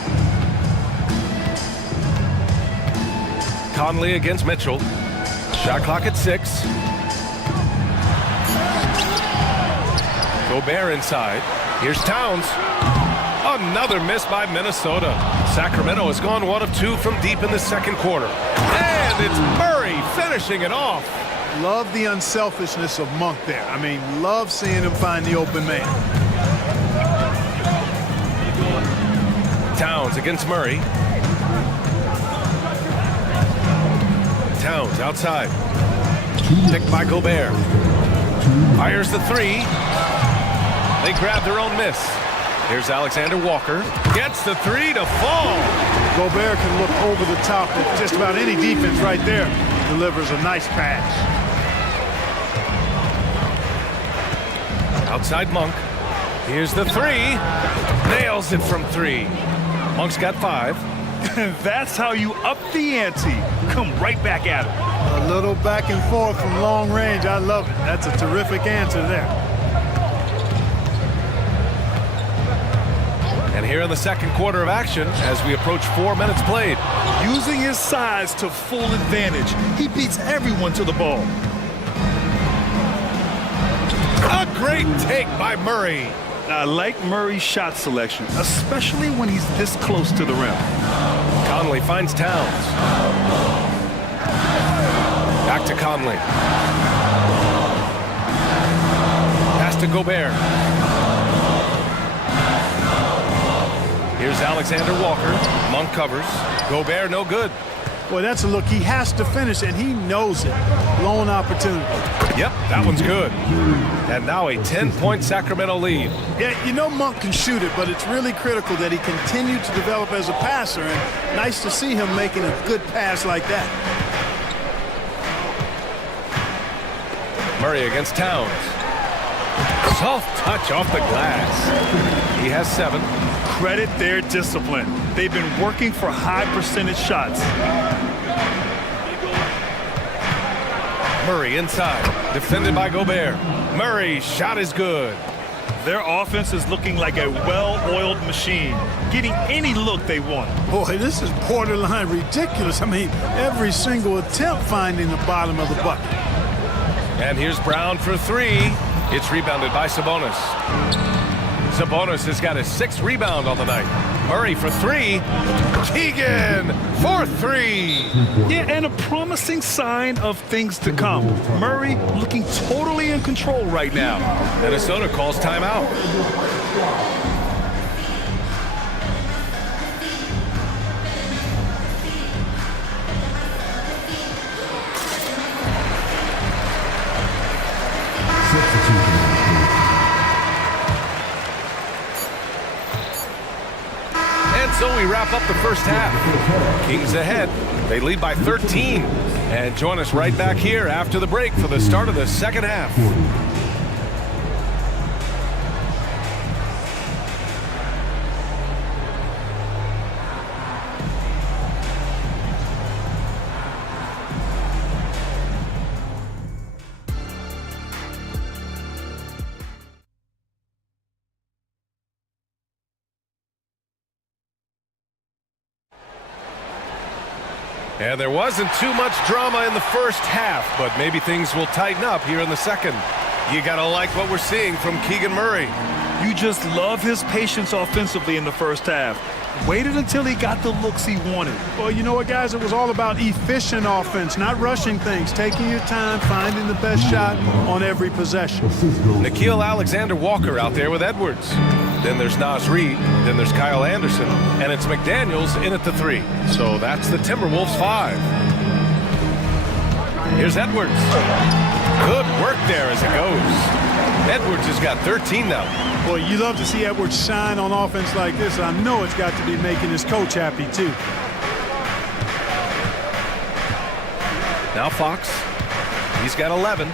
Conley against Mitchell. Shot clock at 6. Gobert inside. Here's Towns. Another miss by Minnesota. Sacramento has gone 1 of 2 from deep in the second quarter. And it's Murray finishing it off. Love the unselfishness of Monk there. I mean, love seeing him find the open man. Towns against Murray. Towns outside. Picked by Gobert. Fires the 3. They grab their own miss. Here's Alexander Walker. Gets the 3 to fall. Gobert can look over the top of just about any defense right there. Delivers a nice pass. Outside Monk. Here's the 3. Nails it from 3. Monk's got 5. That's how you up the ante. Come right back at him. A little back and forth from long range. I love it. That's a terrific answer there. And here in the second quarter of action, as we approach 4 minutes played. Using his size to full advantage. He beats everyone to the ball. A great take by Murray. I like Murray's shot selection, especially when he's this close to the rim. Conley finds Towns. Back to Conley. Pass to Gobert. Here's Alexander Walker. Monk covers. Gobert no good. Boy, that's a look he has to finish, and he knows it. Blown opportunity. Yep, that one's good. And now a 10-point Sacramento lead. Yeah, you know Monk can shoot it, but it's really critical that he continue to develop as a passer, and nice to see him making a good pass like that. Murray against Towns. Soft touch off the glass. He has 7. Credit their discipline. They've been working for high percentage shots. Murray inside, defended by Gobert. Murray's shot is good. Their offense is looking like a well-oiled machine, getting any look they want. Boy, this is borderline ridiculous. I mean, every single attempt finding the bottom of the bucket. And here's Brown for 3. It's rebounded by Sabonis. Sabonis has got his 6th rebound on the night. Murray for 3. Keegan for 3. Yeah, and a promising sign of things to come. Murray looking totally in control right now. Minnesota calls timeout. So we wrap up the first half. Kings ahead. They lead by 13. And join us right back here after the break for the start of the second half. And there wasn't too much drama in the first half, but maybe things will tighten up here in the second. You gotta like what we're seeing from Keegan Murray. You just love his patience offensively in the first half. Waited until he got the looks he wanted. Well, you know what, guys? It was all about efficient offense, not rushing things, taking your time, finding the best shot on every possession. Nickeil Alexander-Walker out there with Edwards. Then there's Naz Reid. Then there's Kyle Anderson. And it's McDaniels in at the 3. So that's the Timberwolves 5. Here's Edwards. Good work there as it goes. Edwards has got 13 now. Boy, you love to see Edwards shine on offense like this. I know it's got to be making his coach happy, too. Now Fox. He's got 11.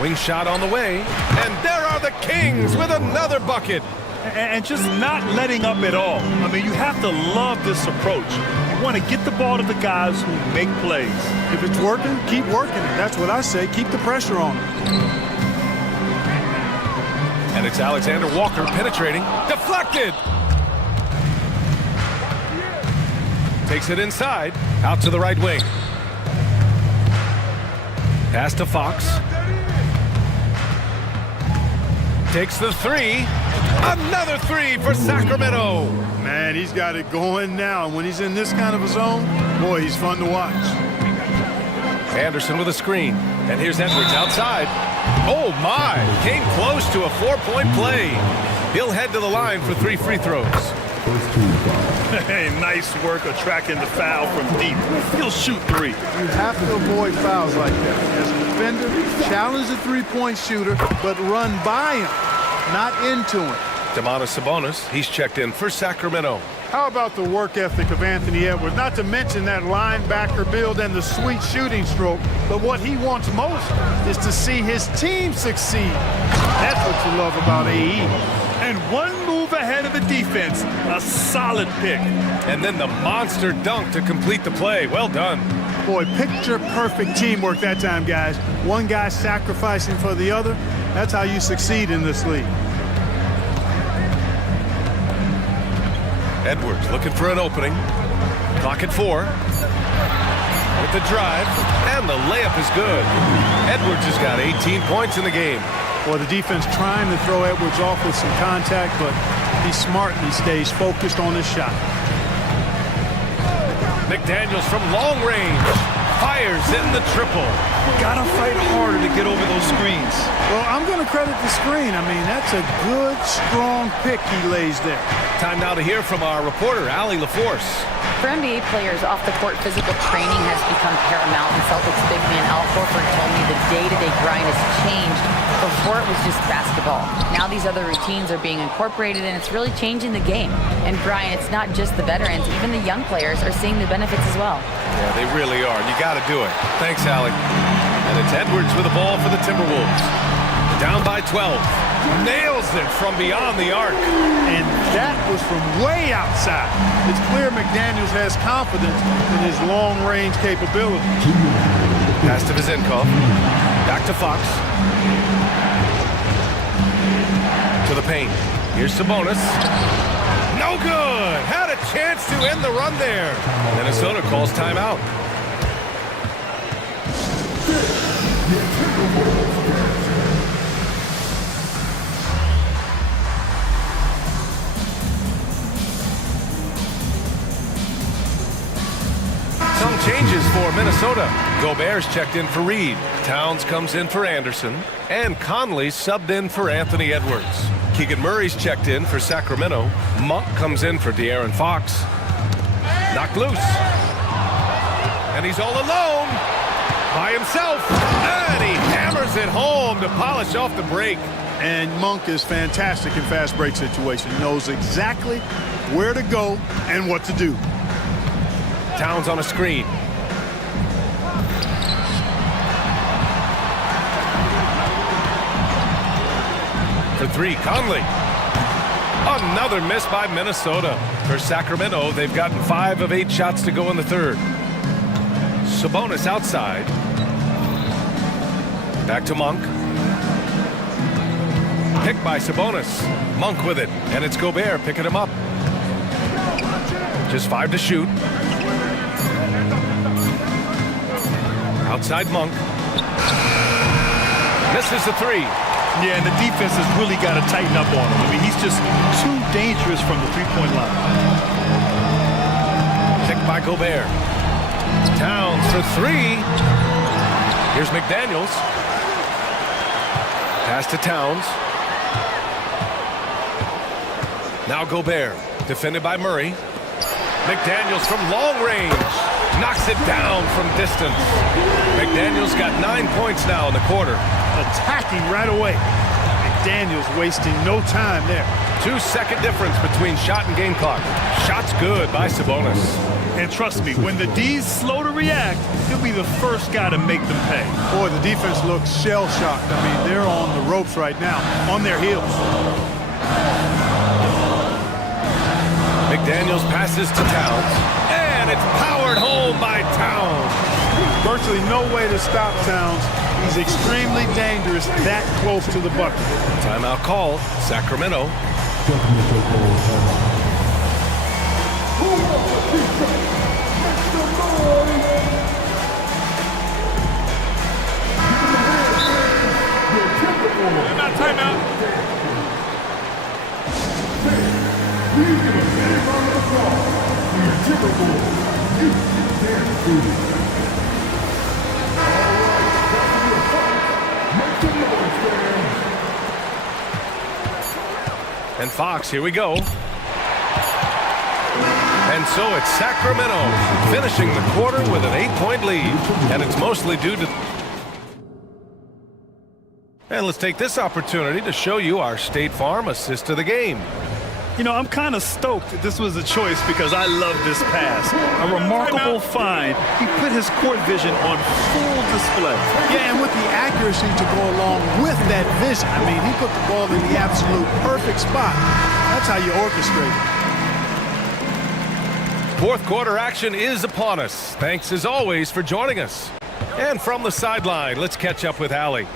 Wing shot on the way. And there are the Kings with another bucket. And just not letting up at all. I mean, you have to love this approach. You want to get the ball to the guys who make plays. If it's working, keep working it. That's what I say. Keep the pressure on him. And it's Alexander Walker penetrating. Deflected. Takes it inside, out to the right wing. Pass to Fox. Takes the three. Another three for Sacramento. Man, he's got it going now. And when he's in this kind of a zone, boy, he's fun to watch. Anderson with a screen. And here's Edwards outside. Oh, my. Came close to a 4-point play. He'll head to the line for 3 free throws. Hey, nice work of tracking the foul from deep. He'll shoot 3. You have to avoid fouls like that. As a defender, challenge the three-point shooter, but run by him, not into him. Domantas Sabonis, he's checked in for Sacramento. How about the work ethic of Anthony Edwards? Not to mention that linebacker build and the sweet shooting stroke, but what he wants most is to see his team succeed. That's what you love about AE. And one move ahead of the defense. A solid pick. And then the monster dunk to complete the play. Well done. Boy, picture perfect teamwork that time, guys. One guy sacrificing for the other. That's how you succeed in this league. Edwards looking for an opening. Clock at 4. With the drive, and the layup is good. Edwards has got 18 points in the game. Well, the defense trying to throw Edwards off with some contact, but he's smart and he stays focused on his shot. McDaniels from long range. Fires in the triple. Gotta fight harder to get over those screens. Well, I'm going to credit the screen. I mean, that's a good, strong pick he lays there. Time now to hear from our reporter, Allie LaForce. For NBA players, off-the-court physical training has become paramount, and Celtics big man Al Horford told me the day-to-day grind has changed. Before it was just basketball. Now these other routines are being incorporated, and it's really changing the game. And Brian, it's not just the veterans, even the young players are seeing the benefits as well. Yeah, they really are. You got to do it. Thanks, Allie. And it's Edwards with the ball for the Timberwolves. Down by 12. Nails it from beyond the arc. And that was from way outside. It's clear McDaniels has confidence in his long-range capability. Pass to Vizenkov. Back to Fox. To the paint. Here's Sabonis. No good. Had a chance to end the run there. Minnesota calls timeout. Some changes for Minnesota. Gobert's checked in for Reed. Towns comes in for Anderson. And Conley subbed in for Anthony Edwards. Keegan Murray's checked in for Sacramento. Monk comes in for De'Aaron Fox. Knocked loose. And he's all alone by himself. And he hammers it home to polish off the break. And Monk is fantastic in fast break situation. Knows exactly where to go and what to do. Towns on a screen. For 3, Conley. Another miss by Minnesota. For Sacramento, they've gotten 5 of 8 shots to go in the third. Sabonis outside. Back to Monk. Picked by Sabonis. Monk with it. And it's Gobert picking him up. Just 5 to shoot. Outside Monk. Misses the 3. Yeah, and the defense has really got to tighten up on him. I mean, he's just too dangerous from the three-point line. Picked by Gobert. Towns for 3. Here's McDaniels. Pass to Towns. Now Gobert. Defended by Murray. McDaniels from long range. Knocks it down from distance. McDaniels got 9 points now in the quarter. Attacking right away. McDaniels wasting no time there. 2-second difference between shot and game clock. Shot's good by Sabonis. And trust me, when the D's slow to react, he'll be the first guy to make them pay. Boy, the defense looks shell-shocked. I mean, they're on the ropes right now, on their heels. McDaniels passes to Towns. And it's powered home by Towns. Virtually no way to stop Towns. He's extremely dangerous that close to the bucket. Timeout call, Sacramento. And Fox, here we go. And so it's Sacramento finishing the quarter with an 8-point lead. And it's mostly due to... And let's take this opportunity to show you our State Farm assist of the game. You know, I'm kind of stoked that this was a choice because I love this pass. A remarkable find. He put his court vision on full display. Yeah, and with the accuracy to go along with that vision. I mean, he put the ball in the absolute perfect spot. That's how you orchestrate it. Fourth quarter action is upon us. Thanks as always for joining us. And from the sideline, let's catch up with Allie.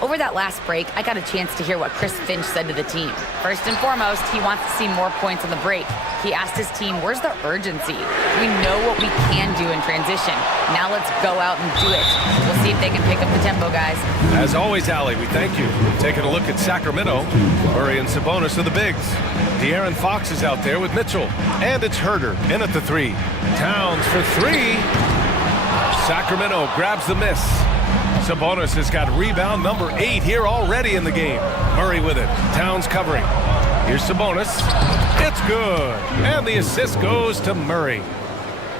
Over that last break, I got a chance to hear what Chris Finch said to the team. First and foremost, he wants to see more points on the break. He asked his team, where's the urgency? We know what we can do in transition. Now let's go out and do it. We'll see if they can pick up the tempo, guys. As always, Allie, we thank you. Taking a look at Sacramento. Murray and Sabonis are the bigs. De'Aaron Fox is out there with Mitchell. And it's Herter in at the three. Towns for three. Sacramento grabs the miss. Sabonis has got rebound number 8 here already in the game. Murray with it. Towns covering. Here's Sabonis. It's good. And the assist goes to Murray.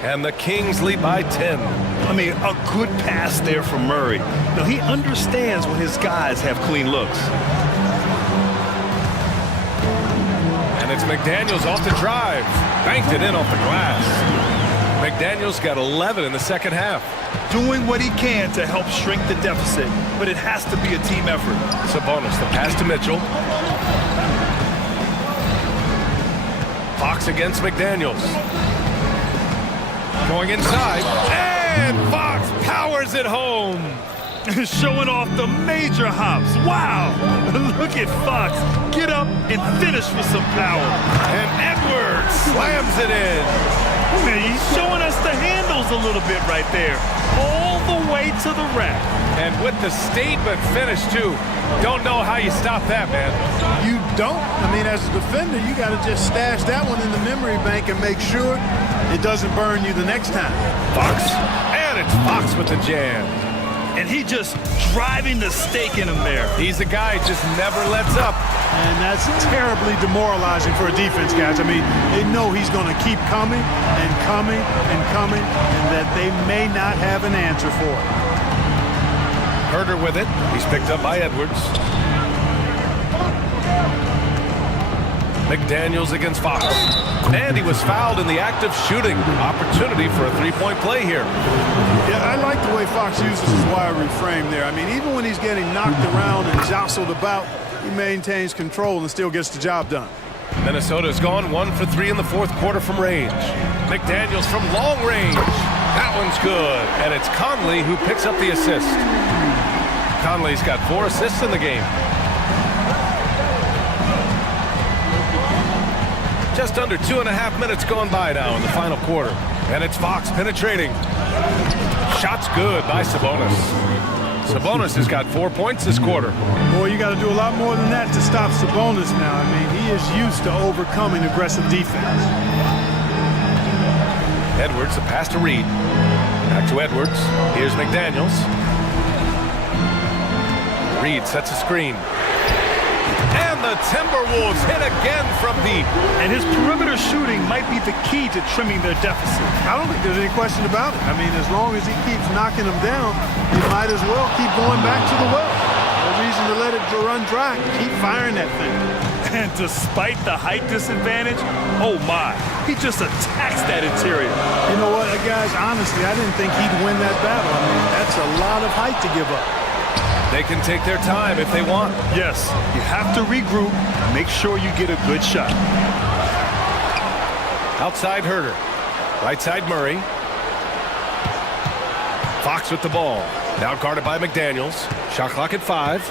And the Kings lead by 10. I mean, a good pass there from Murray. Now, he understands when his guys have clean looks. And it's McDaniels off the drive. Banked it in off the glass. McDaniels got 11 in the second half. Doing what he can to help shrink the deficit, but it has to be a team effort. Sabonis, the pass to Mitchell. Fox against McDaniels. Going inside, and Fox powers it home. Showing off the major hops. Wow! Look at Fox. Get up and finish with some power. And Edwards slams it in. He's showing us the handles a little bit right there. All the way to the rack. And with the statement finish, too. Don't know how you stop that, man. You don't? I mean, as a defender, you got to just stash that one in the memory bank and make sure it doesn't burn you the next time. Fox. And it's Fox with the jam. And he just driving the stake in him there. He's a guy who just never lets up. And that's terribly demoralizing for a defense, guys. I mean, they know he's going to keep coming and coming and coming, and that they may not have an answer for it. Herter with it. He's picked up by Edwards. McDaniels against Fox. And he was fouled in the act of shooting. Opportunity for a three-point play here. Yeah, I like the way Fox uses his wiry frame there. I mean, even when he's getting knocked around and jostled about, he maintains control and still gets the job done. Minnesota's gone 1 for 3 in the fourth quarter from range. McDaniels from long range. That one's good. And it's Conley who picks up the assist. Conley's got 4 assists in the game. Just under 2.5 minutes gone by now in the final quarter. And it's Fox penetrating. Shot's good by Sabonis. Sabonis has got 4 points this quarter. Boy, you got to do a lot more than that to stop Sabonis now. I mean, he is used to overcoming aggressive defense. Edwards, the pass to Reed. Back to Edwards. Here's McDaniels. Reed sets a screen. And the Timberwolves hit again from deep. And his perimeter shooting might be the key to trimming their deficit. I don't think there's any question about it. I mean, as long as he keeps knocking them down, he might as well keep going back to the well. No reason to let it run dry. Keep firing that thing. And despite the height disadvantage, oh my, he just attacks that interior. You know what, guys, honestly, I didn't think he'd win that battle. I mean, that's a lot of height to give up. They can take their time if they want. Yes, you have to regroup. Make sure you get a good shot. Outside Herter. Right side Murray. Fox with the ball. Now guarded by McDaniels. Shot clock at 5.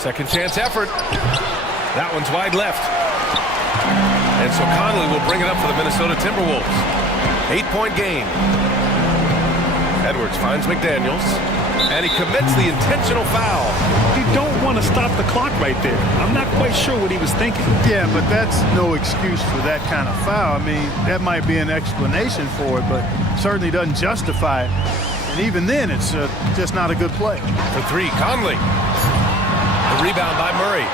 Second chance effort. That one's wide left. And so Conley will bring it up for the Minnesota Timberwolves. 8-point game. Edwards finds McDaniels. And he commits the intentional foul. You don't want to stop the clock right there. I'm not quite sure what he was thinking. Yeah, but that's no excuse for that kind of foul. I mean, that might be an explanation for it, but certainly doesn't justify it. And even then, it's just not a good play. For three, Conley. The rebound by Murray.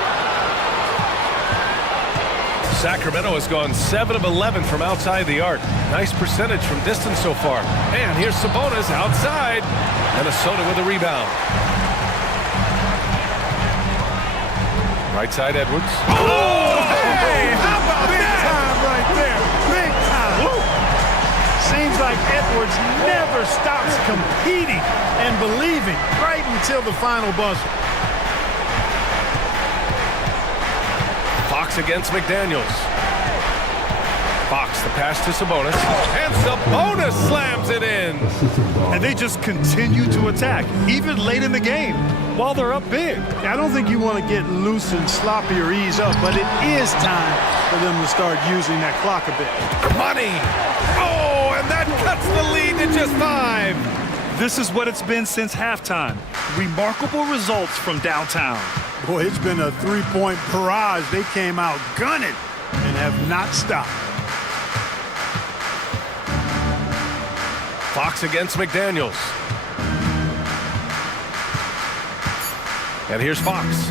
Sacramento has gone 7 of 11 from outside the arc. Nice percentage from distance so far. And here's Sabonis outside. Minnesota with a rebound. Right side, Edwards. Oh, hey, how about big time right there? Big time. Woo. Seems like Edwards never stops competing and believing right until the final buzzer. Fox against McDaniels. Fox, the pass to Sabonis. And Sabonis slams it in. And they just continue to attack, even late in the game, while they're up big. I don't think you want to get loose and sloppy or ease up, but it is time for them to start using that clock a bit. Money. Oh, and that cuts the lead to just 5. This is what it's been since halftime. Remarkable results from downtown. Boy, it's been a three-point barrage. They came out gunning and have not stopped. Fox against McDaniels. And here's Fox.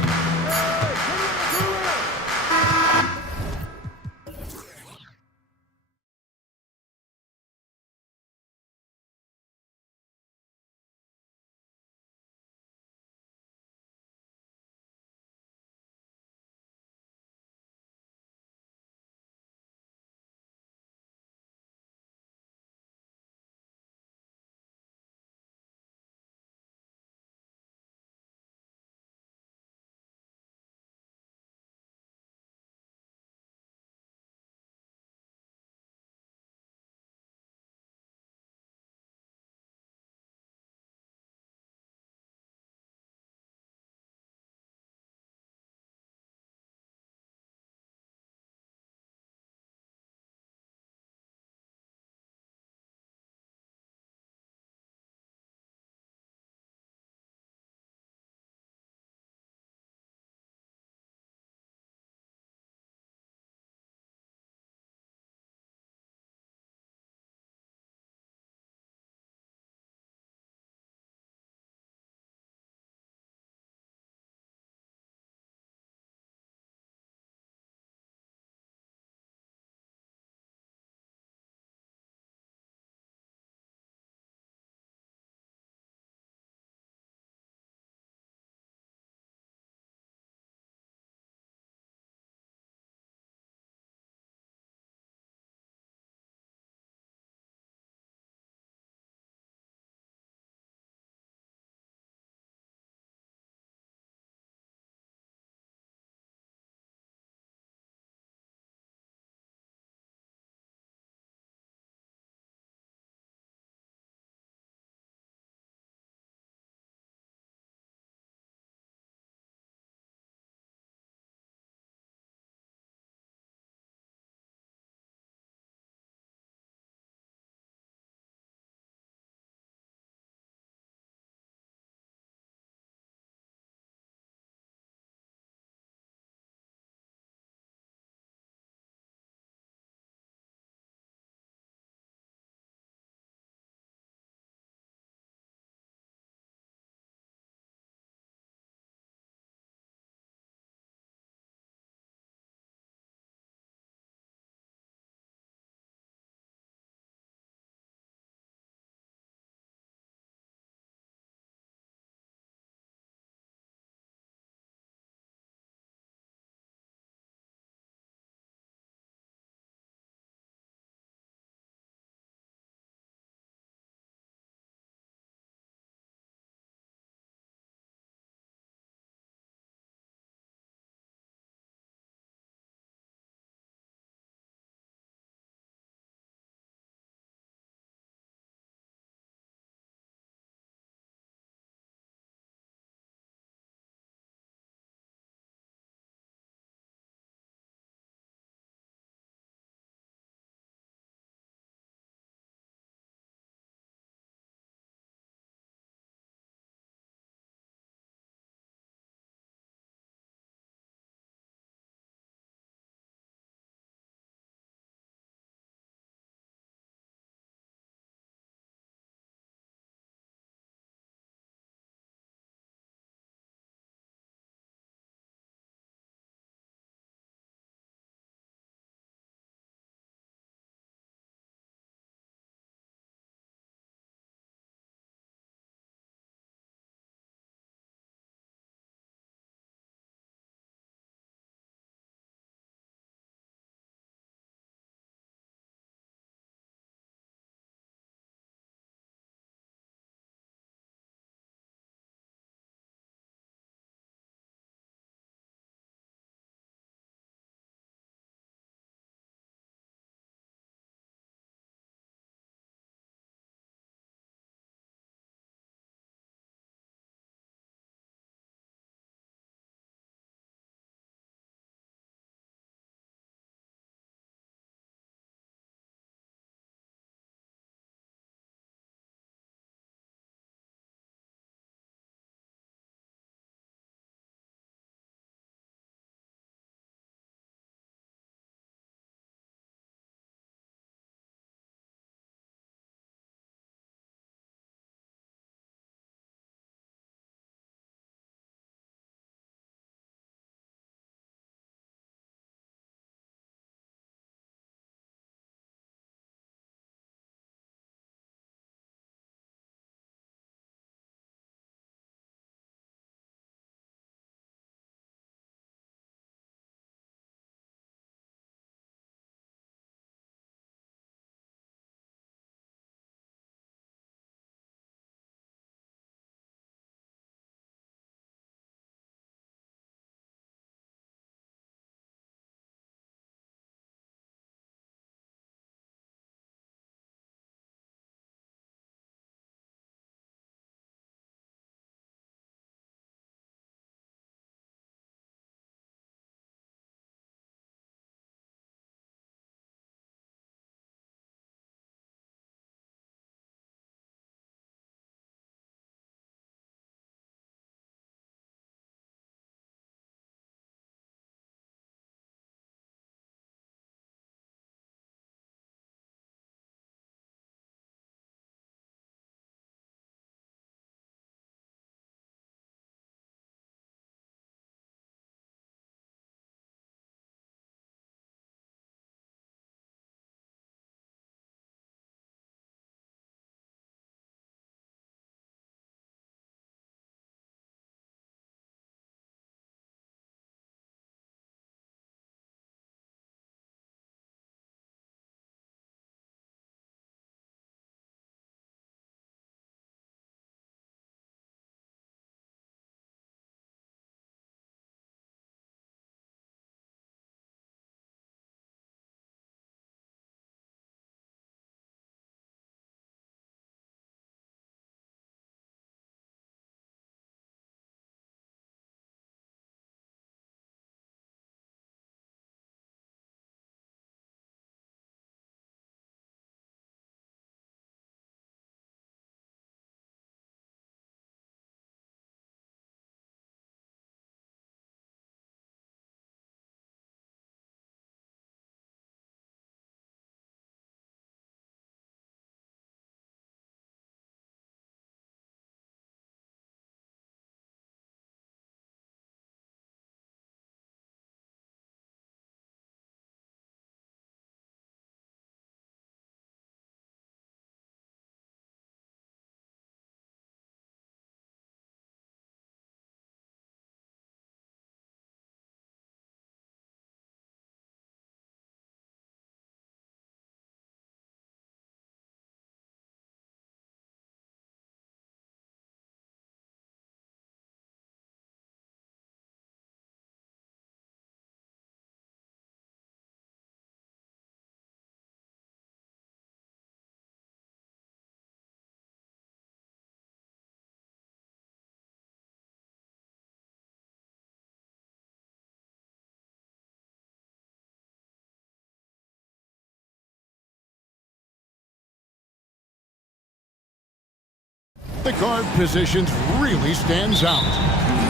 the guard positions really stands out.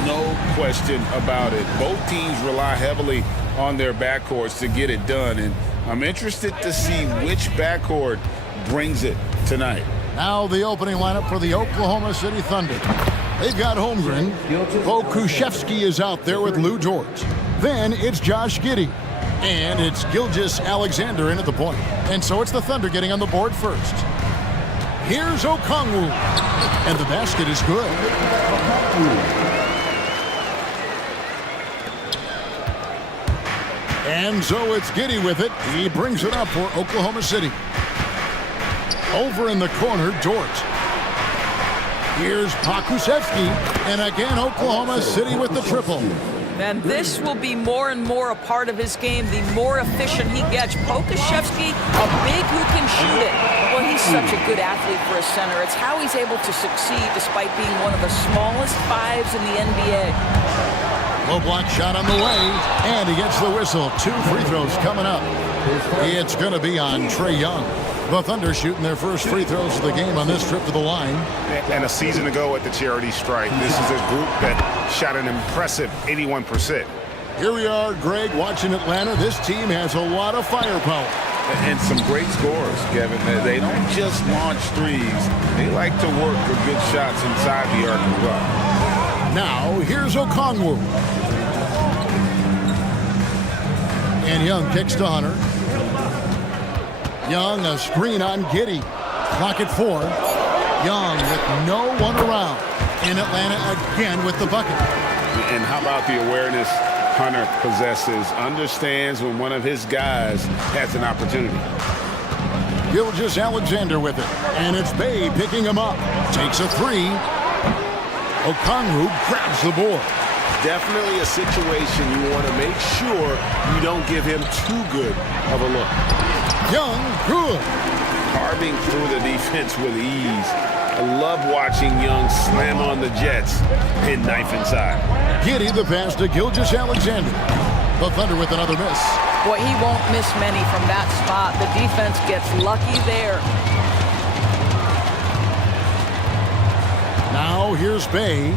No question about it. Both teams rely heavily on their backcourts to get it done, and I'm interested to see which backcourt brings it tonight. Now the opening lineup for the Oklahoma City Thunder. They've got Holmgren. Pokushevsky is out there with Lou George. Then it's Josh Giddey. And it's Gilgeous-Alexander in at the point. And so it's the Thunder getting on the board first. Here's Okongwu. And the basket is good. And so it's Giddey with it. He brings it up for Oklahoma City. Over in the corner, George. Here's Pokusevsky. And again, Oklahoma City with the triple. And this will be more and more a part of his game, the more efficient he gets. Pokusevsky, a big who can shoot it. Well, he's such a good athlete for a center. It's how he's able to succeed despite being one of the smallest fives in the NBA. Low block shot on the way, and he gets the whistle. 2 free throws coming up. It's going to be on Trae Young. The Thunder shooting their first free throws of the game on this trip to the line. And a season ago at the charity stripe, this is a group that shot an impressive 81%. Here we are, Greg, watching Atlanta. This team has a lot of firepower. And some great scores, Kevin. They don't just launch threes. They like to work for good shots inside the arc as well. Now, here's Okongwu. And Young kicks to Hunter. Young, a screen on Giddey. Clock at 4. Young with no one around. In Atlanta again with the bucket. And how about the awareness Hunter possesses? Understands when one of his guys has an opportunity. Gilgeous-Alexander with it. And it's Bay picking him up. Takes a 3. Okongwu grabs the board. Definitely a situation you want to make sure you don't give him too good of a look. Young, good. Carving through the defense with ease. I love watching Young slam on the Jets and knife inside. Giddey the pass to Gilgeous-Alexander. The Thunder with another miss. Boy, he won't miss many from that spot. The defense gets lucky there. Now here's Bay,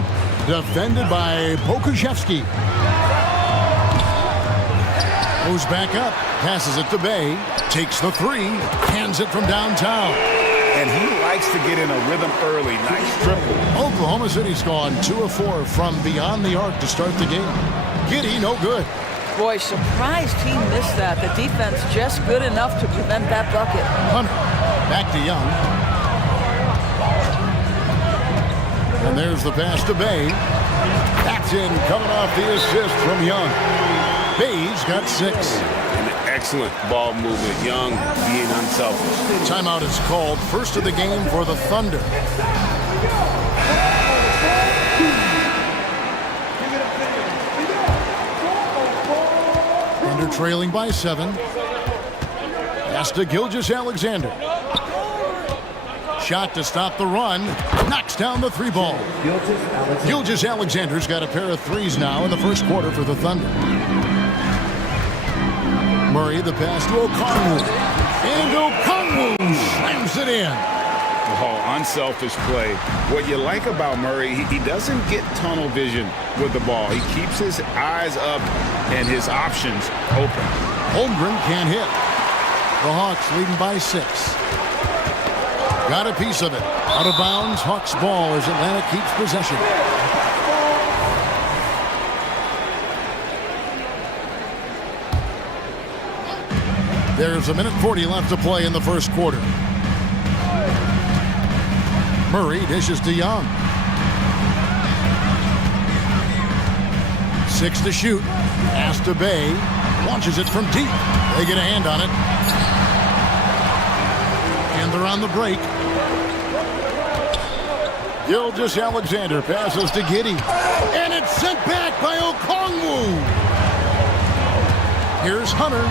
defended by Pokusevsky. Goes back up, passes it to Bay, takes the 3, hands it from downtown. And he likes to get in a rhythm early. Nice triple. Oklahoma City's gone 2 of 4 from beyond the arc to start the game. Giddey, no good. Boy, surprised he missed that. The defense just good enough to prevent that bucket. Hunter, back to Young. And there's the pass to Bay. That's in, coming off the assist from Young. Bay's got 6. An excellent ball movement. Young being unselfish. Timeout is called. First of the game for the Thunder. Thunder trailing by 7. Pass to Gilgeous-Alexander. Shot to stop the run. Knocks down the 3 ball. Gilgeous-Alexander's got a pair of 3s now in the first quarter for the Thunder. Murray, the pass to Okongwu. And Okongwu slams it in. Oh, unselfish play. What you like about Murray, he doesn't get tunnel vision with the ball. He keeps his eyes up and his options open. Holmgren can't hit. The Hawks leading by 6. Got a piece of it. Out of bounds, Hawks ball as Atlanta keeps possession. There's a minute 40 left to play in the first quarter. Murray dishes to Young. 6 to shoot. Pass to Bay. Launches it from deep. They get a hand on it. And they're on the break. Gilgeous-Alexander passes to Giddey. And it's sent back by Okongwu. Here's Hunter.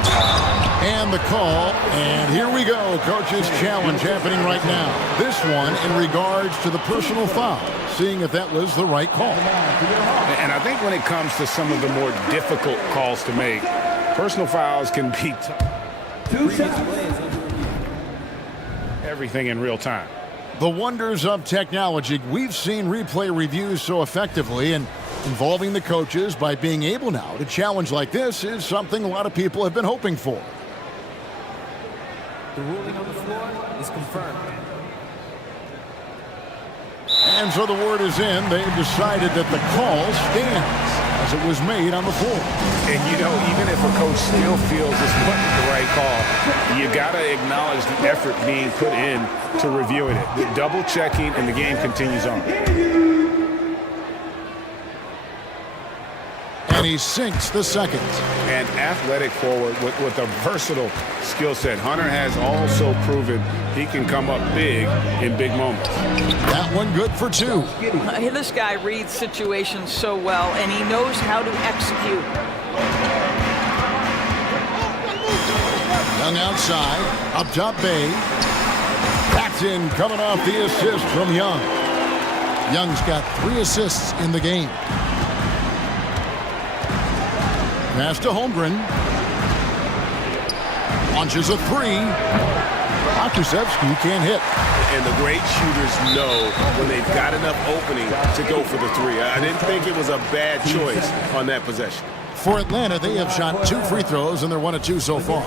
And the call. And here we go. Coach's challenge happening right now. This one in regards to the personal foul. Seeing if that was the right call. And I think when it comes to some of the more difficult calls to make, personal fouls can be tough. Everything in real time. The wonders of technology. We've seen replay reviews so effectively, and involving the coaches by being able now to challenge like this is something a lot of people have been hoping for. The ruling on the floor is confirmed. And so the word is in. They've decided that the call stands as it was made on the floor. And, you know, even if a coach still feels this wasn't the right call, you got to acknowledge the effort being put in to reviewing it. The double checking, and the game continues on. And he sinks the second. An athletic forward with a versatile skill set. Hunter has also proven he can come up big in big moments. That one good for two. This guy reads situations so well, and he knows how to execute. Young outside, up top Bay. Backed in, coming off the assist from Young. Young's got 3 assists in the game. Pass to Holmgren. Launches a 3. Akusevsky can't hit. And the great shooters know when they've got enough opening to go for the 3. I didn't think it was a bad choice on that possession. For Atlanta, they have shot 2 free throws, and they're 1 of 2 so far.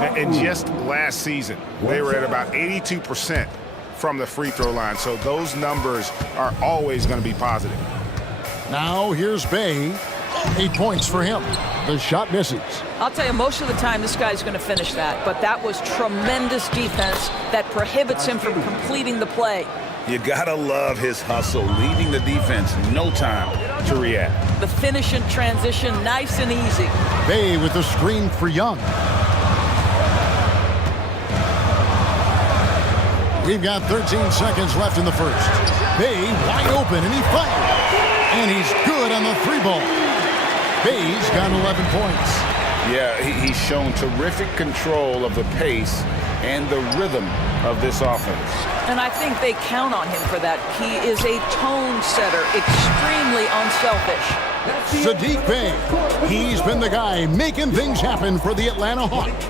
And just last season, they were at about 82% from the free throw line. So those numbers are always going to be positive. Now here's Bay. 8 points for him. The shot misses. I'll tell you, most of the time this guy's going to finish that, but that was tremendous defense that prohibits him from completing the play. You gotta love his hustle, leaving the defense no time to react. The finish in transition, nice and easy. Bay with the screen for Young. We've got 13 seconds left in the first. Bay wide open, and he fires. And he's good on the 3-ball. Bay's got 11 points. Yeah, he's shown terrific control of the pace and the rhythm of this offense. And I think they count on him for that. He is a tone setter, extremely unselfish. Saddiq Bey, he's been the guy making things happen for the Atlanta Hawks.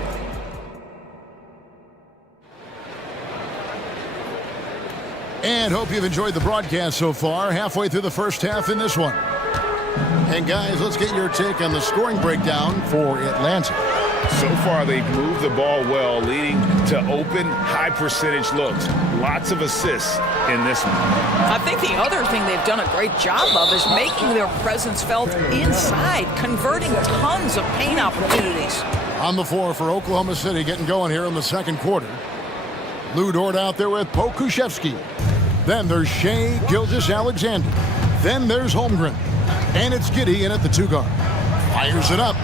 And hope you've enjoyed the broadcast so far. Halfway through the first half in this one. And guys, let's get your take on the scoring breakdown for Atlanta. So far, they've moved the ball well, leading to open, high-percentage looks. Lots of assists in this one. I think the other thing they've done a great job of is making their presence felt inside, converting tons of paint opportunities. On the floor for Oklahoma City, getting going here in the second quarter. Lou Dort out there with Pokushevsky. Then there's Shea Gilgeous-Alexander. Then there's Holmgren. And it's Giddey in at the 2-guard. Fires it up.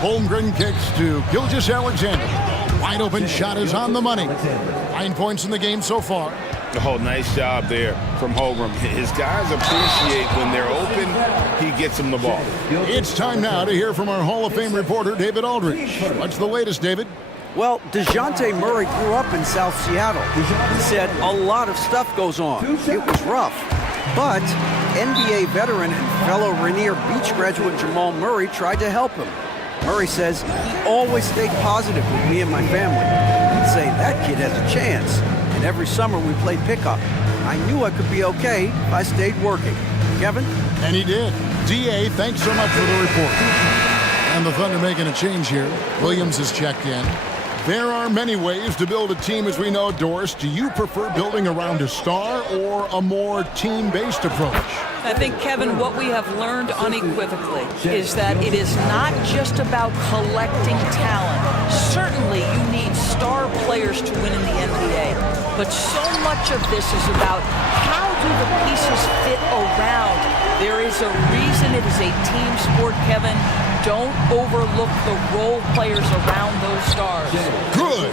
Holmgren kicks to Gilgeous-Alexander. Wide open shot is on the money. 9 points in the game so far. Oh, nice job there from Holmgren. His guys appreciate when they're open, he gets them the ball. It's time now to hear from our Hall of Fame reporter, David Aldridge. What's the latest, David? Well, DeJounte Murray grew up in South Seattle. He said a lot of stuff goes on. It was rough. But NBA veteran and fellow Rainier Beach graduate Jamal Murray tried to help him. Murray says he always stayed positive with me and my family. He'd say, that kid has a chance. And every summer we played pickup. I knew I could be okay if I stayed working. Kevin? And he did. D.A., thanks so much for the report. And the Thunder making a change here. Williams is checked in. There are many ways to build a team, as we know, Doris. Do you prefer building around a star or a more team-based approach? I think, Kevin, what we have learned unequivocally is that it is not just about collecting talent. Certainly, you need star players to win in the NBA. But so much of this is about how do the pieces fit around. There is a reason it is a team sport, Kevin. Don't overlook the role players around those stars. Good.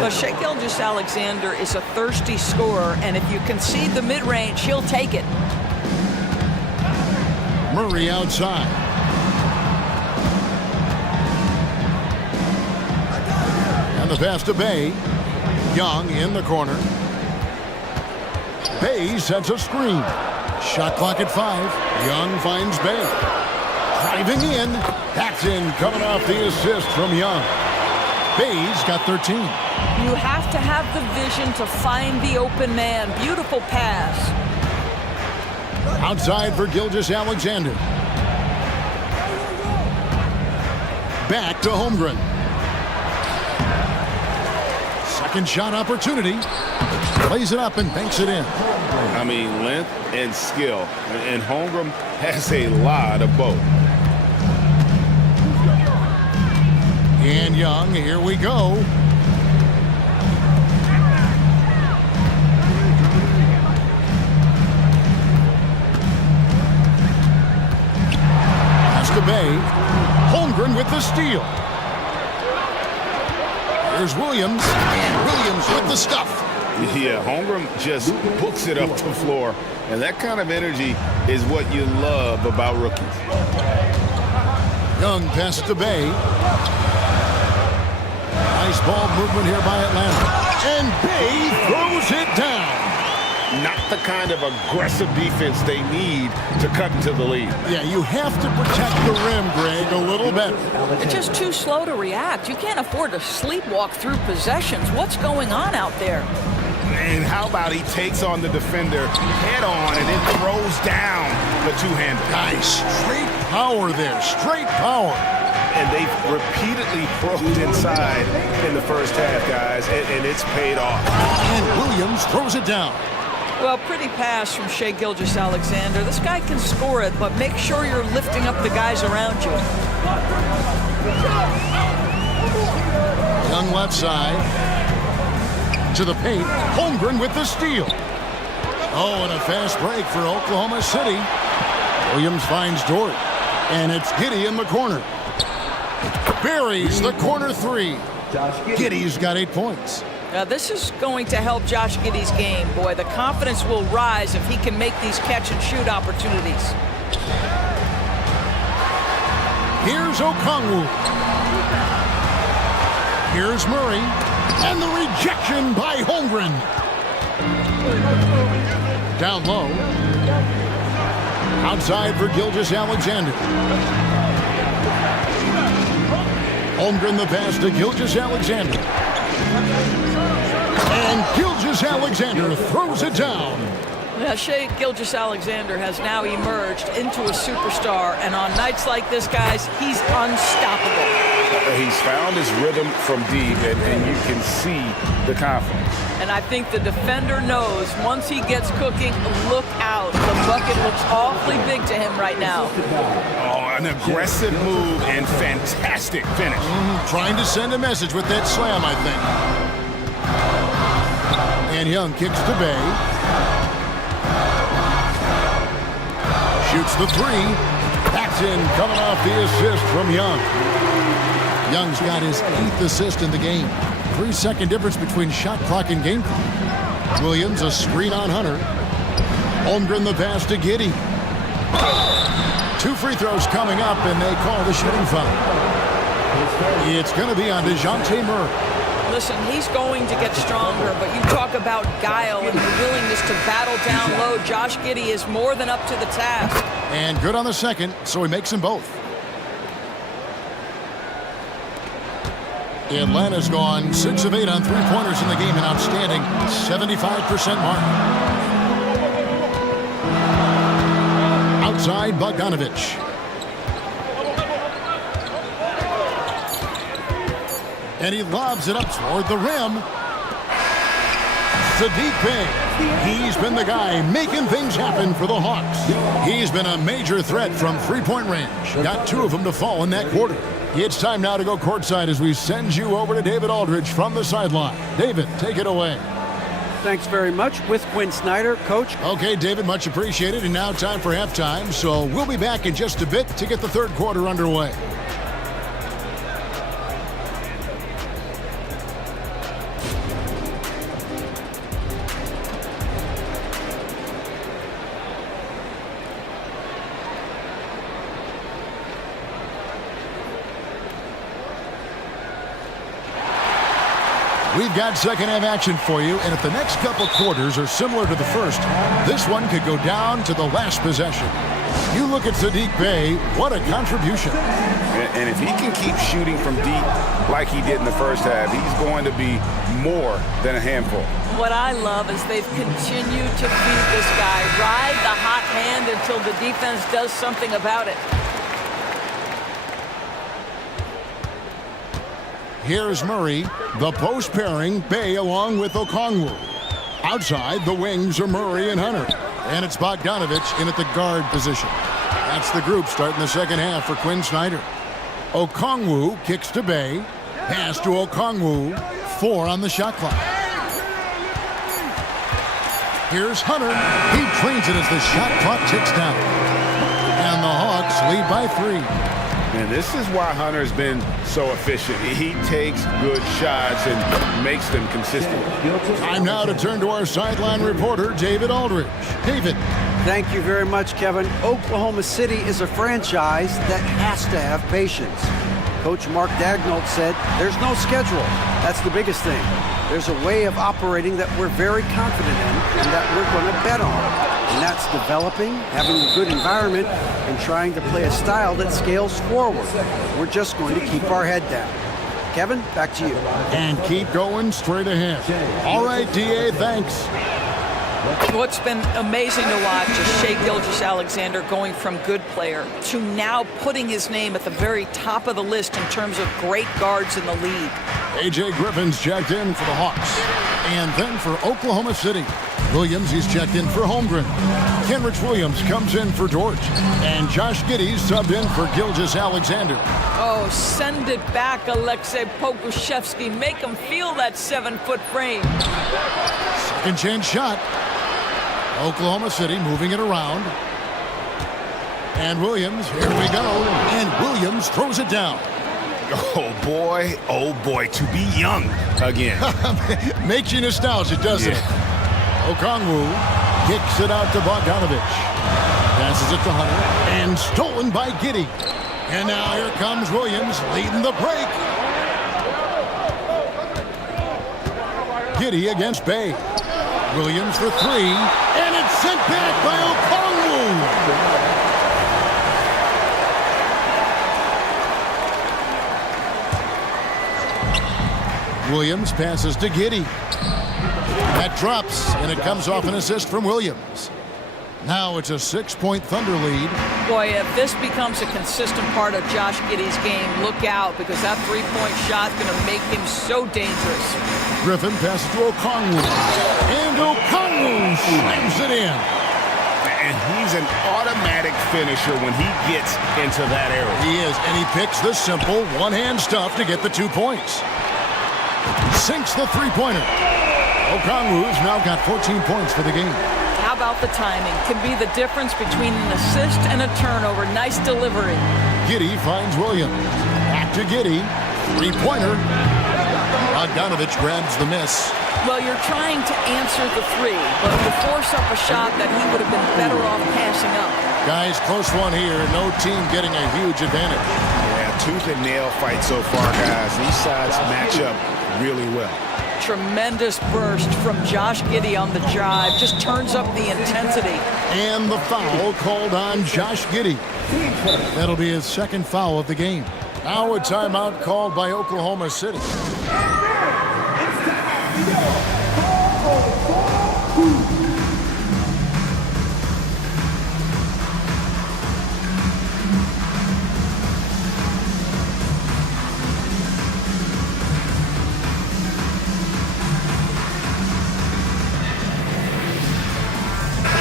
But Shea Gilgeous-Alexander is a thirsty scorer, and if you concede the mid-range, he'll take it. Murray outside. And the pass to Bay. Young in the corner. Bay sets a screen. Shot clock at 5. Young finds Bay. Driving in. That's in, coming off the assist from Young. Bay's got 13. You have to have the vision to find the open man. Beautiful pass. Outside for Gilgeous-Alexander. Back to Holmgren. Second shot opportunity. Plays it up and banks it in. I mean, length and skill. And Holmgren has a lot of both. And Young, here we go. Pass to Bay. Holmgren with the steal. Here's Williams. And Williams with the stuff. Yeah, Holmgren just books it up the floor. And that kind of energy is what you love about rookies. Young passes to Bay. Nice ball movement here by Atlanta. And Bay throws it down. Not the kind of aggressive defense they need to cut into the lead. Yeah, you have to protect the rim, Greg, a little better. They're just too slow to react. You can't afford to sleepwalk through possessions. What's going on out there? And how about he takes on the defender head on and then throws down the two-hander. Nice. Straight power there. Straight power. And they've repeatedly probed inside in the first half, guys, and it's paid off. And Williams throws it down. Well, pretty pass from Shai Gilgeous-Alexander. This guy can score it, but make sure you're lifting up the guys around you. Young left side. To the paint. Holmgren with the steal. Oh, and a fast break for Oklahoma City. Williams finds Dort. And it's Giddey in the corner. Buries the corner three. Giddey's got 8 points. Now, this is going to help Josh Giddey's game. Boy, the confidence will rise if he can make these catch-and-shoot opportunities. Here's Okongwu. Here's Murray. And the rejection by Holmgren. Down low. Outside for Gilgeous-Alexander. Holmgren the pass to Gilgeous-Alexander. And Gilgeous-Alexander throws it down. Yeah, Shai Gilgeous-Alexander has now emerged into a superstar, and on nights like this, guys, he's unstoppable. He's found his rhythm from deep, and you can see the confidence. And I think the defender knows once he gets cooking, look out. The bucket looks awfully big to him right now. Oh, an aggressive move and fantastic finish. Trying to send a message with that slam, I think. And Young kicks to Bay. Shoots the three. That's in, coming off the assist from Young. Young's got his 8th assist in the game. 3-second difference between shot clock and game clock. Williams a screen on Hunter. Holmgren the pass to Giddey. 2 free throws coming up, and they call the shooting foul. It's going to be on DeJounte Murray. Listen, he's going to get stronger, but you talk about guile and the willingness to battle down low. Josh Giddey is more than up to the task. And good on the second, so he makes them both. Atlanta's gone 6 of 8 on three-pointers in the game, an outstanding 75% mark. Outside, Bogdanovich. And he lobs it up toward the rim. Saddiq Bey. He's been the guy making things happen for the Hawks. He's been a major threat from three-point range. Got 2 of them to fall in that quarter. It's time now to go courtside as we send you over to David Aldridge from the sideline. David, take it away. Thanks very much. With Quinn Snyder, Coach. Okay, David, much appreciated. And now time for halftime. So we'll be back in just a bit to get the third quarter underway. We've got second half action for you, and if the next couple quarters are similar to the first, this one could go down to the last possession. You look at Saddiq Bey, what a contribution. And if he can keep shooting from deep like he did in the first half, he's going to be more than a handful. What I love is they've continued to feed this guy, ride the hot hand until the defense does something about it. Here's Murray, the post pairing, Bey along with Okongwu. Outside, the wings are Murray and Hunter. And it's Bogdanovich in at the guard position. That's the group starting the second half for Quinn Snyder. Okongwu kicks to Bey. Pass to Okongwu. 4 on the shot clock. Here's Hunter. He trains it as the shot clock ticks down. And the Hawks lead by 3. And this is why Hunter's been so efficient. He takes good shots and makes them consistent. Time now to turn to our sideline reporter, David Aldridge. David. Thank you very much, Kevin. Oklahoma City is a franchise that has to have patience. Coach Mark Daigneault said, there's no schedule. That's the biggest thing. There's a way of operating that we're very confident in and that we're going to bet on. And that's developing, having a good environment, and trying to play a style that scales forward. We're just going to keep our head down. Kevin, back to you. And keep going straight ahead. All right, D.A., thanks. What's been amazing to watch is Shai Gilgeous-Alexander going from good player to now putting his name at the very top of the list in terms of great guards in the league. A.J. Griffin's checked in for the Hawks. And then for Oklahoma City, Williams, he's checked in for Holmgren. Kenrich Williams comes in for Dort. And Josh Giddey's subbed in for Gilgeous-Alexander. Oh, send it back, Alexei Pokusevski. Make him feel that 7-foot frame. Second chance shot. Oklahoma City moving it around. And Williams, here we go. And Williams throws it down. Oh boy, to be young again. Makes you nostalgic, doesn't it? Okongwu kicks it out to Bogdanovich. Passes it to Hunter. And stolen by Giddey. And now here comes Williams leading the break. Giddey against Bey. Williams for 3. And it's sent back by Okongwu. Williams passes to Giddey. That drops, and it comes off an assist from Williams. Now it's a 6-point Thunder lead. Boy, if this becomes a consistent part of Josh Giddey's game, look out, because that three-point shot's going to make him so dangerous. Griffin passes to Okongwu. And Okongwu slams it in. And he's an automatic finisher when he gets into that area. He is, and he picks the simple one-hand stuff to get the 2 points. Sinks the three-pointer. Okongwu's now got 14 points for the game. How about the timing? Can be the difference between an assist and a turnover. Nice delivery. Giddey finds Williams. Back to Giddey. Three-pointer. Bogdanovich grabs the miss. Well, you're trying to answer the three, but you force up a shot that he would have been better off passing up. Guys, close one here. No team getting a huge advantage. Yeah, tooth and nail fight so far, guys. These sides match up really well. Tremendous burst from Josh Giddey on the drive. Just turns up the intensity. And the foul called on Josh Giddey. That'll be his second foul of the game. Now a timeout called by Oklahoma City.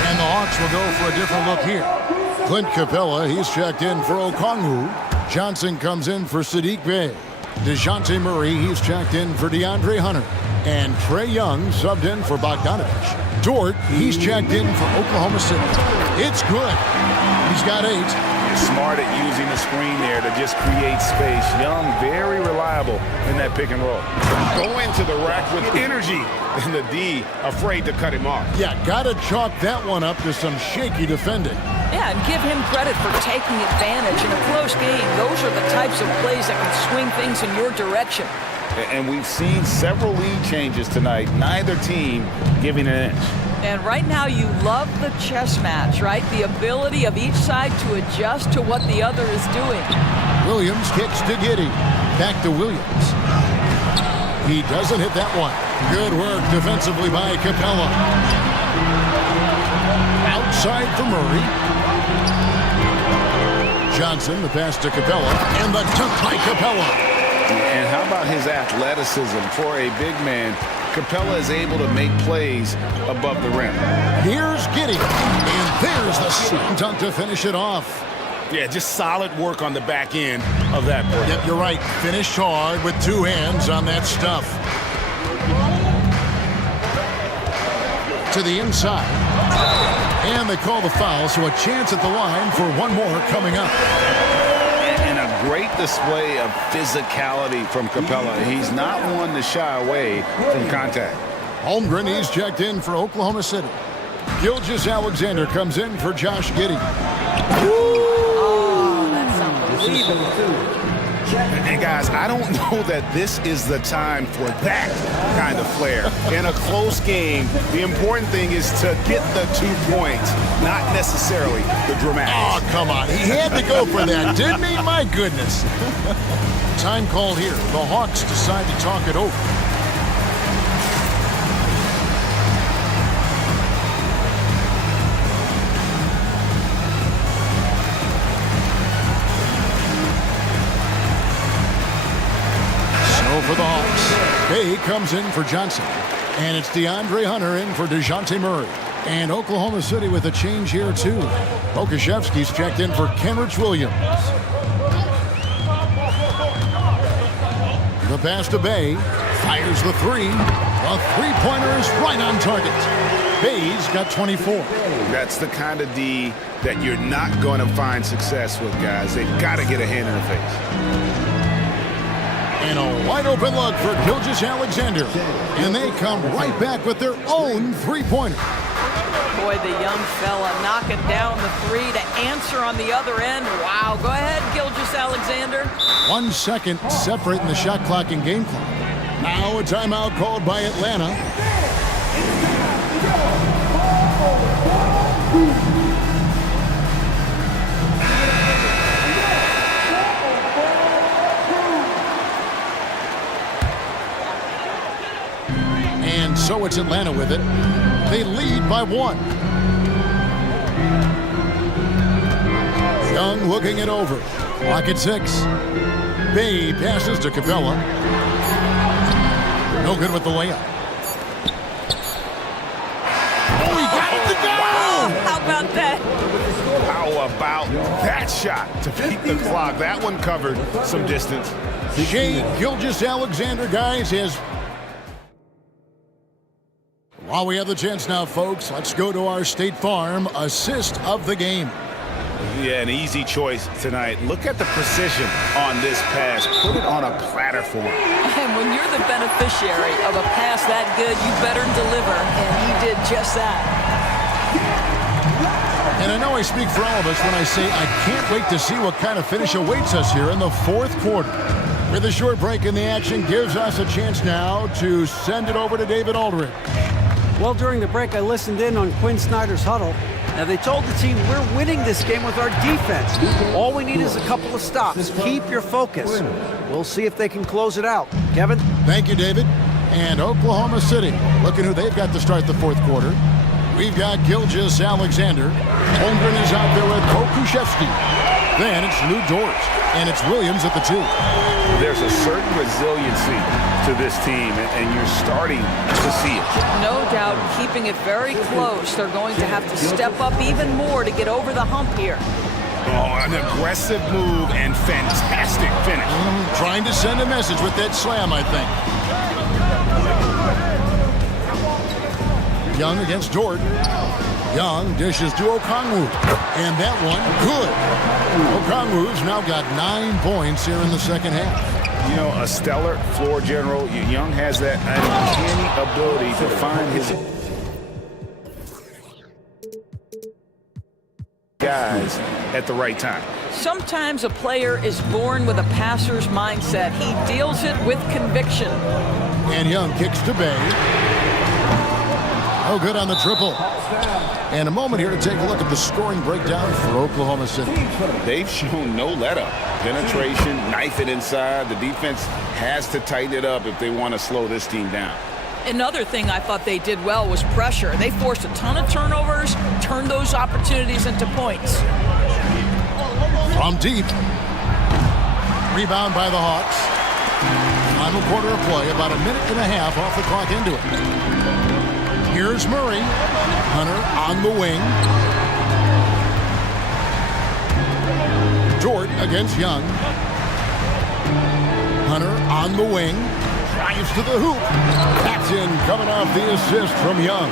And the Hawks will go for a different look here. Clint Capella, he's checked in for Okongwu. Johnson comes in for Saddiq Bey. DeJounte Murray, he's checked in for DeAndre Hunter. And Trae Young subbed in for Bogdanovich. Dort, he's checked in for Oklahoma City. It's good. He's got 8. Smart at using the screen there to just create space. Young, very reliable in that pick and roll. Going to the rack with energy. And the D afraid to cut him off. Yeah, gotta chalk that one up to some shaky defending. Yeah, and give him credit for taking advantage in a close game. Those are the types of plays that can swing things in your direction. And we've seen several lead changes tonight. Neither team giving an inch. And right now you love the chess match, right? The ability of each side to adjust to what the other is doing. Williams kicks to Giddey. Back to Williams. He doesn't hit that one. Good work defensively by Capella. Outside for Murray. Johnson, the pass to Capella, and the dunk by Capella. And how about his athleticism for a big man? Capella is able to make plays above the rim. Here's Giddey, and there's the slam dunk to finish it off. Yeah, just solid work on the back end of that break. Yep, you're right. Finished hard with two hands on that stuff. To the inside. And they call the foul, so a chance at the line for one more coming up. And a great display of physicality from Capella. He's not one to shy away from contact. Holmgren, he's checked in for Oklahoma City. Gilgeous-Alexander comes in for Josh Giddey. Oh, that's unbelievable. And guys, I don't know that this is the time for that kind of flair. In a close game, the important thing is to get the 2 points, not necessarily the dramatics. Oh, come on. He had to go for that, didn't he? My goodness. Time called here. The Hawks decide to talk it over. For the Hawks. Bay comes in for Johnson. And it's DeAndre Hunter in for DeJounte Murray. And Oklahoma City with a change here, too. Okashevsky's checked in for Kenrich Williams. The pass to Bay. Fires the three. The three-pointer is right on target. Bay's got 24. That's the kind of D that you're not going to find success with, guys. They've got to get a hand in the face. And a wide-open look for Gilgeous-Alexander. And they come right back with their own three-pointer. Boy, the young fella knocking down the three to answer on the other end. Wow, go ahead, Gilgeous-Alexander. 1 second separating the shot clock and game clock. Now a timeout called by Atlanta. And so it's Atlanta with it. They lead by 1. Young looking it over. Clock at 6. Bay passes to Capella. No good with the layup. Oh, he got it to go! Wow, how about that? How about that shot to beat the clock? That one covered some distance. Shea Gilgeous-Alexander, guys, has... While we have the chance now, folks, let's go to our State Farm assist of the game. Yeah, an easy choice tonight. Look at the precision on this pass. Put it on a platter for him. And when you're the beneficiary of a pass that good, you better deliver, and he did just that. And I know I speak for all of us when I say I can't wait to see what kind of finish awaits us here in the fourth quarter. With a short break in the action, gives us a chance now to send it over to David Aldridge. Well, during the break, I listened in on Quinn Snyder's huddle. Now, they told the team, we're winning this game with our defense. All we need is a couple of stops. Keep your focus. We'll see if they can close it out. Kevin? Thank you, David. And Oklahoma City, looking who they've got to start the fourth quarter. We've got Gilgeous-Alexander. Holmgren is out there with Okushevsky. Then it's Lou Dort, and it's Williams at the 2. There's a certain resiliency to this team, and you're starting to see it. No doubt, keeping it very close. They're going to have to step up even more to get over the hump here. Oh, an aggressive move and fantastic finish. Trying to send a message with that slam, I think. Young against Dort. Young dishes to Okongwu. And that one, good. Okongwu's now got 9 points here in the second half. You know, a stellar floor general. Young has that uncanny ability to find his guys at the right time. Sometimes a player is born with a passer's mindset. He deals it with conviction. And Young kicks to Bay. No good on the triple. And a moment here to take a look at the scoring breakdown for Oklahoma City. They've shown no let-up. Penetration, knife it inside. The defense has to tighten it up if they want to slow this team down. Another thing I thought they did well was pressure. They forced a ton of turnovers, turned those opportunities into points. From deep. Rebound by the Hawks. Final quarter of play, about a minute and a half off the clock into it. Here's Murray. Hunter on the wing. Jordan against Young. Hunter on the wing. Drives to the hoop. That's in, coming off the assist from Young.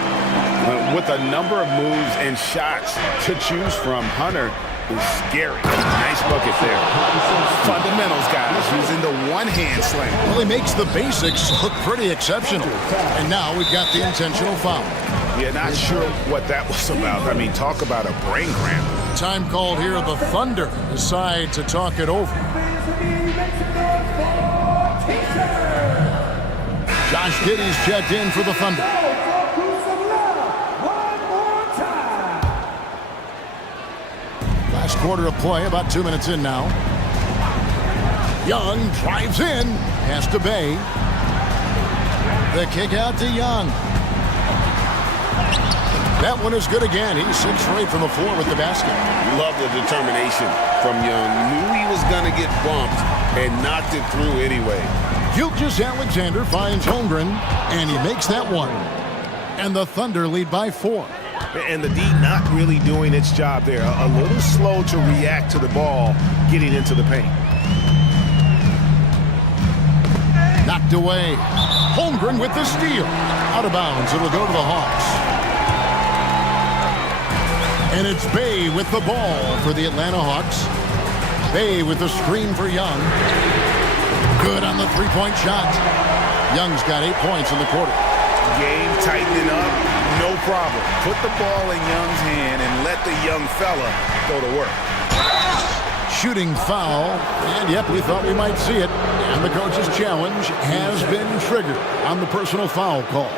With a number of moves and shots to choose from, Hunter is scary. Nice bucket there. Fundamentals, guys, using the one-hand slam. Well, he makes the basics look pretty exceptional. And now we've got the intentional foul. Yeah, not sure what that was about. I mean, talk about a brain cramp. Time called here. The Thunder decide to talk it over. Josh Giddey's checked in for the Thunder. Last quarter of play, about 2 minutes in now. Young drives in, pass to Bay. The kick out to Young. That one is good again. He's 6 straight from the floor with the basket. Love the determination from Young. Knew he was going to get bumped and knocked it through anyway. Gilgeous-Alexander finds Holmgren, and he makes that one. And the Thunder lead by 4. And the D not really doing its job there. A little slow to react to the ball getting into the paint. Knocked away. Holmgren with the steal. Out of bounds. It'll go to the Hawks. And it's Bay with the ball for the Atlanta Hawks. Bay with the screen for Young. Good on the three-point shot. Young's got 8 points in the quarter. Game tightening up, no problem. Put the ball in Young's hand and let the young fella go to work. Shooting foul, and yep, we thought we might see it. And the coach's challenge has been triggered on the personal foul call.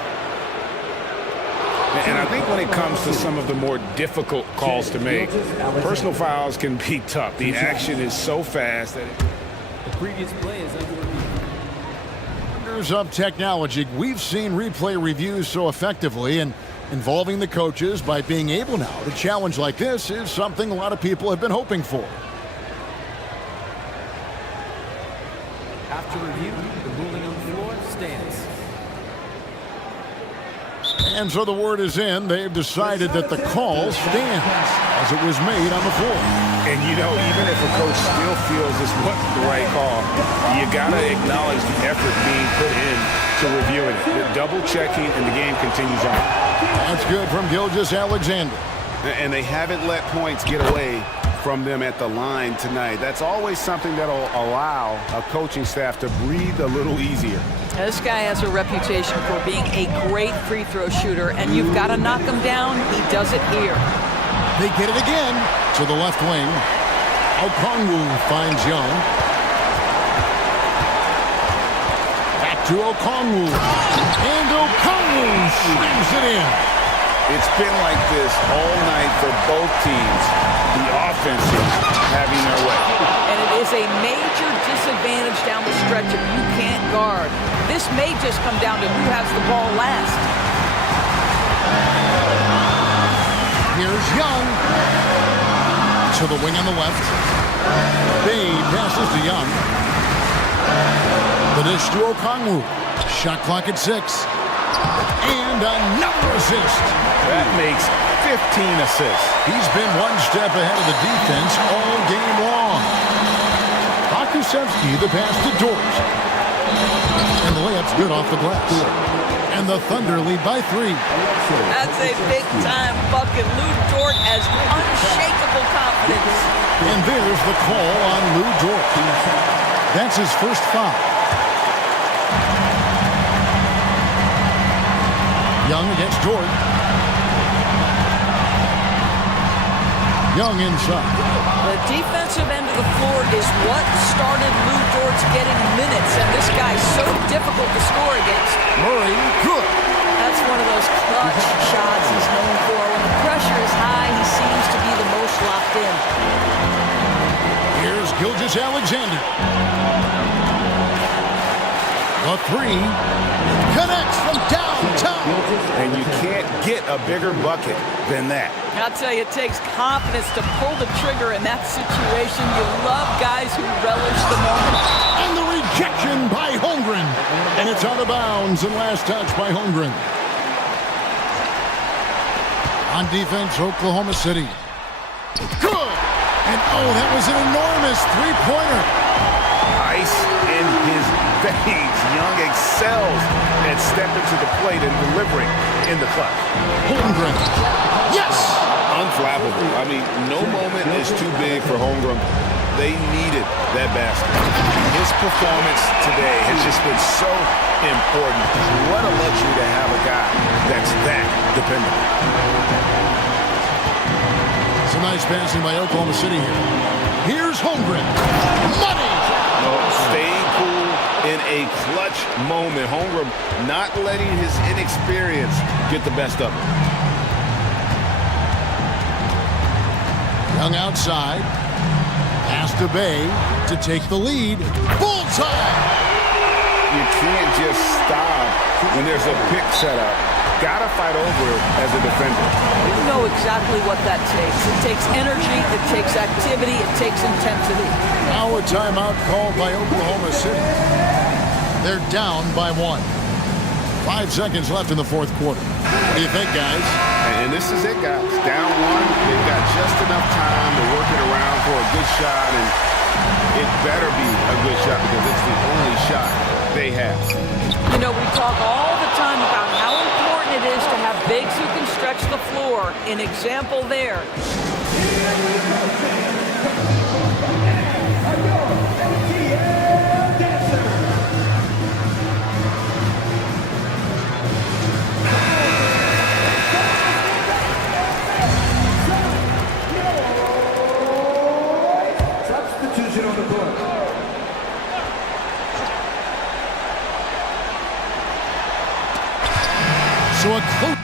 And I think when it comes to some of the more difficult calls to make, personal fouls can be tough. The action is so fast that the previous play is under review. Wonders of technology. We've seen replay reviews so effectively, and involving the coaches by being able now to challenge like this is something a lot of people have been hoping for. After review, the ruling on the floor stands. And so the word is in. They've decided that the call stands as it was made on the floor. And, you know, even if a coach still feels this wasn't the right call, you got to acknowledge the effort being put in to reviewing it. The double-checking, and the game continues on. That's good from Gilgeous-Alexander. And they haven't let points get away from them at the line tonight. That's always something that'll allow a coaching staff to breathe a little easier. Now, this guy has a reputation for being a great free throw shooter, and you've got to knock him down. He does it here. They get it again to the left wing. Okongwu finds Young. Back to Okongwu. And Okongwu slams it in. It's been like this all night for both teams. The offenses having their way. And it is a major disadvantage down the stretch if you can't guard. This may just come down to who has the ball last. Here's Young. To the wing on the left. Bay passes to Young. The dish to Okongwu. Shot clock at 6. And another assist. That makes 15 assists. He's been one step ahead of the defense all game long. Pokusevski, the pass to Dort. And the layup's good off the glass. And the Thunder lead by 3. That's a big-time bucket. Lou Dort has unshakable confidence. And there's the call on Lou Dort. That's his first foul. Young against Dort. Young inside. The defensive end of the floor is what started Lou Dort's getting minutes, and this guy's so difficult to score against. Murray, good. That's one of those clutch shots. Gilgeous-Alexander. The three connects from downtown. And you can't get a bigger bucket than that. I'll tell you, it takes confidence to pull the trigger in that situation. You love guys who relish the moment. And the rejection by Holmgren. And it's out of bounds and last touch by Holmgren. On defense, Oklahoma City. Good! And oh, that was an enormous three-pointer. Ice in his veins. Young excels at stepping to the plate and delivering in the clutch. Holmgren. Yes! Unflappable. I mean, no moment is too big for Holmgren. They needed that basket. His performance today has just been so important. What a luxury to have a guy that's that dependable. Some nice passing by Oklahoma City here. Here's Holmgren. Money! Staying cool in a clutch moment. Holmgren not letting his inexperience get the best of him. Young outside. Pass to Bay to take the lead. Bullseye! You can't just stop when there's a pick set up. Gotta fight over it as a defender. You know exactly what that takes. It takes energy, it takes activity, it takes intensity. Now a timeout called by Oklahoma City. They're down by 1. 5 seconds left in the fourth quarter. What do you think, guys? And this is it, guys. Down 1. They've got just enough time to work it around for a good shot, and it better be a good shot because it's the only shot they have. You know, we talk all the time about how important it is to have bigs who can stretch the floor. An example there. Substitution on the board. So a close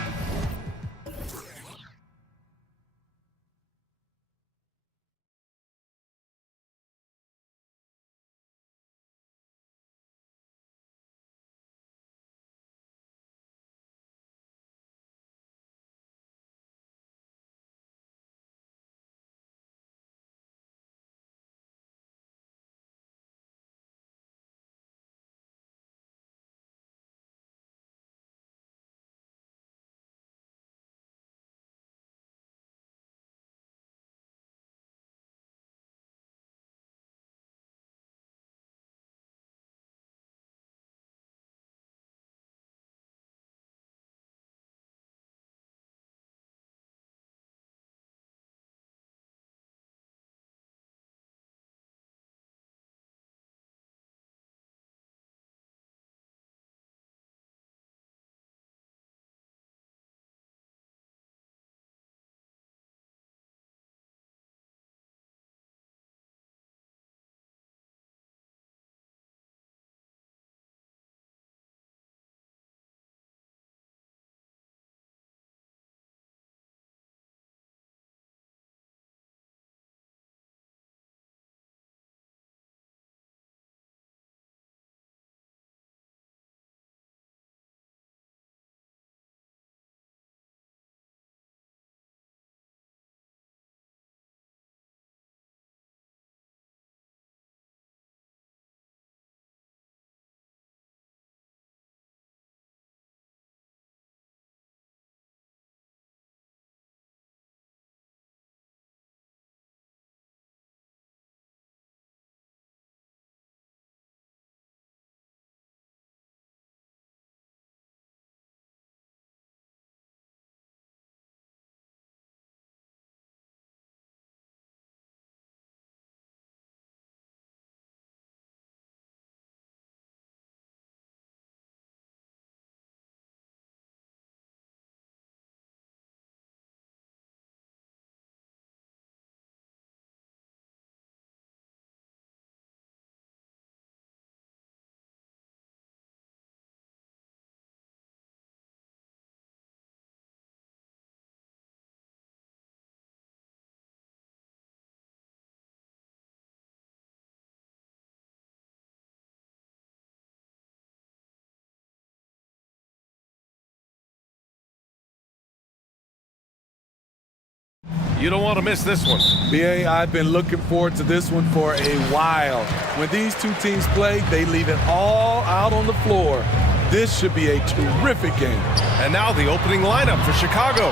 You don't want to miss this one. BA, I've been looking forward to this one for a while. When these two teams play, they leave it all out on the floor. This should be a terrific game. And now the opening lineup for Chicago.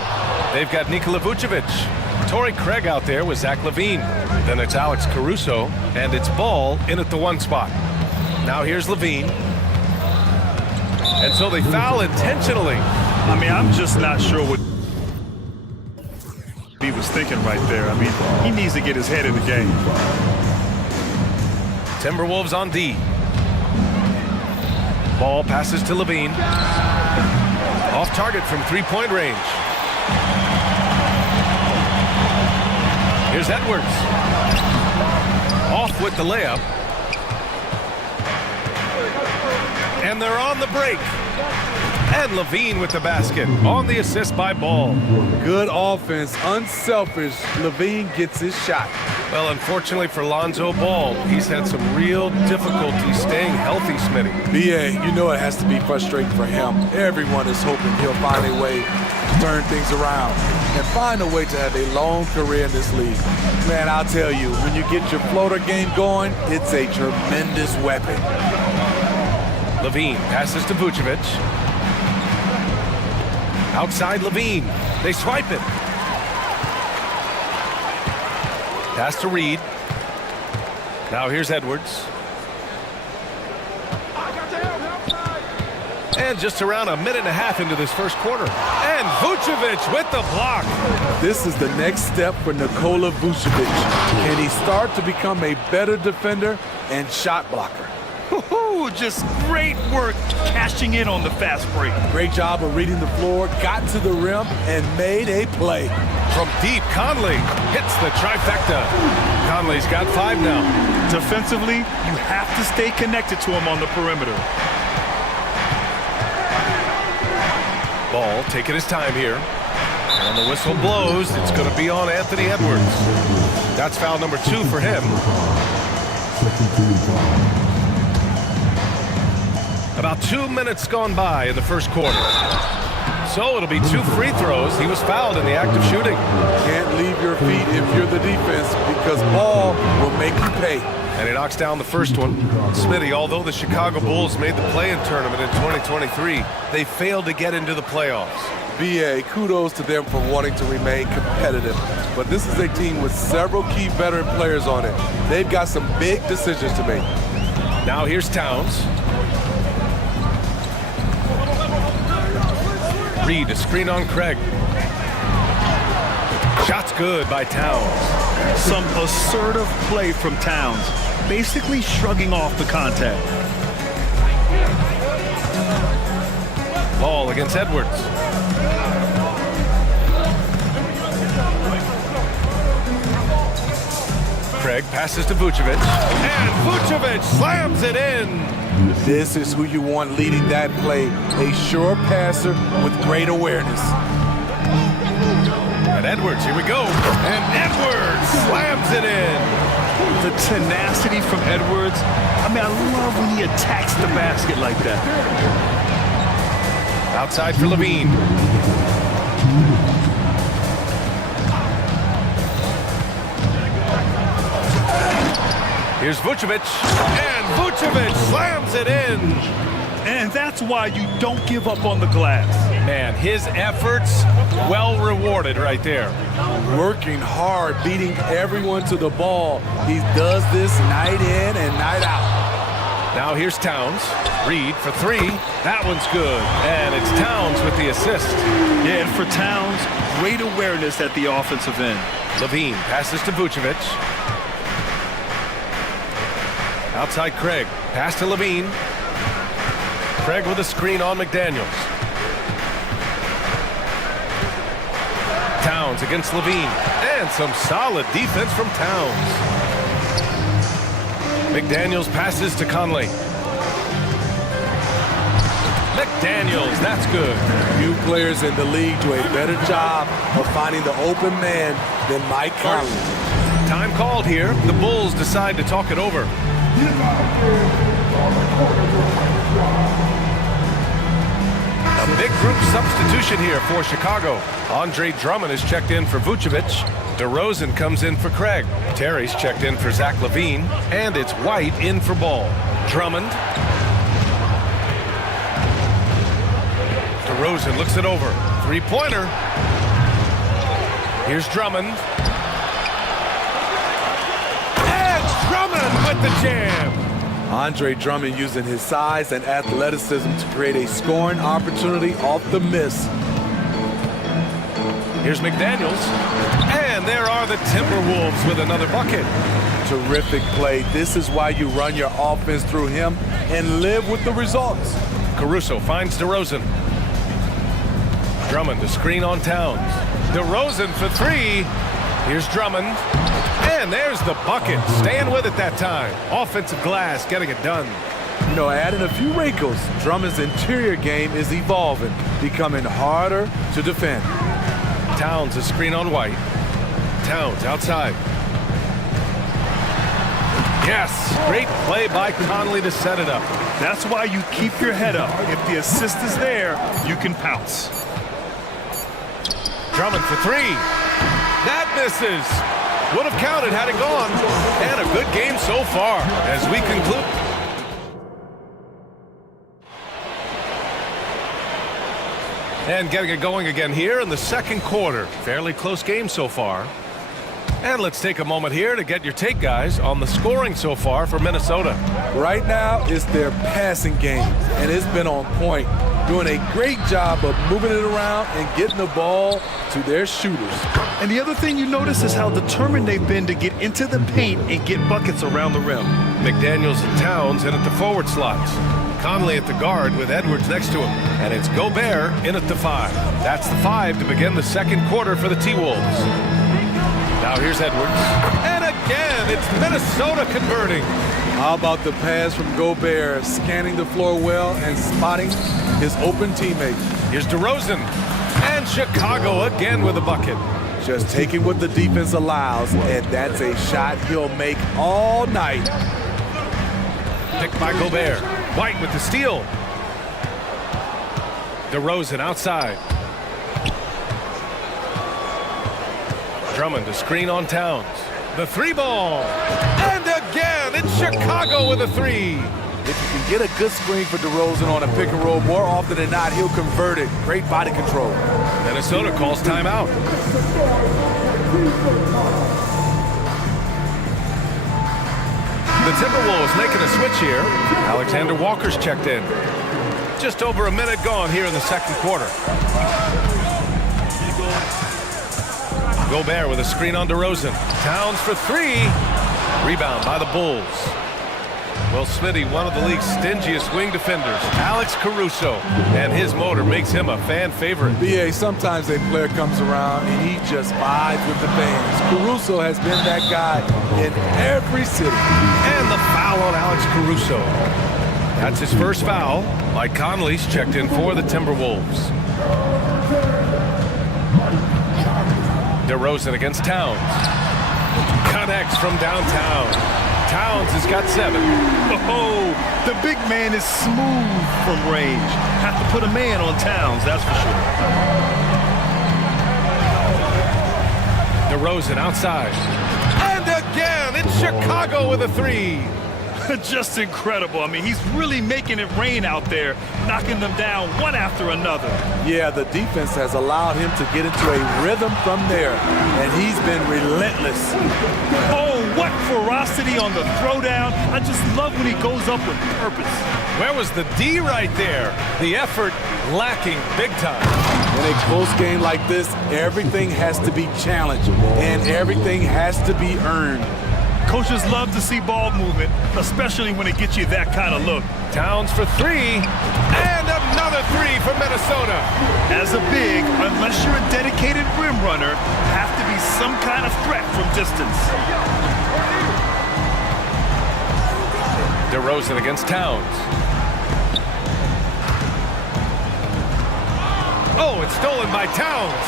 They've got Nikola Vucevic, Torrey Craig out there with Zach LaVine. Then it's Alex Caruso, and it's Ball in at the 1 spot. Now here's LaVine. And so they foul intentionally. I mean, I'm just not sure what he was thinking right there. I mean, he needs to get his head in the game. Timberwolves on D. Ball passes to LaVine. Off target from three-point range. Here's Edwards. Off with the layup. And they're on the break. And LaVine with the basket on the assist by Ball. Good offense, unselfish. LaVine gets his shot. Well, unfortunately for Lonzo Ball, he's had some real difficulty staying healthy, Smitty. BA, you know it has to be frustrating for him. Everyone is hoping he'll find a way to turn things around and find a way to have a long career in this league. Man, I'll tell you, when you get your floater game going, it's a tremendous weapon. LaVine passes to Vucevic. Outside LaVine. They swipe it. Pass to Reed. Now here's Edwards. And just around a minute and a half into this first quarter. And Vucevic with the block. This is the next step for Nikola Vucevic. Can he start to become a better defender and shot blocker? Just great work cashing in on the fast break. Great job of reading the floor, got to the rim, and made a play. From deep, Conley hits the trifecta. Conley's got 5 now. Defensively, you have to stay connected to him on the perimeter. Ball taking his time here. And the whistle blows. It's going to be on Anthony Edwards. That's foul number 2 for him. About 2 minutes gone by in the first quarter. So it'll be 2 free throws. He was fouled in the act of shooting. Can't leave your feet if you're the defense because Ball will make you pay. And he knocks down the first one. Smitty, although the Chicago Bulls made the play-in tournament in 2023, they failed to get into the playoffs. BA, kudos to them for wanting to remain competitive. But this is a team with several key veteran players on it. They've got some big decisions to make. Now here's Towns. Reed, a screen on Craig. Shot's good by Towns. Some assertive play from Towns, basically shrugging off the contact. Ball against Edwards. Craig passes to Vucevic. And Vucevic slams it in. This is who you want leading that play. A sure passer with great awareness. And Edwards, here we go. And Edwards slams it in. The tenacity from Edwards. I mean, I love when he attacks the basket like that. Outside for LaVine. Here's Vucevic. And Vucevic slams it in. And that's why you don't give up on the glass. Man, his efforts well rewarded right there. Working hard, beating everyone to the ball. He does this night in and night out. Now here's Towns. Reed for 3. That one's good. And it's Towns with the assist. Yeah, and for Towns, great awareness at the offensive end. LaVine passes to Vucevic. Outside Craig. Pass to LaVine. Craig with a screen on McDaniels. Towns against LaVine. And some solid defense from Towns. McDaniels passes to Conley. McDaniels, that's good. Few players in the league do a better job of finding the open man than Mike Conley. Time called here. The Bulls decide to talk it over. A big group substitution here for Chicago. Andre Drummond is checked in for Vucevic. DeRozan comes in for Craig. Terry's checked in for Zach LaVine. And it's White in for Ball. Drummond. DeRozan looks it over. Three-pointer. Here's Drummond. And Drummond with the jam. Andre Drummond using his size and athleticism to create a scoring opportunity off the miss. Here's McDaniels. And there are the Timberwolves with another bucket. Terrific play. This is why you run your offense through him and live with the results. Caruso finds DeRozan. Drummond to screen on Towns. DeRozan for three. Here's Drummond. And there's the bucket. Staying with it that time. Offensive glass, getting it done. You know, adding a few wrinkles, Drummond's interior game is evolving, becoming harder to defend. Towns a screen on White. Towns outside. Yes, great play by Conley to set it up. That's why you keep your head up. If the assist is there, you can pounce. Drummond for three. That misses. Would have counted had it gone. And a good game so far as we conclude. And getting it going again here in the second quarter. Fairly close game so far. And let's take a moment here to get your take, guys, on the scoring so far for Minnesota. Right now, it's their passing game, and it's been on point, doing a great job of moving it around and getting the ball to their shooters. And the other thing you notice is how determined they've been to get into the paint and get buckets around the rim. McDaniels and Towns in at the forward slots. Conley at the guard with Edwards next to him. And it's Gobert in at the 5. That's the 5 to begin the second quarter for the T-Wolves. Now here's Edwards. And again, it's Minnesota converting. How about the pass from Gobert, scanning the floor well and spotting his open teammate. Here's DeRozan. And Chicago again with a bucket. Just taking what the defense allows, and that's a shot he'll make all night. Picked by Gobert. White with the steal. DeRozan outside. Drummond to screen on Towns. The three ball. And again, it's Chicago with a three. If you can get a good screen for DeRozan on a pick and roll, more often than not, he'll convert it. Great body control. Minnesota calls timeout. The Timberwolves making a switch here. Alexander Walker's checked in. Just over a minute gone here in the second quarter. Gobert with a screen on DeRozan. Towns for three. Rebound by the Bulls. Well, Smitty, one of the league's stingiest wing defenders, Alex Caruso, and his motor makes him a fan favorite. BA, sometimes a player comes around and he just vibes with the fans. Caruso has been that guy in every city. And the foul on Alex Caruso. That's his first foul. Mike Conley's checked in for the Timberwolves. DeRozan against Towns. Connects from downtown. Towns has got 7. Oh, the big man is smooth from range. Have to put a man on Towns, that's for sure. DeRozan outside. And again, it's Chicago with a 3. Just incredible. I mean, he's really making it rain out there, knocking them down one after another. Yeah, the defense has allowed him to get into a rhythm from there, and he's been relentless. Oh, what ferocity on the throwdown. I just love when he goes up with purpose. Where was the D right there? The effort lacking big time. In a close game like this, everything has to be challenged, and everything has to be earned. Coaches love to see ball movement, especially when it gets you that kind of look. Towns for 3, and another 3 for Minnesota. As a big, unless you're a dedicated rim runner, have to be some kind of threat from distance. DeRozan against Towns. Oh, it's stolen by Towns.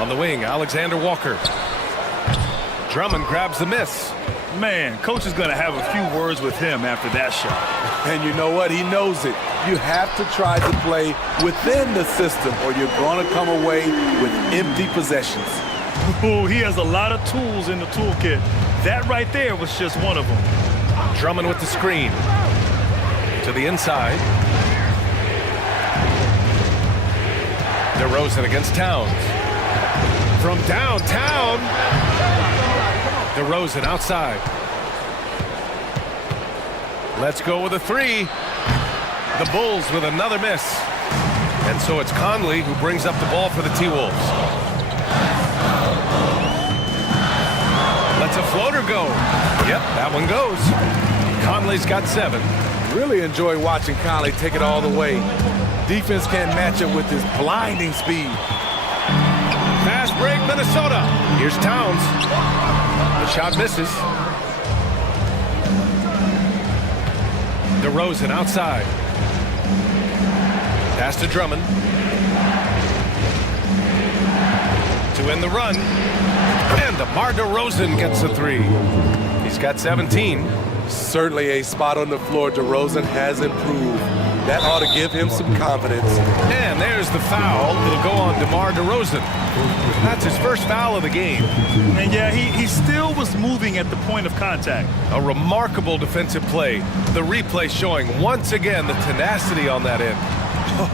On the wing, Alexander Walker. Drummond grabs the miss. Man, coach is going to have a few words with him after that shot. And you know what? He knows it. You have to try to play within the system or you're going to come away with empty possessions. Ooh, he has a lot of tools in the toolkit. That right there was just one of them. Drummond with the screen. To the inside. DeRozan against Towns. From downtown. DeRozan outside. Let's go with a three. The Bulls with another miss. And so it's Conley who brings up the ball for the T-Wolves. Lets a floater go. Yep, that one goes. Conley's got 7. Really enjoy watching Conley take it all the way. Defense can't match up with his blinding speed. Fast break, Minnesota. Here's Towns. The shot misses. DeRozan outside. Pass to Drummond. To end the run. And DeMar DeRozan gets a 3. He's got 17. Certainly a spot on the floor. DeRozan has improved. That ought to give him some confidence. And there's the foul. It'll go on DeMar DeRozan. That's his first foul of the game. And yeah, he still was moving at the point of contact. A remarkable defensive play. The replay showing once again the tenacity on that end.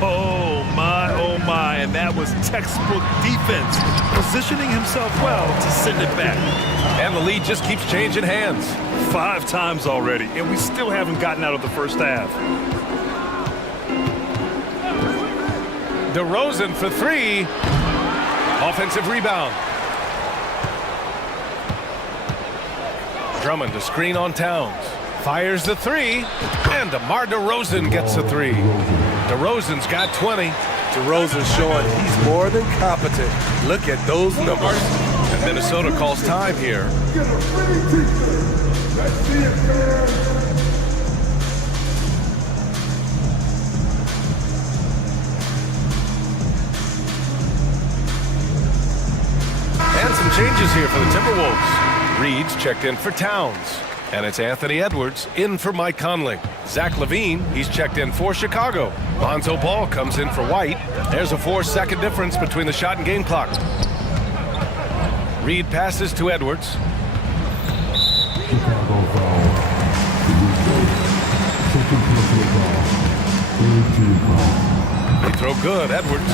Oh my, and that was textbook defense. Positioning himself well to send it back. And the lead just keeps changing hands. 5 times already, and we still haven't gotten out of the first half. DeRozan for 3. Offensive rebound. Drummond to screen on Towns. Fires the 3. And DeMar DeRozan gets a 3. DeRozan's got 20. DeRozan showing he's more than competent. Look at those numbers. And Minnesota calls time here. And some changes here for the Timberwolves. Reed's checked in for Towns. And it's Anthony Edwards in for Mike Conley. Zach LaVine, he's checked in for Chicago. Lonzo Ball comes in for White. There's a 4-second difference between the shot and game clock. Reed passes to Edwards. They throw good, Edwards.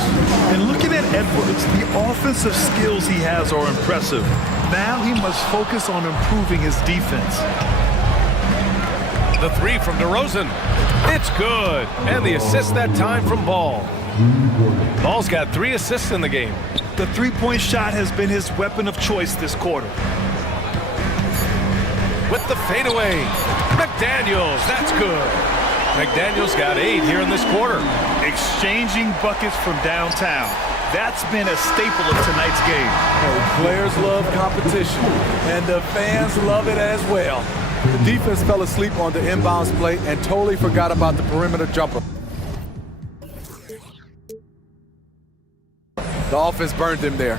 And looking at Edwards, the offensive skills he has are impressive. Now he must focus on improving his defense. The 3 from DeRozan. It's good. And the assist that time from Ball. Ball's got 3 assists in the game. The three-point shot has been his weapon of choice this quarter. With the fadeaway. McDaniels, that's good. McDaniels got 8 here in this quarter. Exchanging buckets from downtown. That's been a staple of tonight's game. Oh, players love competition, and the fans love it as well. The defense fell asleep on the inbounds play and totally forgot about the perimeter jumper. The offense burned them there.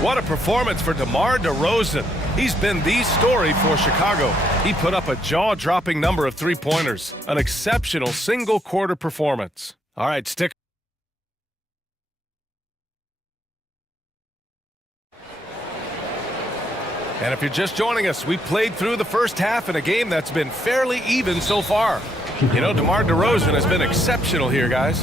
What a performance for DeMar DeRozan. He's been the story for Chicago. He put up a jaw-dropping number of 3-pointers. An exceptional single-quarter performance. All right, stick. And if you're just joining us, we played through the first half in a game that's been fairly even so far. You know, DeMar DeRozan has been exceptional here, guys.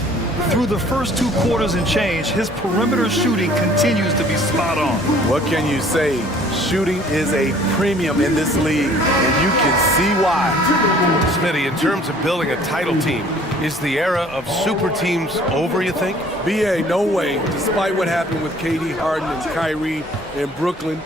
Through the first 2 quarters and change, his perimeter shooting continues to be spot on. What can you say? Shooting is a premium in this league, and you can see why. Smitty, in terms of building a title team, is the era of super teams over, you think? BA, no way. Despite what happened with KD, Harden, and Kyrie in Brooklyn,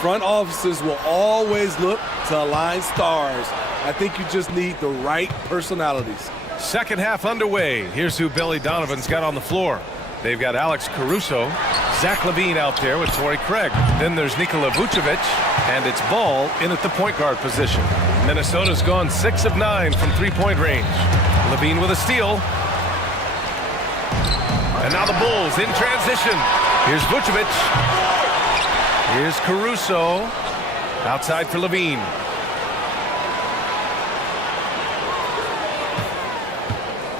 front offices will always look to align stars. I think you just need the right personalities. Second half underway. Here's who Billy Donovan's got on the floor. They've got Alex Caruso, Zach LaVine out there with Torrey Craig. Then there's Nikola Vucevic, and it's Ball in at the point guard position. Minnesota's gone 6 of 9 from 3-point range. LaVine with a steal. And now the Bulls in transition. Here's Vucevic. Here's Caruso. Outside for LaVine.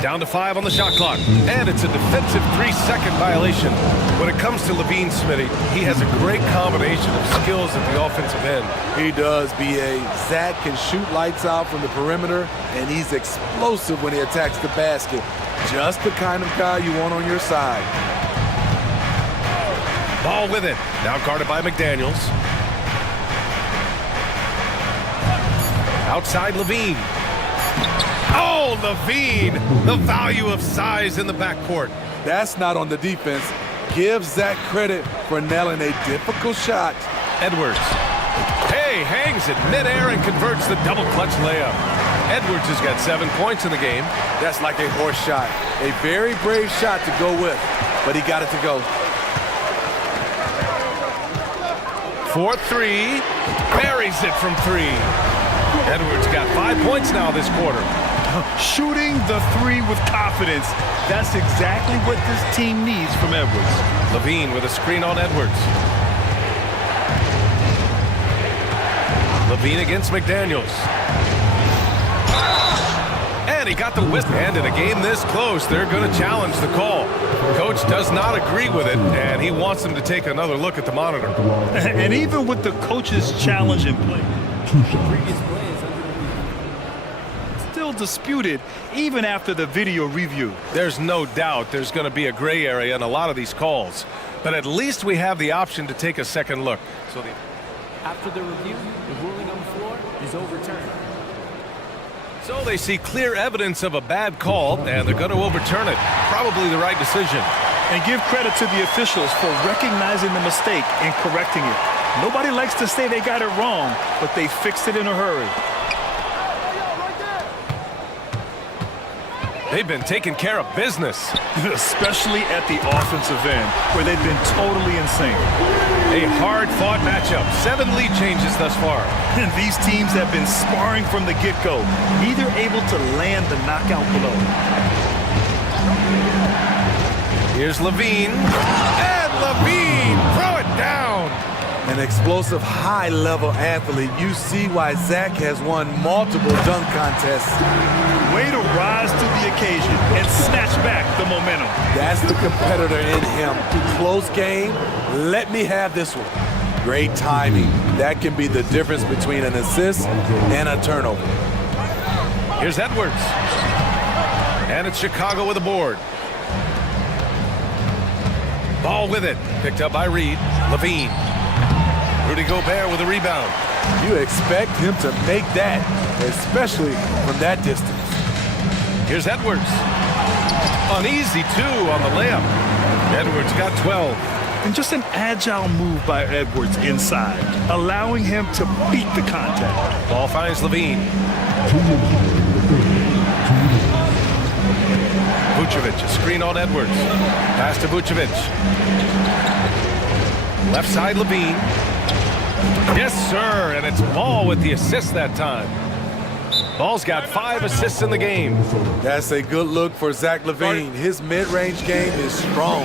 Down to 5 on the shot clock. And it's a defensive 3-second violation. When it comes to Levine, Smitty, he has a great combination of skills at the offensive end. He does, B.A. Zach can shoot lights out from the perimeter, and he's explosive when he attacks the basket. Just the kind of guy you want on your side. Ball with it. Now guarded by McDaniels. Outside Levine. Oh, Levine! The value of size in the backcourt. That's not on the defense. Give Zach credit for nailing a difficult shot. Edwards. Hey, hangs it midair and converts the double clutch layup. Edwards has got 7 points in the game. That's like a horse shot. A very brave shot to go with, but he got it to go. 4-3. Buries it from 3. Edwards got 5 points now this quarter. Shooting the 3 with confidence. That's exactly what this team needs from Edwards. Levine with a screen on Edwards. Levine against McDaniels. And he got the whistle. And in a game this close, they're going to challenge the call. Coach does not agree with it, and he wants them to take another look at the monitor. And even with the coach's challenge in play, still disputed even after the video review. There's no doubt there's going to be a gray area in a lot of these calls, but at least we have the option to take a second look. After the review, the ruling on the floor is overturned. So they see clear evidence of a bad call, and they're going to overturn it. Probably the right decision. And give credit to the officials for recognizing the mistake and correcting it. Nobody likes to say they got it wrong, but they fixed it in a hurry. They've been taking care of business. Especially at the offensive end, where they've been totally insane. A hard-fought matchup. 7 lead changes thus far. And these teams have been sparring from the get-go, neither able to land the knockout blow. Here's Levine. And Levine! Throw it down! An explosive, high-level athlete. You see why Zach has won multiple dunk contests. Way to rise to the occasion and snatch back the momentum. That's the competitor in him. Close game. Let me have this one. Great timing. That can be the difference between an assist and a turnover. Here's Edwards. And it's Chicago with a board. Ball with it. Picked up by Reed. Levine. Rudy Gobert with a rebound. You expect him to make that, especially from that distance. Here's Edwards. Uneasy, 2 on the layup. Edwards got 12. And just an agile move by Edwards inside, allowing him to beat the contact. Ball finds Levine. Vucevic, a screen on Edwards. Pass to Vucevic. Left side, Levine. Yes, sir, and it's Ball with the assist that time. Ball's got 5 assists in the game. That's a good look for Zach Levine. His mid-range game is strong.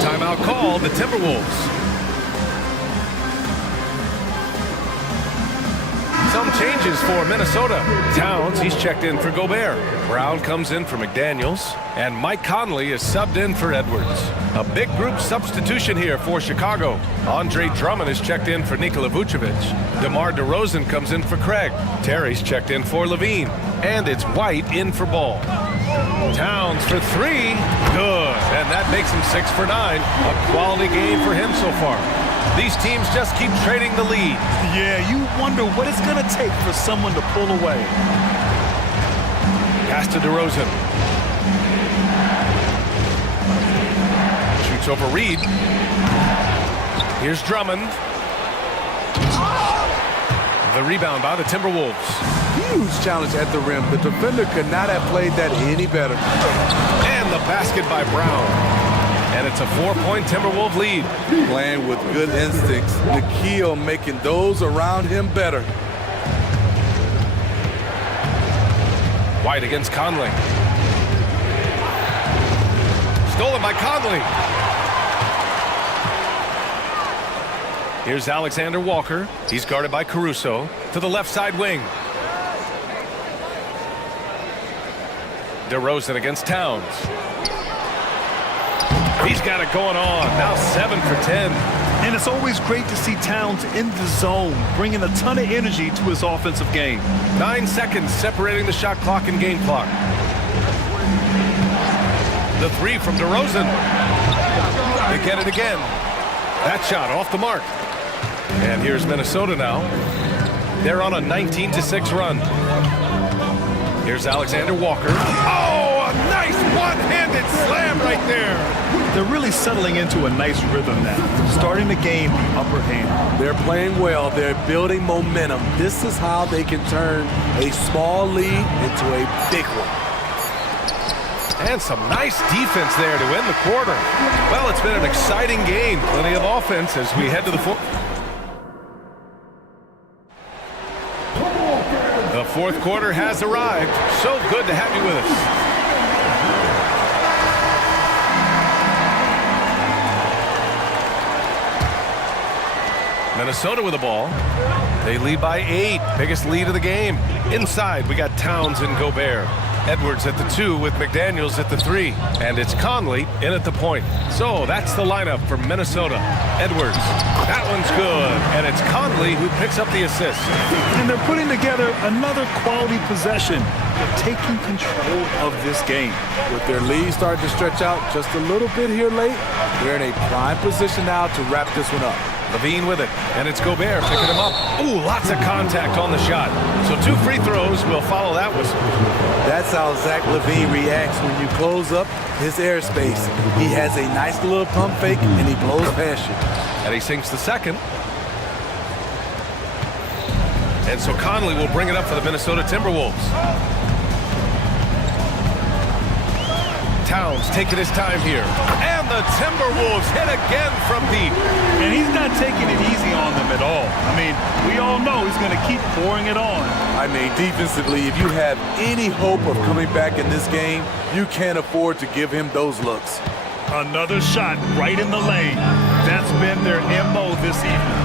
Timeout called, the Timberwolves. Some changes for Minnesota. Towns, he's checked in for Gobert. Brown comes in for McDaniels. And Mike Conley is subbed in for Edwards. A big group substitution here for Chicago. Andre Drummond is checked in for Nikola Vucevic. DeMar DeRozan comes in for Craig. Terry's checked in for Levine. And it's White in for Ball. Towns for 3. Good. And that makes him 6 for 9. A quality game for him so far. These teams just keep trading the lead. Yeah, you wonder what it's going to take for someone to pull away. Pass to DeRozan. Shoots over Reed. Here's Drummond. The rebound by the Timberwolves. Huge challenge at the rim. The defender could not have played that any better. And the basket by Brown. And it's a 4-point Timberwolf lead. Playing with good instincts. Nikhil making those around him better. White against Conley. Stolen by Conley. Here's Alexander Walker. He's guarded by Caruso. To the left side wing. DeRozan against Towns. He's got it going on. Now 7 for 10. And it's always great to see Towns in the zone, bringing a ton of energy to his offensive game. 9 seconds separating the shot clock and game clock. The three from DeRozan. They get it again. That shot off the mark. And here's Minnesota now. They're on a 19-6 run. Here's Alexander Walker. Oh, a nice one-handed slam right there. They're really settling into a nice rhythm now, starting to gain the upper hand. They're playing well. They're building momentum. This is how they can turn a small lead into a big one. And some nice defense there to end the quarter. Well, it's been an exciting game. Plenty of offense as we head to the fourth. The fourth quarter has arrived. So good to have you with us. Minnesota with the ball. They lead by 8. Biggest lead of the game. Inside, we got Towns and Gobert. Edwards at the 2 with McDaniels at the 3. And it's Conley in at the point. So that's the lineup for Minnesota. Edwards. That one's good. And it's Conley who picks up the assist. And they're putting together another quality possession. They're taking control of this game. With their lead starting to stretch out just a little bit here late, they're in a prime position now to wrap this one up. Levine with it, and it's Gobert picking him up. Ooh, lots of contact on the shot. So 2 free throws will follow that whistle. That's how Zach Levine reacts when you close up his airspace. He has a nice little pump fake, and he blows past you. And he sinks the second. And so Conley will bring it up for the Minnesota Timberwolves. Towns taking his time here. And the Timberwolves hit again from deep. And he's not taking it easy on them at all. I mean, we all know he's going to keep pouring it on. I mean, defensively, if you have any hope of coming back in this game, you can't afford to give him those looks. Another shot right in the lane. That's been their MO this evening.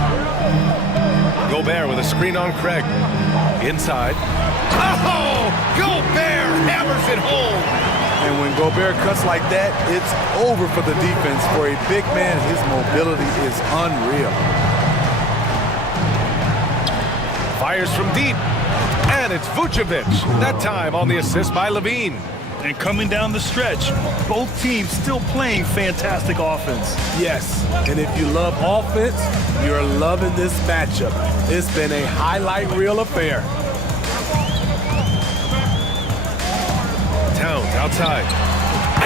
Gobert with a screen on Craig. Inside. Oh! Gobert hammers it home! And when Gobert cuts like that, it's over for the defense. For a big man, his mobility is unreal. Fires from deep. And it's Vucevic. That time on the assist by Levine. And coming down the stretch, both teams still playing fantastic offense. Yes, and if you love offense, you're loving this matchup. It's been a highlight reel affair. Towns outside.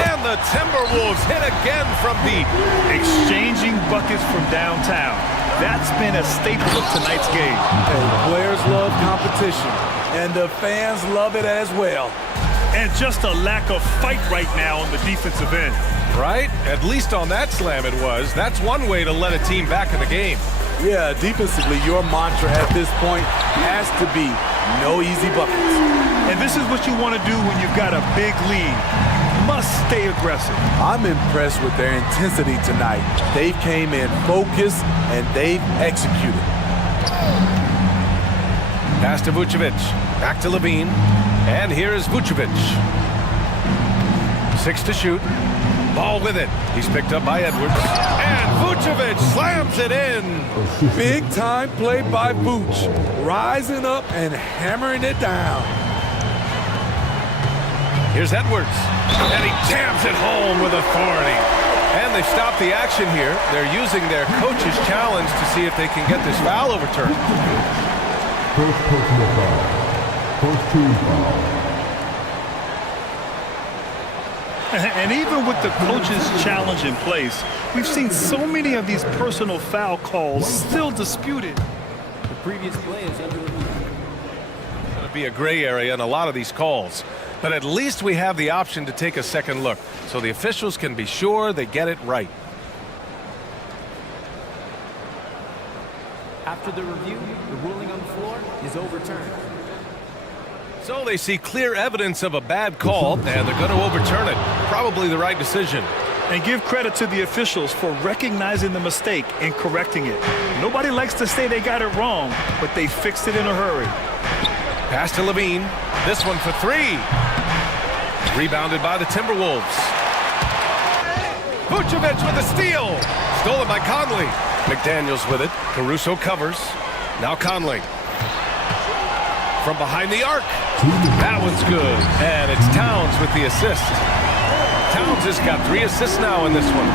And the Timberwolves hit again from deep. Exchanging buckets from downtown. That's been a staple of tonight's game. And players love competition, and the fans love it as well. And just a lack of fight right now on the defensive end. Right? At least on that slam it was. That's one way to let a team back in the game. Yeah, defensively, your mantra at this point has to be no easy buckets. And this is what you want to do when you've got a big lead. Must stay aggressive. I'm impressed with their intensity tonight. They came in focused and they've executed. Pass to Vucevic. Back to Levine. And here's Vucevic. 6 to shoot. Ball with it. He's picked up by Edwards. And Vucevic slams it in. Big time play by Vuce. Rising up and hammering it down. Here's Edwards. And he jams it home with authority. And they stop the action here. They're using their coach's challenge to see if they can get this foul overturned. First personal foul. First team foul. And even with the coach's challenge in place, we've seen so many of these personal foul calls still disputed. The previous play is under review. It's going to be a gray area in a lot of these calls. But at least we have the option to take a second look, so the officials can be sure they get it right. After the review, the ruling on the floor is overturned. So they see clear evidence of a bad call, and they're going to overturn it. Probably the right decision. And give credit to the officials for recognizing the mistake and correcting it. Nobody likes to say they got it wrong, but they fixed it in a hurry. Pass to Levine. This one for 3. Rebounded by the Timberwolves. Vucevic with a steal. Stolen by Conley. McDaniels with it. Caruso covers. Now Conley. From behind the arc. That one's good. And it's Towns with the assist. Towns has got 3 assists now in this one.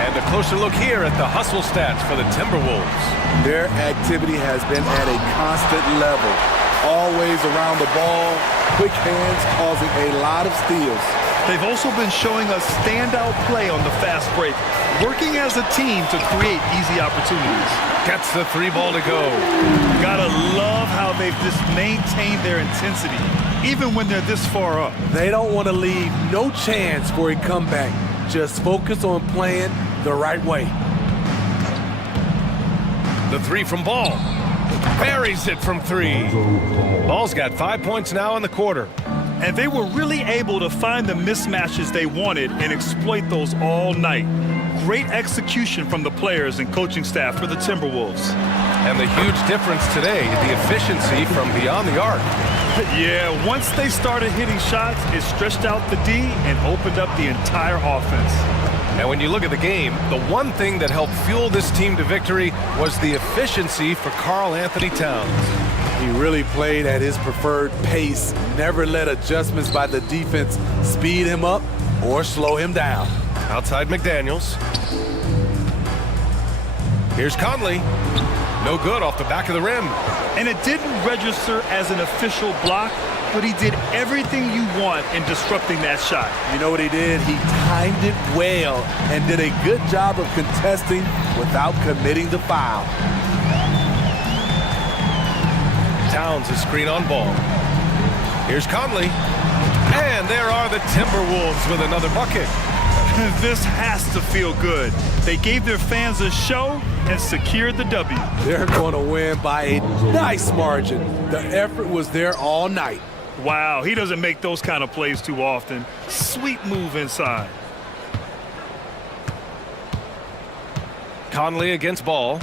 And a closer look here at the hustle stats for the Timberwolves. Their activity has been at a constant level. Always around the ball, quick hands causing a lot of steals. They've also been showing us standout play on the fast break, working as a team to create easy opportunities. Gets the 3 ball to go. Gotta love how they've just maintained their intensity, even when they're this far up. They don't want to leave no chance for a comeback. Just focus on playing the right way. The 3 from Ball. Buries it from 3. Ball's got 5 points now in the quarter. And they were really able to find the mismatches they wanted and exploit those all night. Great execution from the players and coaching staff for the Timberwolves. And the huge difference today, the efficiency from beyond the arc. Yeah, once they started hitting shots, it stretched out the D and opened up the entire offense. And when you look at the game, the one thing that helped fuel this team to victory was the efficiency for Karl Anthony Towns. He really played at his preferred pace, never let adjustments by the defense speed him up or slow him down. Outside McDaniels. Here's Conley. No good off the back of the rim. And it didn't register as an official block, but he did everything you want in disrupting that shot. You know what he did? He timed it well and did a good job of contesting without committing the foul. Towns is screen on Ball. Here's Conley. And there are the Timberwolves with another bucket. This has to feel good. They gave their fans a show and secured the W. They're going to win by a nice margin. The effort was there all night. Wow, he doesn't make those kind of plays too often. Sweet move inside. Conley against Ball.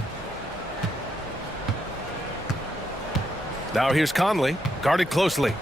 Now here's Conley, guarded closely.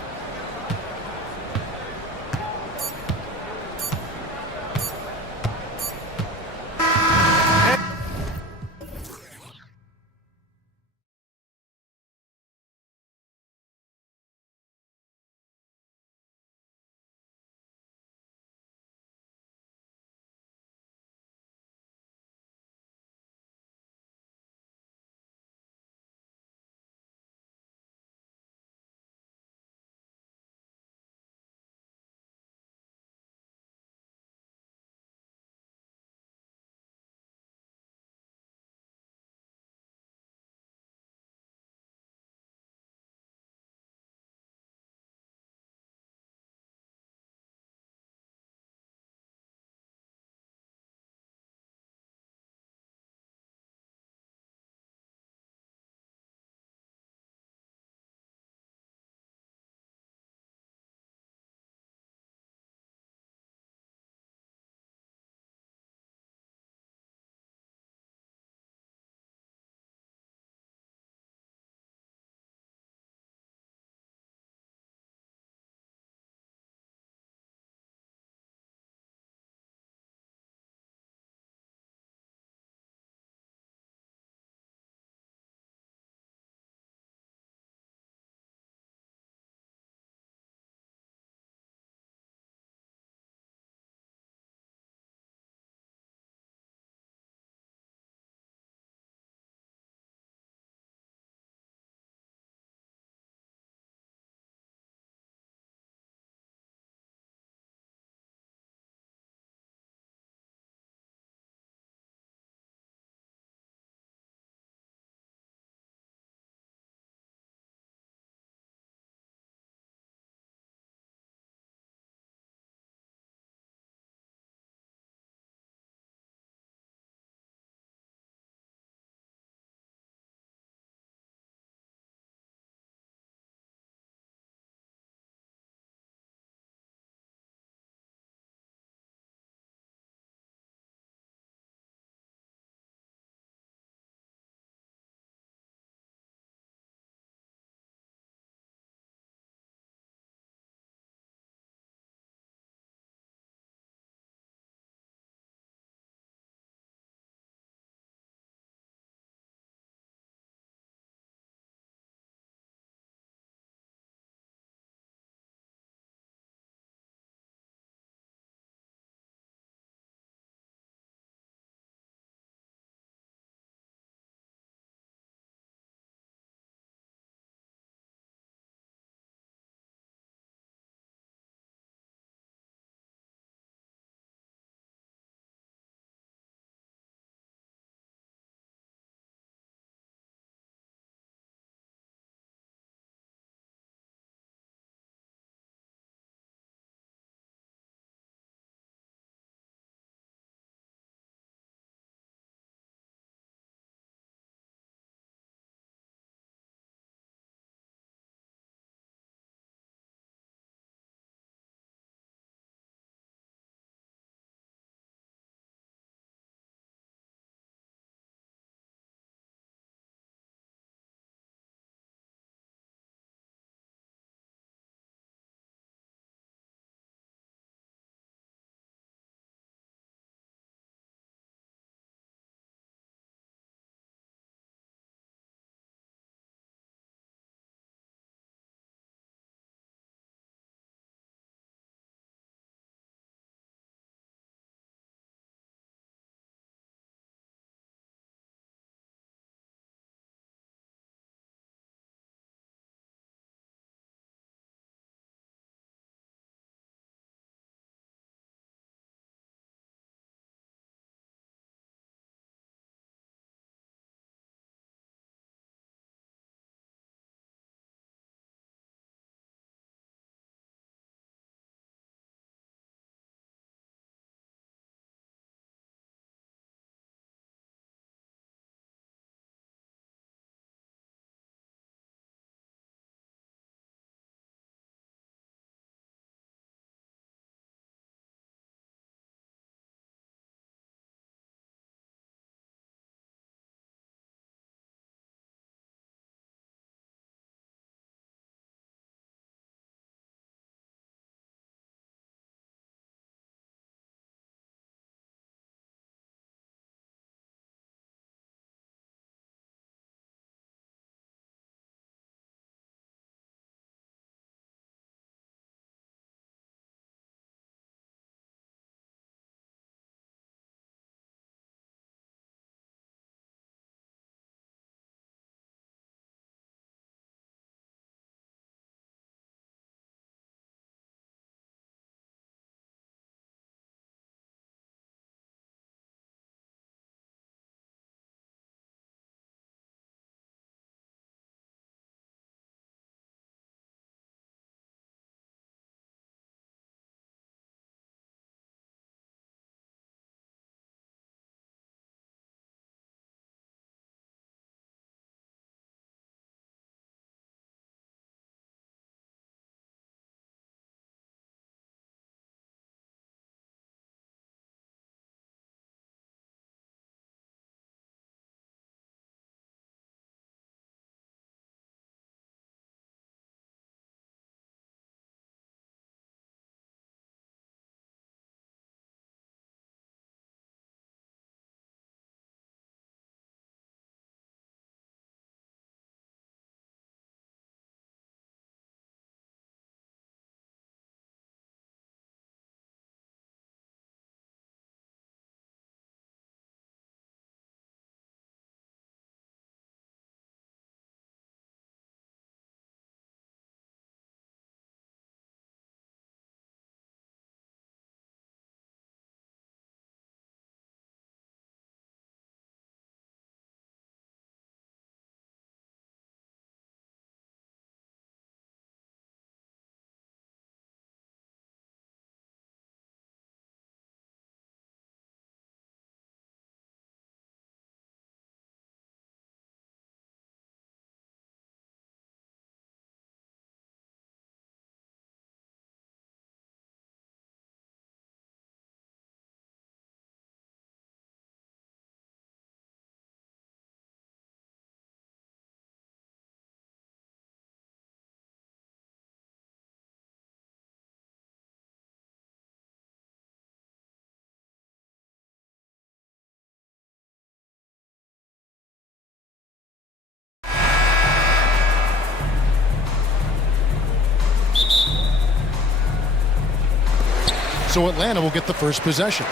So Atlanta will get the first possession.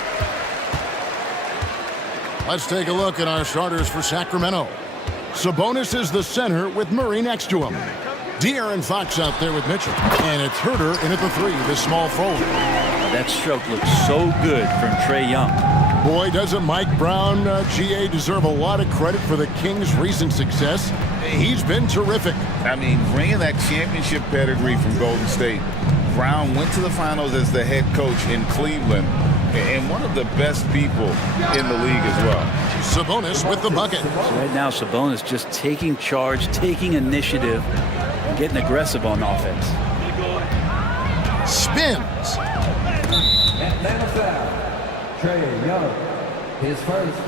Let's take a look at our starters for Sacramento. Sabonis is the center with Murray next to him. De'Aaron Fox out there with Mitchell. And it's Herter in at the 3, the small forward. That stroke looks so good from Trae Young. Boy, doesn't Mike Brown, GA, deserve a lot of credit for the Kings' recent success. He's been terrific. I mean, bringing that championship pedigree from Golden State, Brown went to the finals as the head coach in Cleveland, and one of the best people in the league as well. Sabonis with the bucket. So right now, Sabonis just taking charge, taking initiative, getting aggressive on offense. Spins. Atlanta foul. Trae Young, his first.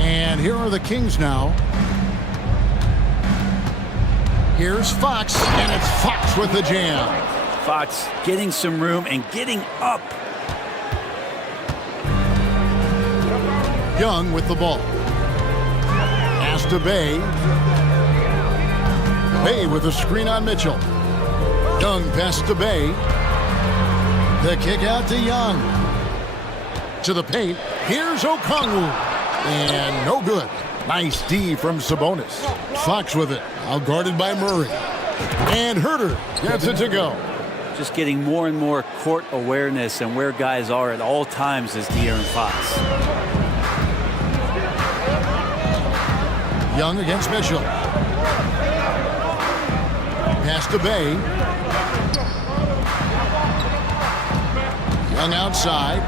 And here are the Kings now. Here's Fox, and it's Fox with the jam. Fox getting some room and getting up. Young with the ball. Pass to Bay. Bay with a screen on Mitchell. Young pass to Bay. The kick out to Young. To the paint. Here's Okongwu. And no good. Nice D from Sabonis. Fox with it. Out guarded by Murray. And Herter gets it to go. Just getting more and more court awareness and where guys are at all times is De'Aaron Fox. Young against Mitchell. Pass to Bay. Young outside.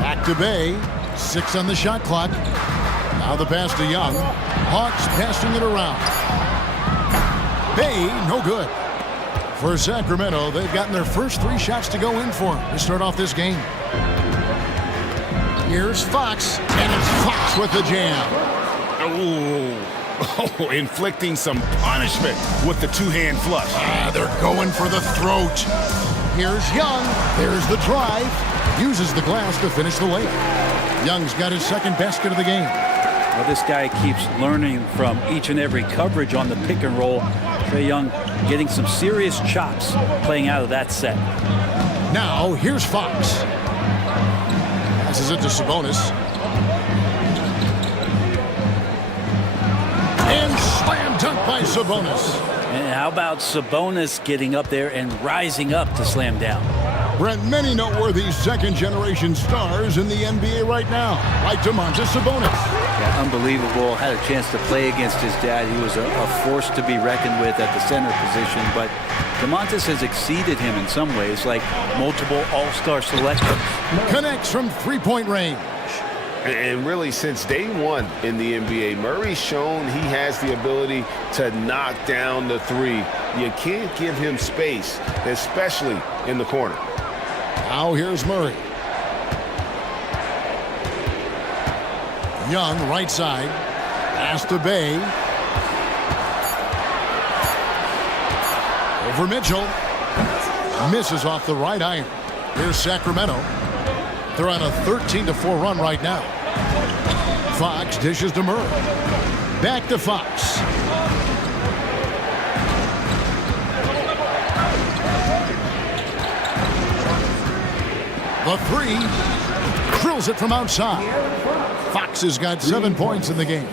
Back to Bay. 6 on the shot clock. Now the pass to Young. Hawks passing it around. Bay, no good. For Sacramento, they've gotten their first 3 shots to go in for to start off this game. Here's Fox, and it's Fox with the jam. Oh, inflicting some punishment with the two-hand flush. They're going for the throat. Here's Young. There's the drive. Uses the glass to finish the layup. Young's got his second basket of the game. Well, this guy keeps learning from each and every coverage on the pick and roll. Trae Young getting some serious chops playing out of that set. Now, here's Fox. Passes it to Sabonis. And slam dunk by Sabonis. And how about Sabonis getting up there and rising up to slam down? Brent, many noteworthy second-generation stars in the NBA right now, like Domantas Sabonis. Yeah, unbelievable. Had a chance to play against his dad. He was a force to be reckoned with at the center position, but Domantas has exceeded him in some ways, like multiple all-star selections. Connects from three-point range. And really, since day one in the NBA, Murray's shown he has the ability to knock down the three. You can't give him space, especially in the corner. Now here's Murray. Young, right side. Pass to Bay. Over Mitchell. Misses off the right iron. Here's Sacramento. They're on a 13-4 run right now. Fox dishes to Murray. Back to Fox. The three. Drills it from outside. Fox has got 7 points in the game.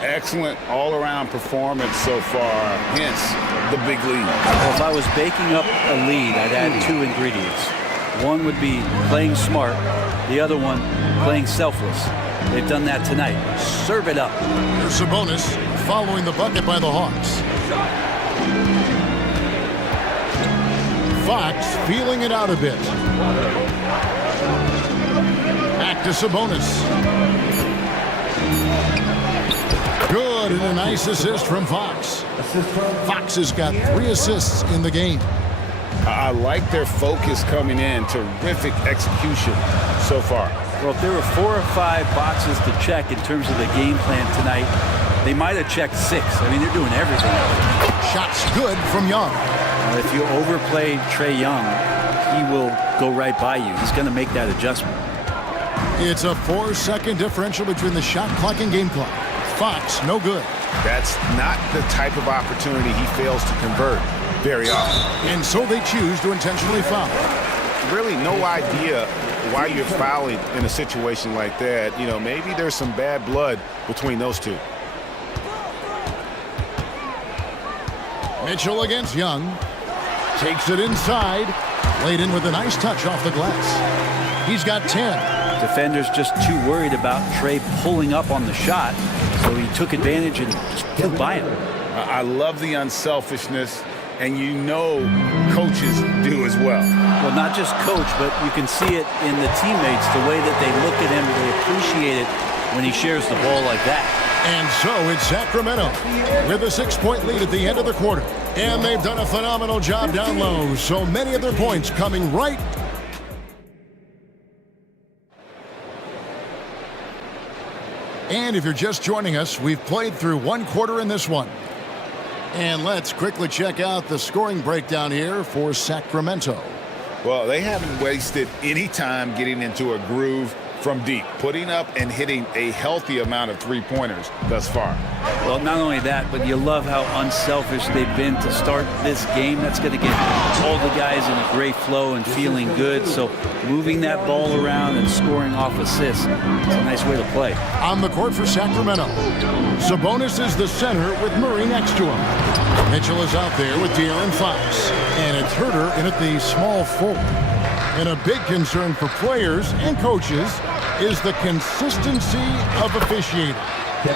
Excellent all-around performance so far, hence the big lead. Well, if I was baking up a lead, I'd add 2 ingredients. One would be playing smart, the other one playing selfless. They've done that tonight. Serve it up. Here's Sabonis following the bucket by the Hawks. Fox feeling it out a bit. Back to Sabonis. Good, and a nice assist from Fox. Fox has got 3 assists in the game. I like their focus coming in. Terrific execution so far. Well, if there were 4 or 5 boxes to check in terms of the game plan tonight, they might have checked 6. I mean, they're doing everything. Shots good from Young. If you overplay Trae Young, he will go right by you. He's going to make that adjustment. It's a 4-second differential between the shot clock and game clock. Fox, no good. That's not the type of opportunity he fails to convert very often. And so they choose to intentionally foul. Really no idea why you're fouling in a situation like that. You know, maybe there's some bad blood between those two. Mitchell against Young. Takes it inside. Laid in with a nice touch off the glass. He's got 10. Defender's just too worried about Trey pulling up on the shot, so he took advantage and just flew by him. I love the unselfishness, and you know coaches do as well. Well, not just coach, but you can see it in the teammates, the way that they look at him, they appreciate it when he shares the ball like that. And so it's Sacramento with a 6-point lead at the end of the quarter. And they've done a phenomenal job down low, so many of their points coming right. And if you're just joining us, we've played through one quarter in this one. And let's quickly check out the scoring breakdown here for Sacramento. Well, they haven't wasted any time getting into a groove from deep, putting up and hitting a healthy amount of three-pointers thus far. Well, not only that, but you love how unselfish they've been to start this game. That's going to get all the guys in a great flow and feeling good. So moving that ball around and scoring off assists, it's a nice way to play. On the court for Sacramento, Sabonis is the center with Murray next to him. Mitchell is out there with De'Aaron Fox, and it's Herter in at the small forward. And a big concern for players and coaches is the consistency of officiating.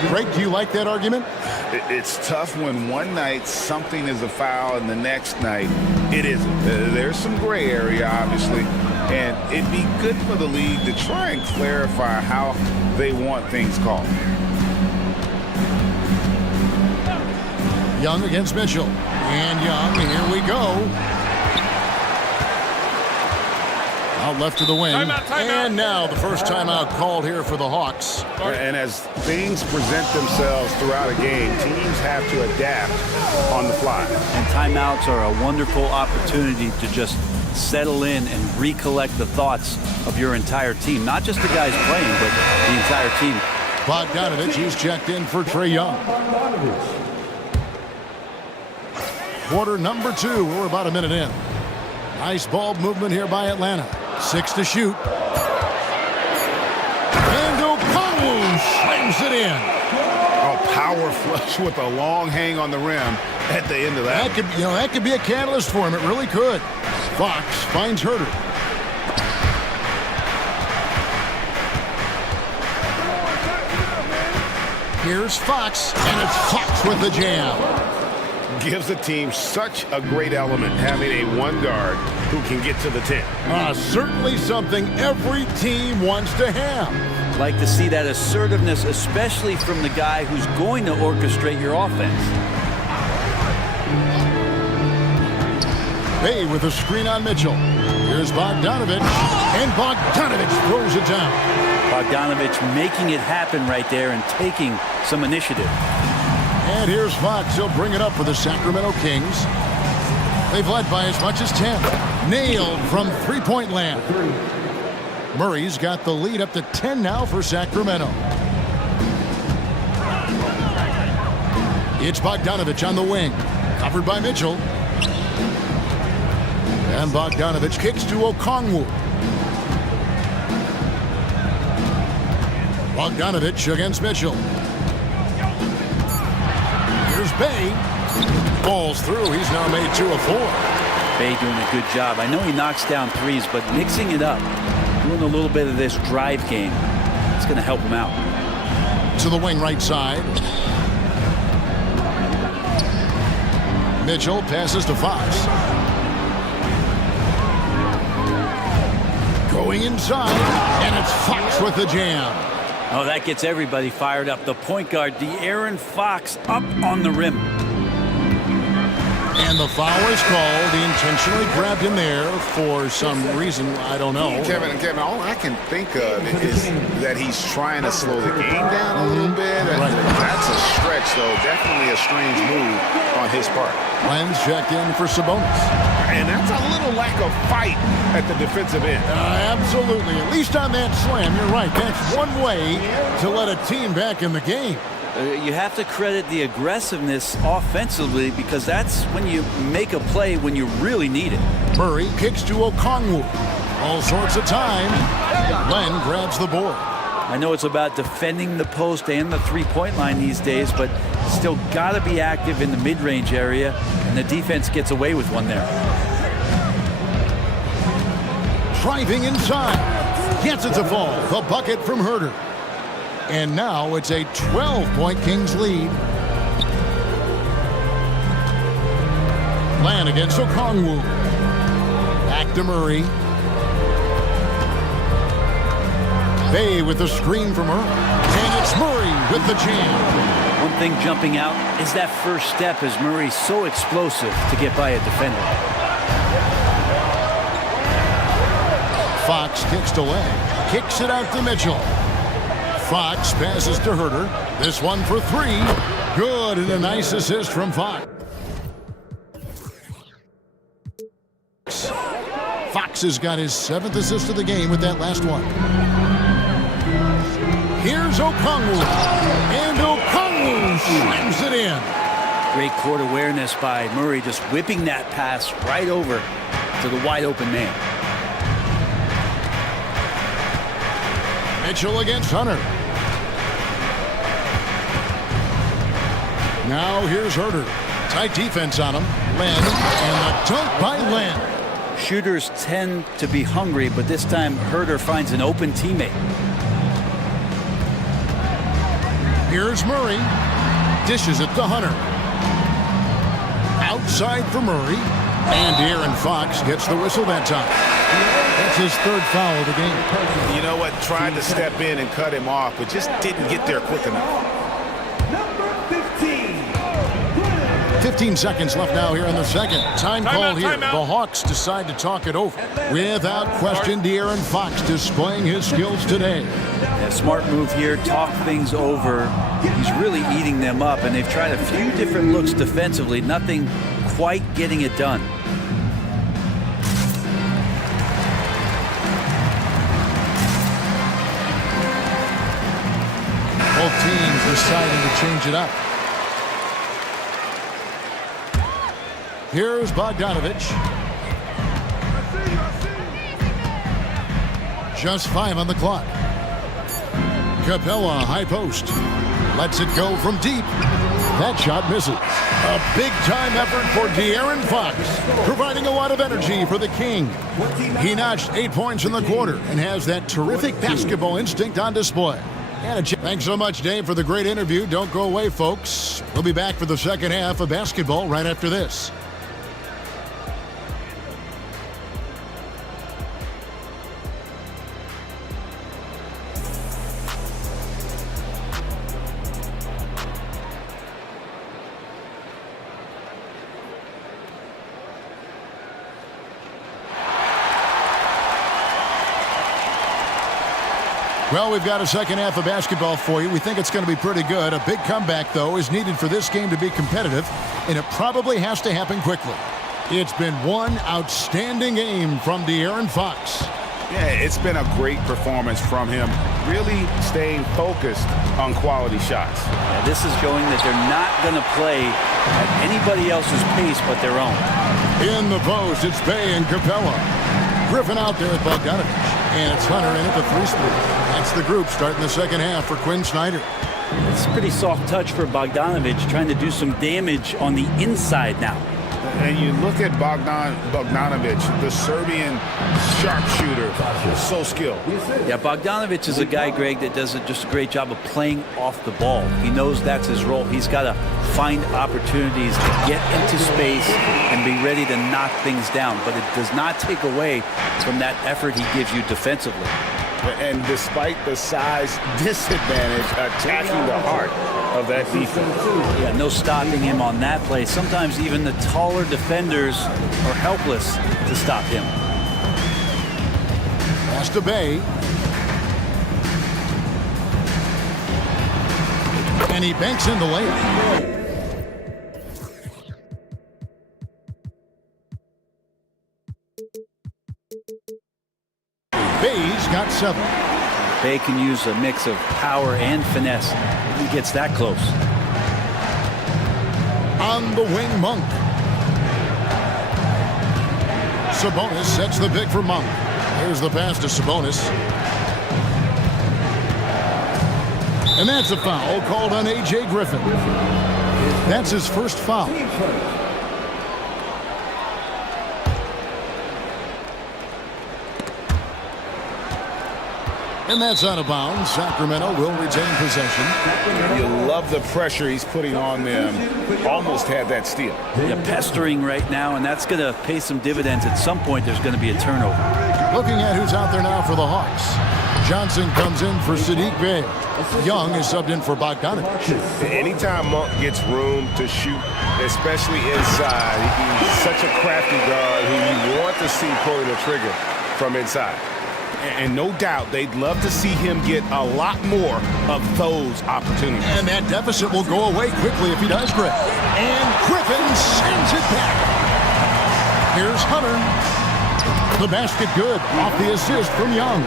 Greg, do you like that argument? It's tough when one night something is a foul and the next night it isn't. There's some gray area, obviously, and it'd be good for the league to try and clarify how they want things called. Young against Mitchell. And Young, here we go. Out left to the wing. Timeout. And now the first timeout called here for the Hawks. And as things present themselves throughout a game, teams have to adapt on the fly. And timeouts are a wonderful opportunity to just settle in and recollect the thoughts of your entire team. Not just the guys playing, but the entire team. Bogdanovich, he's checked in for Trae Young. Quarter number 2. We're about a minute in. Nice ball movement here by Atlanta. 6 to shoot. And Okongwu slams it in. A power flush with a long hang on the rim at the end of that. That could be a catalyst for him. It really could. Fox finds Herter. Here's Fox, and it's Fox with the jam. Gives a team such a great element having a one guard who can get to the 10. Certainly something every team wants to have. Like to see that assertiveness, especially from the guy who's going to orchestrate your offense. Bay with a screen on Mitchell. Here's Bogdanovich, and Bogdanovich throws it down. Bogdanovich making it happen right there and taking some initiative. And here's Fox. He'll bring it up for the Sacramento Kings. They've led by as much as 10. Nailed from three-point land. Murray's got the lead up to 10 now for Sacramento. It's Bogdanovich on the wing. Covered by Mitchell. And Bogdanovich kicks to Okongwu. Bogdanovich against Mitchell. Here's Bay. Balls through. He's now made 2 of 4. Bay doing a good job. I know he knocks down threes, but mixing it up, doing a little bit of this drive game, it's going to help him out. To the wing right side. Mitchell passes to Fox. Going inside, and it's Fox with the jam. Oh, that gets everybody fired up. The point guard, De'Aaron Fox, up on the rim. And the foul is called. He intentionally grabbed him there for some reason. I don't know. Kevin, all I can think of is that he's trying to slow the game down a little bit. Right. That's a stretch, though. Definitely a strange move on his part. Lenz checked in for Sabonis. And that's a little lack of fight at the defensive end. Absolutely. At least on that slam, you're right. That's one way to let a team back in the game. You have to credit the aggressiveness offensively because that's when you make a play when you really need it. Murray kicks to Okongwu. All sorts of time. Len grabs the board. I know it's about defending the post and the three-point line these days, but still got to be active in the mid-range area, and the defense gets away with one there. Driving inside. Gets it to fall. The bucket from Herter. And now it's a 12-point Kings lead. Lan against Okongwu. Back to Murray. Bay with the screen from her. And it's Murray with the jam. One thing jumping out is that first step as Murray's so explosive to get by a defender. Fox kicks to Lang. Kicks it out to Mitchell. Fox passes to Herter. This one for three. Good, and a nice assist from Fox. Fox has got his 7th assist of the game with that last one. Here's Okongwu. And Okongwu slams it in. Great court awareness by Murray, just whipping that pass right over to the wide open man. Mitchell against Hunter. Now here's Herter. Tight defense on him. Len, and a dunk by Len. Shooters tend to be hungry, but this time Herter finds an open teammate. Here's Murray. Dishes it to Hunter. Outside for Murray. And De'Aaron Fox gets the whistle that time. That's his 3rd foul of the game. You know what? Tried to step in and cut him off, but just didn't get there quick enough. 15 seconds left now here in the second. Time call here. The Hawks decide to talk it over. Without question, De'Aaron Fox displaying his skills today. A smart move here. Talk things over. He's really eating them up, and they've tried a few different looks defensively. Nothing quite getting it done. Both teams deciding to change it up. Here's Bogdanovich. Just 5 on the clock. Capella, high post. Lets it go from deep. That shot misses. A big-time effort for De'Aaron Fox, providing a lot of energy for the King. He notched 8 points in the quarter and has that terrific basketball instinct on display. Thanks so much, Dave, for the great interview. Don't go away, folks. We'll be back for the second half of basketball right after this. Well, we've got a second half of basketball for you. We think it's going to be pretty good. A big comeback, though, is needed for this game to be competitive, and it probably has to happen quickly. It's been one outstanding game from De'Aaron Fox. Yeah, it's been a great performance from him, really staying focused on quality shots. Yeah, this is showing that they're not going to play at anybody else's pace but their own. In the post, it's Bay and Capella. Griffin out there at Bogdanovich. And it's Hunter in at the 3-split. That's the group starting the second half for Quinn Snyder. It's a pretty soft touch for Bogdanovich, trying to do some damage on the inside now. And you look at Bogdanovich, the Serbian sharpshooter, so skilled. Yeah, Bogdanovich is a guy, Greg, that does just a great job of playing off the ball. He knows that's his role. He's got to find opportunities to get into space and be ready to knock things down. But it does not take away from that effort he gives you defensively. And despite the size disadvantage, attacking the heart of that defense. Yeah, no stopping him on that play. Sometimes even the taller defenders are helpless to stop him. Pass to Bay. And he banks in the layup. Bay's got 7. Bay can use a mix of power and finesse if he gets that close. On the wing, Monk. Sabonis sets the pick for Monk. Here's the pass to Sabonis. And that's a foul called on A.J. Griffin. That's his first foul. And that's out of bounds. Sacramento will retain possession. You love the pressure he's putting on them. Almost had that steal. Yeah, pestering right now, and that's going to pay some dividends. At some point, there's going to be a turnover. Looking at who's out there now for the Hawks. Johnson comes in for Sadiq Bey. Young is subbed in for Bogdanovich. Anytime Monk gets room to shoot, especially inside, he's such a crafty guard who you want to see pulling the trigger from inside. And no doubt they'd love to see him get a lot more of those opportunities. And that deficit will go away quickly if he does, Griff. And Griffin sends it back. Here's Hunter. The basket good off the assist from Young.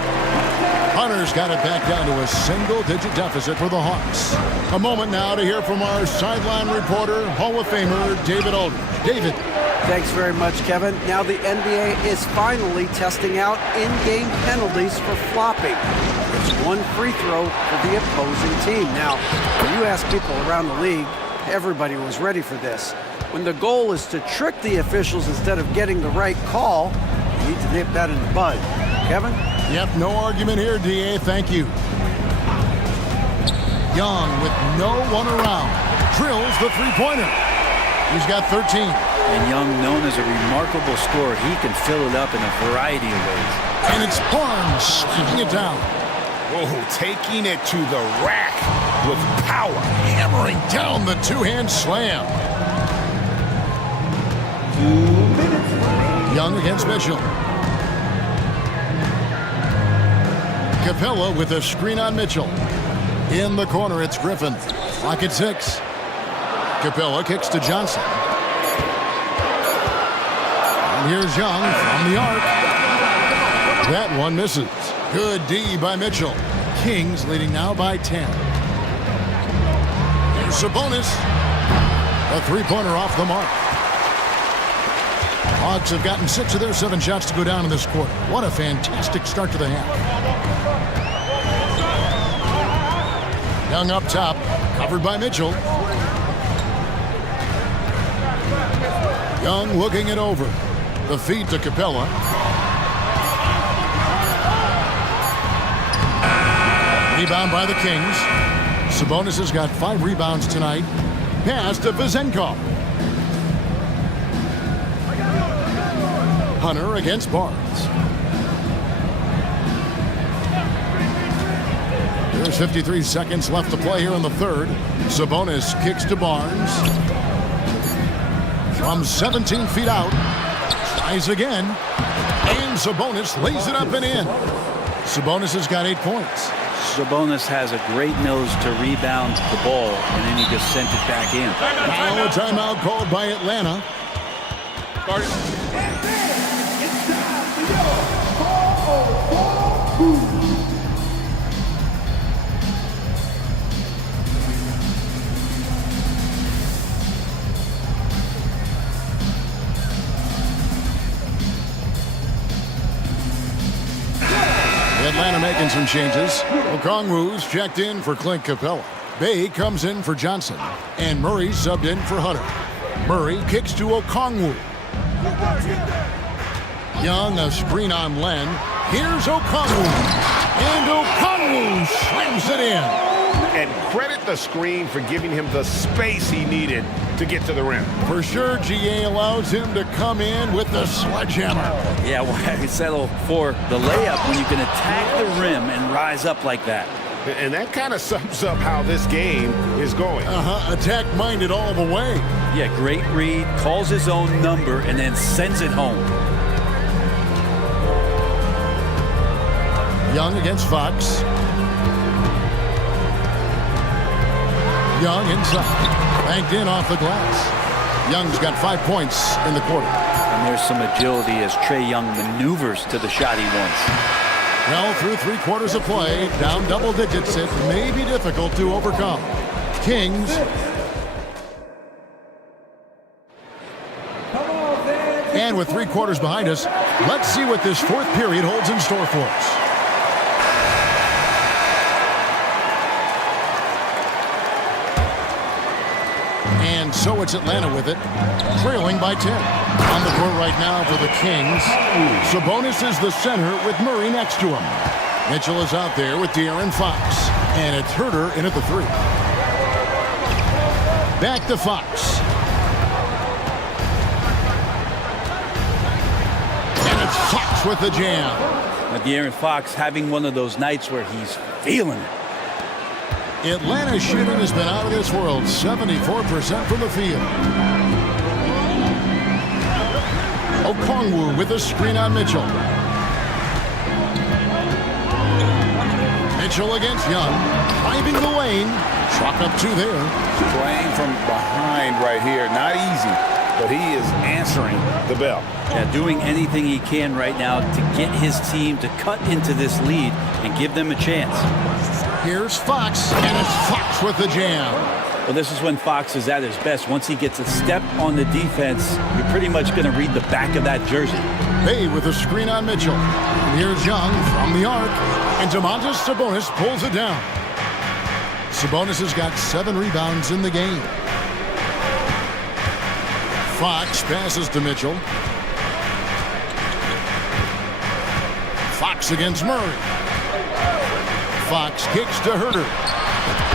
Hunter's got it back down to a single-digit deficit for the Hawks. A moment now to hear from our sideline reporter, Hall of Famer David Aldridge. David. Thanks very much, Kevin. Now the NBA is finally testing out in-game penalties for flopping. It's one free throw for the opposing team. Now, when you ask people around the league, everybody was ready for this. When the goal is to trick the officials instead of getting the right call, you need to nip that in the bud. Kevin? Yep, no argument here, D.A. Thank you. Young with no one around. Drills the three-pointer. He's got 13. And Young, known as a remarkable scorer, he can fill it up in a variety of ways. And it's Barnes striking it down. Oh, taking it to the rack with power. Hammering down the two-hand slam. 2 minutes. Young against Mitchell. Capella with a screen on Mitchell. In the corner, it's Griffin. Clock at 6. Capella kicks to Johnson. And here's Young from the arc. That one misses. Good D by Mitchell. Kings leading now by 10. Here's Sabonis. A three-pointer off the mark. Hawks have gotten 6 of their 7 shots to go down in this quarter. What a fantastic start to the half. Young up top, covered by Mitchell. Young looking it over. The feed to Capella. Rebound by the Kings. Sabonis has got 5 rebounds tonight. Pass to Vezenkov. Hunter against Barnes. There's 53 seconds left to play here in the third. Sabonis kicks to Barnes. From 17 feet out. Tries again. And Sabonis lays it up and in. Sabonis has got 8 points. Sabonis has a great nose to rebound the ball, and then he just sent it back in. Now a timeout called by Atlanta. Atlanta making some changes. Okongwu's checked in for Clint Capella. Bay comes in for Johnson. And Murray subbed in for Hunter. Murray kicks to Okongwu. Young, a screen on Len. Here's Okongwu. And Okongwu slams it in. And credit the screen for giving him the space he needed to get to the rim. For sure, GA allows him to come in with the sledgehammer. Yeah, why settle for the layup when you can attack the rim and rise up like that? And that kind of sums up how this game is going. Attack-minded all the way. Yeah, great read, calls his own number, and then sends it home. Young against Fox. Young inside. Banked in off the glass. Young's got 5 points in the quarter. And there's some agility as Trae Young maneuvers to the shot he wants. Well, through 3 quarters of play, down double digits, it may be difficult to overcome. Kings. And with 3 quarters behind us, let's see what this 4th period holds in store for us. And so it's Atlanta with it, trailing by 10. On the court right now for the Kings. Sabonis is the center with Murray next to him. Mitchell is out there with De'Aaron Fox. And it's Herter in at the 3. Back to Fox. And it's Fox with the jam. Now, De'Aaron Fox having one of those nights where he's feeling it. Atlanta's shooting has been out of this world, 74% from the field. Okongwu with a screen on Mitchell. Mitchell against Young, driving the lane. Chalk up 2 there. Playing from behind right here, not easy, but he is answering the bell. Yeah, doing anything he can right now to get his team to cut into this lead and give them a chance. Here's Fox, and it's Fox with the jam. Well, this is when Fox is at his best. Once he gets a step on the defense, you're pretty much going to read the back of that jersey. Bay with a screen on Mitchell. And here's Young from the arc, and Domantas Sabonis pulls it down. Sabonis has got 7 rebounds in the game. Fox passes to Mitchell. Fox against Murray. Fox kicks to Herter.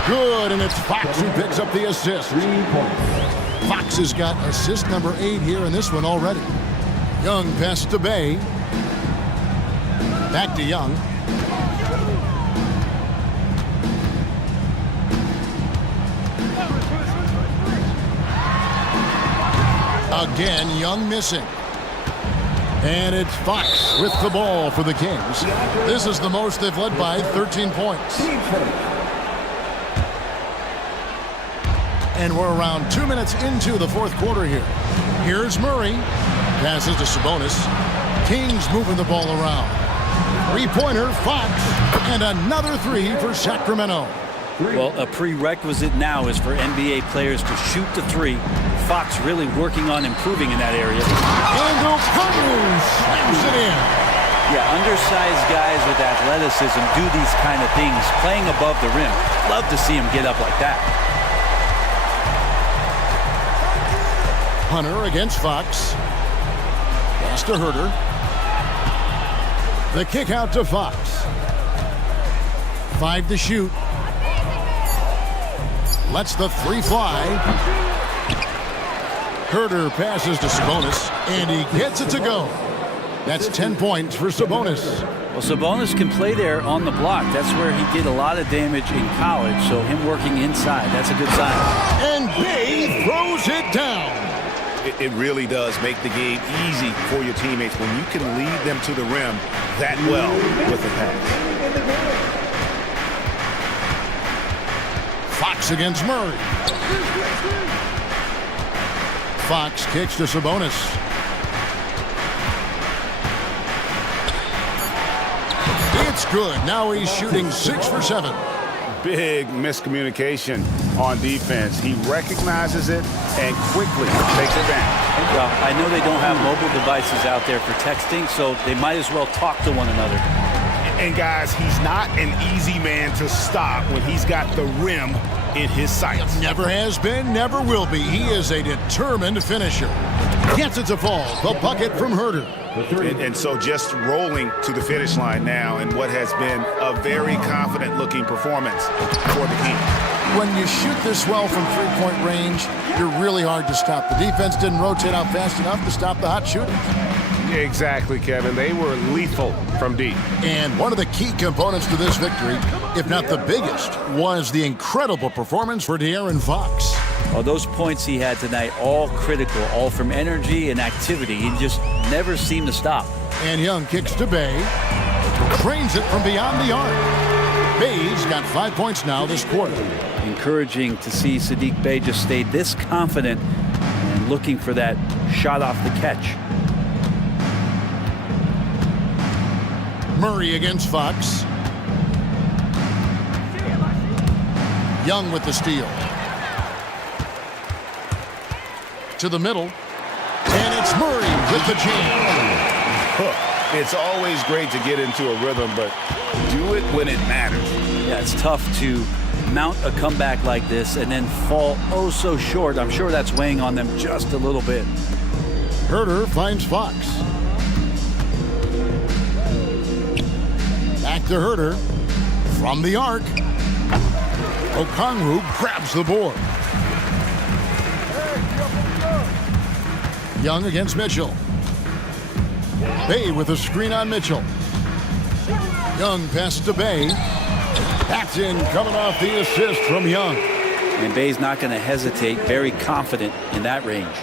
Good, and it's Fox who picks up the assist. Fox has got assist number 8 here in this one already. Young passes to Bay. Back to Young. Again, Young missing. And it's Fox with the ball for the Kings. This is the most they've led by, 13 points. And we're around 2 minutes into the 4th quarter here. Here's Murray. Passes to Sabonis. Kings moving the ball around. 3-pointer, Fox. And another 3 for Sacramento. Well, a prerequisite now is for NBA players to shoot the 3. Fox really working on improving in that area. And Okongwu slams it in. Yeah, undersized guys with athleticism do these kind of things, playing above the rim. Love to see him get up like that. Hunter against Fox. Pass to Herter. The kick out to Fox. 5 to shoot. Lets the 3 fly. Herter passes to Sabonis, and he gets it to go. That's 10 points for Sabonis. Well, Sabonis can play there on the block. That's where he did a lot of damage in college, so him working inside, that's a good sign. And Bay throws it down. It really does make the game easy for your teammates when you can lead them to the rim that well with the pass. Fox against Murray. Fox kicks to Sabonis. It's good. Now he's shooting 6 for 7. Big miscommunication on defense. He recognizes it and quickly takes it down. Well, I know they don't have mobile devices out there for texting, so they might as well talk to one another. And guys, he's not an easy man to stop when he's got the rim in his sights. Never has been, never will be. He is a determined finisher. Gets it to fall. The bucket from Herter. And so just rolling to the finish line now in what has been a very confident-looking performance for the Kings. When you shoot this well from 3-point range, you're really hard to stop. The defense didn't rotate out fast enough to stop the hot shooting. Exactly, Kevin. They were lethal from deep. And one of the key components to this victory, if not the biggest, was the incredible performance for De'Aaron Fox. Well, those points he had tonight, all critical, all from energy and activity. He just never seemed to stop. And Young kicks to Bay. Trains it from beyond the arc. Bay's got 5 points now this quarter. Encouraging to see Saddiq Bey just stay this confident and looking for that shot off the catch. Murray against Fox. Young with the steal. To the middle. And it's Murray with the jam. It's always great to get into a rhythm, but do it when it matters. Yeah, it's tough to mount a comeback like this and then fall oh so short. I'm sure that's weighing on them just a little bit. Herter finds Fox. Back to Herter. From the arc. Okongwu grabs the board. Young against Mitchell. Bay with a screen on Mitchell. Young passes to Bay. That's in, coming off the assist from Young. And Bay's not going to hesitate, very confident in that range.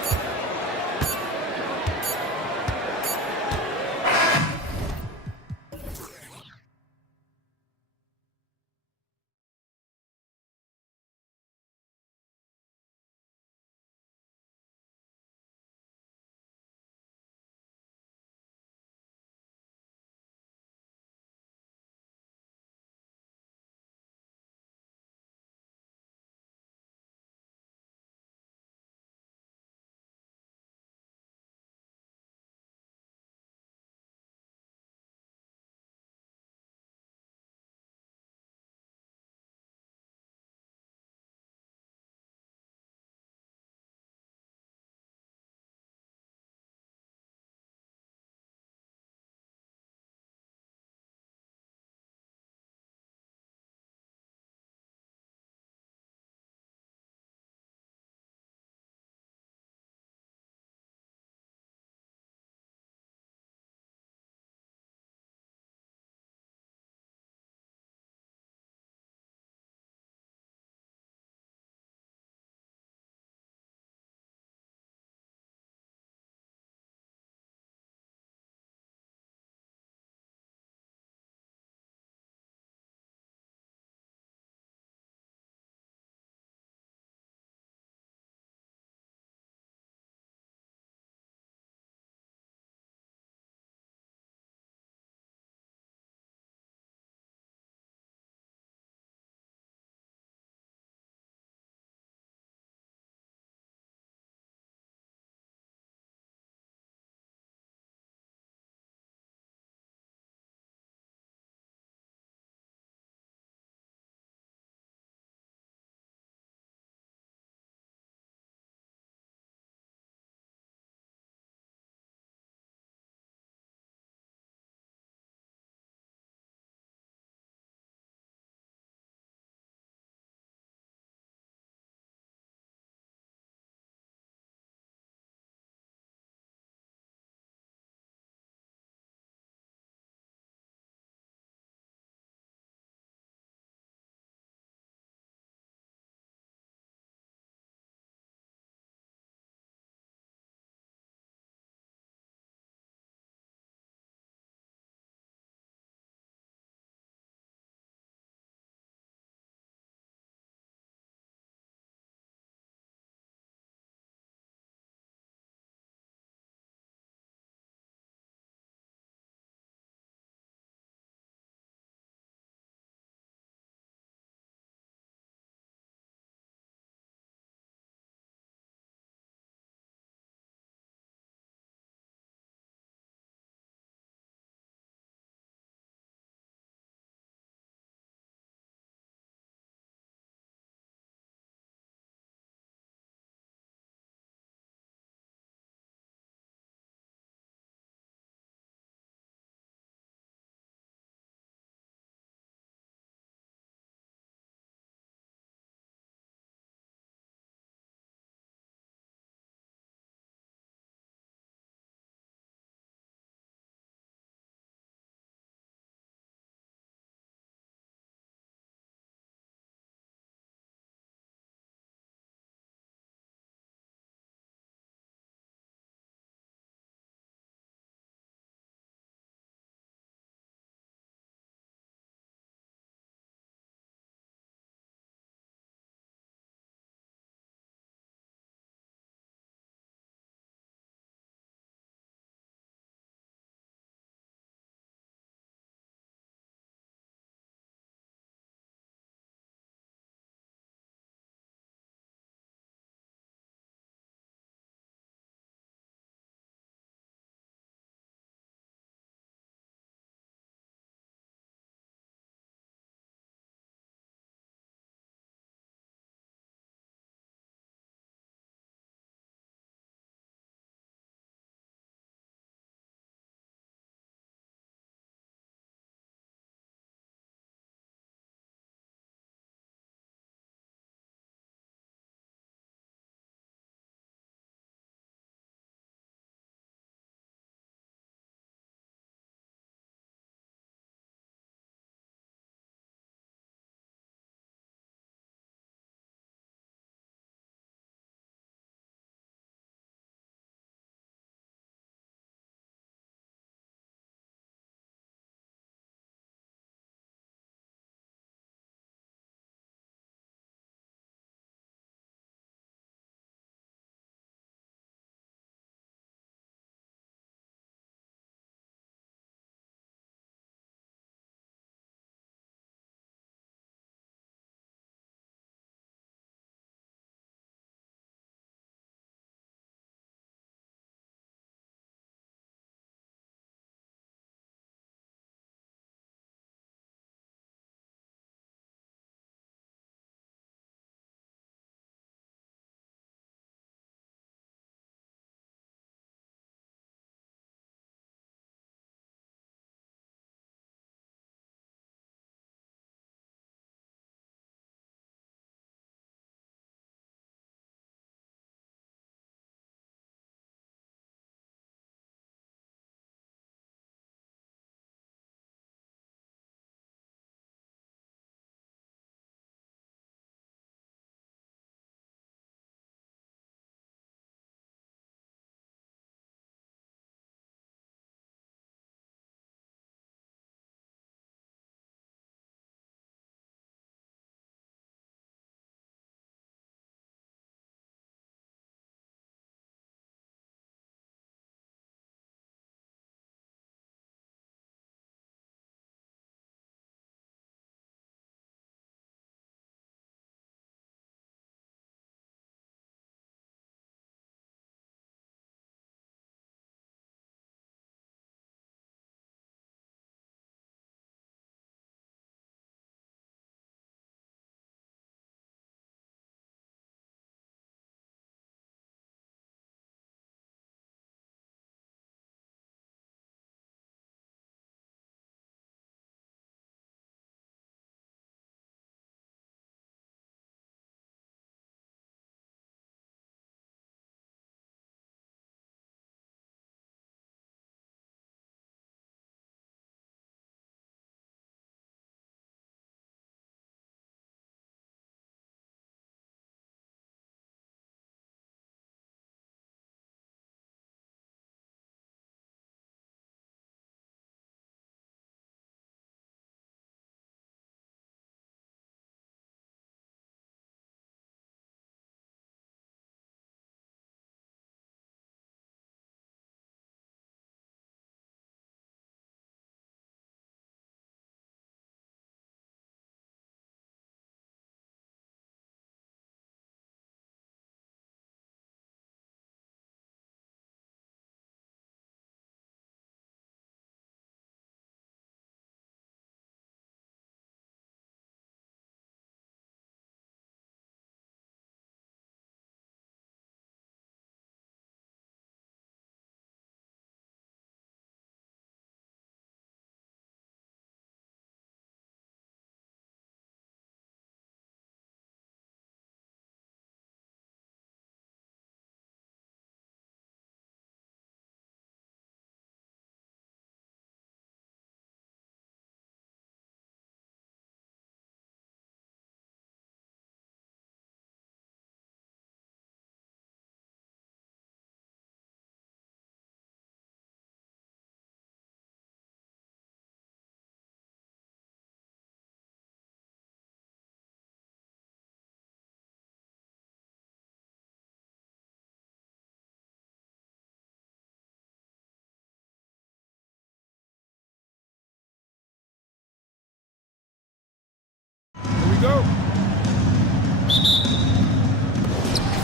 go.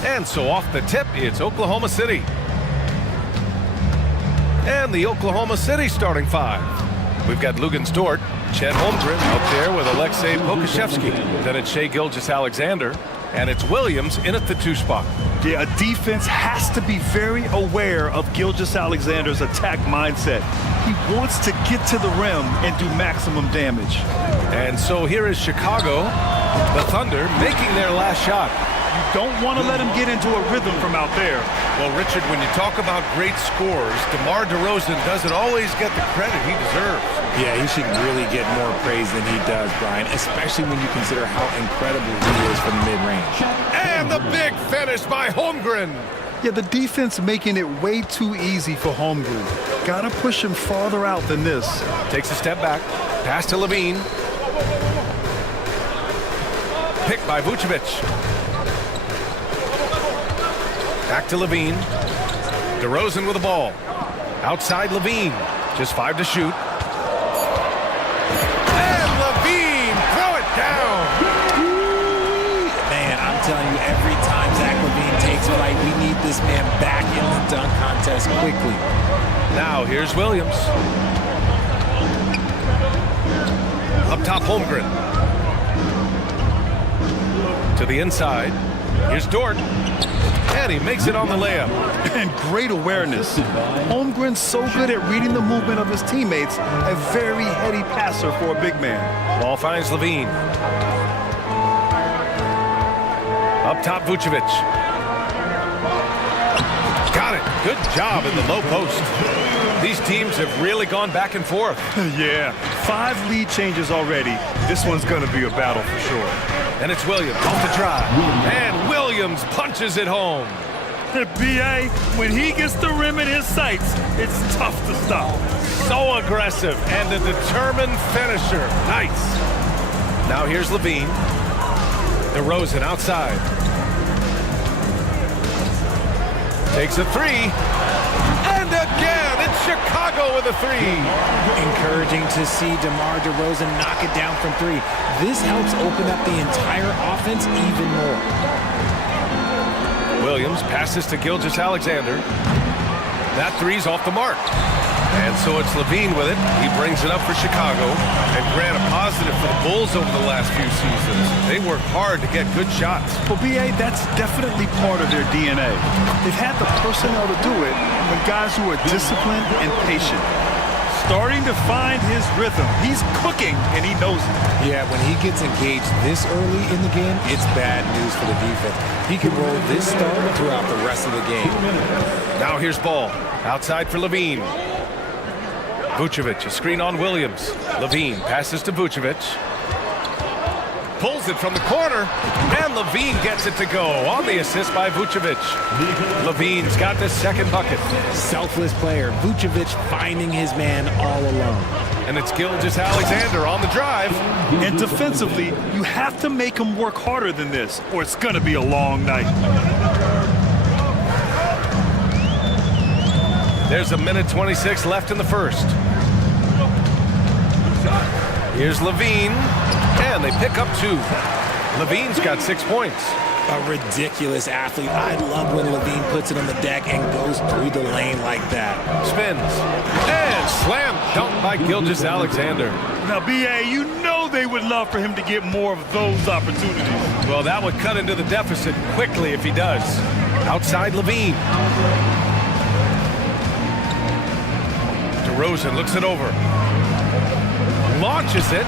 And so off the tip, it's Oklahoma City. And the Oklahoma City starting five. We've got Lugan Stort, Chet Holmgren up there with Alexei Pokashevsky. Then it's Shai Gilgeous-Alexander. And it's Williams in at the 2 spot. Yeah, a defense has to be very aware of Gilgeous-Alexander's attack mindset. He wants to get to the rim and do maximum damage. And so here is Chicago, the Thunder, making their last shot. You don't want to let him get into a rhythm from out there. Well, Richard, when you talk about great scores, DeMar DeRozan doesn't always get the credit he deserves. Yeah, he should really get more praise than he does, Brian, especially when you consider how incredible he is from mid-range. And the big finish by Holmgren. Yeah, the defense making it way too easy for Holmgren. Gotta push him farther out than this. Takes a step back, pass to Levine. Picked by Vucevic. Back to Levine. DeRozan with the ball. Outside Levine. Just 5 to shoot. And Levine, throw it down. Man, I'm telling you, every time Zach Levine takes flight, we need this man back in the dunk contest quickly. Now here's Williams. Up top, Holmgren. To the inside. Here's Dort. And he makes it on the layup. And great awareness. Holmgren's so good at reading the movement of his teammates. A very heady passer for a big man. Ball finds Levine. Up top, Vucevic. Got it. Good job in the low post. These teams have really gone back and forth. Yeah, 5 lead changes already. This one's going to be a battle for sure. And it's Williams off the drive. And Williams punches it home. B.A., when he gets the rim in his sights, it's tough to stop. So aggressive and a determined finisher. Nice. Now here's Levine. DeRozan outside. Takes a 3. And again, it's Chicago with a 3. Encouraging to see DeMar DeRozan knock it down from 3. This helps open up the entire offense even more. Williams passes to Gilgeous-Alexander. That 3's off the mark. And so it's Levine with it. He brings it up for Chicago. And Grant, a positive for the Bulls over the last few seasons. They work hard to get good shots. Well, B.A., that's definitely part of their DNA. They've had the personnel to do it, and guys who are disciplined and patient. Starting to find his rhythm. He's cooking, and he knows it. Yeah, when he gets engaged this early in the game, it's bad news for the defense. He can roll this start throughout the rest of the game. Now here's ball. Outside for Levine. Vucevic, a screen on Williams. Levine passes to Vucevic. Pulls it from the corner, and Levine gets it to go on the assist by Vucevic. Levine's got the second bucket. Selfless player, Vucevic finding his man all alone. And it's Gilgeous-Alexander on the drive. And defensively, you have to make him work harder than this, or it's going to be a long night. There's a minute 26 left in the first. Here's Levine, and they pick up 2. Levine's got 6 points. A ridiculous athlete. I love when Levine puts it on the deck and goes through the lane like that. Spins. And slam dunk by Gilgeous-Alexander. Now, B.A., you know they would love for him to get more of those opportunities. Well, that would cut into the deficit quickly if he does. Outside Levine. DeRozan looks it over. Launches it.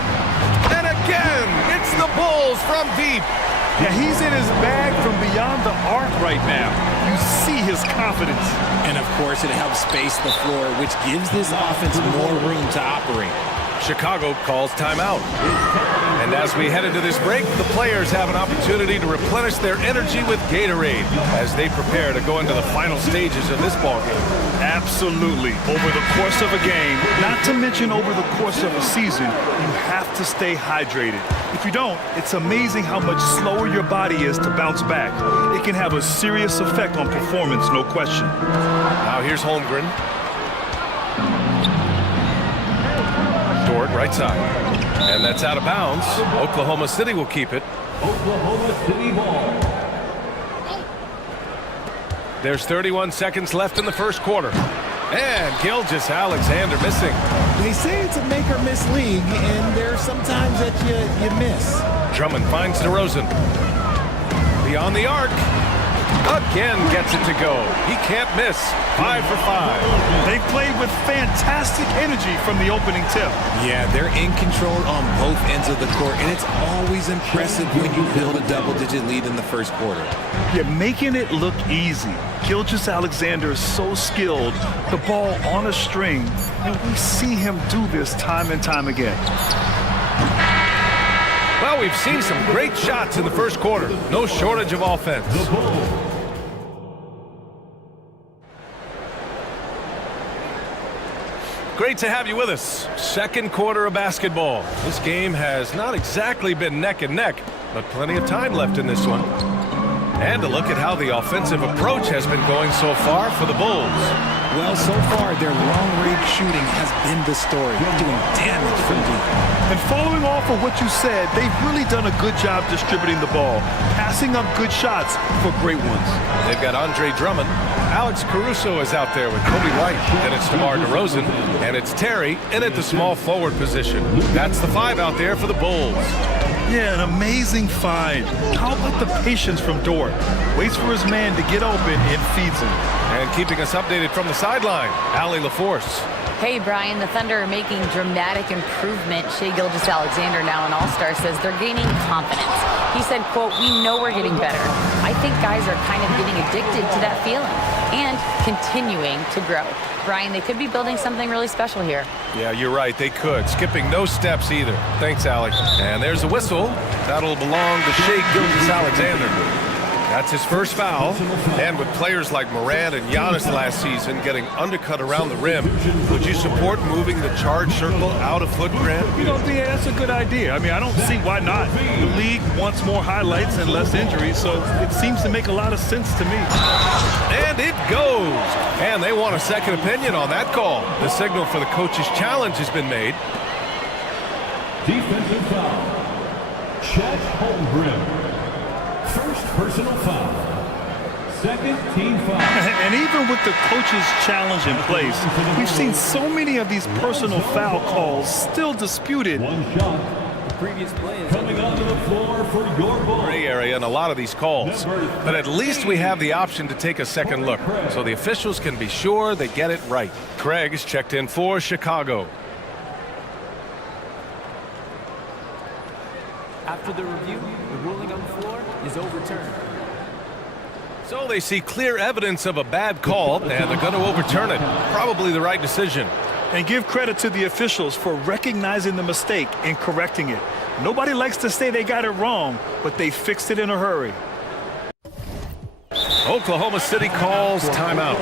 And again, it's the Bulls from deep. Yeah, he's in his bag from beyond the arc right now. You see his confidence. And of course, it helps space the floor, which gives this offense more room to operate. Chicago calls timeout. And as we head into this break, the players have an opportunity to replenish their energy with Gatorade as they prepare to go into the final stages of this ballgame. Absolutely. Over the course of a game, not to mention over the course of a season, you have to stay hydrated. If you don't, it's amazing how much slower your body is to bounce back. It can have a serious effect on performance, no question. Now here's Holmgren. Dort, right side. And that's out of bounds. Oklahoma City will keep it. Oklahoma City ball. There's 31 seconds left in the first quarter. And Gilgeous-Alexander missing. They say it's a make-or-miss league, and there's sometimes that you miss. Drummond finds DeRozan. Beyond the arc. Again gets it to go. He can't miss. 5 for 5. They played with fantastic energy from the opening tip. Yeah, they're in control on both ends of the court, and it's always impressive when you build a double-digit lead in the first quarter. You're making it look easy. Gilgeous-Alexander is so skilled. The ball on a string, and we see him do this time and time again. Well, we've seen some great shots in the first quarter. No shortage of offense. Great to have you with us. Second quarter of basketball. This game has not exactly been neck and neck, but plenty of time left in this one. And to look at how the offensive approach has been going so far for the Bulls. Well, so far, their long-range shooting has been the story, doing damage from deep. And following off of what you said, they've really done a good job distributing the ball, passing up good shots for great ones. They've got Andre Drummond. Alex Caruso is out there with Kobe White. Then it's DeMar DeRozan. And it's Terry in at the small forward position. That's the 5 out there for the Bulls. Yeah, an amazing find. How about the patience from Dort? Waits for his man to get open and feeds him. And keeping us updated from the sideline, Allie LaForce. Hey, Brian, the Thunder are making dramatic improvement. Shai Gilgeous-Alexander, now an all-star, says they're gaining confidence. He said, quote, "We know we're getting better. I think guys are kind of getting addicted to that feeling and continuing to grow." Brian, they could be building something really special here. Yeah, you're right. They could. Skipping no steps either. Thanks, Allie. And there's a whistle. That'll belong to Shai Gilgeous-Alexander. That's his first foul. And with players like Morant and Giannis last season getting undercut around the rim, would you support moving the charge circle out of foot, Grant? You know, yeah, that's a good idea. I mean, I don't see why not. The league wants more highlights and less injuries, so it seems to make a lot of sense to me. And it goes. And they want a second opinion on that call. The signal for the coach's challenge has been made. Defensive foul. Chet Holmgren. First personal foul. Second team foul. And even with the coach's challenge in place, we've seen so many of these personal foul calls still disputed. One shot. The previous play is coming onto the floor for your ball. Gray area in a lot of these calls. But at least we have the option to take a second look, so the officials can be sure they get it right. Craig is checked in for Chicago. After the review, the ruling on the floor is overturned. So they see clear evidence of a bad call, and they're going to overturn it. Probably the right decision. And give credit to the officials for recognizing the mistake and correcting it. Nobody likes to say they got it wrong, but they fixed it in a hurry. Oklahoma City calls timeout.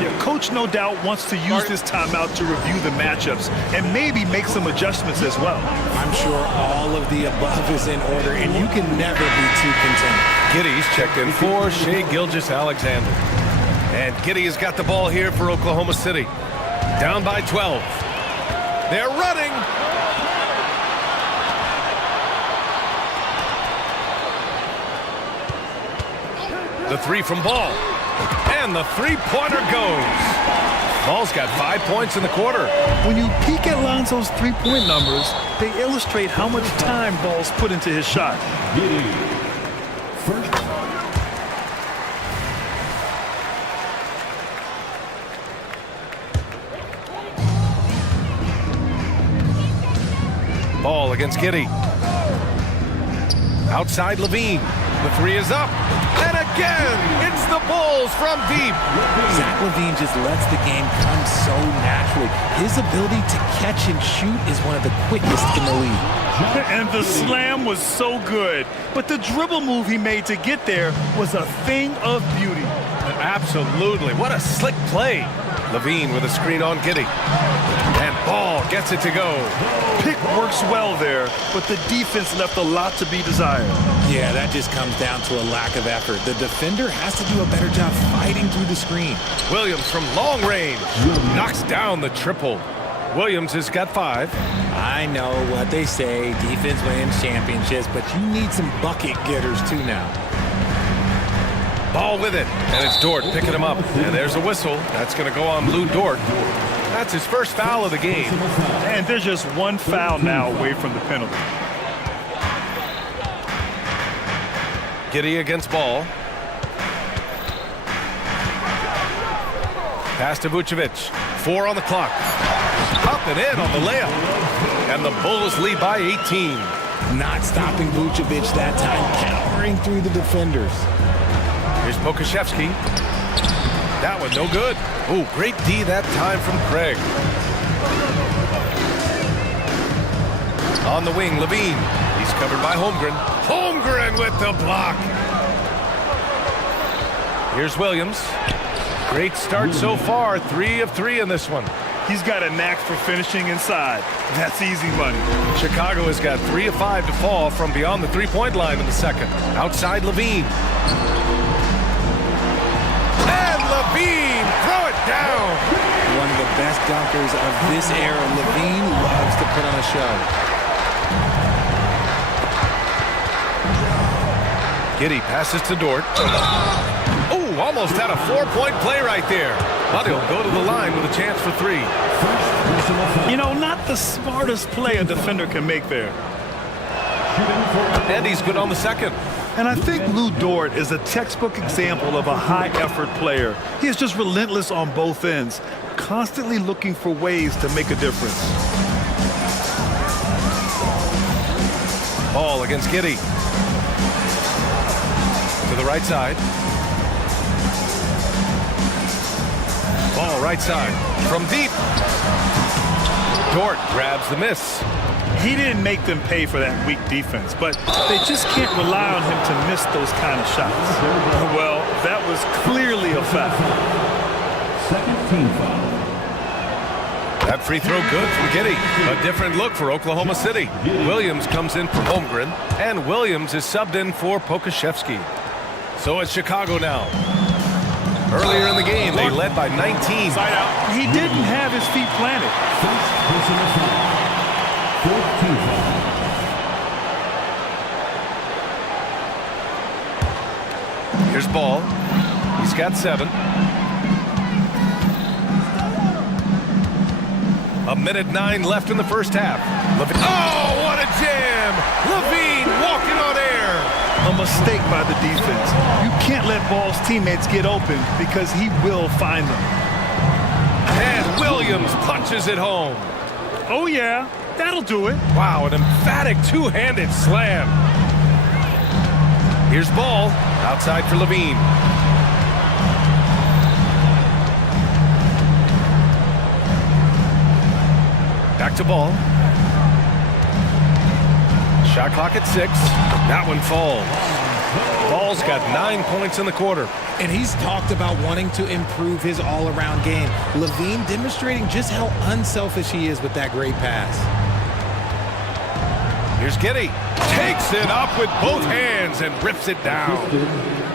Yeah, coach no doubt wants to use this timeout to review the matchups and maybe make some adjustments as well. I'm sure all of the above is in order, and you can never be too content. Giddy's checked in for Shai Gilgeous-Alexander. And Giddey has got the ball here for Oklahoma City. Down by 12. They're running. The 3 from Ball. And the 3-pointer goes. Ball's got 5 points in the quarter. When you peek at Lonzo's 3-point numbers, they illustrate how much time Ball's put into his shot. First. Ball against Giddey. Outside Levine. The 3 is up. And again, it's the Bulls from deep. Zach LaVine just lets the game come so naturally. His ability to catch and shoot is one of the quickest in the league. And the slam was so good. But the dribble move he made to get there was a thing of beauty. Absolutely. What a slick play. Levine with a screen on Giddey. And Ball gets it to go. Pick works well there, but the defense left a lot to be desired. Yeah, that just comes down to a lack of effort. The defender has to do a better job fighting through the screen. Williams from long range knocks down the triple. Williams has got 5. I know what they say, defense wins championships, but you need some bucket getters too now. Ball with it, and it's Dort picking him up. And there's a whistle. That's going to go on Lou Dort. That's his first foul of the game. And there's just one foul now away from the penalty. Giddey against Ball. Pass to Vucevic. 4 on the clock. Up and in on the layup. And the Bulls lead by 18. Not stopping Vucevic that time, powering through the defenders. Here's Pokashevsky. That one no good. Oh, great D that time from Craig. On the wing, Levine. He's covered by Holmgren. Holmgren with the block. Here's Williams. Great start so far. 3 of 3 in this one. He's got a knack for finishing inside. That's easy money. Chicago has got 3 of 5 to fall from beyond the three-point line in the second. Outside Levine. And Levine, throw it down. One of the best dunkers of this era. Levine loves to put on a show. Giddey passes to Dort. Oh, almost had a 4-point play right there. But he'll go to the line with a chance for 3. You know, not the smartest play a defender can make there. And he's good on the second. And I think Lou Dort is a textbook example of a high-effort player. He is just relentless on both ends, constantly looking for ways to make a difference. Ball against Giddey. To the right side. Ball right side. From deep. Dort grabs the miss. He didn't make them pay for that weak defense, but they just can't rely on him to miss those kind of shots. Well, that was clearly a foul. Second team foul. That free throw good from Giddey. A different look for Oklahoma City. Williams comes in for Holmgren, and Williams is subbed in for Pokashevsky. So it's Chicago now. Earlier in the game, they led by 19. Side out. He didn't have his feet planted. First personal foul. Fourth team foul. Here's Ball. He's got 7. A minute 9 left in the first half. Oh, what a jam! Levine walking on air. A mistake by the defense. You can't let Ball's teammates get open because he will find them. And Williams punches it home. Oh, yeah. That'll do it. Wow, an emphatic two-handed slam. Here's Ball. Outside for Levine. Back to Ball. Shot clock at 6. That one falls. Ball's got 9 points in the quarter. And he's talked about wanting to improve his all-around game. Levine demonstrating just how unselfish he is with that great pass. Here's Giddey. Takes it up with both hands and rips it down.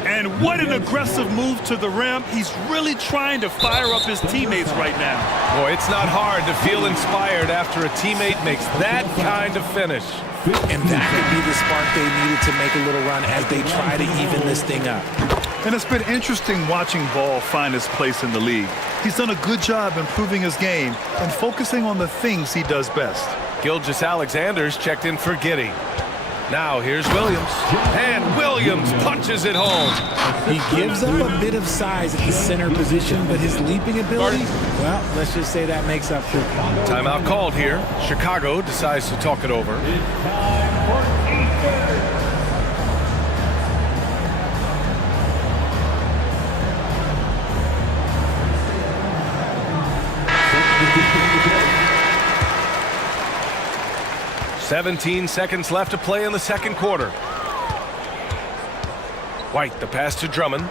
And what an aggressive move to the rim. He's really trying to fire up his teammates right now. Boy, it's not hard to feel inspired after a teammate makes that kind of finish. And that could be the spark they needed to make a little run as they try to even this thing up. And it's been interesting watching Ball find his place in the league. He's done a good job improving his game and focusing on the things he does best. Gilgeous-Alexander's checked in for Giddey. Now here's Williams. And Williams punches it home. He gives up a bit of size at the center position, but his leaping ability, well, let's just say that makes up for it. Timeout called here. Chicago decides to talk it over. "17 seconds left to play in the second quarter. White, the pass to Drummond.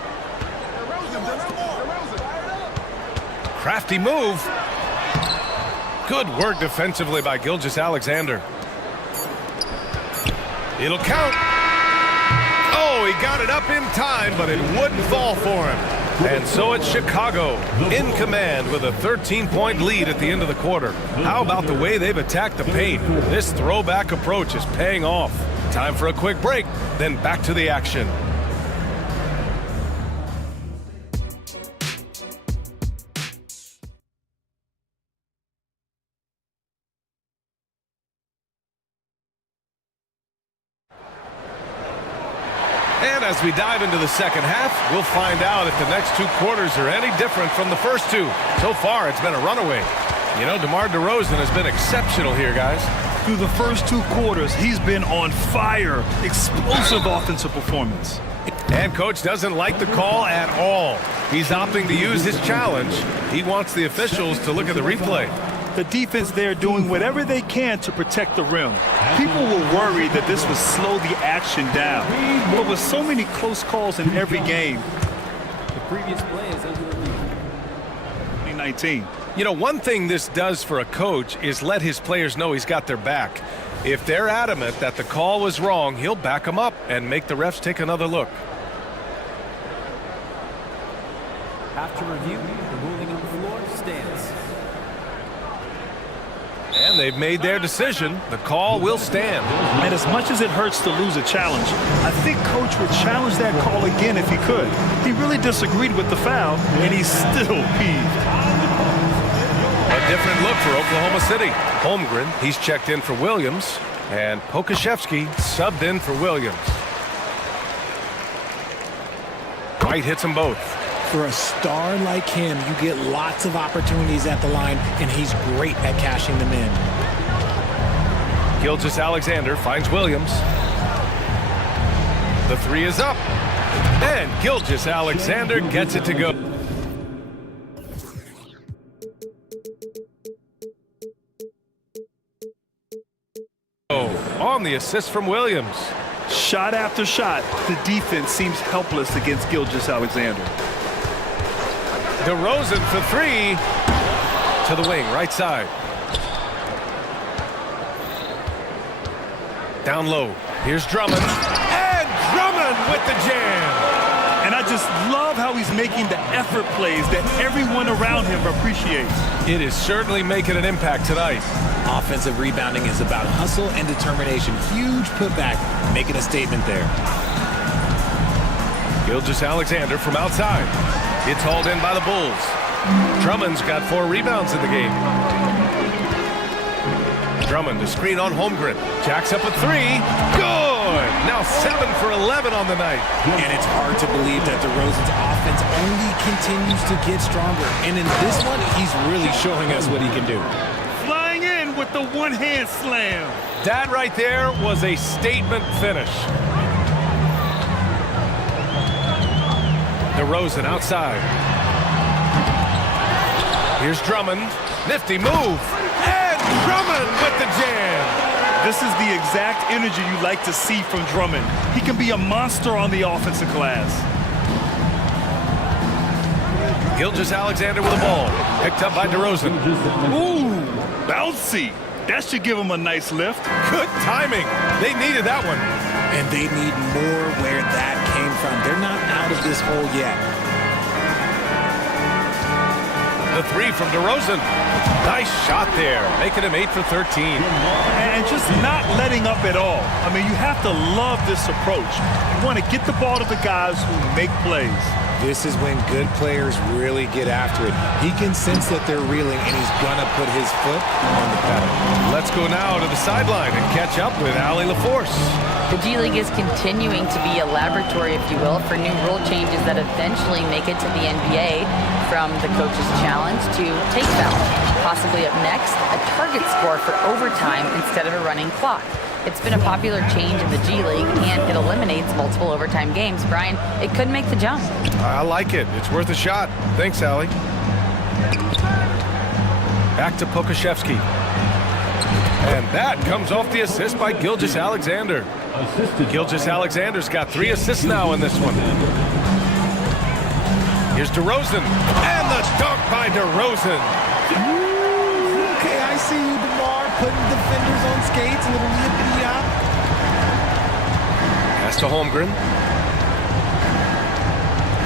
Crafty move. Good work defensively by Gilgeous-Alexander. It'll count. Oh, he got it up in time, but it wouldn't fall for him. And so it's Chicago in command with a 13-point lead at the end of the quarter. How about the way they've attacked the paint? This throwback approach is paying off. Time for a quick break, then back to the action. And as we dive into the second half, we'll find out if the next two quarters are any different from the first two. So far, it's been a runaway. You know, DeMar DeRozan has been exceptional here, guys. Through the first two quarters, he's been on fire. Explosive offensive performance. And coach doesn't like the call at all. He's opting to use his challenge. He wants the officials to look at the replay. The defense there doing whatever they can to protect the rim. People were worried that this would slow the action down. But with so many close calls in every game. The previous play is under review. 2019. You know, one thing this does for a coach is let his players know he's got their back. If they're adamant that the call was wrong, he'll back them up and make the refs take another look. After review, the ruling on the floor stands. And they've made their decision. The call will stand. And as much as it hurts to lose a challenge, I think coach would challenge that call again if he could. He really disagreed with the foul, and he's still peeved. A different look for Oklahoma City. Holmgren, he's checked in for Williams, and Pokusevski subbed in for Williams. White hits them both. For a star like him, you get lots of opportunities at the line, and he's great at cashing them in. Gilgeous-Alexander finds Williams. The three is up. And Gilgeous-Alexander gets it to go. On the assist from Williams. Shot after shot, the defense seems helpless against Gilgeous-Alexander. DeRozan for three. To the wing, right side. Down low. Here's Drummond. And Drummond with the jam. And I just love how he's making the effort plays that everyone around him appreciates. It is certainly making an impact tonight. Offensive rebounding is about hustle and determination. Huge putback, making a statement there. Gilgeous-Alexander from outside. It's hauled in by the Bulls. Drummond's got 4 rebounds in the game. Drummond to screen on Holmgren. Jacks up a 3. Good! Now 7 for 11 on the night. And it's hard to believe that DeRozan's offense only continues to get stronger. And in this one, he's really showing us what he can do. Flying in with the one-hand slam. That right there was a statement finish. DeRozan outside. Here's Drummond. Nifty move. And Drummond with the jam. This is the exact energy you like to see from Drummond. He can be a monster on the offensive glass. Gilgeous-Alexander with the ball. Picked up by DeRozan. Ooh, bouncy. That should give him a nice lift. Good timing. They needed that one. And they need more where that came from. They're not out of this hole yet. The 3 from DeRozan. Nice shot there, making him 8 for 13. And just not letting up at all. I mean, you have to love this approach. You want to get the ball to the guys who make plays. This is when good players really get after it. He can sense that they're reeling, and he's going to put his foot on the pedal. Let's go now to the sideline and catch up with Allie LaForce. The G League is continuing to be a laboratory, if you will, for new rule changes that eventually make it to the NBA, from the coach's challenge to take foul. Possibly up next, a target score for overtime instead of a running clock. It's been a popular change in the G League, and it eliminates multiple overtime games. Brian, it could make the jump. I like it. It's worth a shot. Thanks, Allie. Back to Pokusevski. And that comes off the assist by Gilgeous-Alexander. Gilgeous-Alexander's got 3 assists now in this one. Here's DeRozan. And the dunk by DeRozan. Okay, I see you, DeMar, putting defenders on skates, a little yippity-yop. Pass to Holmgren.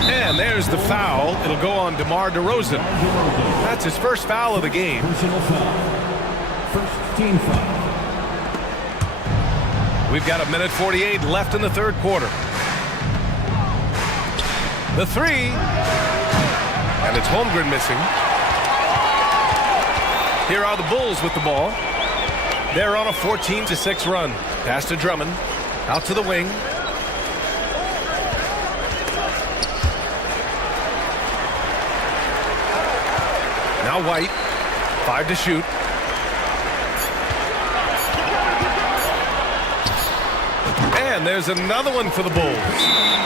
And there's the foul. It'll go on DeMar DeRozan. That's his first foul of the game. Personal foul. First team foul. We've got 1:48 left in the third quarter. The three. And it's Holmgren missing. Here are the Bulls with the ball. They're on a 14-6 run. Pass to Drummond. Out to the wing. Now White. 5 to shoot. And there's another one for the Bulls.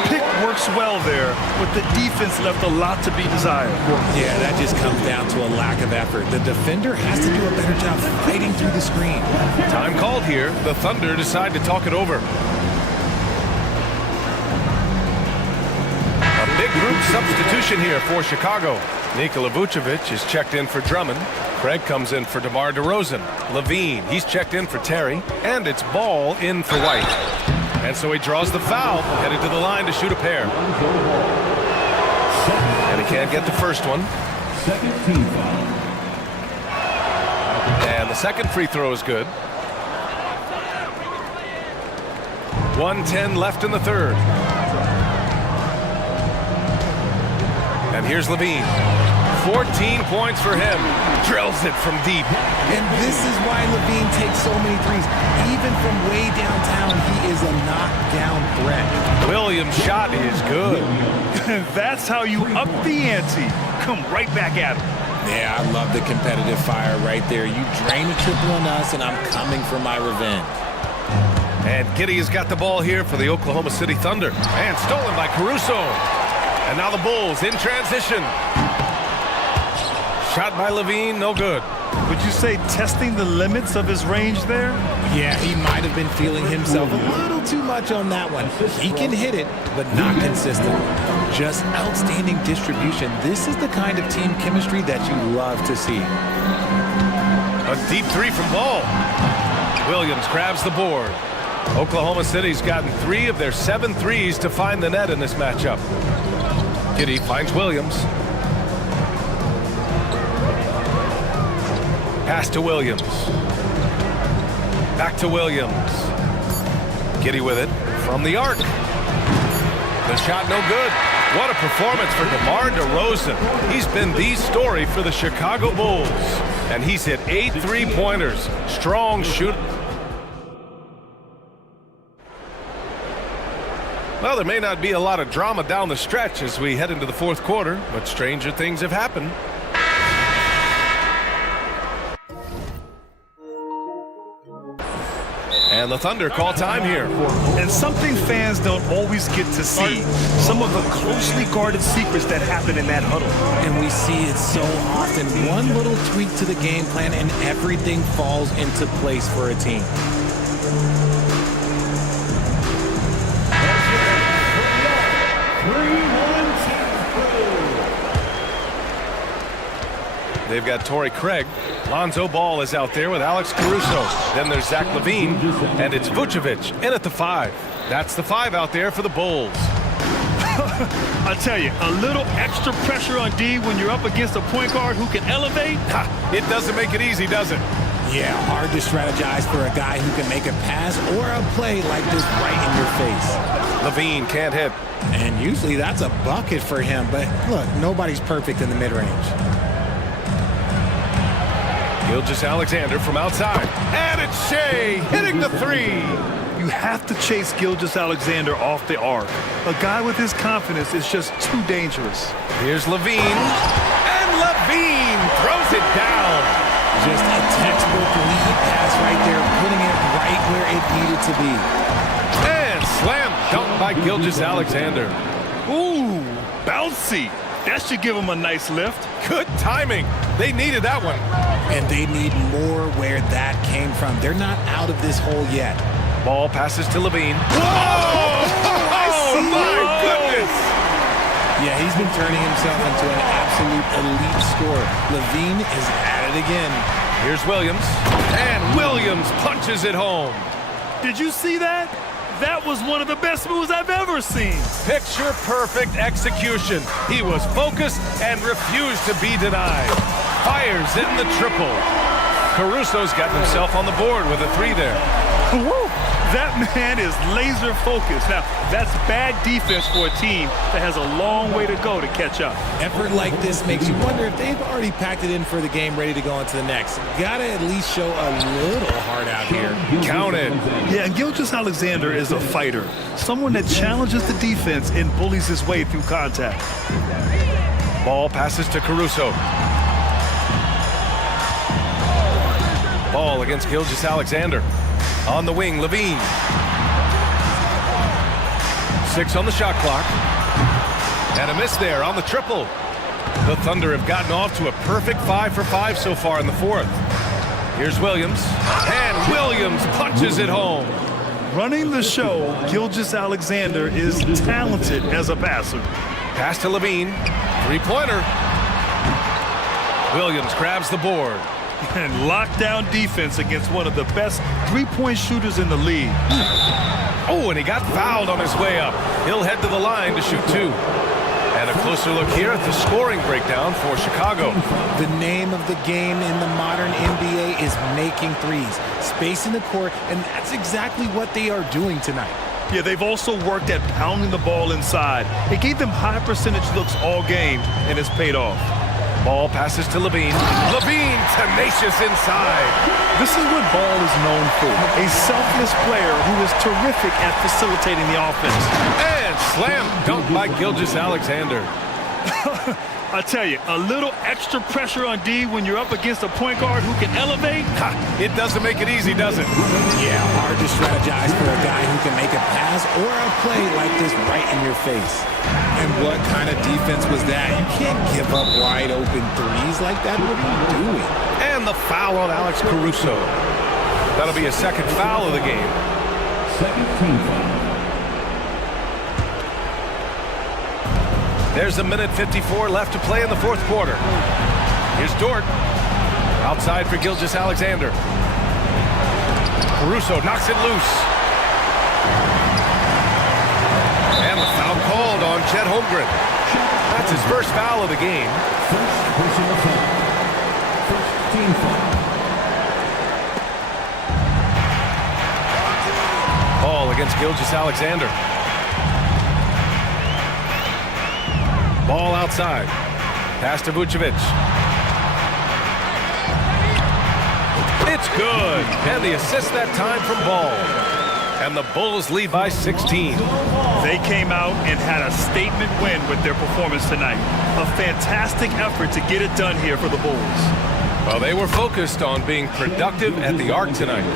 Pick works well there, but the defense left a lot to be desired. Yeah, that just comes down to a lack of effort. The defender has to do a better job fighting through the screen. Time called here. The Thunder decide to talk it over. A big group substitution here for Chicago. Nikola Vucevic is checked in for Drummond. Craig comes in for DeMar DeRozan. Levine, he's checked in for Terry. And it's Ball in for White. And so he draws the foul, headed to the line to shoot a pair. And he can't get the first one. Second team foul. And the second free throw is good. 1:10 left in the third. And here's Levine. 14 points for him. Drills it from deep. And this is why Levine takes so many threes. Even from way downtown, he is a knockdown threat. Williams' shot is good. That's how you up the ante. Come right back at him. Yeah, I love the competitive fire right there. You drain a triple on us, and I'm coming for my revenge. And Giddey has got the ball here for the Oklahoma City Thunder. And stolen by Caruso. And now the Bulls in transition. Shot by Levine, no good. Would you say testing the limits of his range there? Yeah, he might have been feeling himself a little too much on that one. He can hit it, but not consistent. Just outstanding distribution. This is the kind of team chemistry that you love to see. A deep three from Ball. Williams grabs the board. Oklahoma City's gotten 3 of their 7 threes to find the net in this matchup. Giddey finds Williams. Pass to Williams. Back to Williams. Giddey with it from the arc. The shot no good. What a performance for DeMar DeRozan. He's been the story for the Chicago Bulls. And he's hit 8 3-pointers. Strong shoot. Well, there may not be a lot of drama down the stretch as we head into the fourth quarter, but stranger things have happened. And the Thunder call time here. And something fans don't always get to see. Some of the closely guarded secrets that happen in that huddle. And we see it so often. One little tweak to the game plan and everything falls into place for a team. They've got Torrey Craig. Lonzo Ball is out there with Alex Caruso. Then there's Zach LaVine, and it's Vucevic in at the 5. That's the 5 out there for the Bulls. I tell you, a little extra pressure on D when you're up against a point guard who can elevate. It doesn't make it easy, does it? Yeah, hard to strategize for a guy who can make a pass or a play like this right in your face. LaVine can't hit. And usually that's a bucket for him, but look, nobody's perfect in the mid-range. Gilgeous-Alexander from outside. And it's Shea hitting the 3. You have to chase Gilgeous-Alexander off the arc. A guy with his confidence is just too dangerous. Here's LaVine. And LaVine throws it down. Just a textbook lead pass right there, putting it right where it needed to be. And slam dunk by Gilgeous-Alexander. Ooh, bouncy. That should give him a nice lift. Good timing. They needed that one. And they need more where that came from. They're not out of this hole yet. Ball passes to LaVine. Whoa! Oh, my goodness! Yeah, he's been turning himself into an absolute elite scorer. LaVine is at it again. Here's Williams. And Williams punches it home. Did you see that? That was one of the best moves I've ever seen. Picture-perfect execution. He was focused and refused to be denied. Fires in the triple. Caruso's gotten himself on the board with a 3 there. Woo! That man is laser focused. Now, that's bad defense for a team that has a long way to go to catch up. Effort like this makes you wonder if they've already packed it in for the game, ready to go into the next. Gotta at least show a little heart out here. Counted. Yeah, and Gilgeous-Alexander is a fighter. Someone that challenges the defense and bullies his way through contact. Ball passes to Caruso. Ball against Gilgeous-Alexander. On the wing, Levine. 6 on the shot clock. And a miss there on the triple. The Thunder have gotten off to a perfect 5 for 5 so far in the 4th. Here's Williams. And Williams punches it home. Running the show, Gilgeous-Alexander is talented as a passer. Pass to Levine. 3-pointer. Williams grabs the board. And lockdown defense against one of the best three-point shooters in the league. Oh, and he got fouled on his way up. He'll head to the line to shoot 2. And a closer look here at the scoring breakdown for Chicago. The name of the game in the modern NBA is making threes. Spacing the court, and that's exactly what they are doing tonight. Yeah, they've also worked at pounding the ball inside. It gave them high percentage looks all game, and it's paid off. Ball passes to Levine. Levine tenacious inside. This is what Ball is known for. A selfless player who is terrific at facilitating the offense. And slam dunk by Gilgeous-Alexander. I tell you, a little extra pressure on D when you're up against a point guard who can elevate. It doesn't make it easy, does it? Yeah, hard to strategize for a guy who can make a pass or a play like this right in your face. And what kind of defense was that? You can't give up wide open threes like that. What are you doing? And the foul on Alex Caruso. That'll be a second foul of the game. Second team foul. There's 1:54 left to play in the 4th quarter. Here's Dort. Outside for Gilgeous-Alexander. Caruso knocks it loose. And the foul called on Chet Holmgren. That's his first foul of the game. First personal foul. First team foul. Ball against Gilgeous-Alexander. Ball outside. Pass to Vucevic. It's good. And the assist that time from Ball. And the Bulls lead by 16. They came out and had a statement win with their performance tonight. A fantastic effort to get it done here for the Bulls. Well, they were focused on being productive at the arc tonight.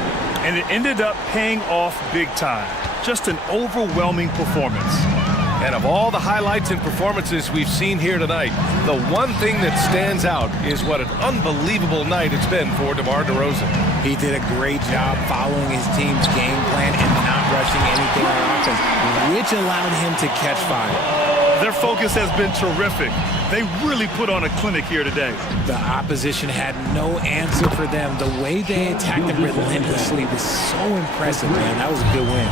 And it ended up paying off big time. Just an overwhelming performance. And of all the highlights and performances we've seen here tonight, the one thing that stands out is what an unbelievable night it's been for DeMar DeRozan. He did a great job following his team's game plan and not rushing anything on offense, which allowed him to catch fire. Their focus has been terrific. They really put on a clinic here today. The opposition had no answer for them. The way they attacked them relentlessly was so impressive, man. That was a good win.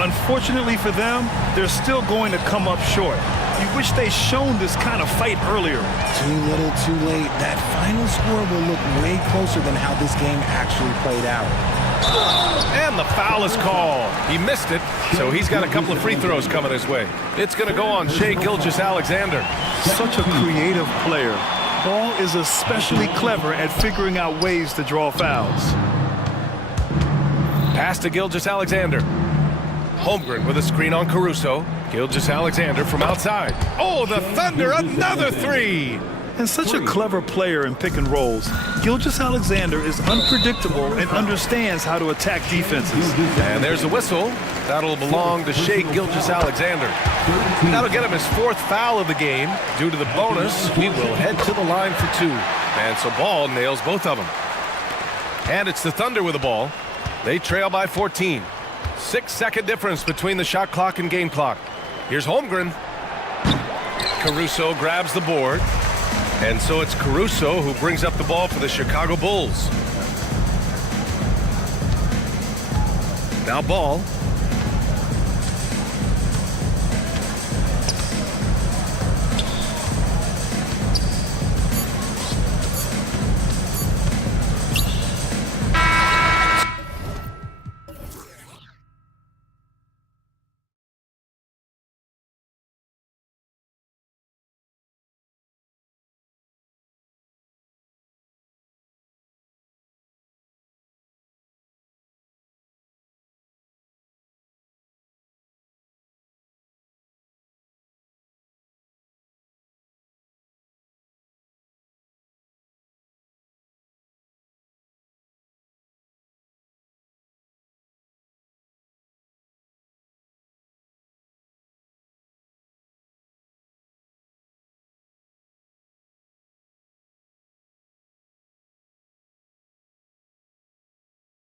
Unfortunately for them, they're still going to come up short. You wish they'd shown this kind of fight earlier. Too little, too late. That final score will look way closer than how this game actually played out. And the foul is called. He missed it, so he's got a couple of free throws coming his way. It's going to go on Shai Gilgeous-Alexander. Such a creative player. Ball is especially clever at figuring out ways to draw fouls. Pass to Gilgeous-Alexander. Holmgren with a screen on Caruso. Gilgeous-Alexander from outside. Oh, the Thunder, another 3! And such a clever player in pick and rolls. Gilgeous-Alexander is unpredictable and understands how to attack defenses. And there's a whistle. That'll belong to Shai Gilgeous-Alexander. That'll get him his 4th foul of the game. Due to the bonus, he will head to the line for 2. And so Ball nails both of them. And it's the Thunder with the ball. They trail by 14. 6-second difference between the shot clock and game clock. Here's Holmgren. Caruso grabs the board. And so it's Caruso who brings up the ball for the Chicago Bulls. Now Ball